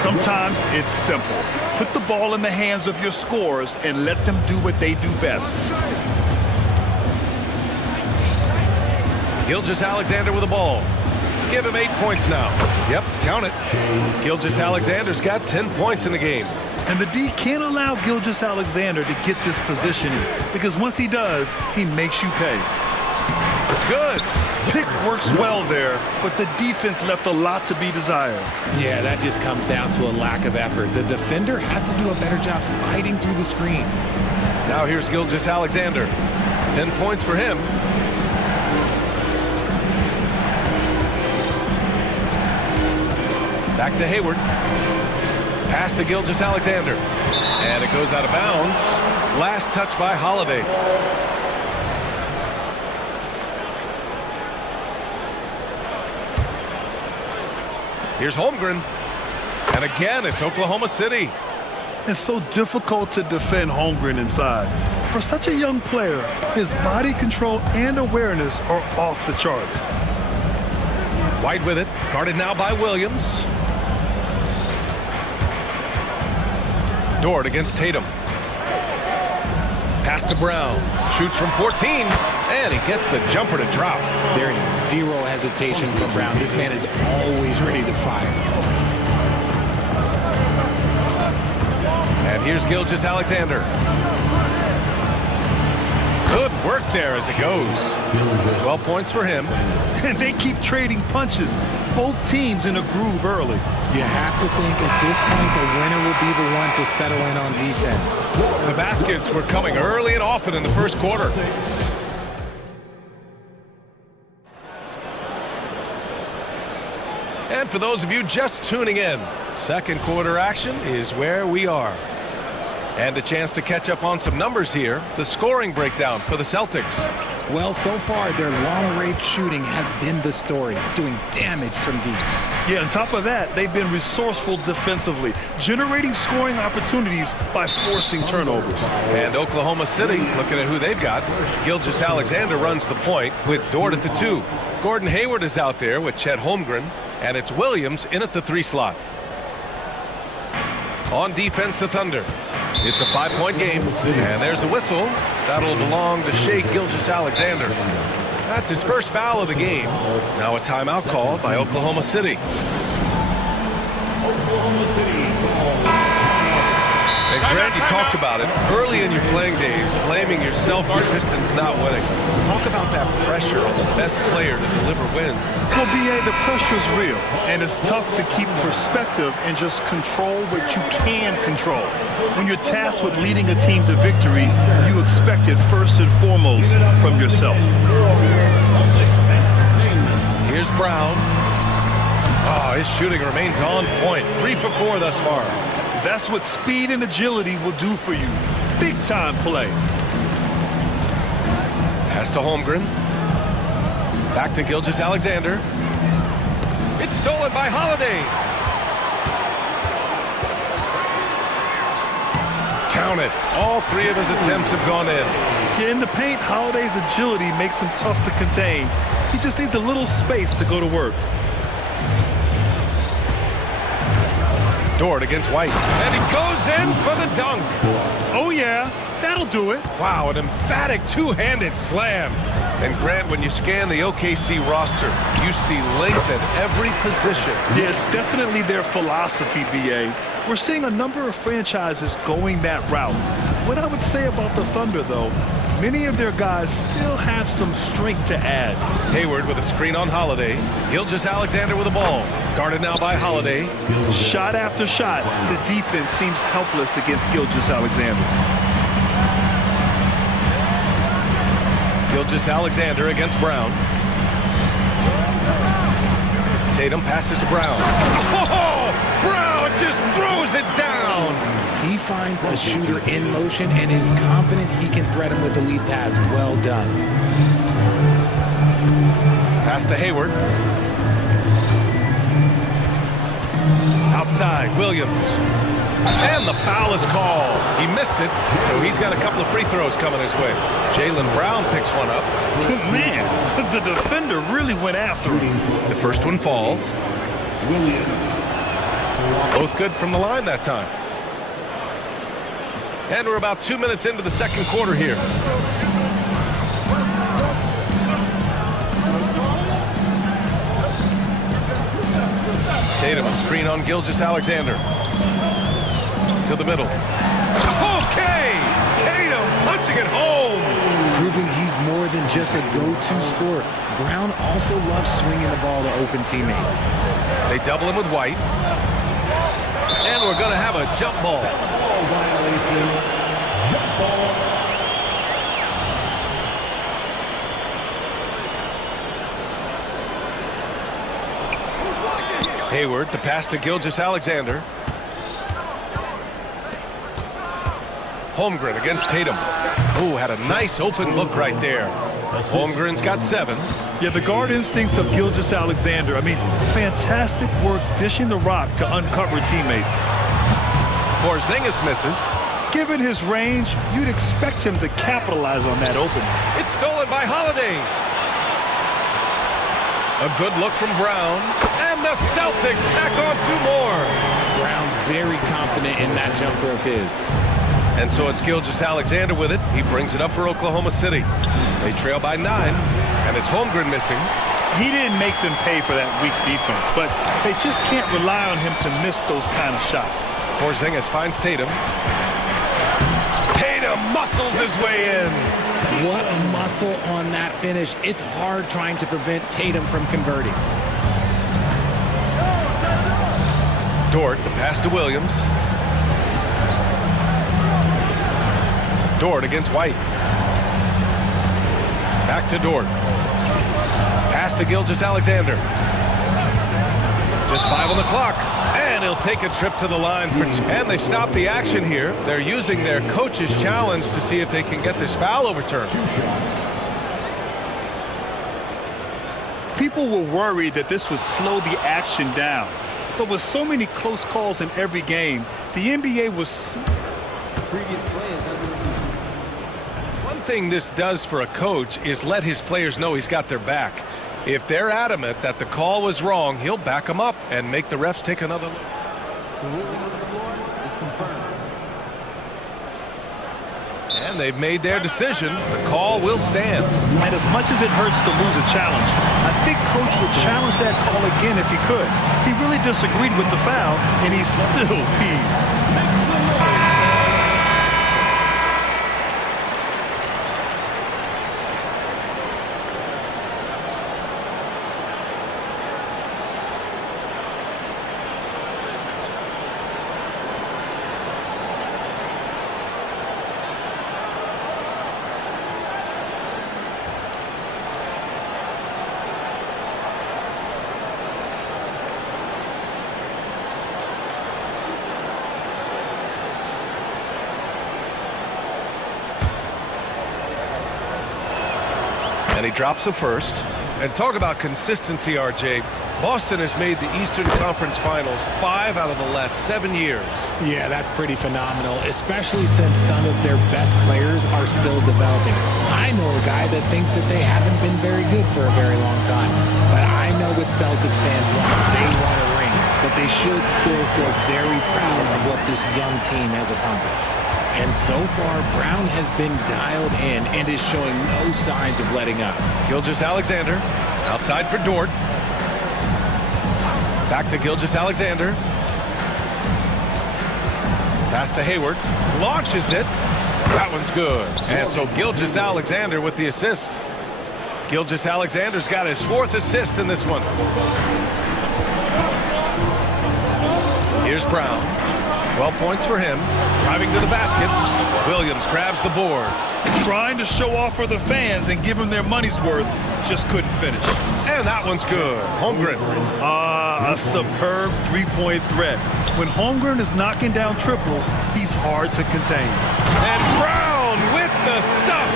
Sometimes it's simple. Put the ball in the hands of your scorers and let them do what they do best. Gilgeous-Alexander with the ball. Give him 8 points now. Yep, count it. Gilgeous-Alexander's got 10 points in the game. And the D can't allow Gilgeous-Alexander to get this positioning, because once he does, he makes you pay. It's good. Pick works well there, but the defense left a lot to be desired. Yeah, that just comes down to a lack of effort. The defender has to do a better job fighting through the screen. Now here's Gilgeous-Alexander. 10 points for him. Back to Hayward. Pass to Gilgeous-Alexander. And it goes out of bounds. Last touch by Holiday. Here's Holmgren. And again, it's Oklahoma City. It's so difficult to defend Holmgren inside. For such a young player, his body control and awareness are off the charts. White with it, guarded now by Williams. Dort against Tatum. Pass to Brown. Shoots from 14, and he gets the jumper to drop. There is zero hesitation from Brown. This man is always ready to fire. And here's Gilgeous-Alexander. Good work there as it goes. 12 points for him. And they keep trading punches. Both teams in a groove early. You have to think at this point the winner will be the one to settle in on defense. The baskets were coming early and often in the first quarter. And for those of you just tuning in, second quarter action is where we are. And a chance to catch up on some numbers here. The scoring breakdown for the Celtics. Well, so far, their long-range shooting has been the story, doing damage from deep. Yeah, on top of that, they've been resourceful defensively, generating scoring opportunities by forcing turnovers. And Oklahoma City, looking at who they've got, Gilgeous-Alexander runs the point with Dort at the 2. Gordon Hayward is out there with Chet Holmgren, and it's Williams in at the 3 slot. On defense, the Thunder. It's a 5-point game, and there's a whistle. That'll belong to Shai Gilgeous-Alexander. That's his first foul of the game. Now a timeout called by Oklahoma City. And Grant, you talked about it early in your playing days, blaming yourself for Pistons not winning. Talk about that pressure on the best player to deliver wins. Well, B.A., the pressure's real, and it's tough to keep perspective and just control what you can control. When you're tasked with leading a team to victory, you expect it first and foremost from yourself. Here's Brown. Oh, his shooting remains on point. 3 for 4 thus far. That's what speed and agility will do for you. Big-time play. Pass to Holmgren. Back to Gilgeous-Alexander. It's stolen by Holiday. Count it. All 3 of his attempts have gone in. Yeah, in the paint, Holiday's agility makes him tough to contain. He just needs a little space to go to work. Dort against White. And he goes in for the dunk. Oh, yeah. That'll do it. Wow, an emphatic two-handed slam. And Grant, when you scan the OKC roster, you see length at every position. Yeah, it's definitely their philosophy, B.A. We're seeing a number of franchises going that route. What I would say about the Thunder, though, many of their guys still have some strength to add. Hayward with a screen on Holiday. Gilgeous-Alexander with the ball. Guarded now by Holiday. Shot after shot, the defense seems helpless against Gilgeous-Alexander. Gilgeous-Alexander against Brown. Tatum passes to Brown. Oh, Brown just throws it down. He finds a shooter in motion and is confident he can threat him with the lead pass. Well done. Pass to Hayward. Outside, Williams. And the foul is called. He missed it, so he's got a couple of free throws coming his way. Jaylen Brown picks one up. Man, the defender really went after him. The first one falls. Both good from the line that time. And we're about 2 minutes into the second quarter here. Tatum, a screen on Gilgeous-Alexander. To the middle. Okay! Tatum punching it home! Proving he's more than just a go-to scorer. Brown also loves swinging the ball to open teammates. They double him with White. And we're going to have a jump ball. Hayward, the pass to Gilgeous-Alexander. Holmgren against Tatum. Oh, had a nice open look right there. Holmgren's got 7. Yeah, the guard instincts of Gilgeous-Alexander. I mean, fantastic work dishing the rock to uncover teammates. Porzingis misses. Given his range, you'd expect him to capitalize on that opening. It's stolen by Holiday. A good look from Brown. And the Celtics tack on 2 more. Brown very confident in that jumper of his. And so it's Gilgeous-Alexander with it. He brings it up for Oklahoma City. They trail by 9, and it's Holmgren missing. He didn't make them pay for that weak defense, but they just can't rely on him to miss those kind of shots. Porzingis finds Tatum. Tatum muscles his way in. What muscle on that finish. It's hard trying to prevent Tatum from converting. Dort, the pass to Williams. Dort against White. Back to Dort. Pass to Gilgeous-Alexander. Just 5 on the clock. And he'll take a trip to the line. And they've stopped the action here. They're using their coach's challenge to see if they can get this foul overturned. People were worried that this would slow the action down. But with so many close calls in every game, the NBA was... Previous play is under review. One thing this does for a coach is let his players know he's got their back. If they're adamant that the call was wrong, he'll back them up and make the refs take another look. The ruling on the floor is confirmed. And they've made their decision. The call will stand. And as much as it hurts to lose a challenge, I think Coach would challenge that call again if he could. He really disagreed with the foul, and he's still peeved. And he drops the first. And talk about consistency, RJ. Boston has made the Eastern Conference Finals 5 out of the last 7 years. Yeah, that's pretty phenomenal, especially since some of their best players are still developing. I know a guy that thinks that they haven't been very good for a very long time. But I know what Celtics fans want. They want a ring. But they should still feel very proud of what this young team has accomplished. And so far, Brown has been dialed in and is showing no signs of letting up. Gilgeous-Alexander outside for Dort. Back to Gilgeous-Alexander. Pass to Hayward. Launches it. That one's good. And so Gilgeous-Alexander with the assist. Gilgeous-Alexander's got his 4th assist in this one. Here's Brown. 12 points for him. Driving to the basket. Williams grabs the board. Trying to show off for the fans and give them their money's worth, just couldn't finish. And that one's good. Holmgren. A superb three-point threat. When Holmgren is knocking down triples, he's hard to contain. And Brown with the stuff.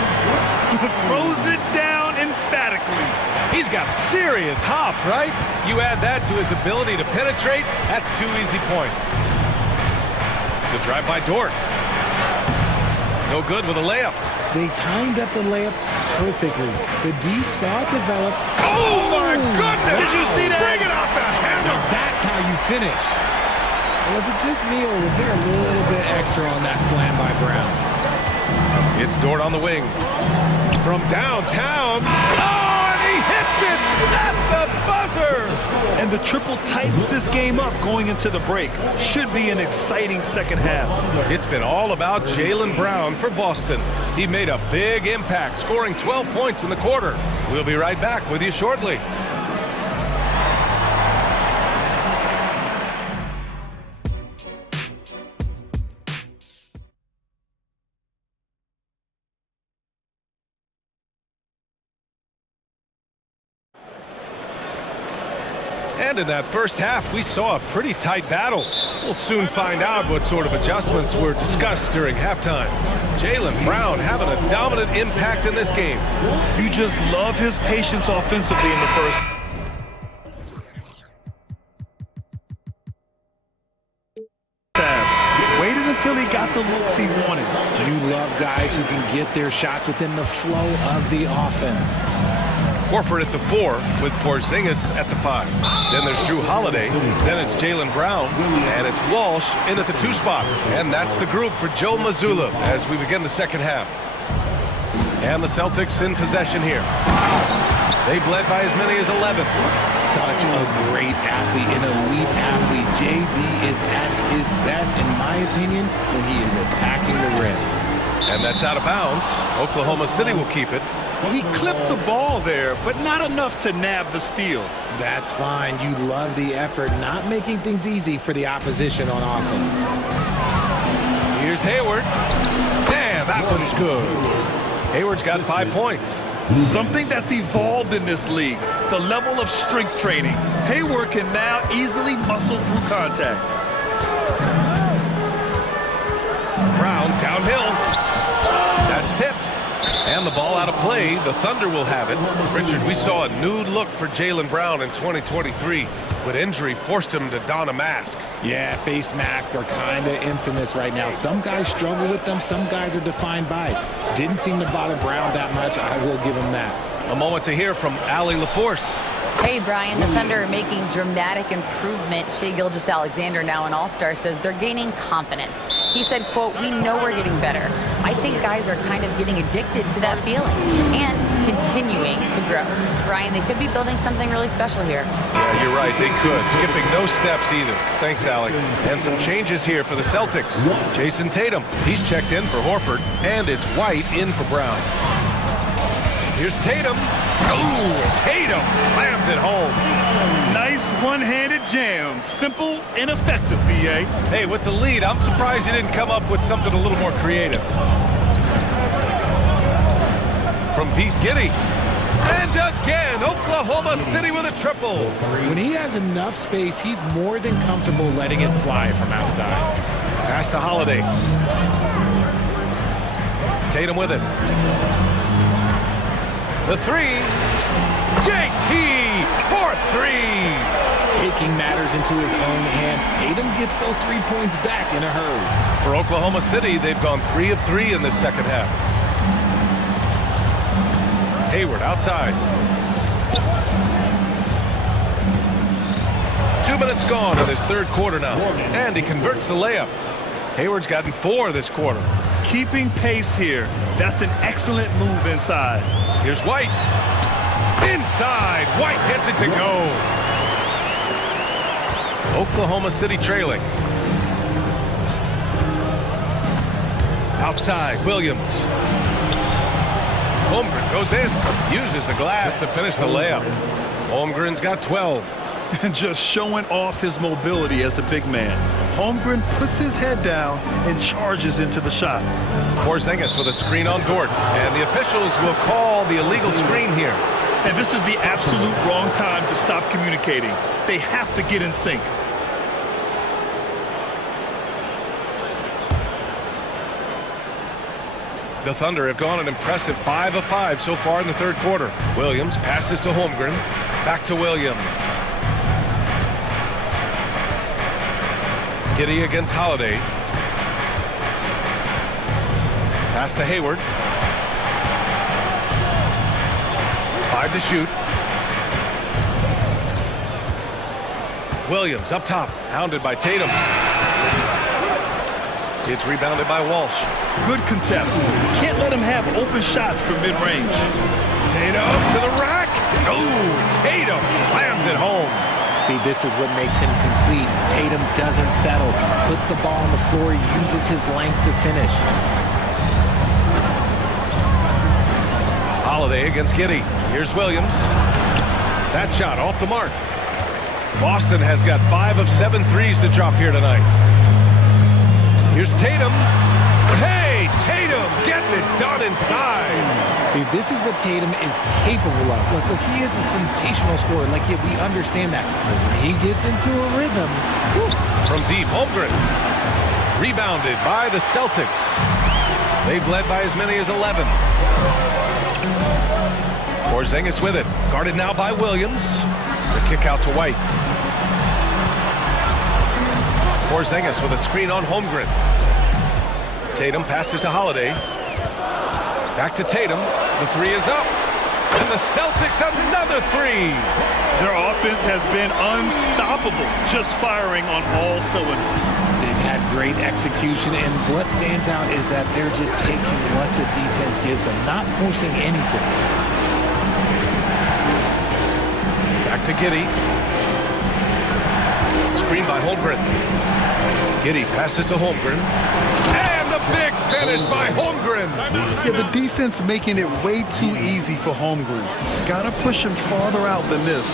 Throws it down emphatically. He's got serious hop, right? You add that to his ability to penetrate, that's 2 easy points. The drive by Dort. No good with a layup. They timed up the layup perfectly. The D saw it develop. Oh my goodness! Did you see that? Bring it out the hammer! Now that's how you finish. Was it just me, or was there a little bit extra on that slam by Brown? It's Dort on the wing. From downtown. Oh, and he hits it at the buzzer! And the triple tightens this game up going into the break. Should be an exciting second half. It's been all about Jaylen Brown for Boston. He made a big impact, scoring 12 points in the quarter. We'll be right back with you shortly. And in that first half, we saw a pretty tight battle. We'll soon find out what sort of adjustments were discussed during halftime. Jaylen Brown having a dominant impact in this game. You just love his patience offensively in the first. Waited until he got the looks he wanted. You love guys who can get their shots within the flow of the offense. Horford at the 4 with Porzingis at the 5. Then there's Drew Holiday. Then it's Jaylen Brown. And it's Walsh in at the 2 spot. And that's the group for Joe Mazzulla as we begin the second half. And the Celtics in possession here. They've led by as many as 11. Such a great athlete, an elite athlete. JB is at his best, in my opinion, when he is attacking the rim. And that's out of bounds. Oklahoma City will keep it. He clipped the ball there, but not enough to nab the steal. That's fine. You love the effort, not making things easy for the opposition on offense. Here's Hayward. Damn, that one is good. Hayward's got 5 points. Something that's evolved in this league, the level of strength training. Hayward can now easily muscle through contact. Brown downhill. That's tipped. And the ball out of play. The Thunder will have it. Richard, we saw a nude look for Jaylen Brown in 2023, but injury forced him to don a mask. Yeah, face masks are kind of infamous right now. Some guys struggle with them. Some guys are defined by it. Didn't seem to bother Brown that much. I will give him that. A moment to hear from Allie LaForce. Hey, Brian, the Thunder are making dramatic improvement. Shai Gilgeous-Alexander, now an all-star, says they're gaining confidence. He said, quote, "We know we're getting better. I think guys are kind of getting addicted to that feeling and continuing to grow." Brian, they could be building something really special here. Yeah, you're right, they could. Skipping no steps either. Thanks, Allie. And some changes here for the Celtics. Jason Tatum, he's checked in for Horford, and it's White in for Brown. Here's Tatum. Oh, Tatum slams it home. Nice one-handed jam. Simple and effective, B.A. Hey, with the lead, I'm surprised he didn't come up with something a little more creative. From Pete Giddy. And again, Oklahoma City with a triple. When he has enough space, he's more than comfortable letting it fly from outside. Pass to Holiday. Tatum with it. The 3. JT for 3. Taking matters into his own hands. Tatum gets those 3 points back in a hurry. For Oklahoma City, they've gone 3 of 3 in the second half. Hayward outside. 2 minutes gone in this third quarter now. And he converts the layup. Hayward's gotten 4 this quarter. Keeping pace here. That's an excellent move inside. Here's White. Inside. White gets it to go. Oklahoma City trailing. Outside, Williams. Holmgren goes in. Uses the glass to finish the layup. Holmgren's got 12. And just showing off his mobility as a big man. Holmgren puts his head down and charges into the shot. Porzingis with a screen on Dort. And the officials will call the illegal screen here. And this is the absolute wrong time to stop communicating. They have to get in sync. The Thunder have gone an impressive 5 of 5 so far in the third quarter. Williams passes to Holmgren. Back to Williams. Giddy against Holiday. Pass to Hayward. 5 to shoot. Williams up top, hounded by Tatum. It's rebounded by Walsh. Good contest. Can't let him have open shots from mid-range. Tatum to the rack. Oh, Tatum slams it home. See, this is what makes him complete. Tatum doesn't settle, puts the ball on the floor, uses his length to finish. Holiday against Giddy. Here's Williams. That shot off the mark. Boston has got 5 of 7 threes to drop here tonight. Here's Tatum. Hey, Tatum getting it done inside. See, this is what Tatum is capable of. Look, he is a sensational scorer. Like, yeah, we understand that. But when he gets into a rhythm. Woo. From deep, Holmgren. Rebounded by the Celtics. They've led by as many as 11. Porzingis with it. Guarded now by Williams. The kick out to White. Porzingis with a screen on Holmgren. Tatum passes to Holiday. Back to Tatum. The three is up. And the Celtics another three. Their offense has been unstoppable, just firing on all cylinders. They've had great execution, and what stands out is that they're just taking what the defense gives them, not forcing anything. Back to Giddey. Screen by Holmgren. Giddey passes to Holmgren. And the big finish by Holmgren. Yeah, the defense making it way too easy for Holmgren. Got to push him farther out than this.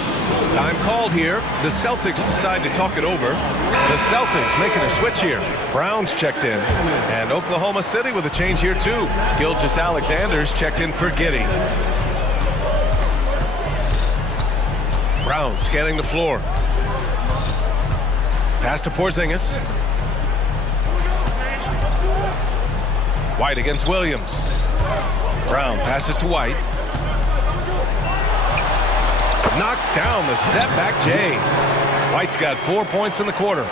Time called here. The Celtics decide to talk it over. The Celtics making a switch here. Brown's checked in. And Oklahoma City with a change here too. Gilgeous-Alexander's checked in for Giddey. Brown scanning the floor. Pass to Porzingis. White against Williams. Brown passes to White. Knocks down the step-back James. White's got 4 points in the quarter.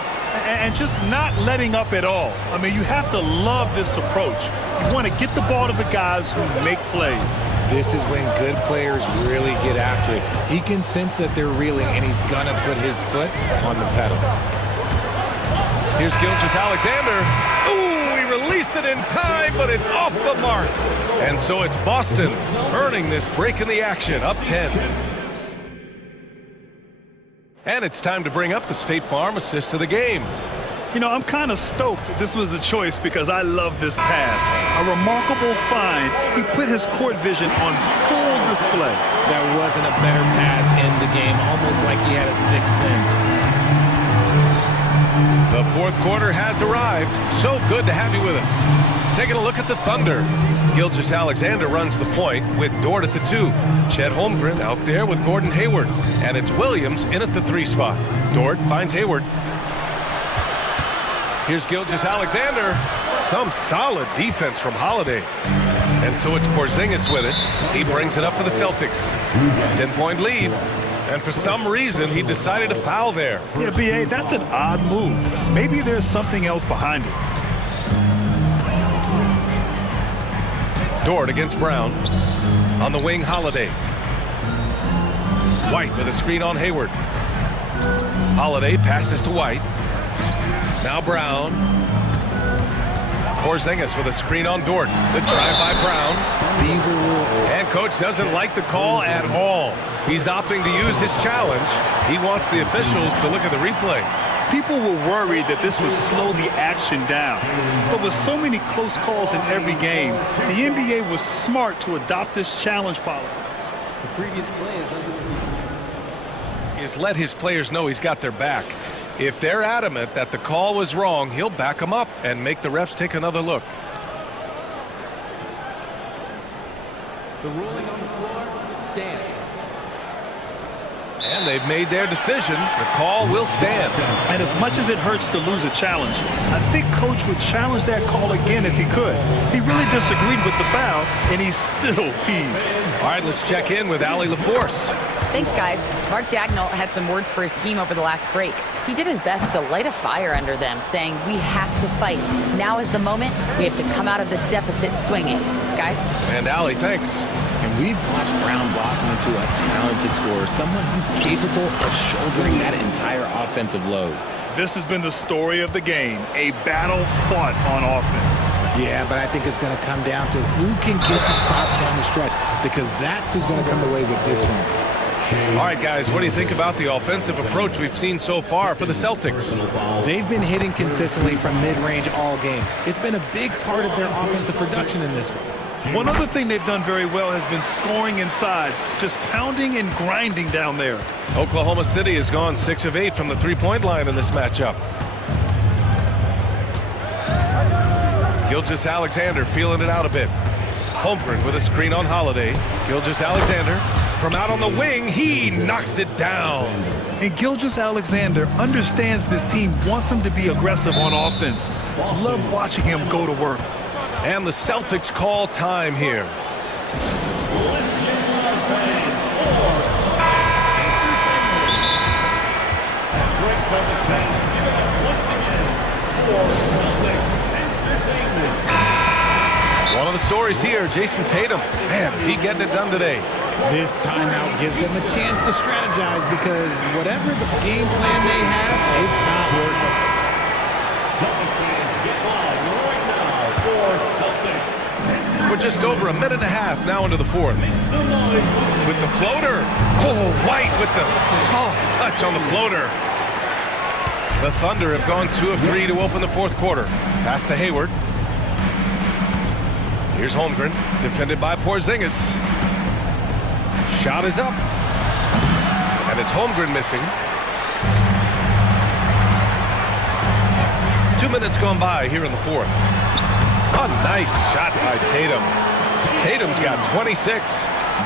And just not letting up at all. I mean, you have to love this approach. You want to get the ball to the guys who make plays. This is when good players really get after it. He can sense that they're reeling, and he's going to put his foot on the pedal. Here's Gilgeous-Alexander. Ooh, he released it in time, but it's off the mark. And so it's Boston earning this break in the action, up 10. And it's time to bring up the State Farm assist of the game. You know, I'm kind of stoked this was a choice because I love this pass. A remarkable find. He put his court vision on full display. There wasn't a better pass in the game, almost like he had a sixth sense. The fourth quarter has arrived. So good to have you with us. Taking a look at the Thunder. Gilgeous-Alexander runs the point with Dort at the 2. Chet Holmgren out there with Gordon Hayward. And it's Williams in at the 3 spot. Dort finds Hayward. Here's Gilgeous-Alexander. Some solid defense from Holiday. And so it's Porzingis with it. He brings it up for the Celtics. 10-point lead. And for some reason, he decided to foul there. Yeah, B.A., that's an odd move. Maybe there's something else behind it. Dort against Brown. On the wing, Holiday. White with a screen on Hayward. Holiday passes to White. Now Brown. Porzingis with a screen on Dort. The drive by Brown. And coach doesn't like the call at all. He's opting to use his challenge. He wants the officials to look at the replay. People were worried that this would slow the action down. But with so many close calls in every game, the NBA was smart to adopt this challenge policy. The previous play is under review. He's let his players know he's got their back. If they're adamant that the call was wrong, he'll back them up and make the refs take another look. The ruling on the floor stands. And they've made their decision. The call will stand. And as much as it hurts to lose a challenge, I think coach would challenge that call again if he could. He really disagreed with the foul, and he's still peeved. All right, let's check in with Allie LaForce. Thanks, guys. Mark Dagnall had some words for his team over the last break. He did his best to light a fire under them, saying, we have to fight. Now is the moment. We have to come out of this deficit swinging. Guys? And Allie, thanks. And we've watched Brown blossom into a talented scorer, someone who's capable of shouldering that entire offensive load. This has been the story of the game, a battle fought on offense. Yeah, but I think it's going to come down to who can get the stops down the stretch, because that's who's going to come away with this one. All right, guys, what do you think about the offensive approach we've seen so far for the Celtics? They've been hitting consistently from mid-range all game. It's been a big part of their offensive production in this one. One other thing they've done very well has been scoring inside, just pounding and grinding down there. Oklahoma City has gone 6 of 8 from the three-point line in this matchup. Gilgeous-Alexander feeling it out a bit. Holmgren with a screen on Holiday. Gilgeous-Alexander from out on the wing. He knocks it down. And Gilgeous-Alexander understands this team wants him to be aggressive on offense. Love watching him go to work. And the Celtics call time here. One of the stories here, Jason Tatum. Man, is he getting it done today? This timeout gives them a chance to strategize because whatever the game plan they have, it's not working. We're just over a minute and a half now into the fourth. With the floater. Oh, White with the soft touch on the floater. The Thunder have gone 2 of 3 to open the fourth quarter. Pass to Hayward. Here's Holmgren, defended by Porzingis. Shot is up. And it's Holmgren missing. 2 minutes gone by here in the fourth. A nice shot by Tatum. Tatum's got 26.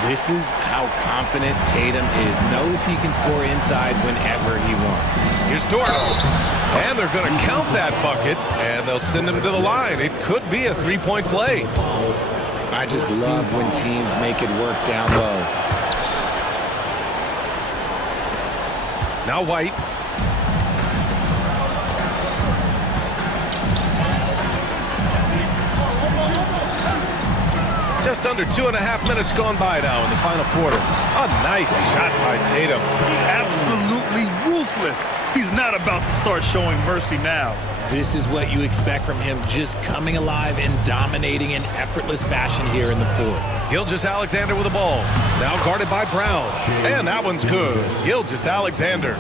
This is how confident Tatum is. Knows he can score inside whenever he wants. Here's Dort. And they're going to count that bucket, and they'll send him to the line. It could be a three-point play. I just love when teams make it work down low. Now White. Just under 2.5 minutes gone by now in the final quarter. A nice shot by Tatum. Absolutely ruthless. He's not about to start showing mercy now. This is what you expect from him, just coming alive and dominating in effortless fashion here in the fourth. Gilgeous-Alexander with the ball. Now guarded by Brown. And that one's good. Gilgeous-Alexander.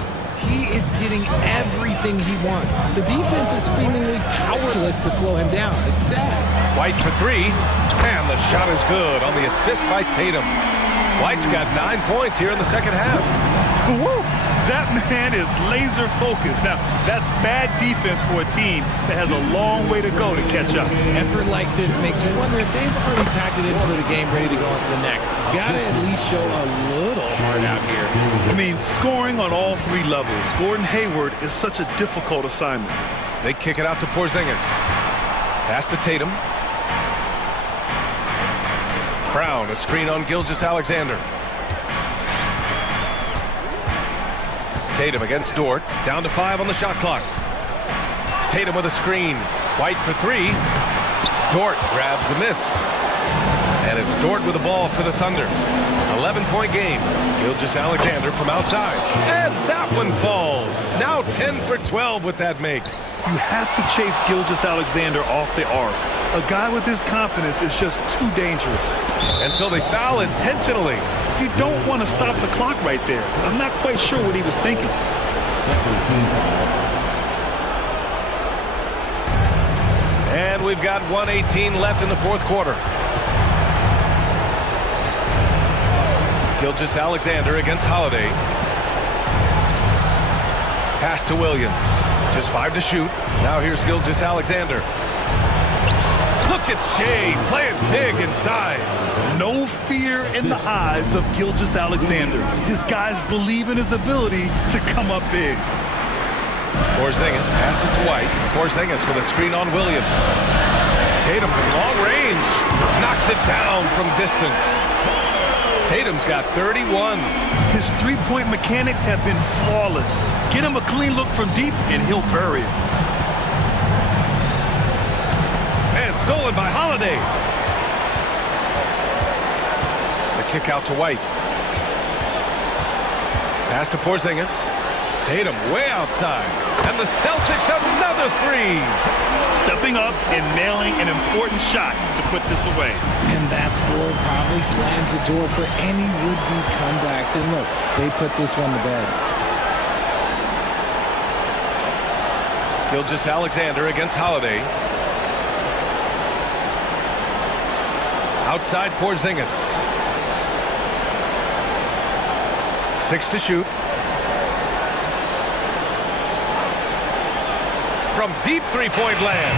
He is getting everything he wants. The defense is seemingly powerless to slow him down. It's sad. White for 3. And the shot is good on the assist by Tatum. White's got 9 points here in the second half. Woo! That man is laser focused. Now, that's bad defense for a team that has a long way to go to catch up. Effort like this makes you wonder if they've already packed it in for the game ready to go on to the next. Gotta at least show a little heart out here. I mean, scoring on all 3 levels. Gordon Hayward is such a difficult assignment. They kick it out to Porzingis. Pass to Tatum. Brown, a screen on Gilgeous-Alexander. Tatum against Dort. Down to 5 on the shot clock. Tatum with a screen. White for 3. Dort grabs the miss. And it's Dort with the ball for the Thunder. 11-point game. Gilgeous-Alexander from outside. And that one falls. Now 10 for 12 with that make. You have to chase Gilgeous-Alexander off the arc. A guy with his confidence is just too dangerous. And so they foul intentionally. You don't want to stop the clock right there. I'm not quite sure what he was thinking. And we've got 1:18 left in the fourth quarter. Gilgeous-Alexander against Holiday. Pass to Williams. Just 5 to shoot. Now here's Gilgeous-Alexander. Look at Shea playing big inside. No fear in the eyes of Gilgeous-Alexander. His guys believe in his ability to come up big. Porzingis passes to White. Porzingis with a screen on Williams. Tatum from long range knocks it down from distance. Tatum's got 31. His three-point mechanics have been flawless. Get him a clean look from deep, and he'll bury it. And stolen by Holiday. The kick out to White. Pass to Porzingis. Tatum way outside. And the Celtics another 3. Stepping up and nailing an important shot to put this away. And that score probably slams the door for any would-be comebacks. And look, they put this one to bed. Gilgeous-Alexander against Holiday. Outside Porzingis. 6 to shoot. From deep three-point land.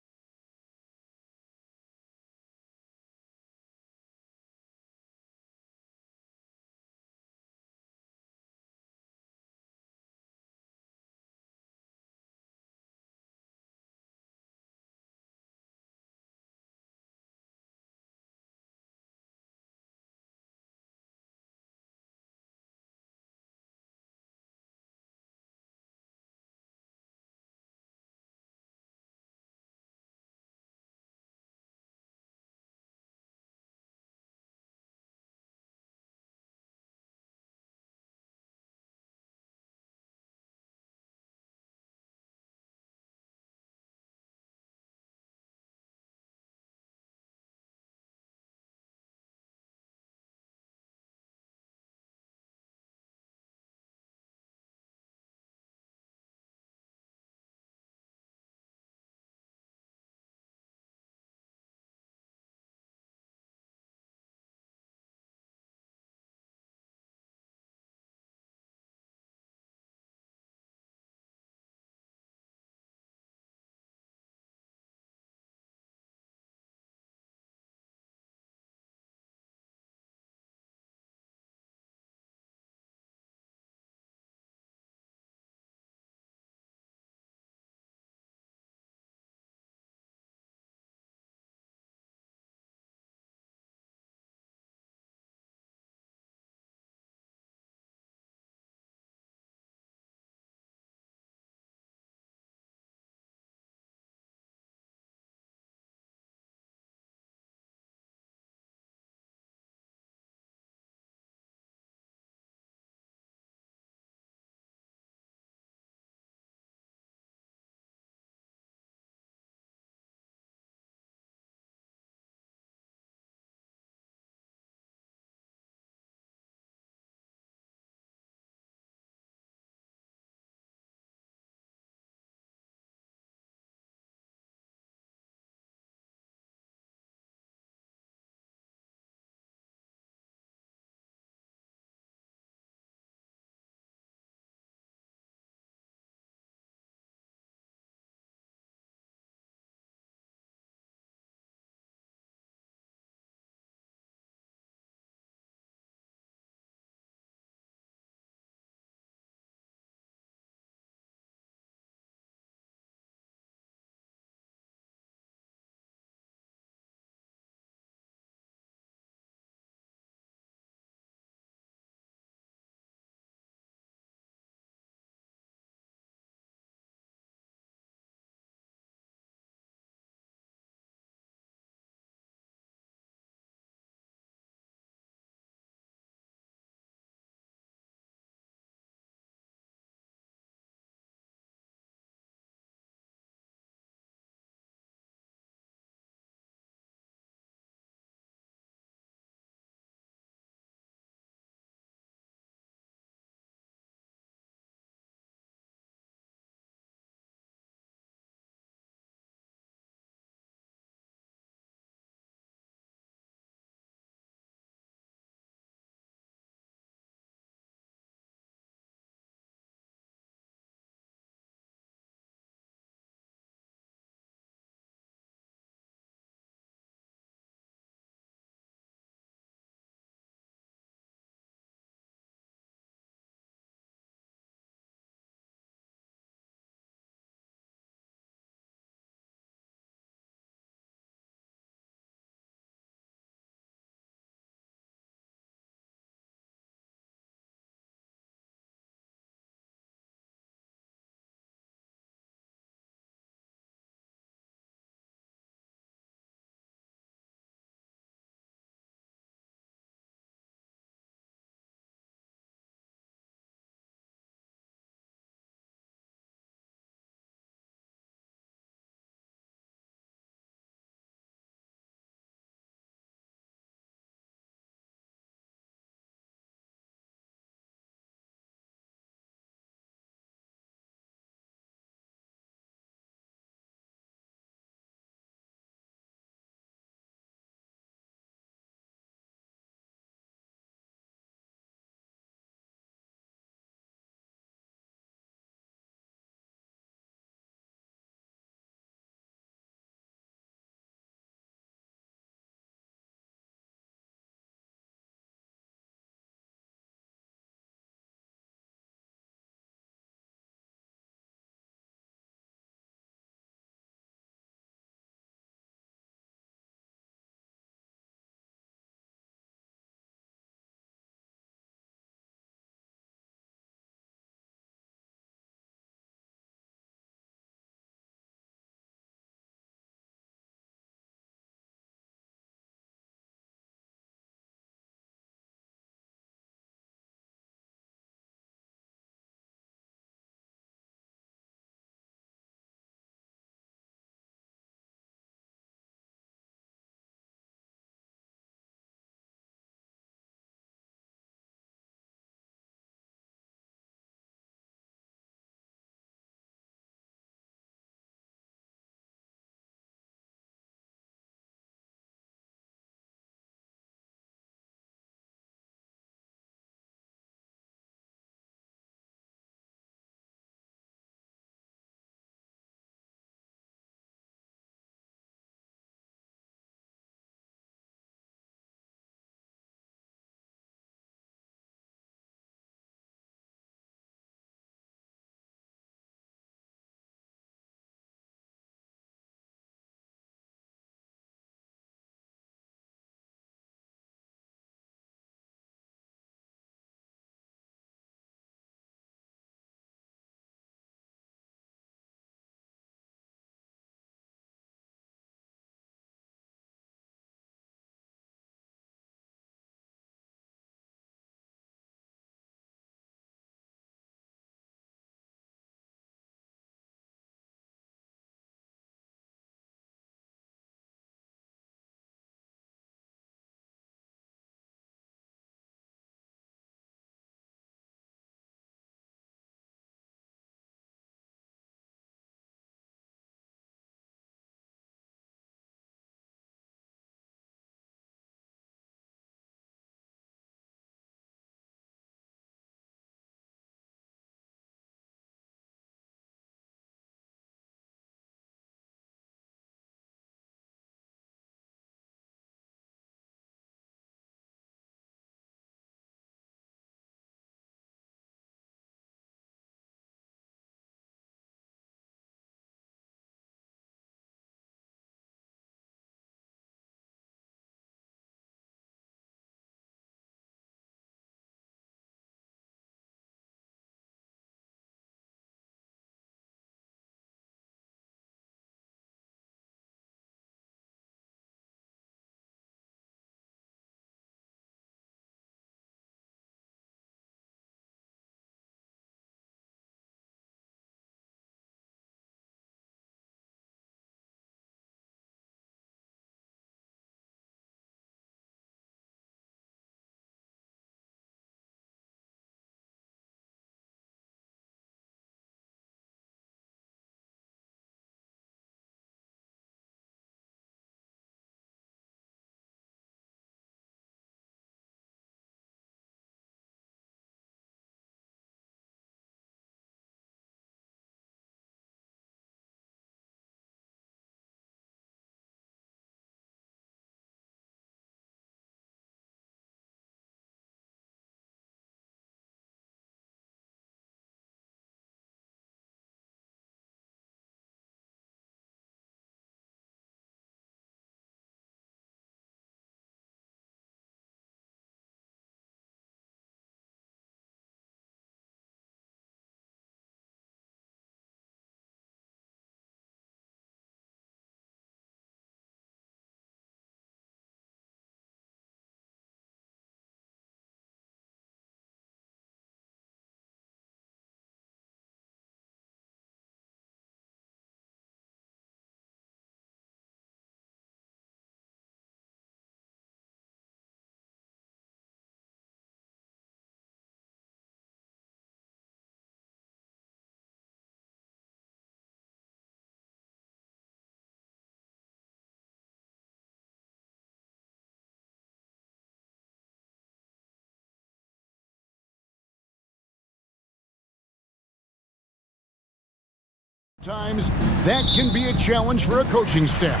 Times that can be a challenge for a coaching staff.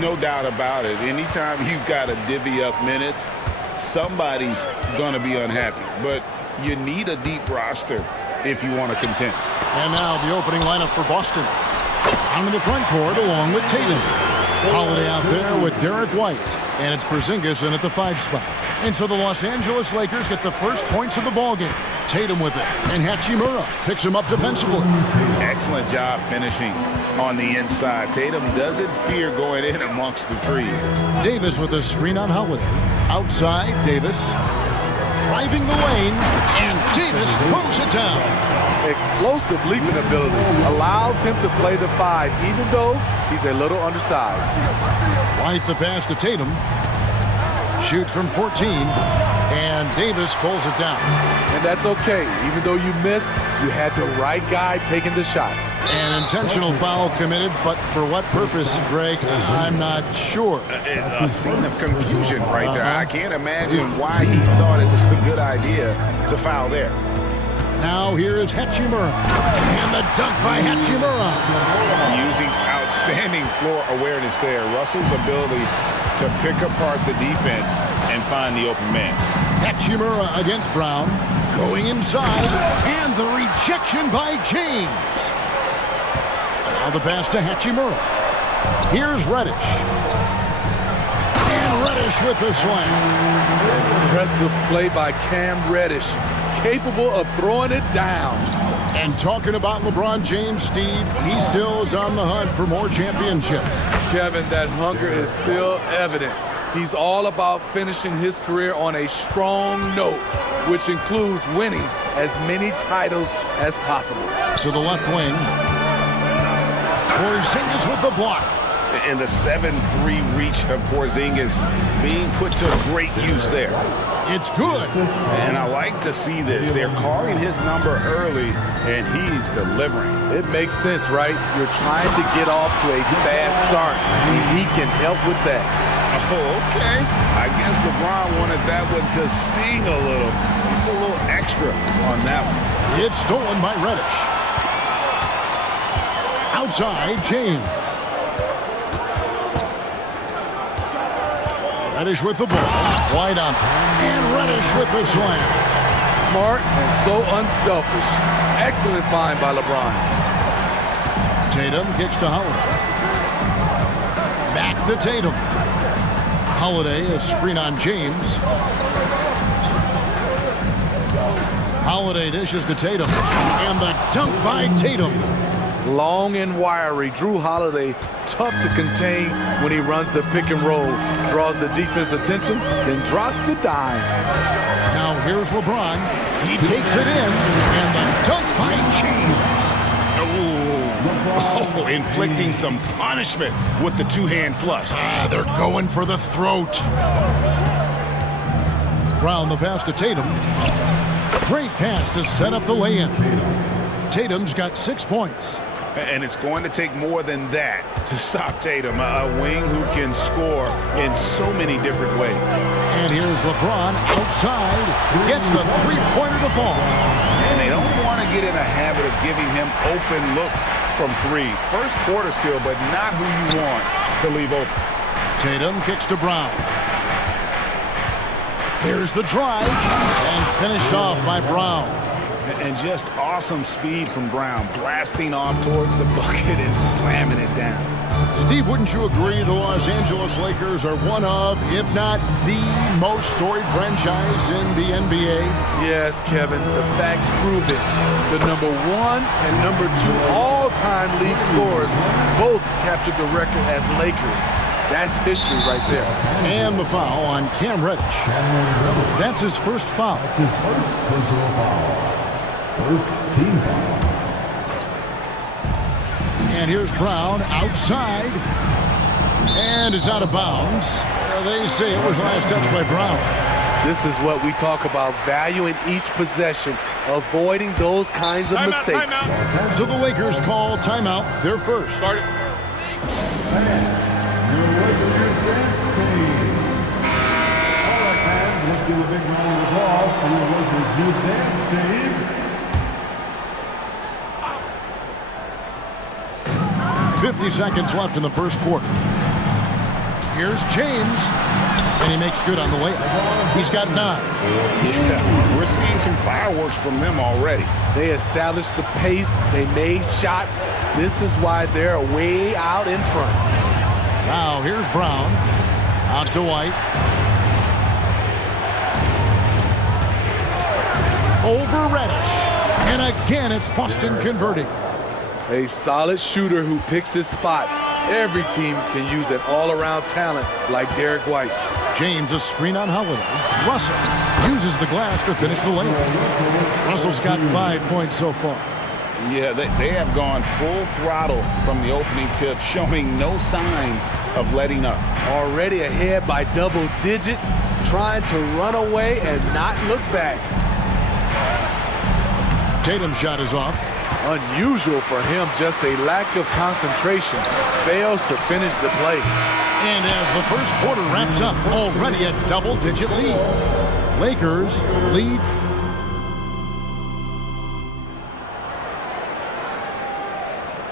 No doubt about it. Anytime you've got to divvy up minutes, somebody's going to be unhappy. But you need a deep roster if you want to contend. And now the opening lineup for Boston. On in the front court along with Tatum. Holiday out there with Derek White. And it's Porzingis in at the 5 spot. And so the Los Angeles Lakers get the first points of the ballgame. Tatum with it. And Hachimura picks him up defensively. Excellent job finishing on the inside. Tatum doesn't fear going in amongst the trees. Davis with a screen on Holiday. Outside, Davis. Driving the lane. And Davis throws it down. Explosive leaping ability allows him to play the 5, even though he's a little undersized. White the pass to Tatum. Shoots from 14. And Davis pulls it down. And that's okay. Even though you miss, you had the right guy taking the shot. An intentional foul committed, but for what purpose, Greg, I'm not sure. A scene of confusion right there. I can't imagine why he thought it was a good idea to foul there. Now here is Hachimura. And the dunk by Hachimura. Using outstanding floor awareness there. Russell's ability to pick apart the defense and find the open man. Hachimura against Brown. Going inside. And the rejection by James. Now the pass to Hachimura. Here's Reddish. And Reddish with the slam. Impressive play by Cam Reddish. Capable of throwing it down. And talking about LeBron James, Steve, he still is on the hunt for more championships. Kevin, that hunger is still evident. He's all about finishing his career on a strong note, which includes winning as many titles as possible. To the left wing. Porzingis with the block. And the 7-3 reach of Porzingis being put to great use there. It's good. And I like to see this. They're calling his number early, and he's delivering. It makes sense, right? You're trying to get off to a fast start, and he can help with that. Oh, okay. I guess LeBron wanted that one to sting a little. He put a little extra on that one. It's stolen by Reddish. Outside, James. Reddish with the ball. White on. And Reddish with the slam. Smart and so unselfish. Excellent find by LeBron. Tatum kicks to Holiday. Back to Tatum. Holiday, a screen on James. Holiday dishes to Tatum. And the dunk by Tatum. Long and wiry, Drew Holiday, tough to contain when he runs the pick and roll, draws the defense attention, then drops the dime. Now here's LeBron. He takes it in, and the dunk by James. Oh, inflicting some punishment with the two-hand flush. They're going for the throat. Brown the pass to Tatum. Great pass to set up the lay-in. Tatum's got 6 points. And it's going to take more than that to stop Tatum, a wing who can score in so many different ways. And here's LeBron outside, gets the three-pointer to fall. And they don't want to get in a habit of giving him open looks from 3. First quarter still, but not who you want to leave open. Tatum kicks to Brown. Here's the drive, and finished off by Brown. And just awesome speed from Brown, blasting off towards the bucket and slamming it down. Steve, wouldn't you agree the Los Angeles Lakers are one of, if not the most storied franchise in the NBA? Yes, Kevin, the facts prove it. The number 1 and number 2 all-time league scorers both captured the record as Lakers. That's history right there. And the foul on Cam Reddish. That's his first foul. That's his first personal foul. First team foul. And here's Brown outside. And it's out of bounds. They say it was last touch by Brown. This is what we talk about, valuing each possession, avoiding those kinds of mistakes. Timeout. So the Lakers call timeout, their first. Start it. Your Lakers dance team. All right, fans, let's give a big round of applause for your Lakers new dance team. 50 seconds left in the first quarter. Here's James, and he makes good on the layup. He's got 9. Yeah, we're seeing some fireworks from them already. They established the pace. They made shots. This is why they're way out in front. Now here's Brown. Out to White. Over Reddish. And again, it's Boston converting. A solid shooter who picks his spots. Every team can use an all-around talent like Derek White. James, a screen on Holiday. Russell uses the glass to finish the layup. Russell's got 5 points so far. Yeah, they have gone full throttle from the opening tip, showing no signs of letting up. Already ahead by double digits, trying to run away and not look back. Tatum's shot is off. Unusual for him, just a lack of concentration. Fails to finish the play. And as the first quarter wraps up, already a double-digit lead. Lakers lead.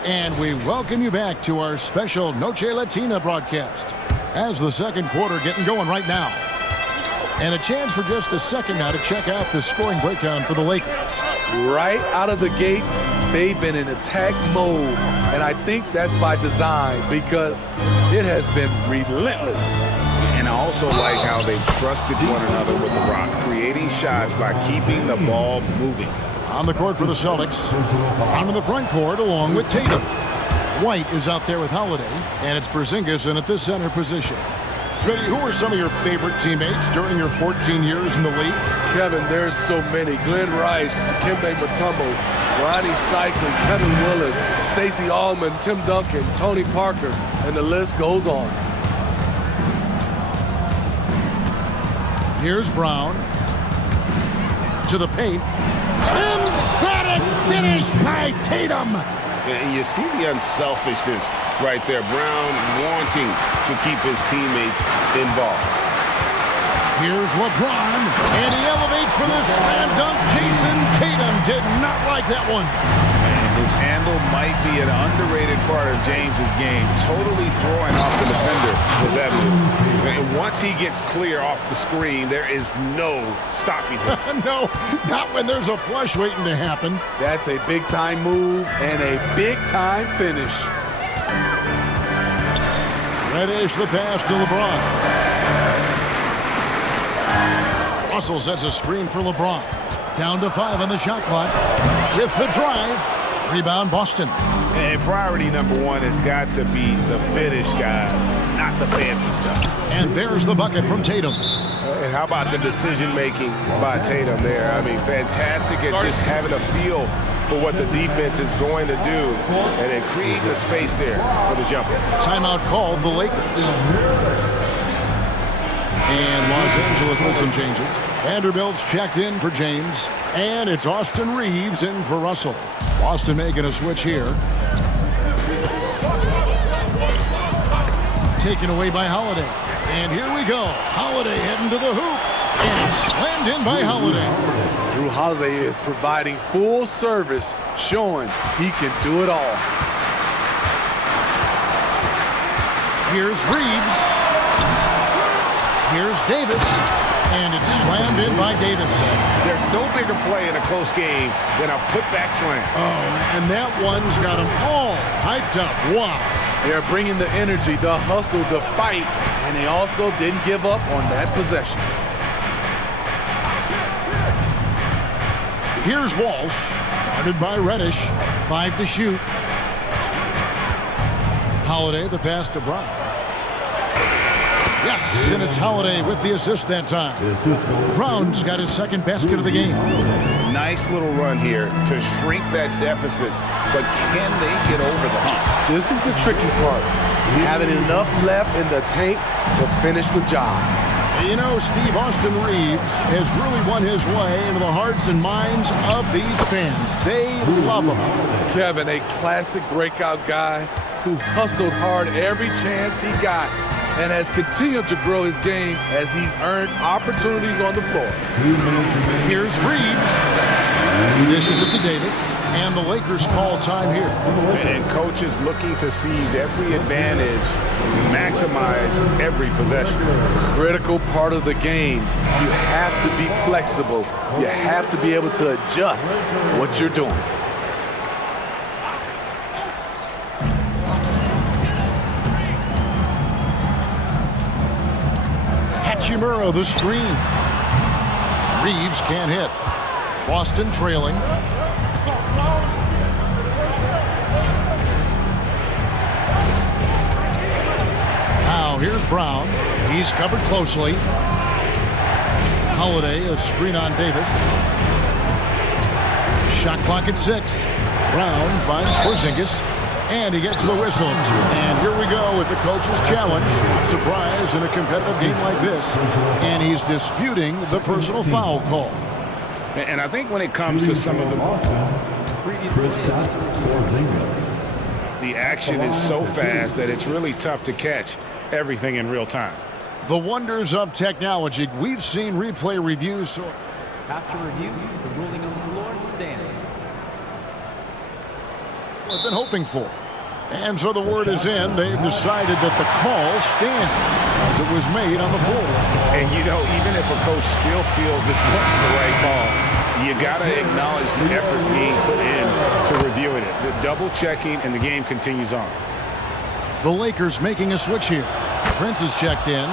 And we welcome you back to our special Noche Latina broadcast. As the second quarter getting going right now. And a chance for just a second now to check out the scoring breakdown for the Lakers. Right out of the gates, they've been in attack mode. And I think that's by design because it has been relentless. And I also like how they've trusted one another with the rock, creating shots by keeping the ball moving. On the court for the Celtics. On in the front court along with Tatum. White is out there with Holiday. And it's Porzingis in at the center position. Smitty, who are some of your favorite teammates during your 14 years in the league? Kevin, there's so many. Glenn Rice, Dikembe Mutombo, Ronnie Cycling, Kevin Willis, Stacey Allman, Tim Duncan, Tony Parker, and the list goes on. Here's Brown. To the paint. Emphatic finish by Tatum. And you see the unselfishness right there. Brown wanting to keep his teammates involved. Here's LeBron, and he elevates for the slam dunk. Jason Tatum did not like that one. And his handle might be an underrated part of James's game. Totally throwing off the defender with that move. And once he gets clear off the screen, there is no stopping him. No, not when there's a flush waiting to happen. That's a big-time move and a big-time finish. Reddish the pass to LeBron. Russell sets a screen for LeBron. Down to 5 on the shot clock. With the drive. Rebound Boston. And priority number one has got to be the finish, guys, not the fancy stuff. And there's the bucket from Tatum. And how about the decision-making by Tatum there? I mean, fantastic at just having a feel for what the defense is going to do and then creating the space there for the jumper. Timeout called the Lakers. And Los Angeles with some changes. Vanderbilt's checked in for James. And it's Austin Reeves in for Russell. Boston making a switch here. Taken away by Holiday. And here we go. Holiday heading to the hoop. And slammed in by Holiday. Drew Holiday is providing full service, showing he can do it all. Here's Reeves. Here's Davis. And it's slammed in by Davis. There's no bigger play in a close game than a putback slam. Oh, and that one's got them all hyped up. Wow. They're bringing the energy, the hustle, the fight, and they also didn't give up on that possession. Here's Walsh, guarded by Reddish. 5 to shoot. Holiday, the pass to Brown. Yes, and it's Holiday with the assist that time. Brown's got his second basket of the game. Nice little run here to shrink that deficit, but can they get over the hump? This is the tricky part. Having enough left in the tank to finish the job. You know, Steve, Austin Reeves has really won his way into the hearts and minds of these fans. They love him. Kevin, a classic breakout guy who hustled hard every chance he got and has continued to grow his game as he's earned opportunities on the floor. Here's Reeves. Dishes it to Davis, and the Lakers call time here. And coaches looking to seize every advantage, maximize every possession. Critical part of the game. You have to be flexible. You have to be able to adjust what you're doing. Hachimura, the screen. Reeves can't hit. Boston trailing. Now here's Brown. He's covered closely. Holiday, a screen on Davis. Shot clock at 6. Brown finds Porzingis, and he gets the whistle. And here we go with the coach's challenge. Surprise in a competitive game like this. And he's disputing the personal foul call. And I think when it comes to some of the action is so fast that it's really tough to catch everything in real time. The wonders of technology. We've seen replay reviews. After review, the ruling on the floor stands. We've been hoping for. And so the word is in. They've decided that the call stands as it was made on the floor. And you know, even if a coach still feels this wasn't the right call, you got to acknowledge the effort being put in to reviewing it. The double checking, and the game continues on. The Lakers making a switch here. Prince is checked in.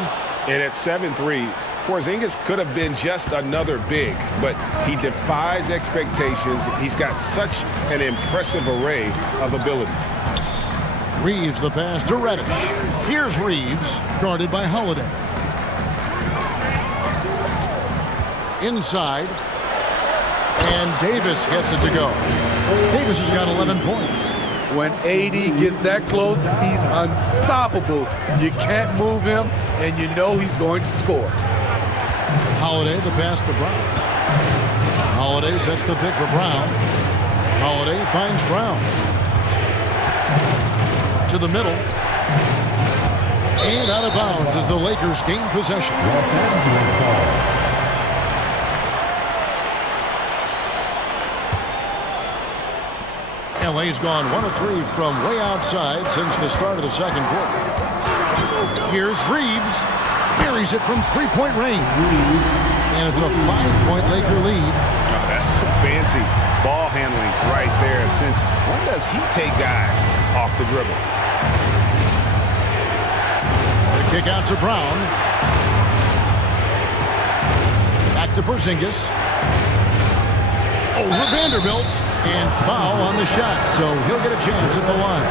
And at 7-3, Porzingis could have been just another big, but he defies expectations. He's got such an impressive array of abilities. Reeves the pass to Reddish. Here's Reeves, guarded by Holiday. Inside. And Davis gets it to go. Davis has got 11 points. When AD gets that close, he's unstoppable. You can't move him, and you know he's going to score. Holiday, the pass to Brown. Holiday sets the pick for Brown. Holiday finds Brown. To the middle. And out of bounds as the Lakers gain possession. LA's gone 1 of 3 from way outside since the start of the second quarter. Here's Reeves. Buries it from three-point range. And it's a 5-point Laker lead. Oh, that's some fancy ball handling right there, since when does he take guys off the dribble? The kick out to Brown. Back to Porzingis. Over Vanderbilt. And foul on the shot, so he'll get a chance at the line.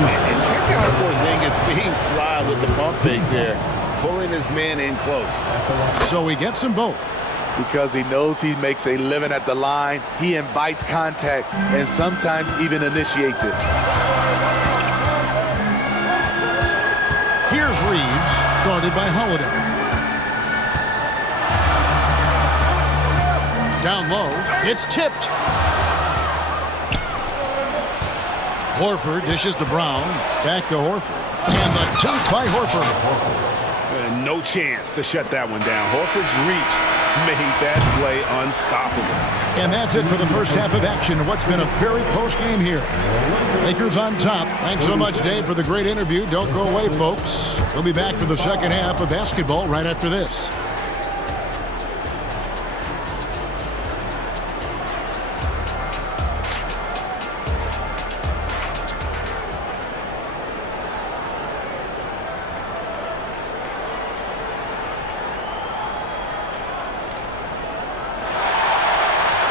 And check out Porzingis being sly with the pump fake there, pulling his man in close. So he gets them both. Because he knows he makes a living at the line, he invites contact and sometimes even initiates it. Here's Reeves, guarded by Holiday. Down low, it's tipped. Horford dishes to Brown, back to Horford. And the dunk by Horford. No chance to shut that one down. Horford's reach made that play unstoppable. And that's it for the first half of action. What's been a very close game here. Lakers on top. Thanks so much, Dave, for the great interview. Don't go away, folks. We'll be back for the second half of basketball right after this.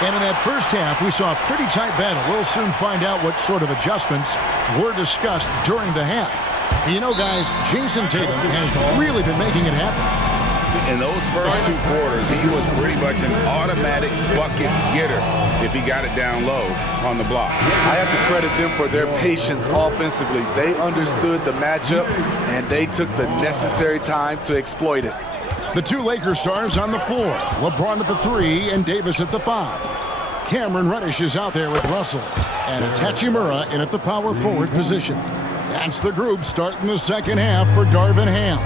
And in that first half, we saw a pretty tight battle. We'll soon find out what sort of adjustments were discussed during the half. You know, guys, Jason Tatum has really been making it happen. In those first 2 quarters, he was pretty much an automatic bucket getter if he got it down low on the block. I have to credit them for their patience offensively. They understood the matchup, and they took the necessary time to exploit it. The 2 Lakers stars on the floor. LeBron at the 3 and Davis at the 5. Cameron Reddish is out there with Russell. And it's Hachimura in at the power forward position. That's the group starting the second half for Darvin Ham.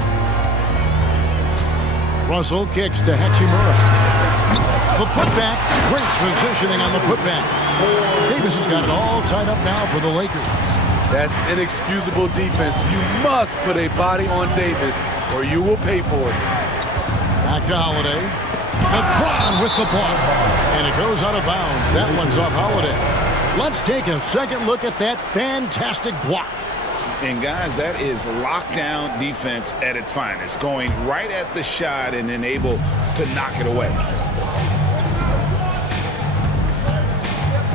Russell kicks to Hachimura. The putback, great positioning on the putback. Davis has got it all tied up now for the Lakers. That's inexcusable defense. You must put a body on Davis or you will pay for it. Back to Holiday. LeBron with the block. And it goes out of bounds. That one's off Holiday. Let's take a second look at that fantastic block. And guys, that is lockdown defense at its finest. Going right at the shot and then able to knock it away.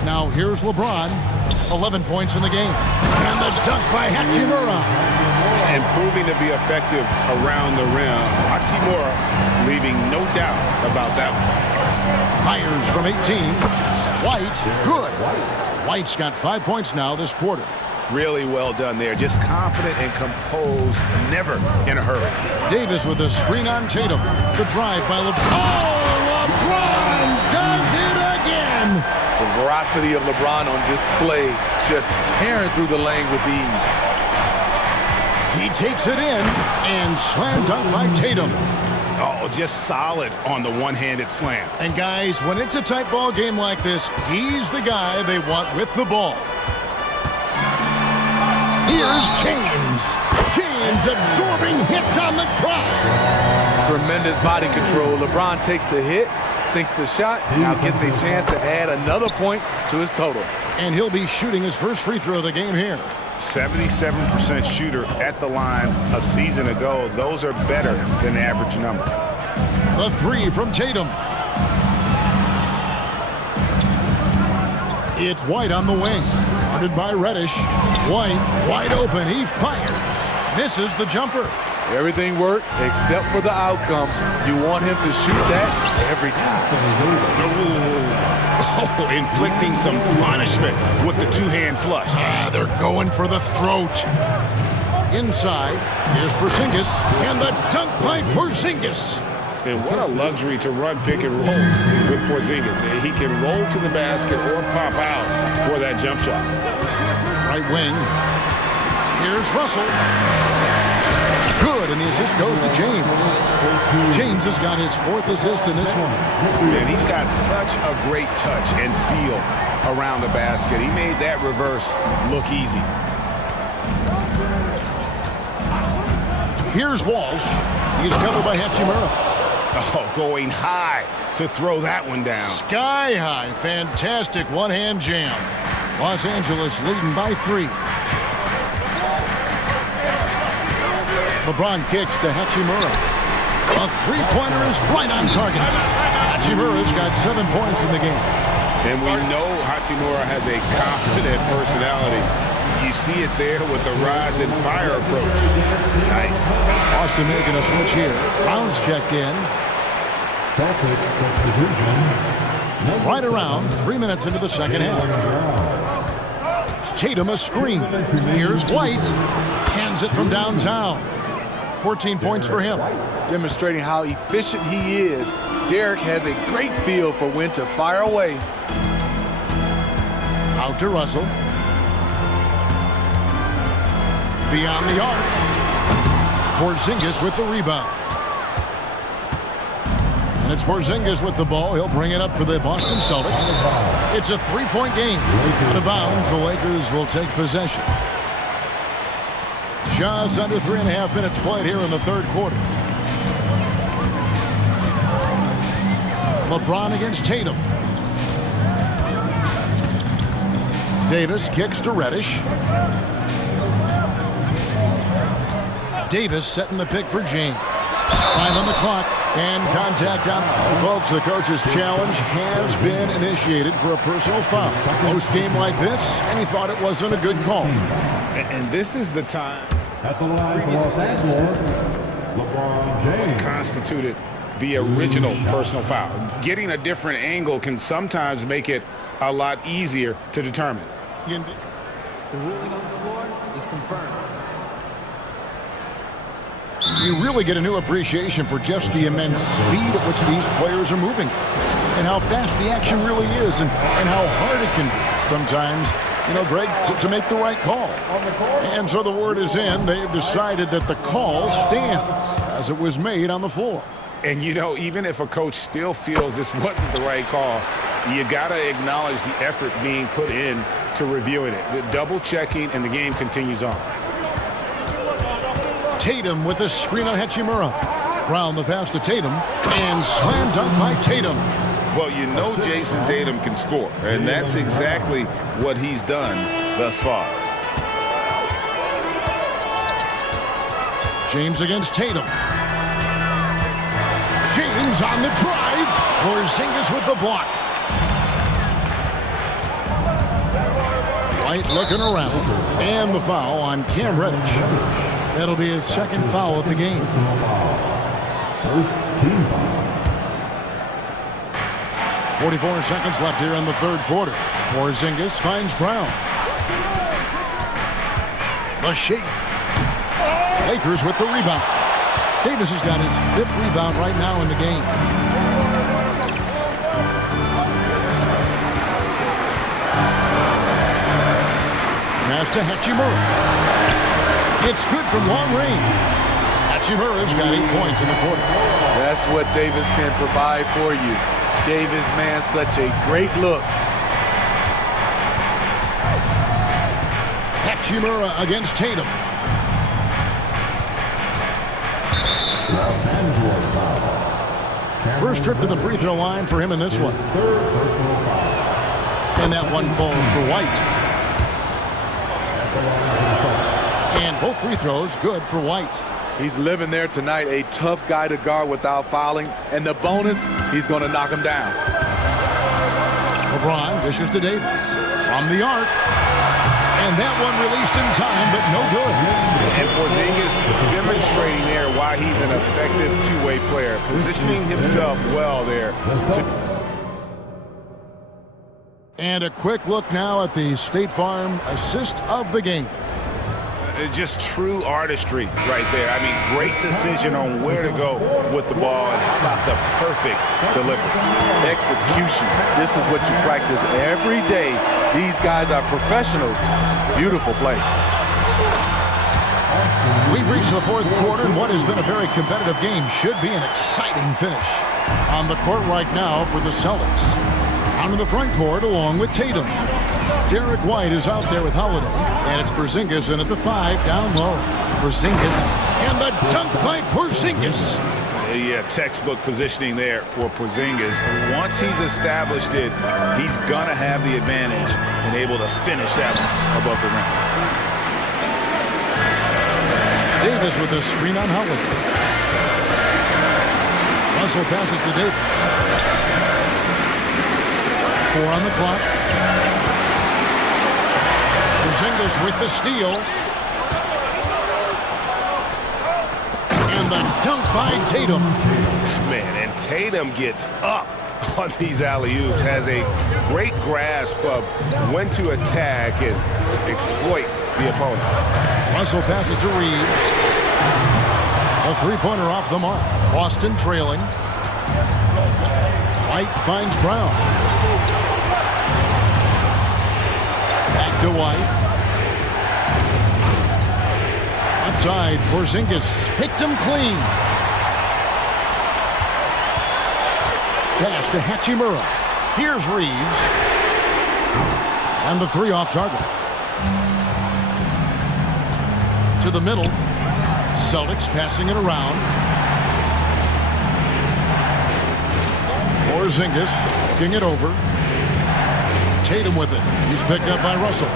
Now here's LeBron. 11 points in the game. And the dunk by Hachimura. And proving to be effective around the rim. Hachimura leaving no doubt about that one. Fires from 18. White, good. White's got 5 points now this quarter. Really well done there. Just confident and composed, never in a hurry. Davis with a screen on Tatum. The drive by LeBron. Oh, LeBron does it again. The veracity of LeBron on display, just tearing through the lane with ease. He takes it in and slam dunk by Tatum. Oh, just solid on the one-handed slam. And guys, when it's a tight ball game like this, he's the guy they want with the ball. Here's James. James absorbing hits on the drive. Tremendous body control. LeBron takes the hit, sinks the shot, now gets a chance to add another point to his total. And he'll be shooting his first free throw of the game here. 77% shooter at the line a season ago. Those are better than average numbers. The three from Tatum. It's White on the wing. Guarded by Reddish. White wide open. He fires. Misses the jumper. Everything worked except for the outcome. You want him to shoot that every time. Oh, inflicting some punishment with the two-hand flush. They're going for the throat. Inside, here's Porzingis, and the dunk by Porzingis. And what a luxury to run pick and rolls with Porzingis. He can roll to the basket or pop out for that jump shot. Right wing. Here's Russell. Good, and the assist goes to James. James has got his fourth assist in this one. And he's got such a great touch and feel around the basket. He made that reverse look easy. Here's Walsh. He's covered by Hachimura. Oh, going high to throw that one down. Sky high. Fantastic one-hand jam. Los Angeles leading by 3. LeBron kicks to Hachimura. A three-pointer is right on target. Hachimura's got 7 points in the game. And we know Hachimura has a confident personality. You see it there with the rise and fire approach. Nice. Austin making a switch here. Brown's checked in. Right around 3 minutes into the second half. Tatum a screen. Here's White. Hands it from downtown. 14 points for him. Demonstrating how efficient he is, Derek has a great feel for when to fire away. Out to Russell. Beyond the arc. Porzingis with the rebound. And it's Porzingis with the ball. He'll bring it up for the Boston Celtics. It's a three-point game. Out of bounds, the Lakers will take possession. Just under 3.5 minutes played here in the third quarter. LeBron against Tatum. Davis kicks to Reddish. Davis setting the pick for James. 5 on the clock and contact on. Folks, the coach's challenge has been initiated for a personal foul. Most game like this, and he thought it wasn't a good call. And this is the time. At the line for Los Angeles, LeBron James. Constituted the original personal foul. Getting a different angle can sometimes make it a lot easier to determine. The ruling on the floor is confirmed. You really get a new appreciation for just the immense speed at which these players are moving and how fast the action really is and how hard it can be sometimes, you know, Greg, to make the right call. And so the word is in. They've decided that the call stands as it was made on the floor. And, you know, even if a coach still feels this wasn't the right call, you got to acknowledge the effort being put in to reviewing it. Double-checking, and the game continues on. Tatum with a screen on Hachimura. Round the pass to Tatum, and slam dunk by Tatum. Well, you know Jason Tatum can score, and that's exactly what he's done thus far. James against Tatum. James on the drive. Porzingis with the block. White looking around. And the foul on Cam Reddish. That'll be his second foul of the game. First team foul. 44 seconds left here in the third quarter. Porzingis finds Brown. The shake. Lakers with the rebound. Davis has got his 5th rebound right now in the game. Pass to Hachimura. It's good from long range. Hachimura's got 8 points in the quarter. That's what Davis can provide for you. Davis, man, such a great look. Hachimura against Tatum. First trip to the free throw line for him in this one. And that one falls for White. And both free throws good for White. He's living there tonight, a tough guy to guard without fouling. And the bonus, he's going to knock him down. LeBron dishes to Davis from the arc. And that one released in time, but no good. And Porzingis demonstrating there why he's an effective two-way player, positioning himself well there. And a quick look now at the State Farm assist of the game. Just true artistry right there. I mean, great decision on where to go with the ball, and how about the perfect delivery. Execution. This is what you practice every day. These guys are professionals. Beautiful play. We've reached the fourth quarter, and what has been a very competitive game should be an exciting finish. On the court right now for the Celtics. Out in the front court along with Tatum. Derek White is out there with Holiday, and it's Porzingis in at the 5 down low. Porzingis, and the dunk by Porzingis. Yeah, textbook positioning there for Porzingis. Once he's established it, he's going to have the advantage and able to finish that one above the rim. Davis with a screen on Holiday. Russell passes to Davis. 4 on the clock. Porzingis with the steal. And the dunk by Tatum. Man, and Tatum gets up on these alley-oops, has a great grasp of when to attack and exploit the opponent. Russell passes to Reeves. A three-pointer off the mark. Boston trailing. White finds Brown. Back to White. Outside, Porzingis picked him clean. Pass to Hachimura. Here's Reeves. And the 3 off target. To the middle. Celtics passing it around. Porzingis kicking it over. Tatum with it. He's picked up by Russell.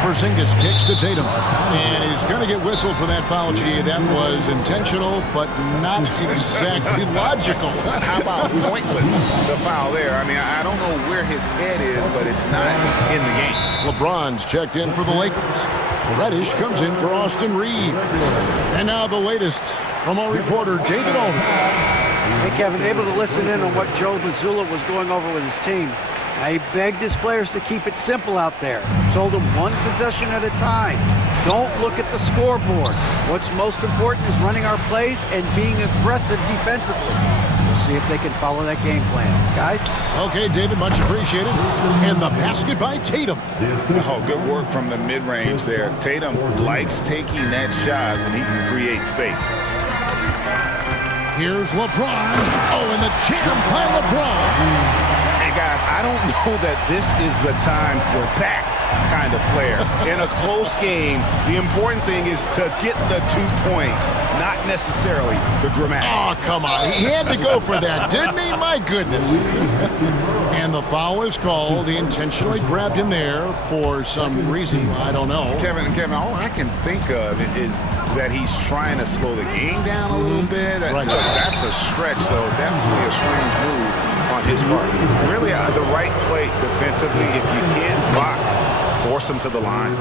Porzingis kicks to Tatum. And he's going to get whistled for that foul, G. That was intentional, but not exactly logical. How about pointless to foul there? I mean, I don't know where his head is, but it's not in the game. LeBron's checked in for the Lakers. Reddish comes in for Austin Reeves. And now the latest from our reporter, David Olman. Hey, Kevin, able to listen in on what Joe Mazzulla was going over with his team. Now, he begged his players to keep it simple out there. Told them one possession at a time. Don't look at the scoreboard. What's most important is running our plays and being aggressive defensively. We'll see if they can follow that game plan. Guys? Okay, David, much appreciated. And the basket by Tatum. Oh, good work from the mid-range there. Tatum likes taking that shot when he can create space. Here's LeBron. Oh, and the jam by LeBron. Hey, guys, I don't know that this is the time for that kind of flair. In a close game, the important thing is to get the 2 points, not necessarily the dramatics. Oh, come on. He had to go for that, didn't he? My goodness. And the foul is called. He intentionally grabbed him there for some reason. I don't know. Kevin, all I can think of is that he's trying to slow the game down a little bit. Right. That's a stretch, though. Definitely a strange move on his part. Really, the right play defensively, if you can't block, force him to the line.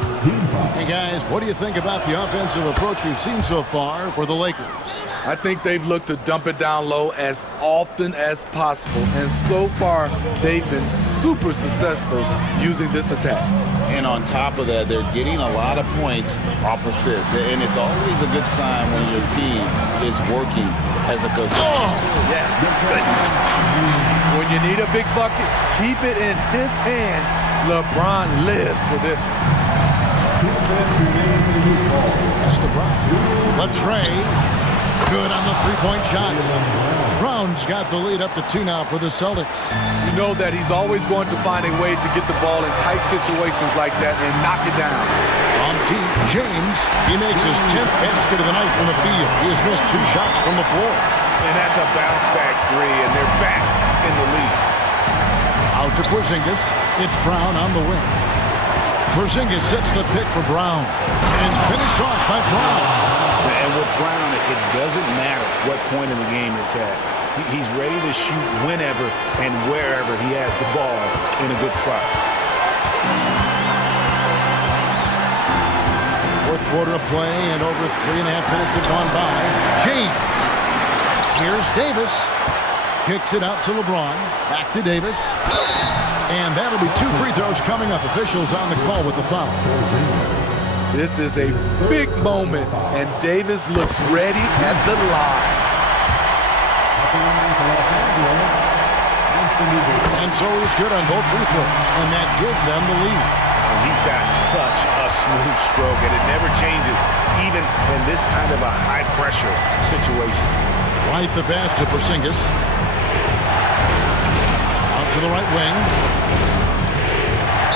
Hey, guys, what do you think about the offensive approach we've seen so far for the Lakers? I think they've looked to dump it down low as often as possible, and so far they've been super successful using this attack. And on top of that, they're getting a lot of points off assists, and it's always a good sign when your team is working as a coach. Oh, yes. When you need a big bucket, keep it in his hands. LeBron lives for this one. That's LeBron. LeTray. Good on the three-point shot. Brown's got the lead up to 2 now for the Celtics. You know that he's always going to find a way to get the ball in tight situations like that and knock it down. On deep, James. He makes his 10th basket of the night from the field. He has missed 2 shots from the floor. And that's a bounce-back 3, and they're back in the lead. Out to Porzingis. It's Brown on the wing. Porzingis sets the pick for Brown. And finished off by Brown. And with Brown, it doesn't matter what point in the game it's at. He's ready to shoot whenever and wherever he has the ball in a good spot. Fourth quarter of play, and over 3.5 minutes have gone by. James. Here's Davis. Kicks it out to LeBron. Back to Davis. And that'll be 2 free throws coming up. Officials on the call with the foul. This is a big moment, and Davis looks ready at the line. And so he's good on both free throws, and that gives them the lead. And he's got such a smooth stroke, and it never changes, even in this kind of a high-pressure situation. Right the pass to Porzingis. Out to the right wing.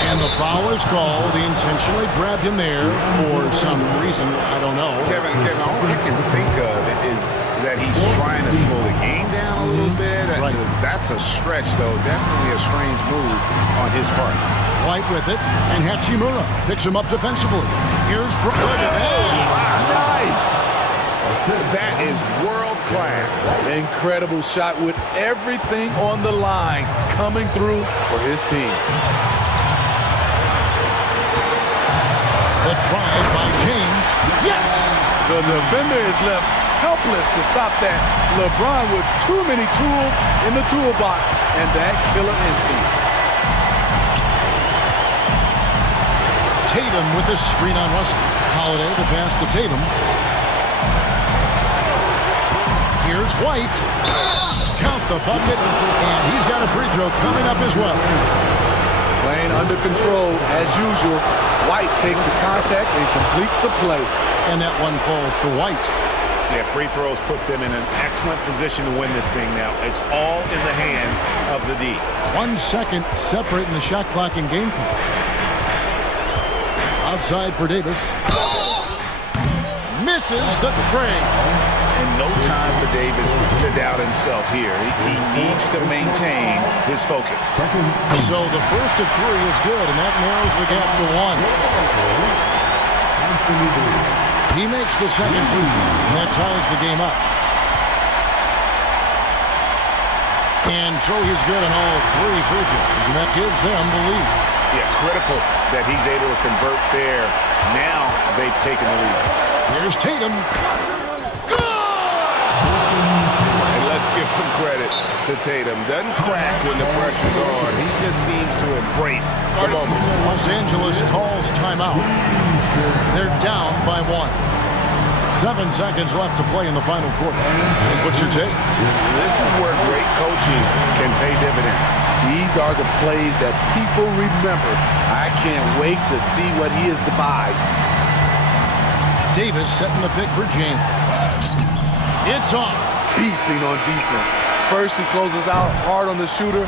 And the foul is called. He intentionally grabbed him there for some reason. I don't know. Kevin, all I can think of is that he's trying to slow the game down a little bit. Right. That's a stretch, though. Definitely a strange move on his part. White with it, and Hachimura picks him up defensively. Here's Brook. Nice. That is world class. Incredible shot with everything on the line coming through for his team. The drive by James. Yes! The defender is left helpless to stop that. LeBron with too many tools in the toolbox and that killer instinct. Tatum with the screen on Russell. Holiday the pass to Tatum. Here's White. Count the bucket, and he's got a free throw coming up as well. Playing under control as usual. White takes the contact and completes the play. And that one falls for White. Yeah, free throws put them in an excellent position to win this thing now. It's all in the hands of the D. 1 second separating the shot clock and game clock. Outside for Davis. Misses the tray. And no time for Davis to doubt himself here. He needs to maintain his focus. So the first of 3 is good, and that narrows the gap to 1. He makes the second free throw, and that ties the game up. And so he's good on all 3 free throws, and that gives them the lead. Yeah, critical that he's able to convert there. Now they've taken the lead. Here's Tatum. And let's give some credit to Tatum. Doesn't crack when the pressure's on. He just seems to embrace the moment. Los Angeles calls timeout. They're down by 1. 7 seconds left to play in the final quarter. What's your take? This is where great coaching can pay dividends. These are the plays that people remember. I can't wait to see what he has devised. Davis setting the pick for James. It's off. beasting on defense. First, he closes out hard on the shooter.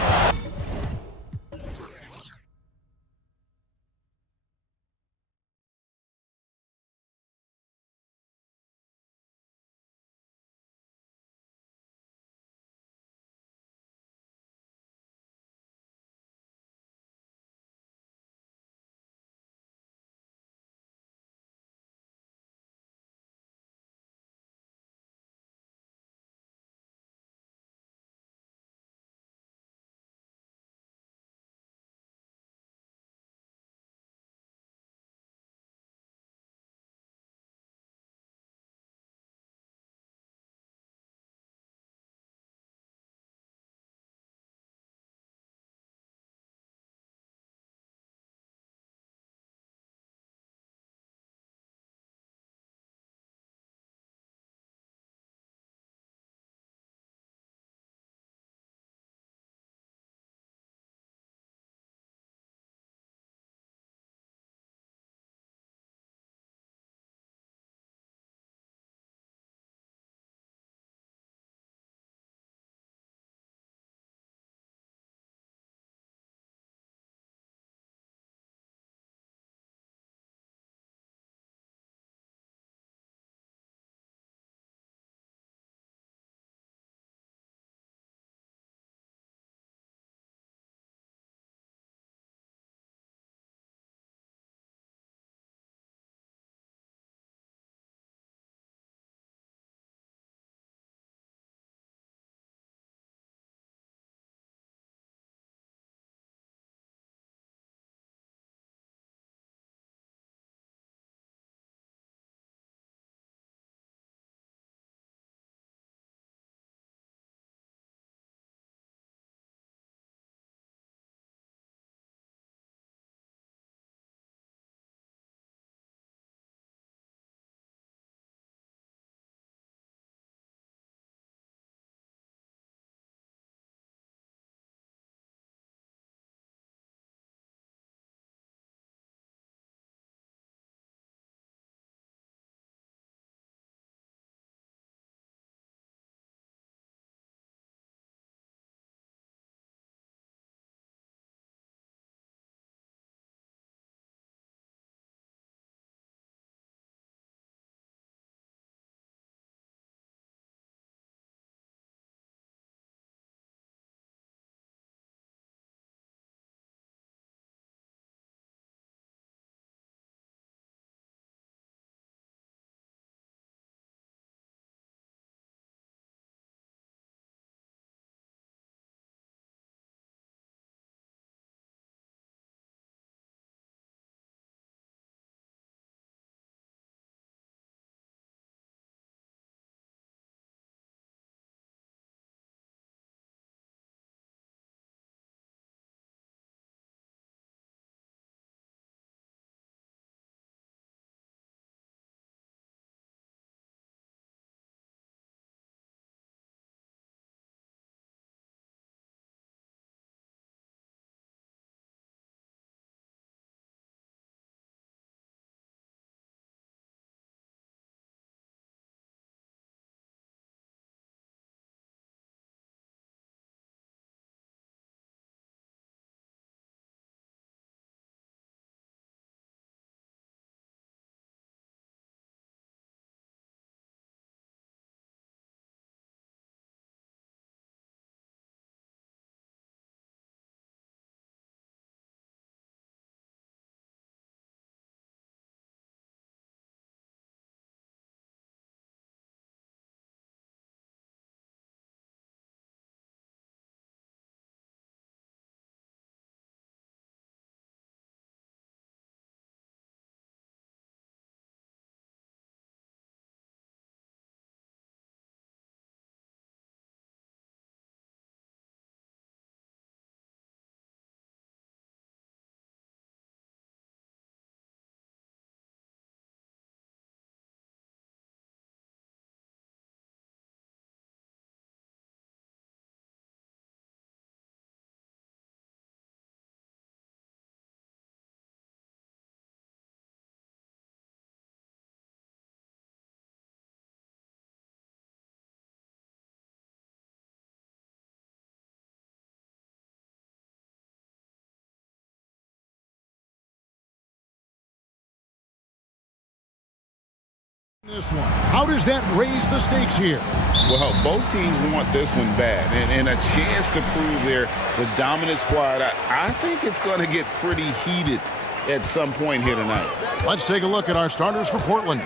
This one. How does that raise the stakes here? Well, both teams want this one bad, and a chance to prove they're the dominant squad. I think it's going to get pretty heated at some point here tonight. Let's take a look at our starters for Portland.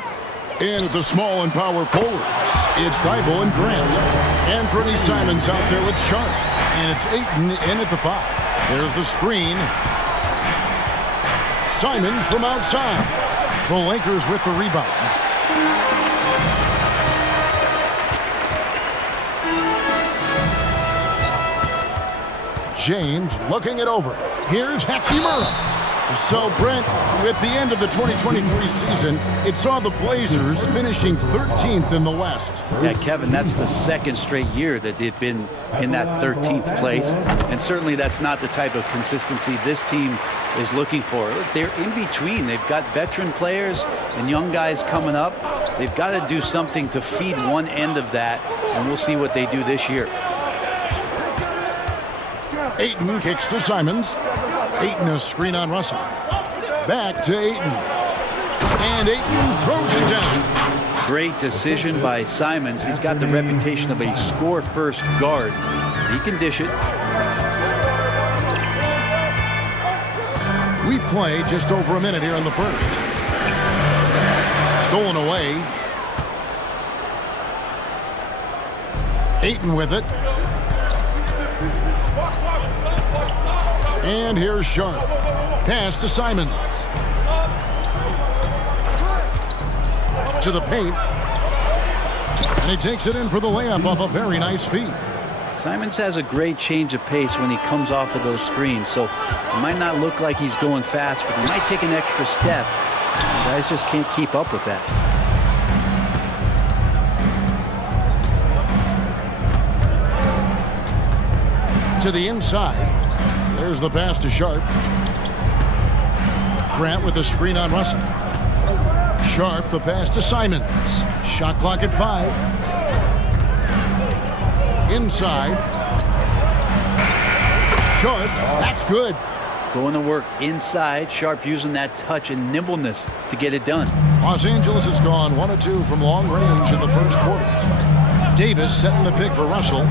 In at the small and power forwards, it's Thibault and Grant. Anthony Simons out there with Sharp. And it's Ayton in at the 5. There's the screen. Simons from outside. The Lakers with the rebound. James looking it over. Here's Hachimura. So, Brent, with the end of the 2023 season, it saw the Blazers finishing 13th in the West. Yeah, Kevin, that's the second straight year that they've been in that 13th place. And certainly that's not the type of consistency this team is looking for. They're in between. They've got veteran players and young guys coming up. They've got to do something to feed one end of that, and we'll see what they do this year. Ayton kicks to Simons. Ayton a screen on Russell. Back to Ayton. And Ayton throws it down. Great decision by Simons. He's got the reputation of a score-first guard. He can dish it. We've played just over a minute here in the first. Stolen away. Ayton with it. And here's Sharp. Pass to Simons. To the paint. And he takes it in for the layup off a very nice feed. Simons has a great change of pace when he comes off of those screens, so it might not look like he's going fast, but he might take an extra step. Guys just can't keep up with that. To the inside. There's the pass to Sharp. Grant with the screen on Russell. Sharp, the pass to Simons. Shot clock at 5. Inside. Sharp, that's good. Going to work inside. Sharp using that touch and nimbleness to get it done. Los Angeles has gone 1 of 2 from long range in the first quarter. Davis setting the pick for Russell.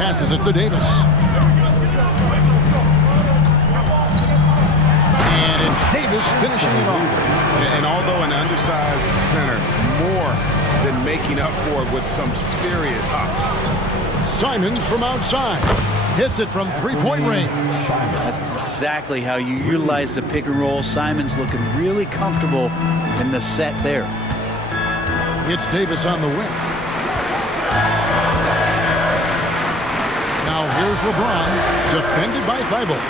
Passes it to Davis. Davis finishing it off. And although an undersized center, more than making up for it with some serious hops. Simons from outside. Hits it from three-point range. That's exactly how you utilize the pick and roll. Simons looking really comfortable in the set there. It's Davis on the wing. Now here's LeBron, defended by Thibault.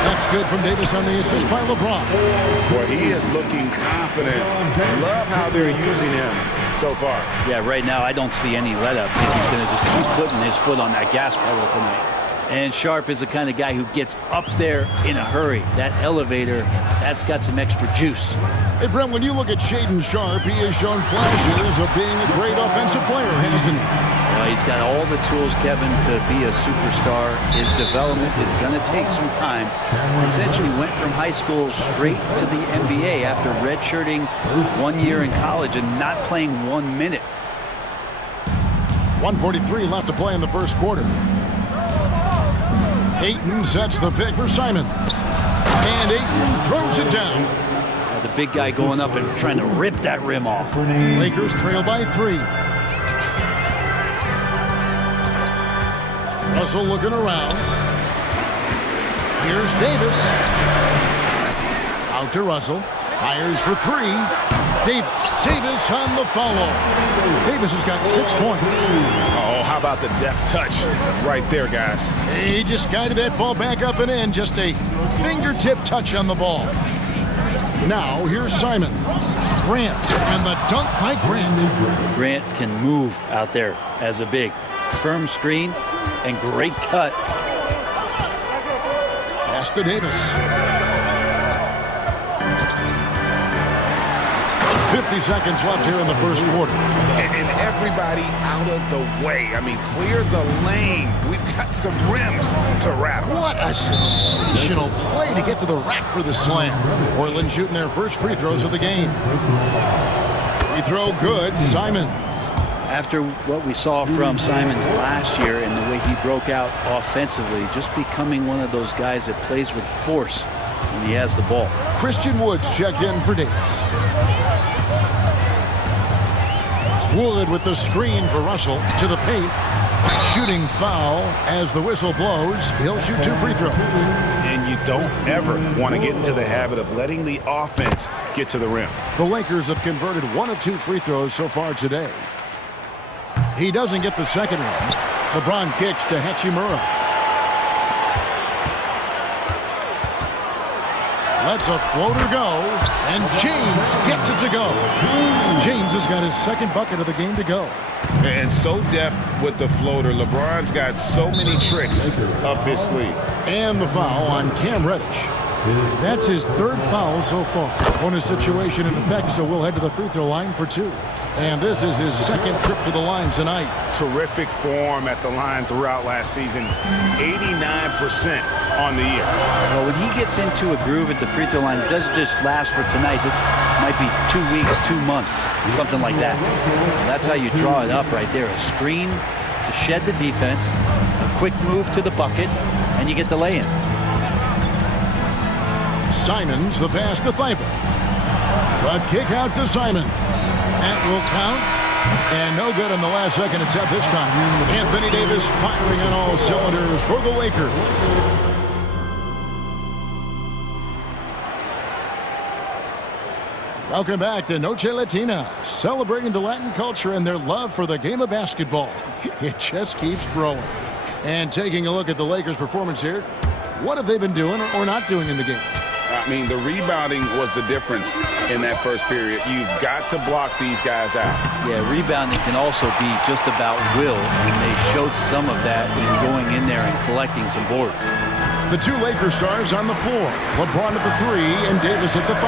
That's good from Davis on the assist by LeBron. Boy, he is looking confident. Love how they're using him so far. Yeah, right now I don't see any let up. I think he's going to just keep putting his foot on that gas pedal tonight. And Sharp is the kind of guy who gets up there in a hurry. That elevator, that's got some extra juice. Hey, Brent, when you look at Shaedon Sharp, he has shown flashes of being a great offensive player, hasn't he? Well, he's got all the tools, Kevin, to be a superstar. His development is going to take some time. He essentially went from high school straight to the NBA after redshirting 1 year in college and not playing 1 minute. 1:43 left to play in the first quarter. Ayton sets the pick for Simons. And Ayton throws it down. The big guy going up and trying to rip that rim off. Lakers trail by 3. Russell looking around. Here's Davis. Out to Russell. Fires for 3. Davis on the follow. Davis has got 6 points. Oh, how about the deft touch right there, guys? He just guided that ball back up and in. Just a fingertip touch on the ball. Now, here's Simons. Grant, and the dunk by Grant. Grant can move out there as a big. Firm screen and great cut. Pass to Davis. 50 seconds left here in the first quarter. And everybody out of the way. I mean, clear the lane. We've got some rims to rattle. What a sensational play to get to the rack for the slam. Portland shooting their first free throws of the game. Free throw good, Simons. After what we saw from Simons last year and the way he broke out offensively, just becoming one of those guys that plays with force when he has the ball. Christian Woods checked in for Davis. Wood with the screen for Russell to the paint. Shooting foul as the whistle blows. He'll shoot 2 free throws. And you don't ever want to get into the habit of letting the offense get to the rim. The Lakers have converted 1 of 2 free throws so far today. He doesn't get the second one. LeBron kicks to Hachimura. Lets a floater go, and James gets it to go. James has got his second bucket of the game to go. And so deft with the floater. LeBron's got so many tricks up his sleeve. And the foul on Cam Reddish. That's his 3rd foul so far. Bonus situation in effect, so we'll head to the free throw line for 2. And this is his 2nd trip to the line tonight. Terrific form at the line throughout last season. 89% on the year. Well, when he gets into a groove at the free throw line, it doesn't just last for tonight. This might be 2 weeks, 2 months, something like that. That's how you draw it up right there. A screen to shed the defense, a quick move to the bucket, and you get the lay-in. Simons, the pass to Thibault. A kick out to Simons. That will count. And no good on the last second attempt this time. Anthony Davis firing on all cylinders for the Lakers. Welcome back to Noche Latina, celebrating the Latin culture and their love for the game of basketball. It just keeps growing. And taking a look at the Lakers' performance here, what have they been doing or not doing in the game? I mean, the rebounding was the difference in that first period. You've got to block these guys out. Yeah, rebounding can also be just about will, and they showed some of that in going in there and collecting some boards. The 2 Lakers stars on the floor. LeBron at the 3 and Davis at the 5.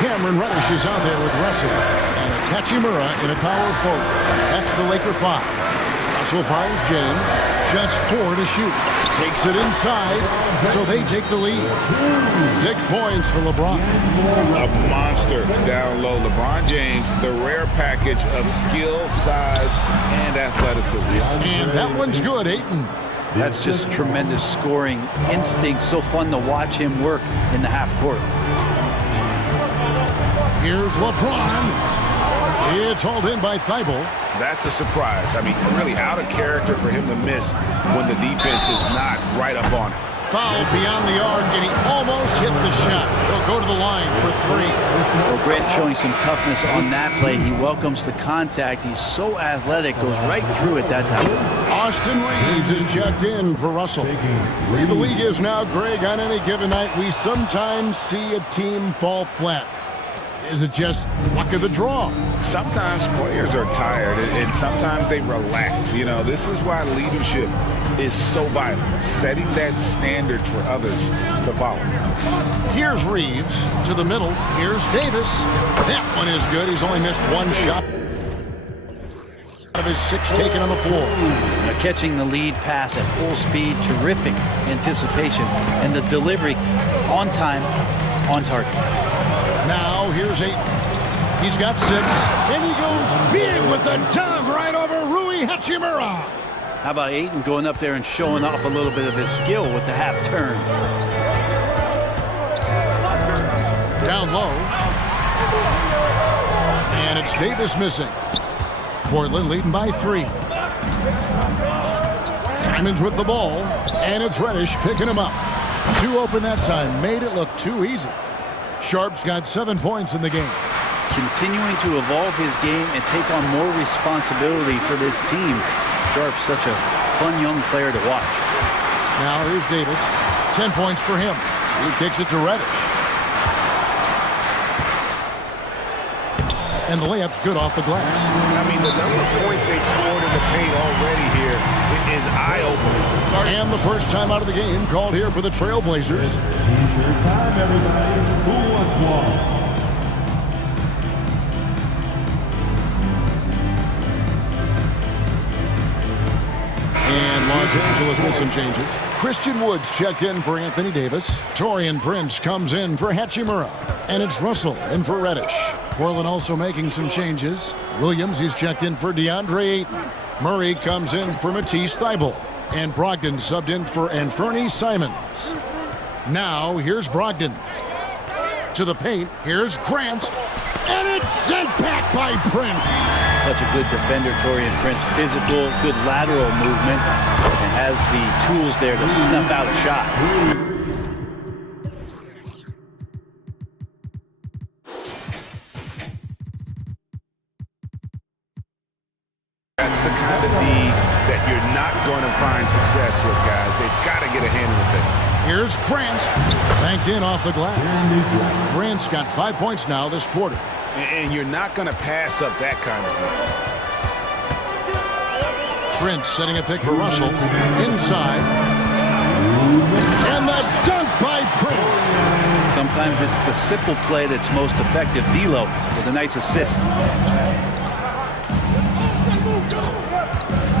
Cameron Reddish is out there with Russell. And it's Hachimura in a power forward. That's the Laker 5. Russell finds James. Just 4 to shoot. Takes it inside, so they take the lead. 6 points for LeBron. A monster down low. LeBron James, the rare package of skill, size, and athleticism. And that one's good, Ayton. That's just tremendous scoring instinct. So fun to watch him work in the half court. Here's LeBron. It's hauled in by Thibault. That's a surprise. I mean, really out of character for him to miss when the defense is not right up on it. Fouled beyond the arc, and he almost hit the shot. He'll go to the line for 3. Well, Grant showing some toughness on that play. He welcomes the contact. He's so athletic, goes right through it that time. Austin Reeves is checked in for Russell. The league is now, Greg, on any given night, we sometimes see a team fall flat. Is it just luck of the draw? Sometimes players are tired, and sometimes they relax. You know, this is why leadership is so vital, setting that standard for others to follow. Here's Reeves to the middle. Here's Davis. That one is good. He's only missed 1 shot out of his 6 taken on the floor. Now catching the lead pass at full speed, terrific anticipation, and the delivery on time, on target. Now here's 8. He's got 6, and he goes big with the dunk right over Rui Hachimura. How about Ayton going up there and showing off a little bit of his skill with the half turn? Down low. And it's Davis missing. Portland leading by 3. Simons with the ball, and it's Reddish picking him up. 2 open that time, made it look too easy. Sharp's got 7 points in the game. Continuing to evolve his game and take on more responsibility for this team. Sharp's such a fun young player to watch. Now here's Davis. 10 points for him. He kicks it to Reddish. And the layup's good off the glass. I mean, the number of points they've scored in the paint already here is eye-opening. And the first time out of the game called here for the Trailblazers. Time, everybody. Who wants one? Los Angeles with some changes. Christian Woods checked in for Anthony Davis. Torian Prince comes in for Hachimura. And it's Russell in for Reddish. Portland also making some changes. Williams, he's checked in for DeAndre Ayton. Murray comes in for Matisse Thybulle. And Brogdon subbed in for Anfernee Simons. Now, here's Brogdon. To the paint, here's Grant. And it's sent back by Prince. Such a good defender, Torian Prince. Physical, good lateral movement, and has the tools there to snuff out a shot. That's the kind of D that you're not going to find success with, guys. They've got to get a hand in the face. Here's Grant. Banked in off the glass. Grant's got 5 points now this quarter. And you're not going to pass up that kind of thing. Trent setting a pick for Russell. Inside. And the dunk by Prince. Sometimes it's the simple play that's most effective. D'Lo with a nice assist.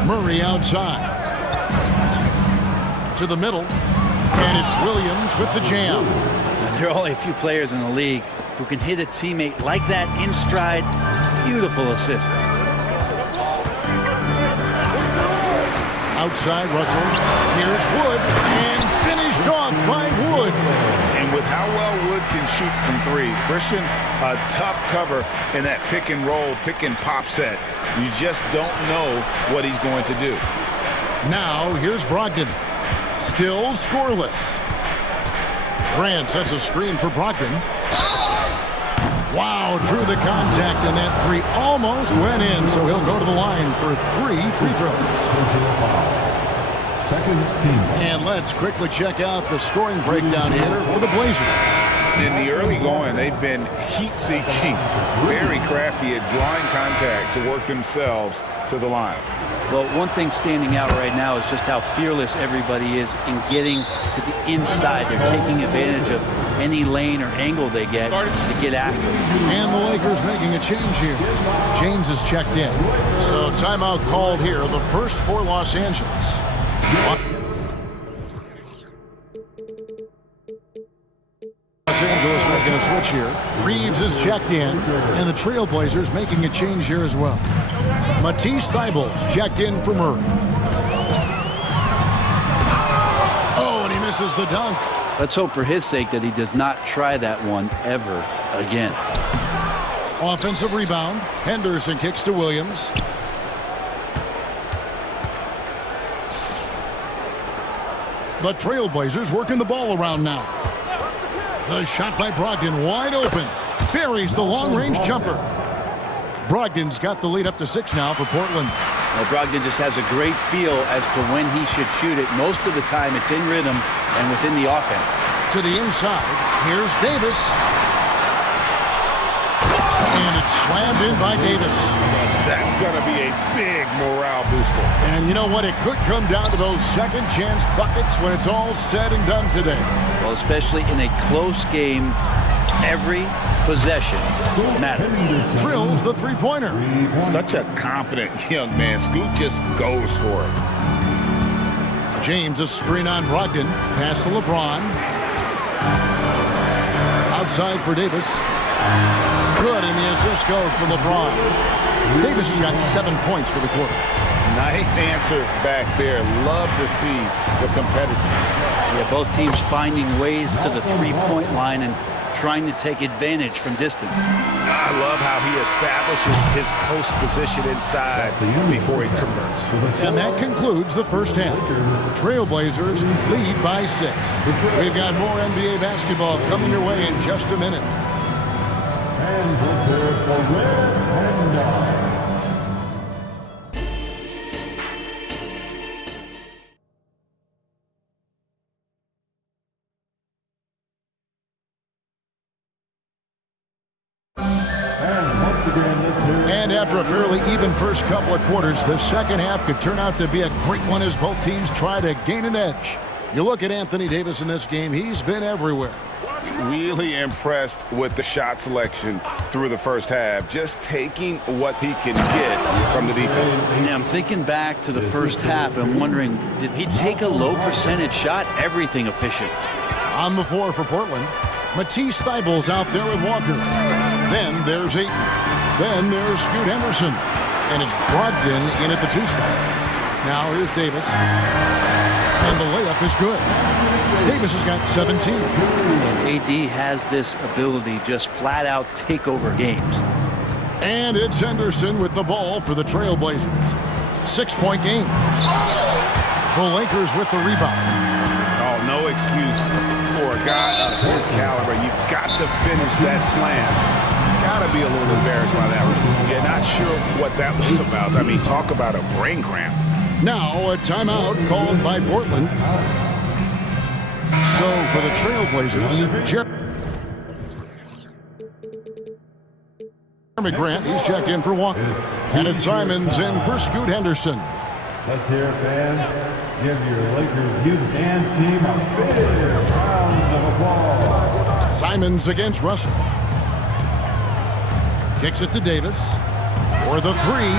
Murray outside. To the middle. And it's Williams with the jam. There are only a few players in the league who can hit a teammate like that in stride. Beautiful assist. Outside Russell. Here's Wood. And finished off by Wood. And with how well Wood can shoot from three, Christian, a tough cover in that pick and roll, pick and pop set. You just don't know what he's going to do. Now here's Brogdon. Still scoreless. Grant sets a screen for Brogdon. Wow, drew the contact, and that three almost went in, so he'll go to the line for 3 free throws. Second team. And let's quickly check out the scoring breakdown here for the Blazers. In the early going, they've been heat-seeking, very crafty at drawing contact to work themselves to the line. Well, one thing standing out right now is just how fearless everybody is in getting to the inside. They're taking advantage of any lane or angle they get to get after it. And the Lakers making a change here. James is checked in. So timeout called here, the first for Los Angeles. Los Angeles making a switch here. Reeves is checked in, and the Trailblazers making a change here as well. Matisse Thybulle checked in for Murray. Oh, and he misses the dunk. Let's hope for his sake that he does not try that one ever again. Offensive rebound. Henderson kicks to Williams. The Trailblazers working the ball around now. The shot by Brogdon wide open. Buries the long-range jumper. Brogdon's got the lead up to 6 now for Portland. Well, Brogdon just has a great feel as to when he should shoot it. Most of the time it's in rhythm and within the offense. To the inside. Here's Davis. And it's slammed in by Davis. That's going to be a big morale booster. And you know what? It could come down to those second chance buckets when it's all said and done today. Well, especially in a close game, every possession matters. Drills the three-pointer. Such a confident young man. Scoot just goes for it. James, a screen on Brogdon. Pass to LeBron. Outside for Davis. Good, and the assist goes to LeBron. Davis has got 7 points for the quarter. Nice answer back there. Love to see the competitiveness. Yeah, both teams finding ways to the three-point line and trying to take advantage from distance. I love how he establishes his post position inside before he converts. And that concludes the first half. Trailblazers lead by 6. We've got more NBA basketball coming your way in just a minute. And prepare for red and white. And after a fairly even first couple of quarters, the second half could turn out to be a great one as both teams try to gain an edge. You look at Anthony Davis in this game, he's been everywhere. Really impressed with the shot selection through the first half, just taking what he can get from the defense. Yeah, I'm thinking back to the first half. I'm wondering, did he take a low percentage shot? Everything efficient. On the floor for Portland, Matisse Thybulle's out there with Walker. Then there's Aiton. Then there's Scoot Henderson. And it's Brogdon in at the 2 spot. Now here's Davis. And the layup is good. Davis has got 17. And AD has this ability just flat out take over games. And it's Henderson with the ball for the Trailblazers. 6-point game. The Lakers with the rebound. Oh, no excuse for a guy of his caliber. You've got to finish that slam. Got to be a little embarrassed by that one. Yeah, not sure what that was about. I mean, talk about a brain cramp. Now a timeout called by Portland. So for the Trailblazers, Jeremy Grant, he's checked in for Walker. And it's Simons in for Scoot Henderson. Let's hear it, fans. Give your Lakers youth dance team a big round of applause. Simons against Russell. Kicks it to Davis for the 3.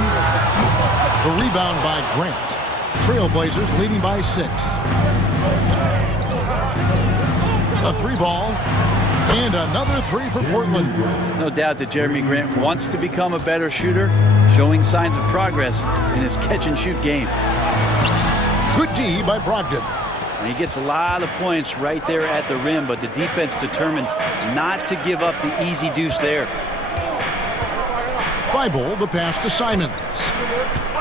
The rebound by Grant. Trailblazers leading by 6. A 3 ball. And another 3 for Portland. No doubt that Jeremy Grant wants to become a better shooter, showing signs of progress in his catch-and-shoot game. Good D by Brogdon. And he gets a lot of points right there at the rim, but the defense determined not to give up the easy deuce there. Thibault, the pass to Simons.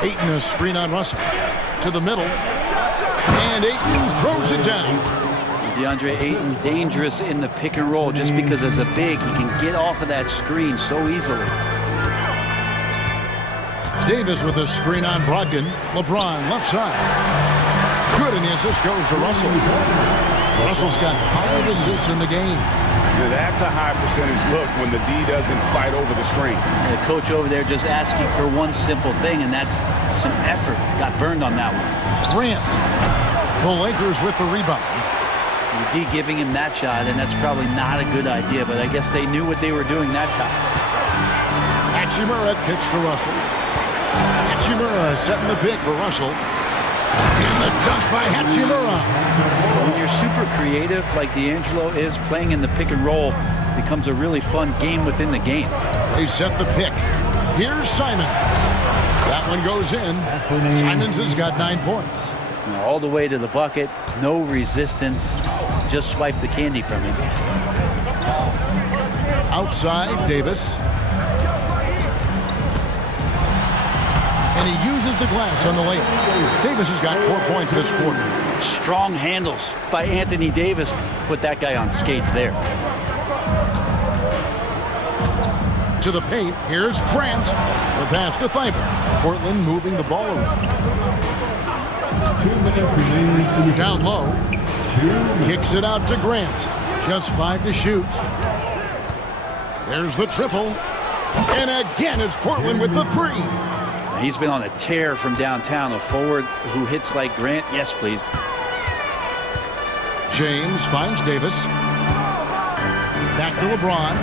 Aiton a screen on Russell. To the middle. And Aiton throws it down. DeAndre Ayton dangerous in the pick and roll just because as a big, he can get off of that screen so easily. Davis with a screen on Brogdon. LeBron left side. Good, and the assist goes to Russell. Russell's got 5 assists in the game. That's a high percentage look when the D doesn't fight over the screen. The coach over there just asking for one simple thing, and that's some effort. Got burned on that one. Grant. The Lakers with the rebound. The D giving him that shot, and that's probably not a good idea, but I guess they knew what they were doing that time. Hachimura pitch to Russell. Hachimura setting the pick for Russell. And the dunk by Hachimura. When you're super creative like D'Angelo is, playing in the pick and roll becomes a really fun game within the game. They set the pick. Here's Simons. That one goes in. Simons has got 9 points. All the way to the bucket, no resistance, just swipe the candy from him. Outside, Davis. And he uses the glass on the layup. Davis has got 4 points this quarter. Strong handles by Anthony Davis. Put that guy on skates there. To the paint, here's Grant. The pass to Thibault. Portland moving the ball around. 2 minutes remaining. Down low. Kicks it out to Grant. Just 5 to shoot. There's the triple. And again, it's Portland with the 3. He's been on a tear from downtown. A forward who hits like Grant. Yes, please. James finds Davis. Back to LeBron.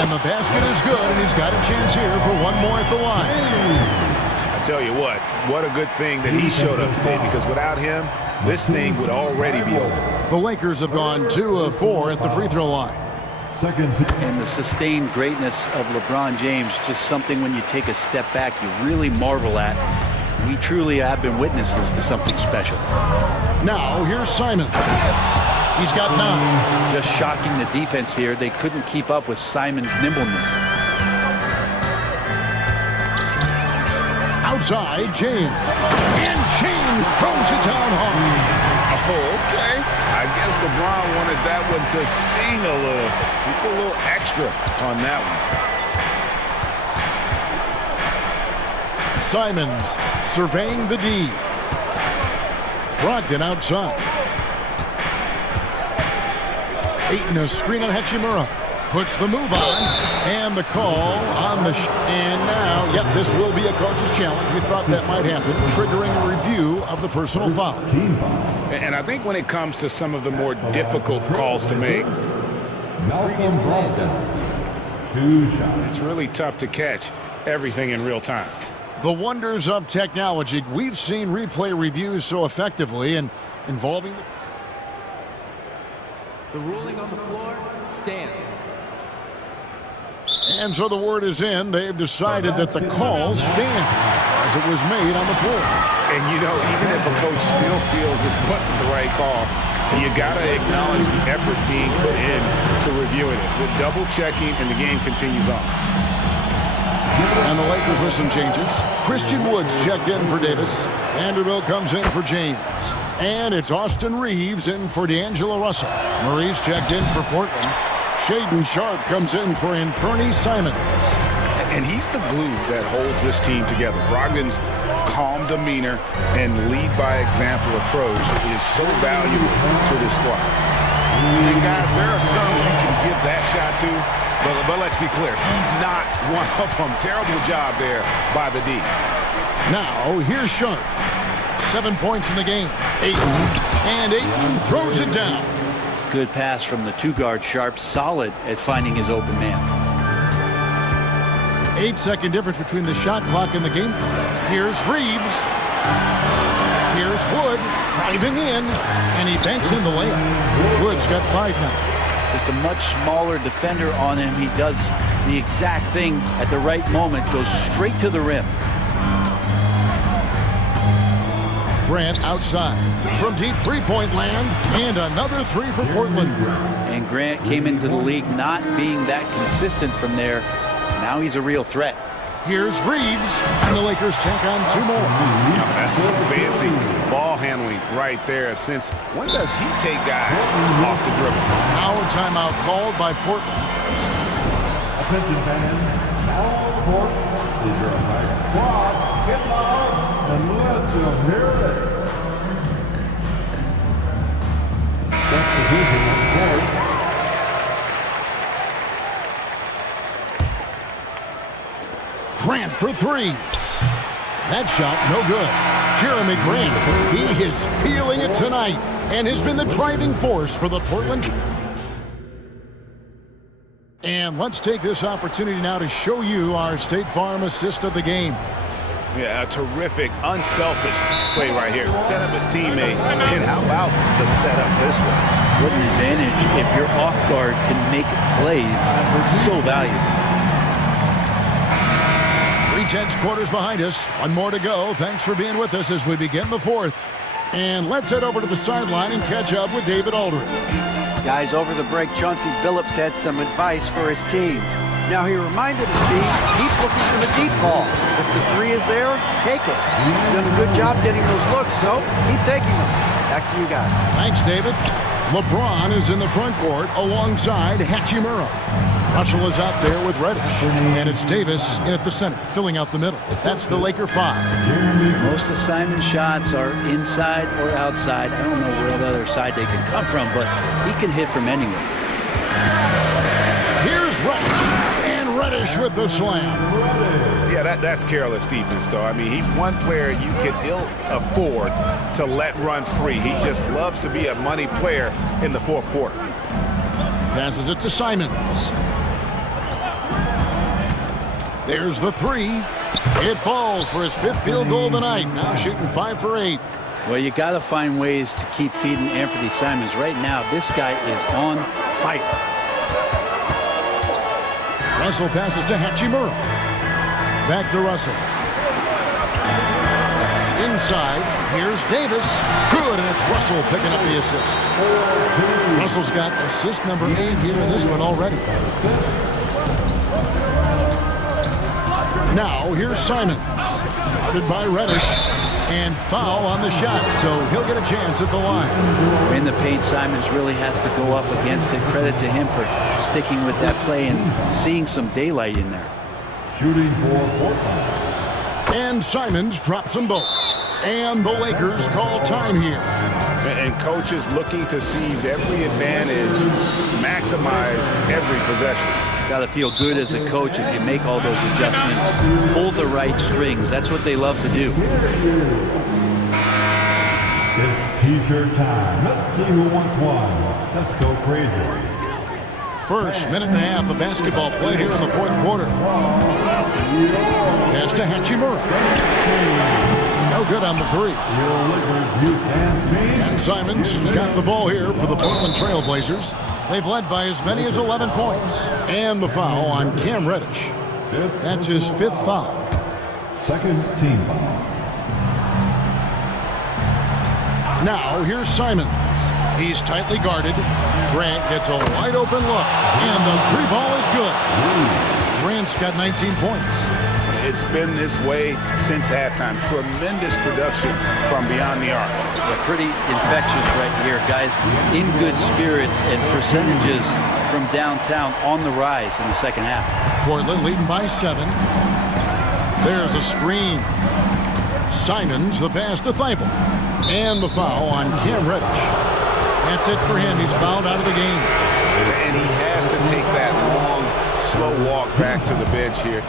And the basket is good, and he's got a chance here for one more at the line. I tell you what a good thing that he showed up today, because without him, this thing would already be over. The Lakers have gone 2 of 4 at the free throw line. And the sustained greatness of LeBron James, just something when you take a step back, you really marvel at. We truly have been witnesses to something special. Now, here's Simons. He's got 9. Just shocking the defense here. They couldn't keep up with Simons' nimbleness. Outside, James. And James throws it down hard. Oh, okay. I guess LeBron wanted that one to sting a little. He put a little extra on that one. Simons surveying the D. Brogdon outside. Aiton a screen on Hachimura. Puts the move on. And the call on the and now, yep, this will be a coach's challenge. We thought that might happen, triggering a review of the personal foul. And I think when it comes to some of the more difficult calls to make, Malcolm Brogdon. 2 shots. It's really tough to catch everything in real time. The wonders of technology. We've seen replay reviews so effectively and involving The ruling on the floor stands. And so the word is in. They've decided that the call stands as it was made on the floor. And you know, even if a coach still feels this wasn't the right call, you got to acknowledge the effort being put in to reviewing it. With double checking, and the game continues on. And the Lakers with some changes. Christian Woods checked in for Davis. Vanderbilt comes in for James. And it's Austin Reeves in for D'Angelo Russell. Maurice checked in for Portland. Shaedon Sharpe comes in for Anfernee Simons. And he's the glue that holds this team together. Brogdon's calm demeanor and lead by example approach is so valuable to this squad. And guys, there are some you can give that shot to, but let's be clear, he's not one of them. Terrible job there by the D. Now, here's Sharpe. 7 points in the game. Ayton throws it down. Good pass from the 2-guard Sharpe, solid at finding his open man. 8-second difference between the shot clock and the game clock. Here's Reeves. Here's Wood driving in, and he banks in the layup. Wood's got 5 now. Just a much smaller defender on him. He does the exact thing at the right moment, goes straight to the rim. Grant outside from deep three-point land, and another 3 for Portland. And Grant came into the league not being that consistent from there. Now he's a real threat. Here's Reeves, and the Lakers tack on 2 more. That's some fancy ball handling right there. Since when does he take guys off the dribble? Now a timeout called by Portland. Attention fans, now court is your next squad. Get loud and let them hear it. That's the position of court. Grant for 3. That shot, no good. Jeremy Grant, he is feeling it tonight and has been the driving force for the Portland. And let's take this opportunity now to show you our State Farm assist of the game. Yeah, a terrific, unselfish play right here. Set up his teammate, and how about the setup this one? What an advantage if your off guard can make plays. So valuable. 3/10 quarters behind us. 1 more to go. Thanks for being with us as we begin the 4th. And let's head over to the sideline and catch up with David Aldridge. Guys, over the break, Chauncey Billups had some advice for his team. Now, he reminded his team, keep looking for the deep ball. If the 3 is there, take it. You've done a good job getting those looks, so keep taking them. Back to you guys. Thanks, David. LeBron is in the front court alongside Hachimura. Russell is out there with Reddish. And it's Davis in at the center, filling out the middle. That's the Laker 5. Most of Simon's shots are inside or outside. I don't know where the other side they can come from, but he can hit from anywhere. Here's Reddish. And Reddish with the slam. Yeah, that's careless defense, though. I mean, he's one player you can ill afford to let run free. He just loves to be a money player in the 4th quarter. Passes it to Simons. There's the 3. It falls for his 5th field goal of the night. Now shooting 5 for 8. Well, you got to find ways to keep feeding Anfernee Simons. Right now, this guy is on fire. Russell passes to Hachimura. Back to Russell. Inside, here's Davis. Good, and it's Russell picking up the assist. Russell's got assist number 8 here in this one already. Now, here's Simons. Guarded by Reddish. And foul on the shot, so he'll get a chance at the line. In the paint, Simons really has to go up against it. Credit to him for sticking with that play and seeing some daylight in there. Shooting for Portland. And Simons drops them both. And the Lakers call time here. And coaches looking to seize every advantage, maximize every possession. Got to feel good as a coach if you make all those adjustments, pull the right strings. That's what they love to do. It's t-shirt time. Let's see who wants one. Let's go crazy. First minute and a half of basketball play here in the fourth quarter. Pass to Hachimura. No good on the three. And Simons has got the ball here for the Portland Trailblazers. They've led by as many as 11 points. And the foul on Cam Reddish. That's his fifth foul. Second team foul. Now here's Simons. He's tightly guarded. Grant gets a wide open look. And the three ball is good. Grant's got 19 points. It's been this way since halftime. Tremendous production from beyond the arc. Yeah, pretty infectious right here. Guys in good spirits and percentages from downtown on the rise in the second half. Portland leading by 7. There's a screen. Simons, the pass to Thibault. And the foul on Cam Reddish. That's it for him. He's fouled out of the game. And he has to take that long, slow walk back to the bench here.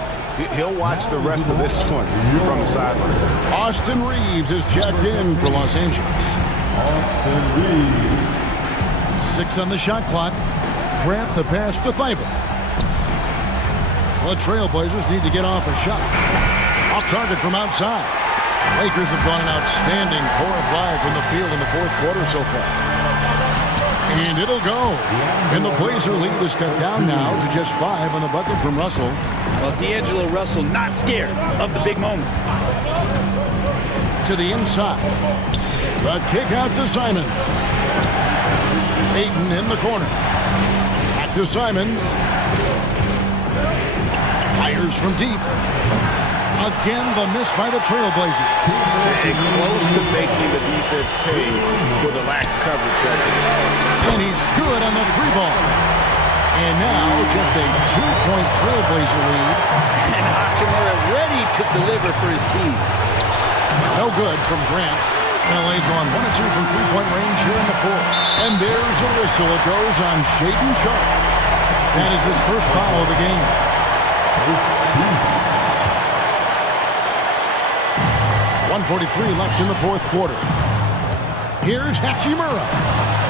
He'll watch the rest of this one from the sideline. Austin Reeves is checked in for Los Angeles. Austin Reeves. 6 on the shot clock. Grant the pass to Thibault. The Trailblazers need to get off a shot. Off target from outside. Lakers have gone an outstanding 4 of 5 from the field in the fourth quarter so far. And it'll go. And the Blazer lead is cut down now to just 5 on the bucket from Russell. Well, D'Angelo Russell not scared of the big moment. To the inside. The kick out to Simons. Ayton in the corner. Back to Simons. Fires from deep. Again, the miss by the Trailblazers. And close to making the defense pay for the lax coverage that time. And he's good on the three ball. And now just a 2-point Trailblazer lead. And Hachimura ready to deliver for his team. No good from Grant. LA's on 1 of 2 from three-point range here in the fourth. And there's a whistle. It goes on Shaedon Sharpe. That is his first foul of the game. 1:43 left in the fourth quarter. Here's Hachimura.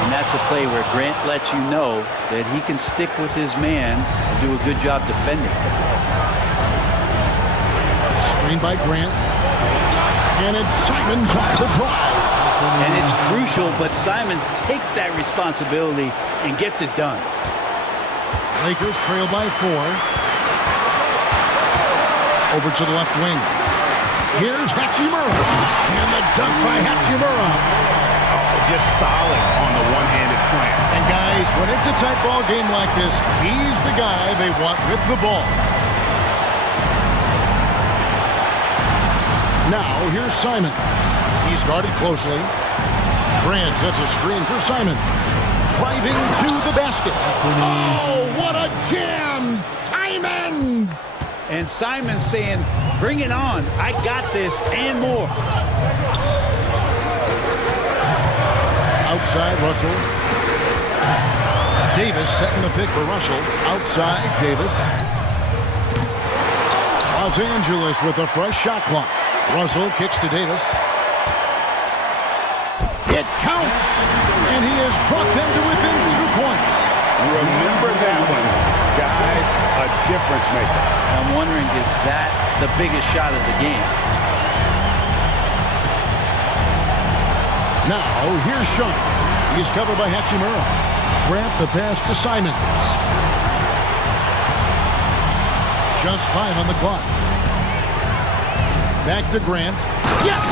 And that's a play where Grant lets you know that he can stick with his man and do a good job defending. Screen by Grant. And it's Simons off the drive. And it's crucial, but Simons takes that responsibility and gets it done. Lakers trail by 4. Over to the left wing. Here's Hachimura. And the dunk by Hachimura. Oh, just solid on the one-handed slam. And guys, when it's a tight ball game like this, he's the guy they want with the ball. Now, here's Simon. He's guarded closely. Grant sets a screen for Simon. Driving to the basket. Oh, what a jam! Simons! And Simons saying, bring it on. I got this and more. Outside, Russell. Davis setting the pick for Russell. Outside, Davis. Los Angeles with a fresh shot clock. Russell kicks to Davis. It counts! And he has brought them to within 2 points. Remember that one. Guys, a difference maker. I'm wondering, is that the biggest shot of the game? Now, here's Sean. He's covered by Hachimura. Grant the pass to Simons. Just 5 on the clock. Back to Grant. Yes!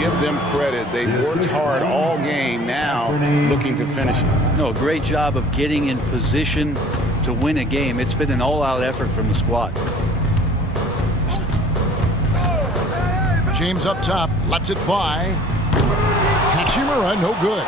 Give them credit. They've worked hard all game, now looking to finish it. No, great job of getting in position to win a game. It's been an all-out effort from the squad. James up top, lets it fly. Hachimura, no good.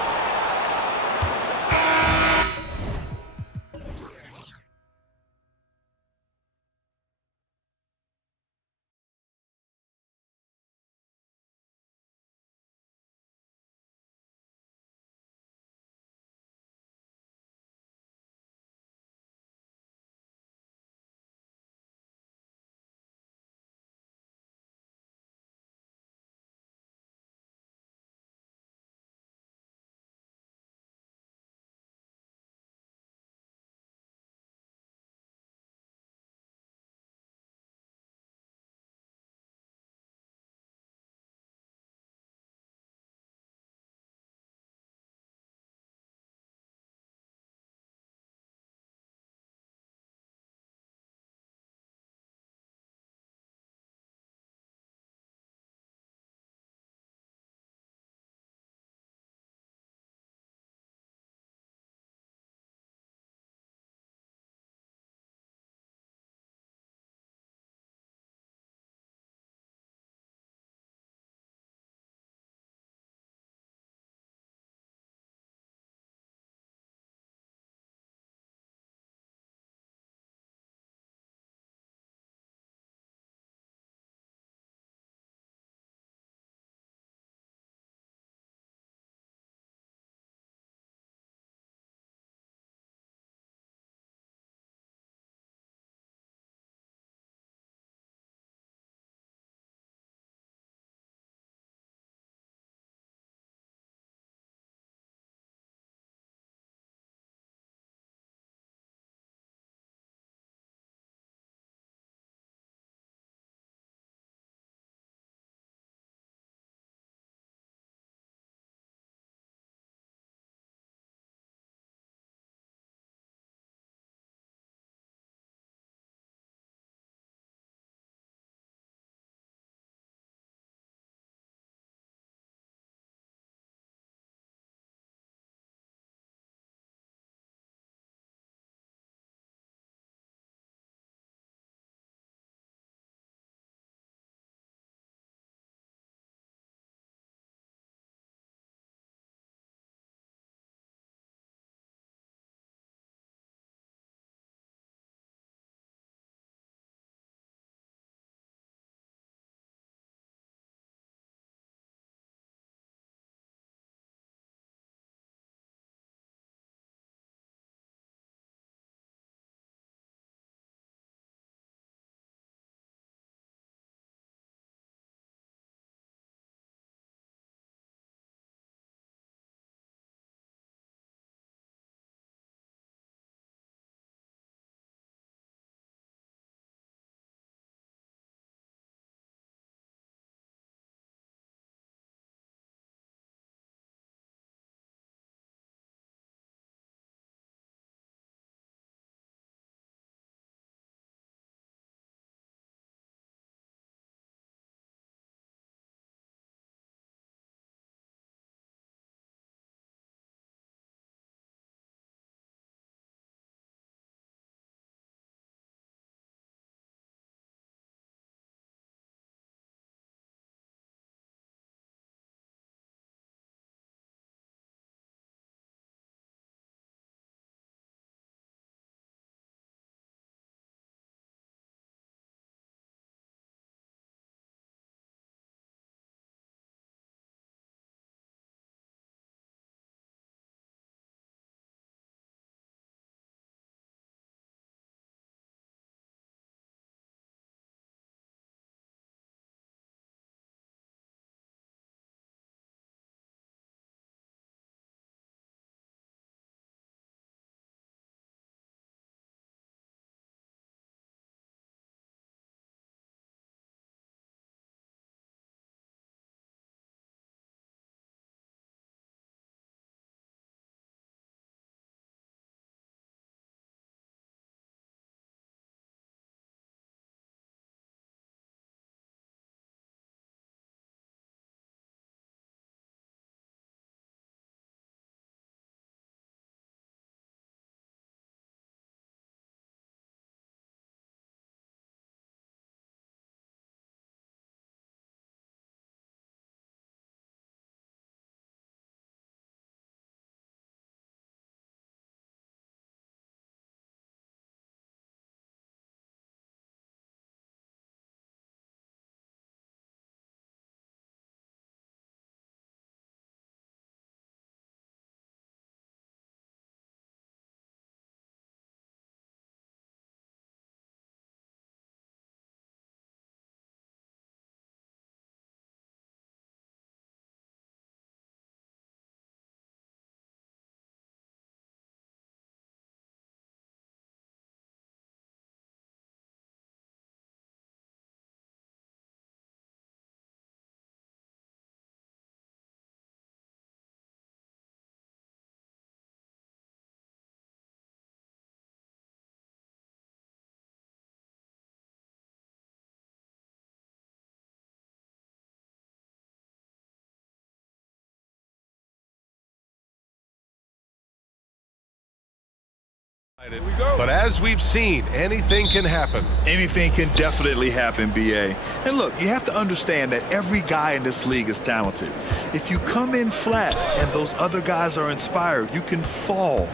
But as we've seen, anything can happen. Anything can definitely happen, BA. And look, you have to understand that every guy in this league is talented. If you come in flat and those other guys are inspired, you can fall.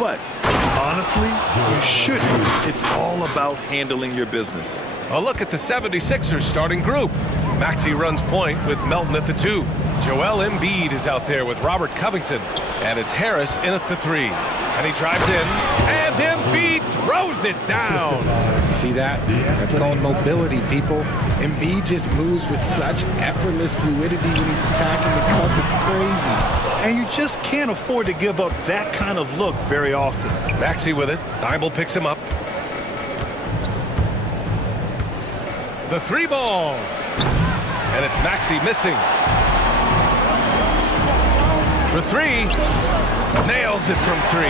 But honestly, you shouldn't. It's all about handling your business. A look at the 76ers starting group. Maxey runs point with Melton at the 2. Joel Embiid is out there with Robert Covington. And it's Harris in at the 3. And he drives in, and Embiid throws it down. You see that? That's called mobility, people. Embiid just moves with such effortless fluidity when he's attacking the cup. It's crazy. And you just can't afford to give up that kind of look very often. Maxey with it. Thibault picks him up. The 3 ball. And it's Maxey missing. For 3. Nails it from 3.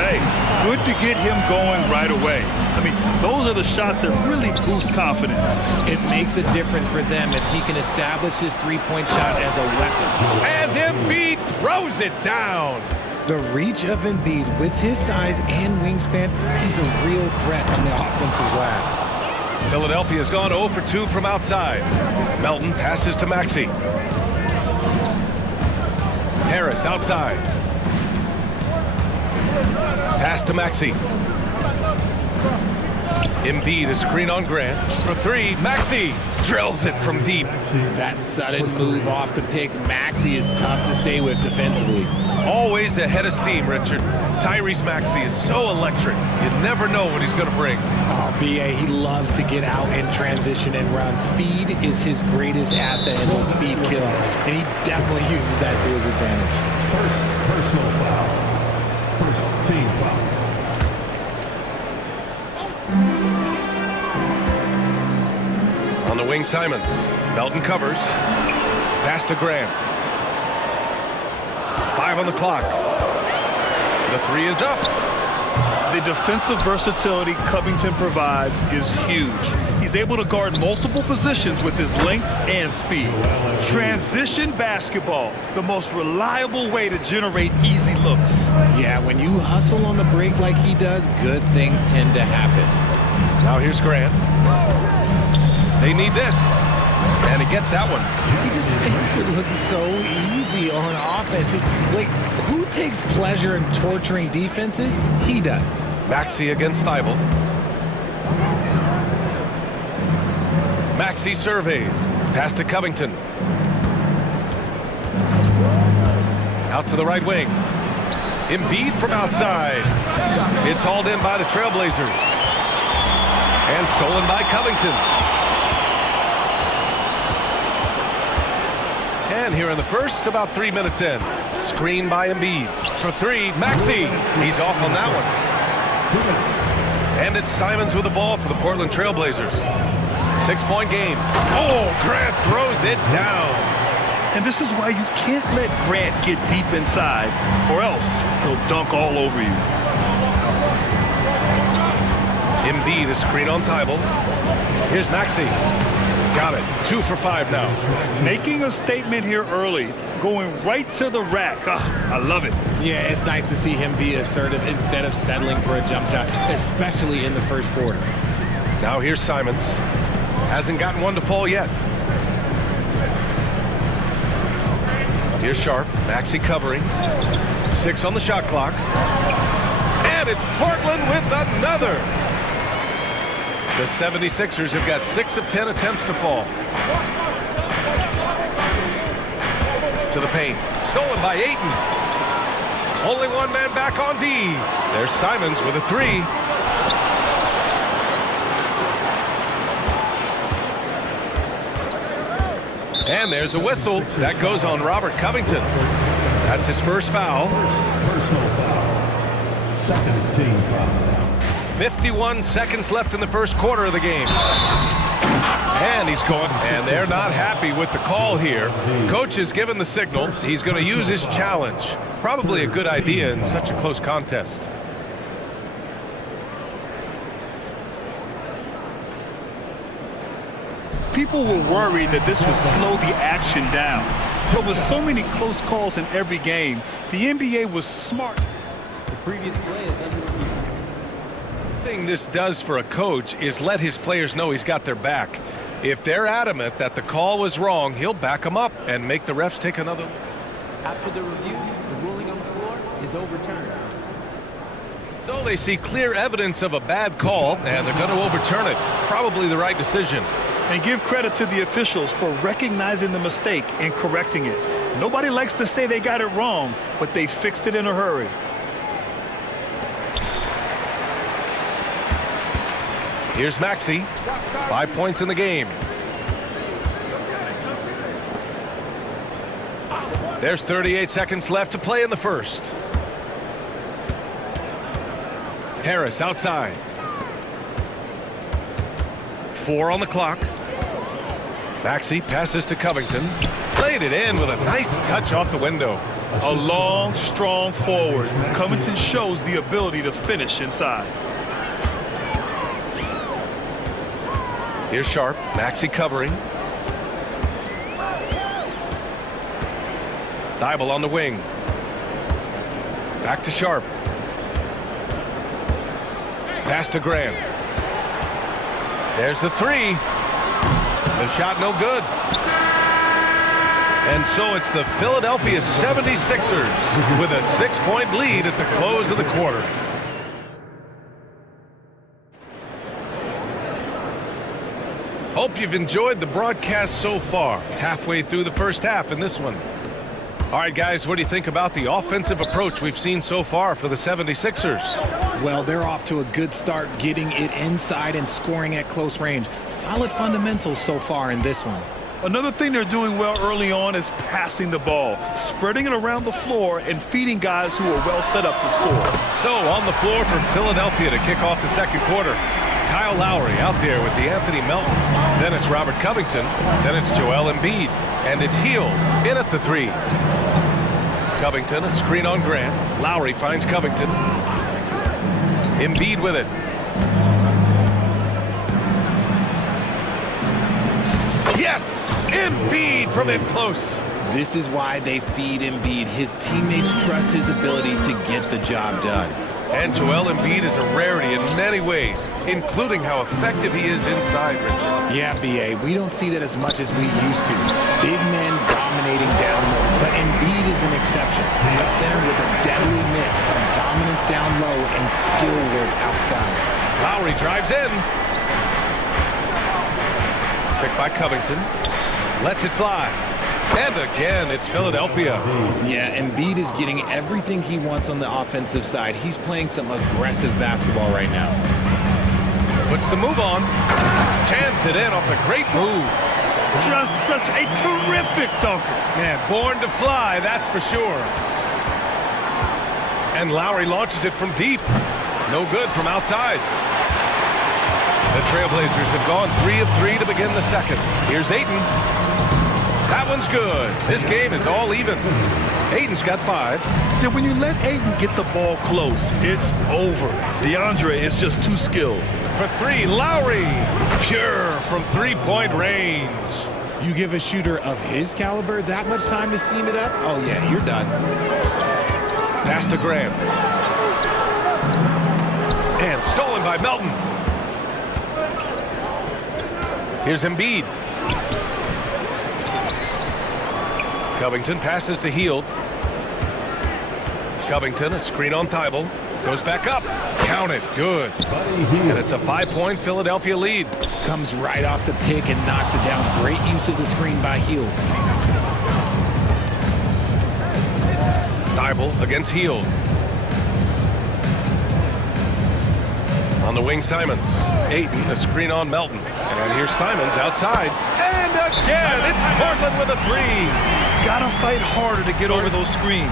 Hey, good to get him going right away. I mean, those are the shots that really boost confidence. It makes a difference for them if he can establish his three-point shot as a weapon. And Embiid throws it down. The reach of Embiid with his size and wingspan, he's a real threat on the offensive glass. Philadelphia's gone 0 for 2 from outside. Melton passes to Maxey. Harris outside. Pass to Maxey. Embiid a screen on Grant. For 3, Maxey drills it from deep. That sudden move off the pick, Maxey is tough to stay with defensively. Always ahead of steam, Richard. Tyrese Maxey is so electric. You never know what he's going to bring. Oh, BA, he loves to get out and transition and run. Speed is his greatest asset, and when speed kills, and he definitely uses that to his advantage. First personal foul. First team foul. On the wing, Simons. Melton covers. Pass to Grant. 5 on the clock. The 3 is up. The defensive versatility Covington provides is huge. He's able to guard multiple positions with his length and speed. Transition basketball, the most reliable way to generate easy looks. Yeah, when you hustle on the break like he does, good things tend to happen. Now here's Grant. They need this. And he gets that one. He just makes it look so easy on offense. Like, who takes pleasure in torturing defenses? He does. Maxey against Thibault. Maxey surveys. Pass to Covington. Out to the right wing. Embiid from outside. It's hauled in by the Trailblazers. And stolen by Covington. And here in the first, about 3 minutes in. Screen by Embiid. For 3, Maxey. He's off on that one. And it's Simons with the ball for the Portland Trailblazers. 6-point game. Oh, Grant throws it down. And this is why you can't let Grant get deep inside, or else he'll dunk all over you. Embiid a screen on Thibault. Here's Maxey. Got it. 2 for 5 now. Making a statement here early, going right to the rack. I love it. Yeah, it's nice to see him be assertive instead of settling for a jump shot, especially in the first quarter. Now here's Simons. Hasn't gotten one to fall yet. Here's Sharp. Maxey covering. 6 on the shot clock. And it's Portland with another. The 76ers have got 6 of 10 attempts to fall. To the paint. Stolen by Ayton. Only one man back on D. There's Simons with a 3. And there's a whistle. That goes on Robert Covington. That's his first foul. Personal foul. Second team foul. 51 seconds left in the first quarter of the game. And he's going, and they're not happy with the call here. Coach has given the signal. He's going to use his challenge. Probably a good idea in such a close contest. People were worried that this would slow the action down. But with so many close calls in every game, the NBA was smart. The previous play is under review. thing this does for a coach is let his players know he's got their back. If they're adamant that the call was wrong, he'll back them up and make the refs take another look. After the review, the ruling on the floor is overturned. So they see clear evidence of a bad call, and they're going to overturn it. Probably the right decision. And give credit to the officials for recognizing the mistake and correcting it. Nobody likes to say they got it wrong, but they fixed it in a hurry. Here's Maxey. 5 points in the game. There's 38 seconds left to play in the first. Harris outside. 4 on the clock. Maxey passes to Covington. Played it in with a nice touch off the window. A long, strong forward. Covington shows the ability to finish inside. Here's Sharp. Maxey covering. Thibault on the wing. Back to Sharp. Pass to Graham. There's the three. The shot no good. And so it's the Philadelphia 76ers with a 6-point lead at the close of the quarter. Hope you've enjoyed the broadcast so far. Halfway through the first half in this one. All right, guys, what do you think about the offensive approach we've seen so far for the 76ers? Well, they're off to a good start, getting it inside and scoring at close range. Solid fundamentals so far in this one. Another thing they're doing well early on is passing the ball, spreading it around the floor and feeding guys who are well set up to score. So on the floor for Philadelphia to kick off the second quarter. Kyle Lowry out there with the Anthony Melton. Then it's Robert Covington. Then it's Joel Embiid. And it's Hield in at the three. Covington, a screen on Grant. Lowry finds Covington. Embiid with it. Yes! Embiid from in close. This is why they feed Embiid. His teammates trust his ability to get the job done. And Joel Embiid is a rarity in many ways, including how effective he is inside, Richard. Yeah, B.A., we don't see that as much as we used to. Big men dominating down low, but Embiid is an exception. A center with a deadly mix of dominance down low and skill work outside. Lowry drives in. Picked by Covington. Lets it fly. And again, it's Philadelphia. Yeah, Embiid is getting everything he wants on the offensive side. He's playing some aggressive basketball right now. Puts the move on. Jams it in off the great move. Just such a terrific dunker. Man, born to fly, that's for sure. And Lowry launches it from deep. No good from outside. The Trailblazers have gone 3 of 3 to begin the second. Here's Ayton. That one's good. This game is all even. Ayton's got 5. Yeah, when you let Ayton get the ball close, it's over. DeAndre is just too skilled. For 3, Lowry. Pure from 3-point range. You give a shooter of his caliber that much time to seam it up? Oh, yeah, you're done. Pass to Graham. And stolen by Melton. Here's Embiid. Covington passes to Hield. Covington, a screen on Thibault. Goes back up. Count it. Good. And it's a 5-point Philadelphia lead. Comes right off the pick and knocks it down. Great use of the screen by Hield. Thibault against Hield. On the wing, Simons. Ayton, a screen on Melton. And here's Simons outside. And again, it's Portland with a 3. Gotta fight harder to get over those screens.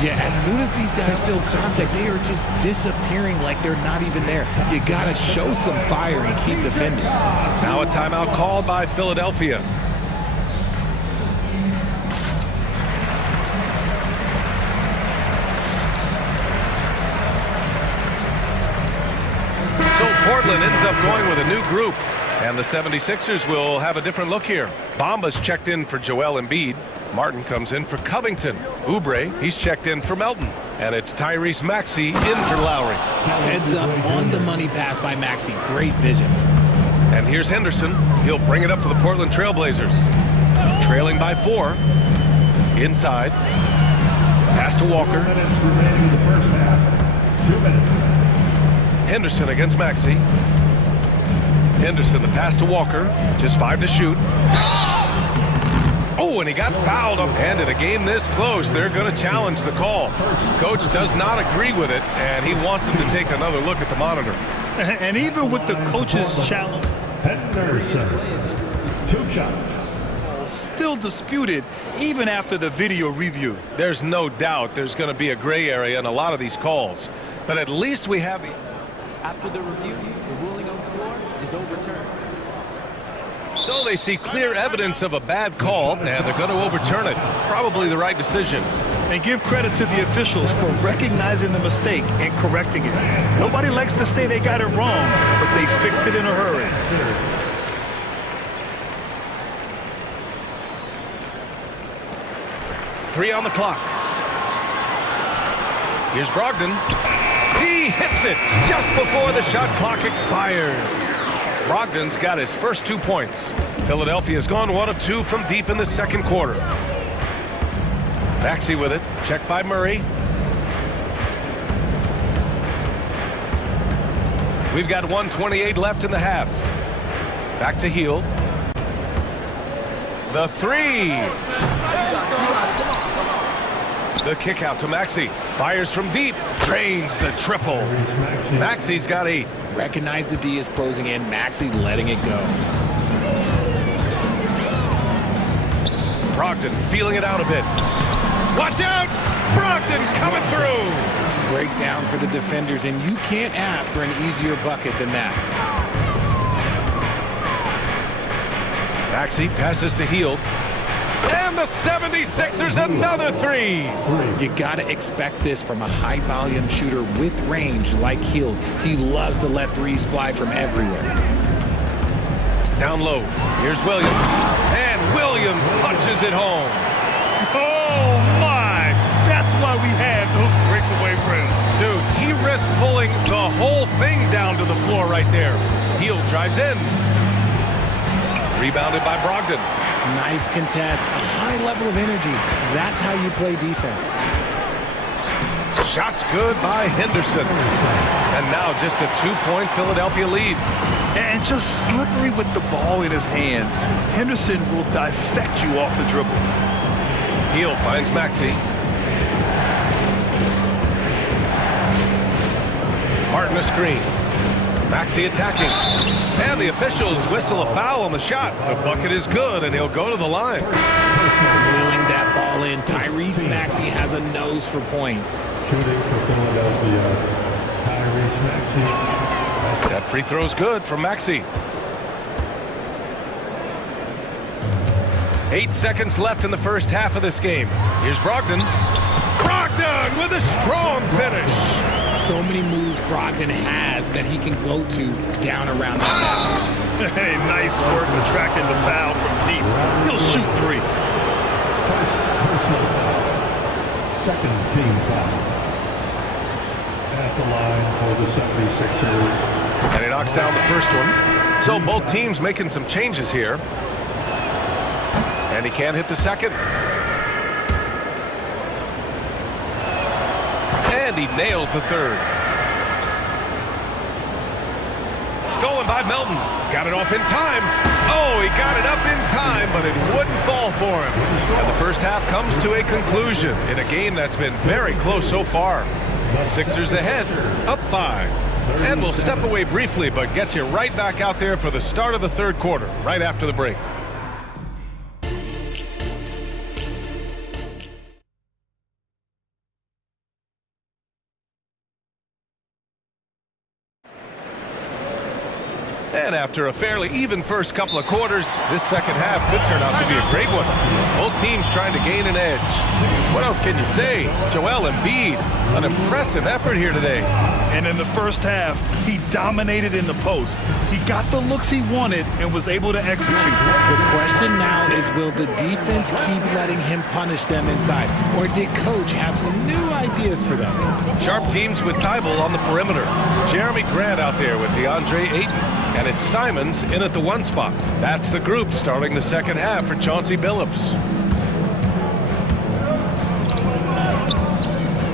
Yeah, as soon as these guys build contact, they are just disappearing like they're not even there. You gotta show some fire and keep defending. Now a timeout called by Philadelphia. So Portland ends up going with a new group. And the 76ers will have a different look here. Bamba's checked in for Joel Embiid. Martin comes in for Covington. Oubre, he's checked in for Melton. And it's Tyrese Maxey in for Lowry. Heads up on the money pass by Maxey. Great vision. And here's Henderson. He'll bring it up for the Portland Trailblazers. Trailing by 4. Inside. Pass to Walker. 2 minutes remaining in the first half. 2 minutes. Henderson against Maxey. Henderson, the pass to Walker. Just 5 to shoot. Oh, and he got fouled up. And in a game this close, they're going to challenge the call. Coach does not agree with it, and he wants him to take another look at the monitor. And even with the coach's challenge, Henderson. 2 shots. still disputed even after the video review. There's no doubt there's going to be a gray area in a lot of these calls, but at least we have the... After the review, the ruling on the floor is overturned. So they see clear evidence of a bad call, and they're going to overturn it. Probably the right decision. And give credit to the officials for recognizing the mistake and correcting it. Nobody likes to say they got it wrong, but they fixed it in a hurry. Three on the clock. Here's Brogdon. He hits it just before the shot clock expires. Brogdon's got his first 2 points. Philadelphia's gone 1 of 2 from deep in the second quarter. Maxey with it, checked by Murray. We've got 1:28 left in the half. Back to Hield. The three. The kick out to Maxey. Fires from deep. Drains the triple. Maxey's got 8. Recognize the D is closing in. Maxey letting it go. Brogdon feeling it out a bit. Watch out! Brogdon coming through! Breakdown for the defenders, and you can't ask for an easier bucket than that. Maxey passes to Hield. And the 76ers another 3! You gotta expect this from a high-volume shooter with range like Hield. He loves to let threes fly from everywhere. Down low, here's Williams. And Williams punches it home. Oh my! That's why we have those breakaway rims. Dude, he risked pulling the whole thing down to the floor right there. Hield drives in. Rebounded by Brogdon. Nice contest, a high level of energy. That's how you play defense. Shots good by Henderson. And now just a 2-point Philadelphia lead. And just slippery with the ball in his hands. Henderson will dissect you off the dribble. Hield finds Maxey. Martin a screen. Maxey attacking. And the officials whistle a foul on the shot. The bucket is good, and he'll go to the line. Wheeling that ball in. Tyrese Maxey has a nose for points. Shooting for Philadelphia, Tyrese Maxey. That free throw's good from Maxey. 8 seconds left in the first half of this game. Here's Brogdon. Brogdon with a strong finish. So many moves Brogdon has that he can go to down around the basket. Hey, nice work attracting the foul from deep. He'll shoot 3. First personal foul. Second team foul. At the line for the 76ers. And he knocks down the first one. So both teams making some changes here. And he can't hit the second. And he nails the third. Stolen by Melton. Got it off in time. Oh, he got it up in time, but it wouldn't fall for him. And the first half comes to a conclusion in a game that's been very close so far. Sixers ahead, up 5. And we'll step away briefly, but get you right back out there for the start of the third quarter, right after the break. And after a fairly even first couple of quarters, this second half could turn out to be a great one. Both teams trying to gain an edge. What else can you say? Joel Embiid, an impressive effort here today. And in the first half, he dominated in the post. He got the looks he wanted and was able to execute. The question now is, will the defense keep letting him punish them inside? Or did coach have some new ideas for them? Sharp teams with Thibault on the perimeter. Jeremy Grant out there with DeAndre Ayton. And it's Simons in at the 1 spot. That's the group starting the second half for Chauncey Billups.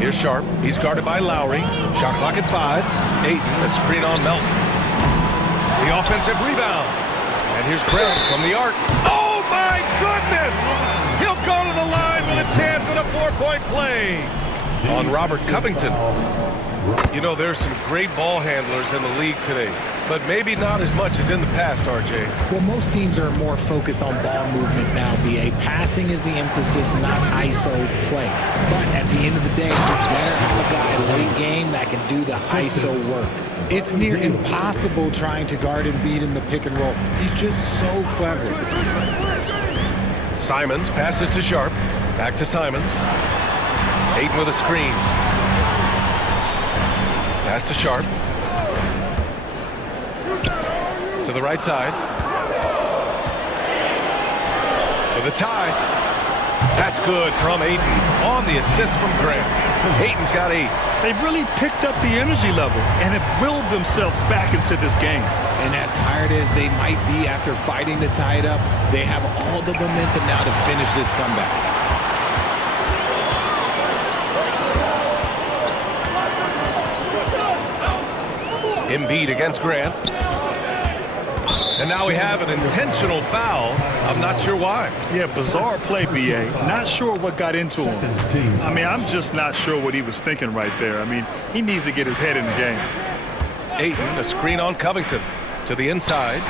Here's Sharp. He's guarded by Lowry. Shot clock at 5. Ayton, a screen on Melton. The offensive rebound. And here's Grant from the arc. Oh, my goodness! He'll go to the line with a chance at a 4-point play on Robert Covington. You know, there's some great ball handlers in the league today, but maybe not as much as in the past, RJ. Well, most teams are more focused on ball movement now, BA. Passing is the emphasis, not ISO play. But at the end of the day, you better have a guy late game that can do the ISO work. It's near impossible trying to guard Embiid in the pick and roll. He's just so clever. Simons passes to Sharp. Back to Simons. Ayton with a screen. Pass to Sharp. To the right side. For the tie. That's good from Ayton on the assist from Grant. Ayton's got 8. They've really picked up the energy level and have willed themselves back into this game. And as tired as they might be after fighting to tie it up, they have all the momentum now to finish this comeback. Embiid against Grant. And now we have an intentional foul. I'm not sure why. Yeah, bizarre play, BA. Not sure what got into him. I mean, I'm just not sure what he was thinking right there. I mean, he needs to get his head in the game. Ayton, a screen on Covington. To the inside.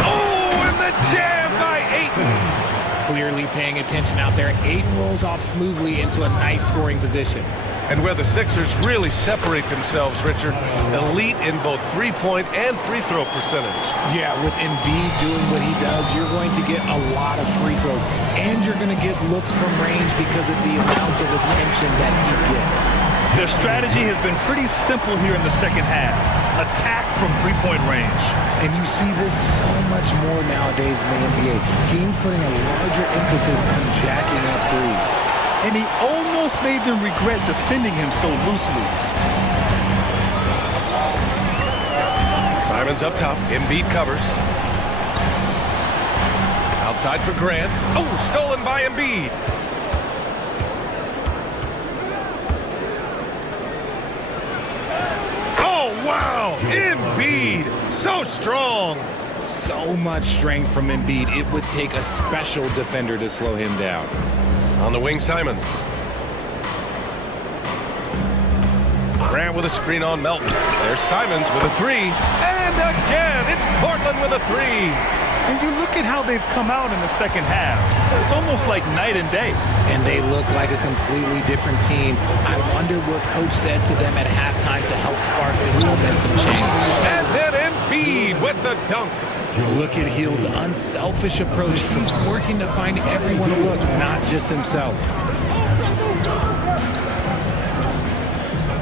Oh, and the jam by Ayton. Clearly paying attention out there. Ayton rolls off smoothly into a nice scoring position. And where the Sixers really separate themselves, Richard, elite in both three-point and free throw percentage. Yeah, with Embiid doing what he does, you're going to get a lot of free throws. And you're going to get looks from range because of the amount of attention that he gets. Their strategy has been pretty simple here in the second half. Attack from three-point range. And you see this so much more nowadays in the NBA. Teams putting a larger emphasis on jacking up threes. And he almost made them regret defending him so loosely. Simons up top. Embiid covers. Outside for Grant. Oh, stolen by Embiid. Oh, wow. Embiid. So strong. So much strength from Embiid. It would take a special defender to slow him down. On the wing, Simons. Grant with a screen on Melton. There's Simons with a 3. And again, it's Portland with a 3. And you look at how they've come out in the second half. It's almost like night and day. And they look like a completely different team. I wonder what coach said to them at halftime to help spark this momentum change. And then Embiid with the dunk. Look at Hield's unselfish approach. He's working to find everyone to look, not just himself.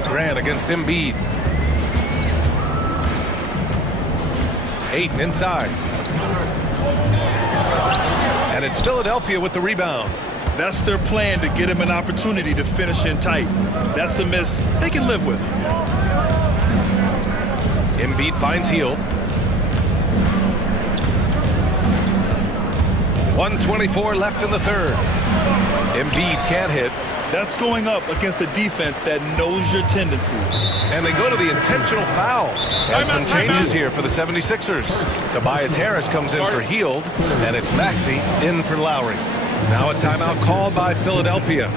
Grant against Embiid. Ayton inside. And it's Philadelphia with the rebound. That's their plan, to get him an opportunity to finish in tight. That's a miss they can live with. Embiid finds Hield. 1:24 left in the third. Embiid can't hit. That's going up against a defense that knows your tendencies. And they go to the intentional foul. And some changes here for the 76ers. Tobias Harris comes in for Hield, and it's Maxey in for Lowry. Now a timeout called by Philadelphia.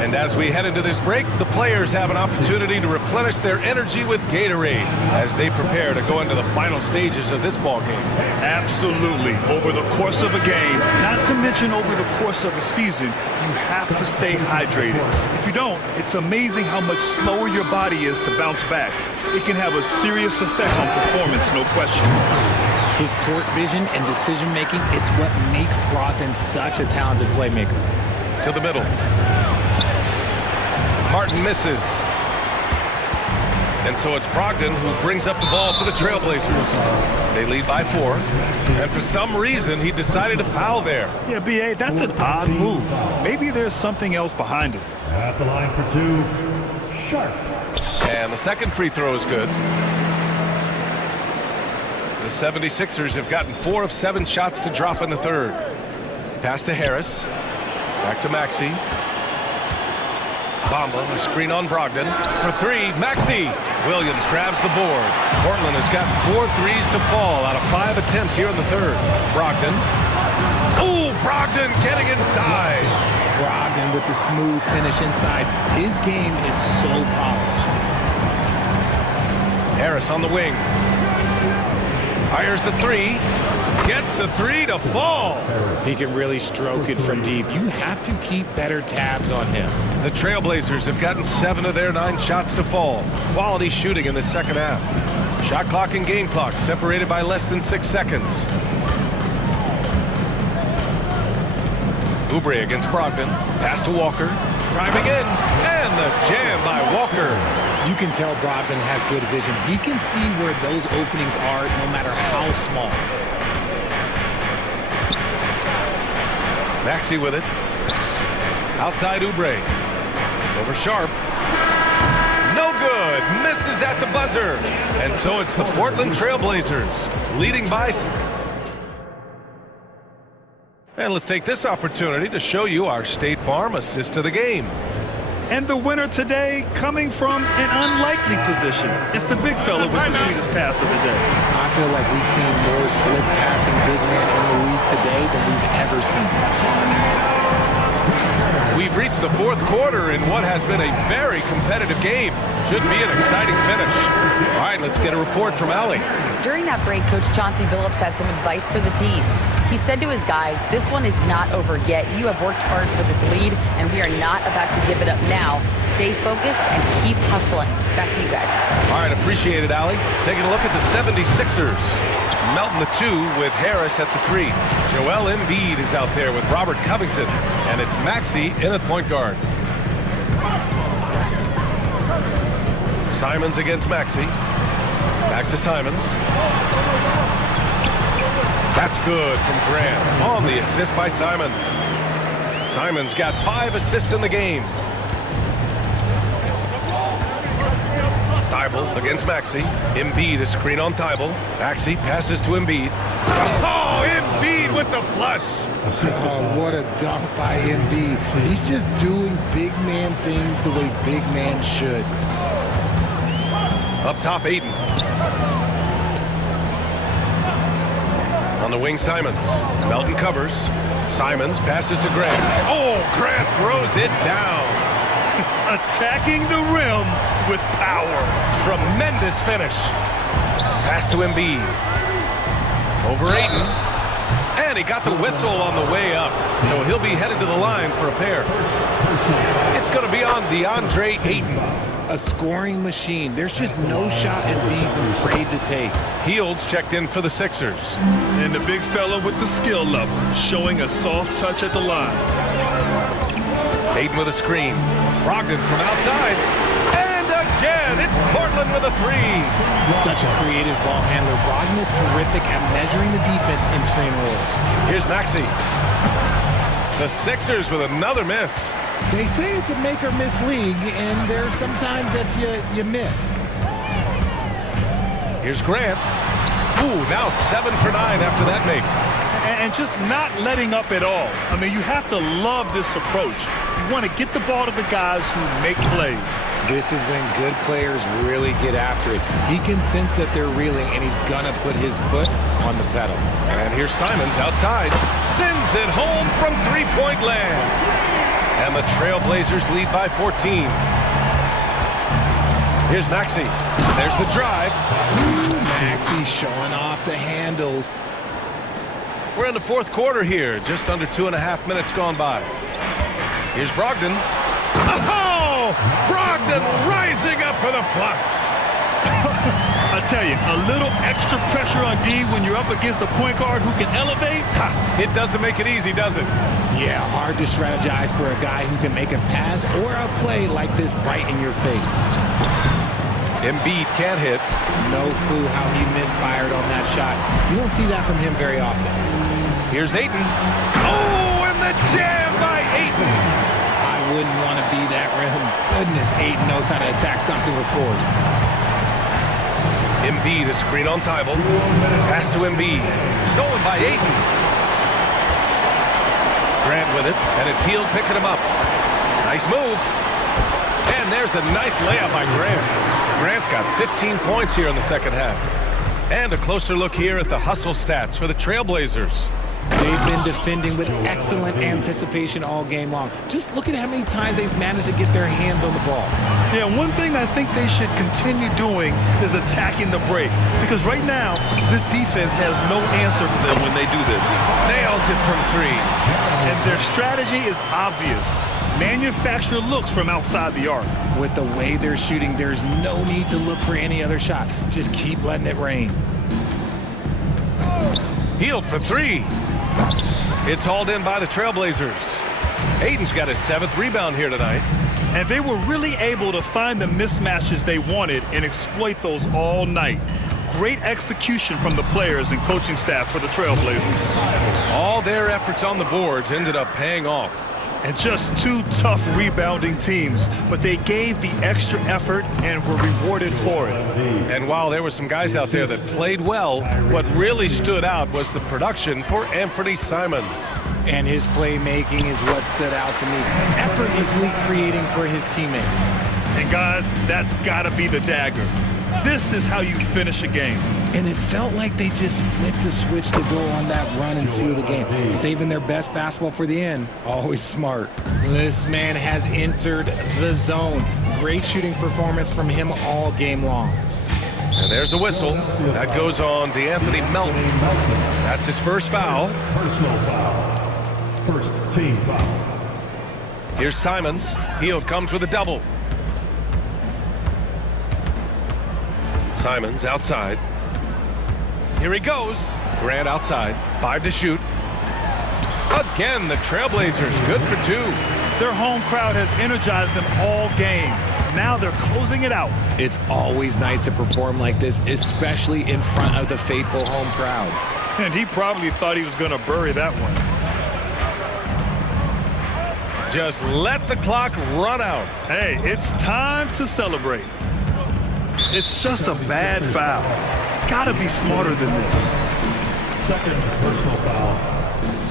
And as we head into this break, the players have an opportunity to replenish their energy with Gatorade as they prepare to go into the final stages of this ball game. Absolutely. Over the course of a game, not to mention over the course of a season, you have to stay hydrated. If you don't, it's amazing how much slower your body is to bounce back. It can have a serious effect on performance, no question. His court vision and decision-making, it's what makes Brogdon such a talented playmaker. To the middle. Martin misses. And so it's Brogdon who brings up the ball for the Trailblazers. They lead by 4. And for some reason, he decided to foul there. Yeah, B.A., that's an odd move. Maybe there's something else behind it. At the line for 2, Sharp. And the second free throw is good. The 76ers have gotten 4 of 7 shots to drop in the third. Pass to Harris. Back to Maxey. Bamba, a screen on Brogdon. For 3, Maxey. Williams grabs the board. Portland has gotten 4 threes to fall out of 5 attempts here in the third. Brogdon. Oh, Brogdon getting inside. Brogdon with the smooth finish inside. His game is so polished. Harris on the wing. Fires the 3. Gets the 3 to fall. He can really stroke it from deep. You have to keep better tabs on him. The Trailblazers have gotten 7 of their 9 shots to fall. Quality shooting in the second half. Shot clock and game clock separated by less than 6 seconds. Oubre against Brogdon. Pass to Walker. Driving in. And the jam by Walker. You can tell Brogdon has good vision. He can see where those openings are no matter how small. Maxey with it. Outside Oubre. Over Sharp. No good. Misses at the buzzer. And so it's the Portland Trailblazers leading by... And let's take this opportunity to show you our State Farm assist of the game. And the winner today coming from an unlikely position. It's the big fella with the sweetest pass of the day. I feel like we've seen more slip passing big men in the league today than we've ever seen. We've reached the 4th quarter in what has been a very competitive game. Should be an exciting finish. All right, let's get a report from Allie. During that break, Coach Chauncey Billups had some advice for the team. He said to his guys, this one is not over yet. You have worked hard for this lead, and we are not about to give it up now. Stay focused and keep hustling. Back to you guys. All right, appreciate it, Allie. Taking a look at the 76ers. Melton the 2 with Harris at the 3. Joel Embiid is out there with Robert Covington, and it's Maxey in at point guard. Simons against Maxey. Back to Simons. That's good from Grant on the assist by Simons. Simons got 5 assists in the game. Thibault against Maxey. Embiid, a screen on Thibault. Maxey passes to Embiid. Oh, Embiid with the flush. Oh, what a dunk by Embiid. He's just doing big man things the way big man should. Up top, Ayton. On the wing, Simons. Melton covers. Simons passes to Grant. Oh, Grant throws it down. Attacking the rim with power. Tremendous finish. Pass to Embiid. Over Ayton. And he got the whistle on the way up. So he'll be headed to the line for a pair. It's going to be on DeAndre Ayton. A scoring machine. There's just no shot Embiid's afraid to take. Hields checked in for the Sixers. And the big fella with the skill level, showing a soft touch at the line. Ayton with a screen. Brogdon from outside. And again, it's Portland with a 3. Such a creative ball handler. Brogdon is terrific at measuring the defense in screen rolls. Here's Maxey. The Sixers with another miss. They say it's a make-or-miss league, and there's sometimes that you miss. Here's Grant. Ooh, now 7 for 9 after that make. And just not letting up at all. I mean, you have to love this approach. You want to get the ball to the guys who make plays. This is when good players really get after it. He can sense that they're reeling, and he's going to put his foot on the pedal. And here's Simons outside. Sends it home from three-point land. And the Trailblazers lead by 14. Here's Maxey. There's the drive. Maxey showing off the handles. We're in the 4th quarter here. Just under 2.5 minutes gone by. Here's Brogdon. Oh! Brogdon rising up for the flush. I tell you, a little extra pressure on D when you're up against a point guard who can elevate. It doesn't make it easy, does it? Yeah, hard to strategize for a guy who can make a pass or a play like this right in your face. Embiid can't hit. No clue how he misfired on that shot. You don't see that from him very often. Here's Ayton. Oh, and the jam by Ayton. I wouldn't want to be that rim. Goodness, Ayton knows how to attack something with force. Embiid, a screen on Thibault. Pass to Embiid. Stolen by Ayton. Grant with it, and it's Hield picking him up. Nice move. And there's a nice layup by Grant. Grant's got 15 points here in the second half. And a closer look here at the hustle stats for the Trailblazers. They've been defending with excellent anticipation all game long. Just look at how many times they've managed to get their hands on the ball. Yeah, one thing I think they should continue doing is attacking the break. Because right now, this defense has no answer for them when they do this. Nails it from three. And their strategy is obvious. Manufacture looks from outside the arc. With the way they're shooting, there's no need to look for any other shot. Just keep letting it rain. Hield for three. It's hauled in by the Trailblazers. Ayton's got his 7th rebound here tonight. And they were really able to find the mismatches they wanted and exploit those all night. Great execution from the players and coaching staff for the Trailblazers. All their efforts on the boards ended up paying off. And just two tough rebounding teams, but they gave the extra effort and were rewarded for it. And while there were some guys out there that played well, what really stood out was the production for Anthony Simons. And his playmaking is what stood out to me. Effortlessly creating for his teammates. And guys, that's gotta be the dagger. This is how you finish a game. And it felt like they just flipped the switch to go on that run and seal the game. Saving their best basketball for the end. Always smart. This man has entered the zone. Great shooting performance from him all game long. And there's a whistle. That goes on DeAnthony Melton. That's his first foul. Personal foul. First team foul. Here's Simons. Hield comes with a double. Simons outside. Here he goes. Grant outside. 5 to shoot. Again, the Trailblazers good for 2. Their home crowd has energized them all game. Now they're closing it out. It's always nice to perform like this, especially in front of the faithful home crowd. And he probably thought he was going to bury that one. Just let the clock run out. Hey, it's time to celebrate. It's just a bad foul. Gotta be smarter than this. Second personal foul.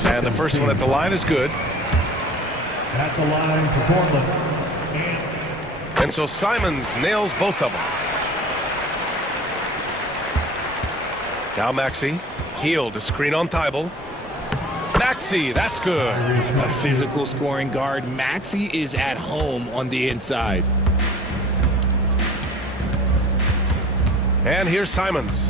And the first one at the line is good. At the line for Portland. And so Simons nails both of them. Now Maxey. Hield, a screen on Thibault. Maxey, that's good. A physical scoring guard. Maxey is at home on the inside. And here's Simons.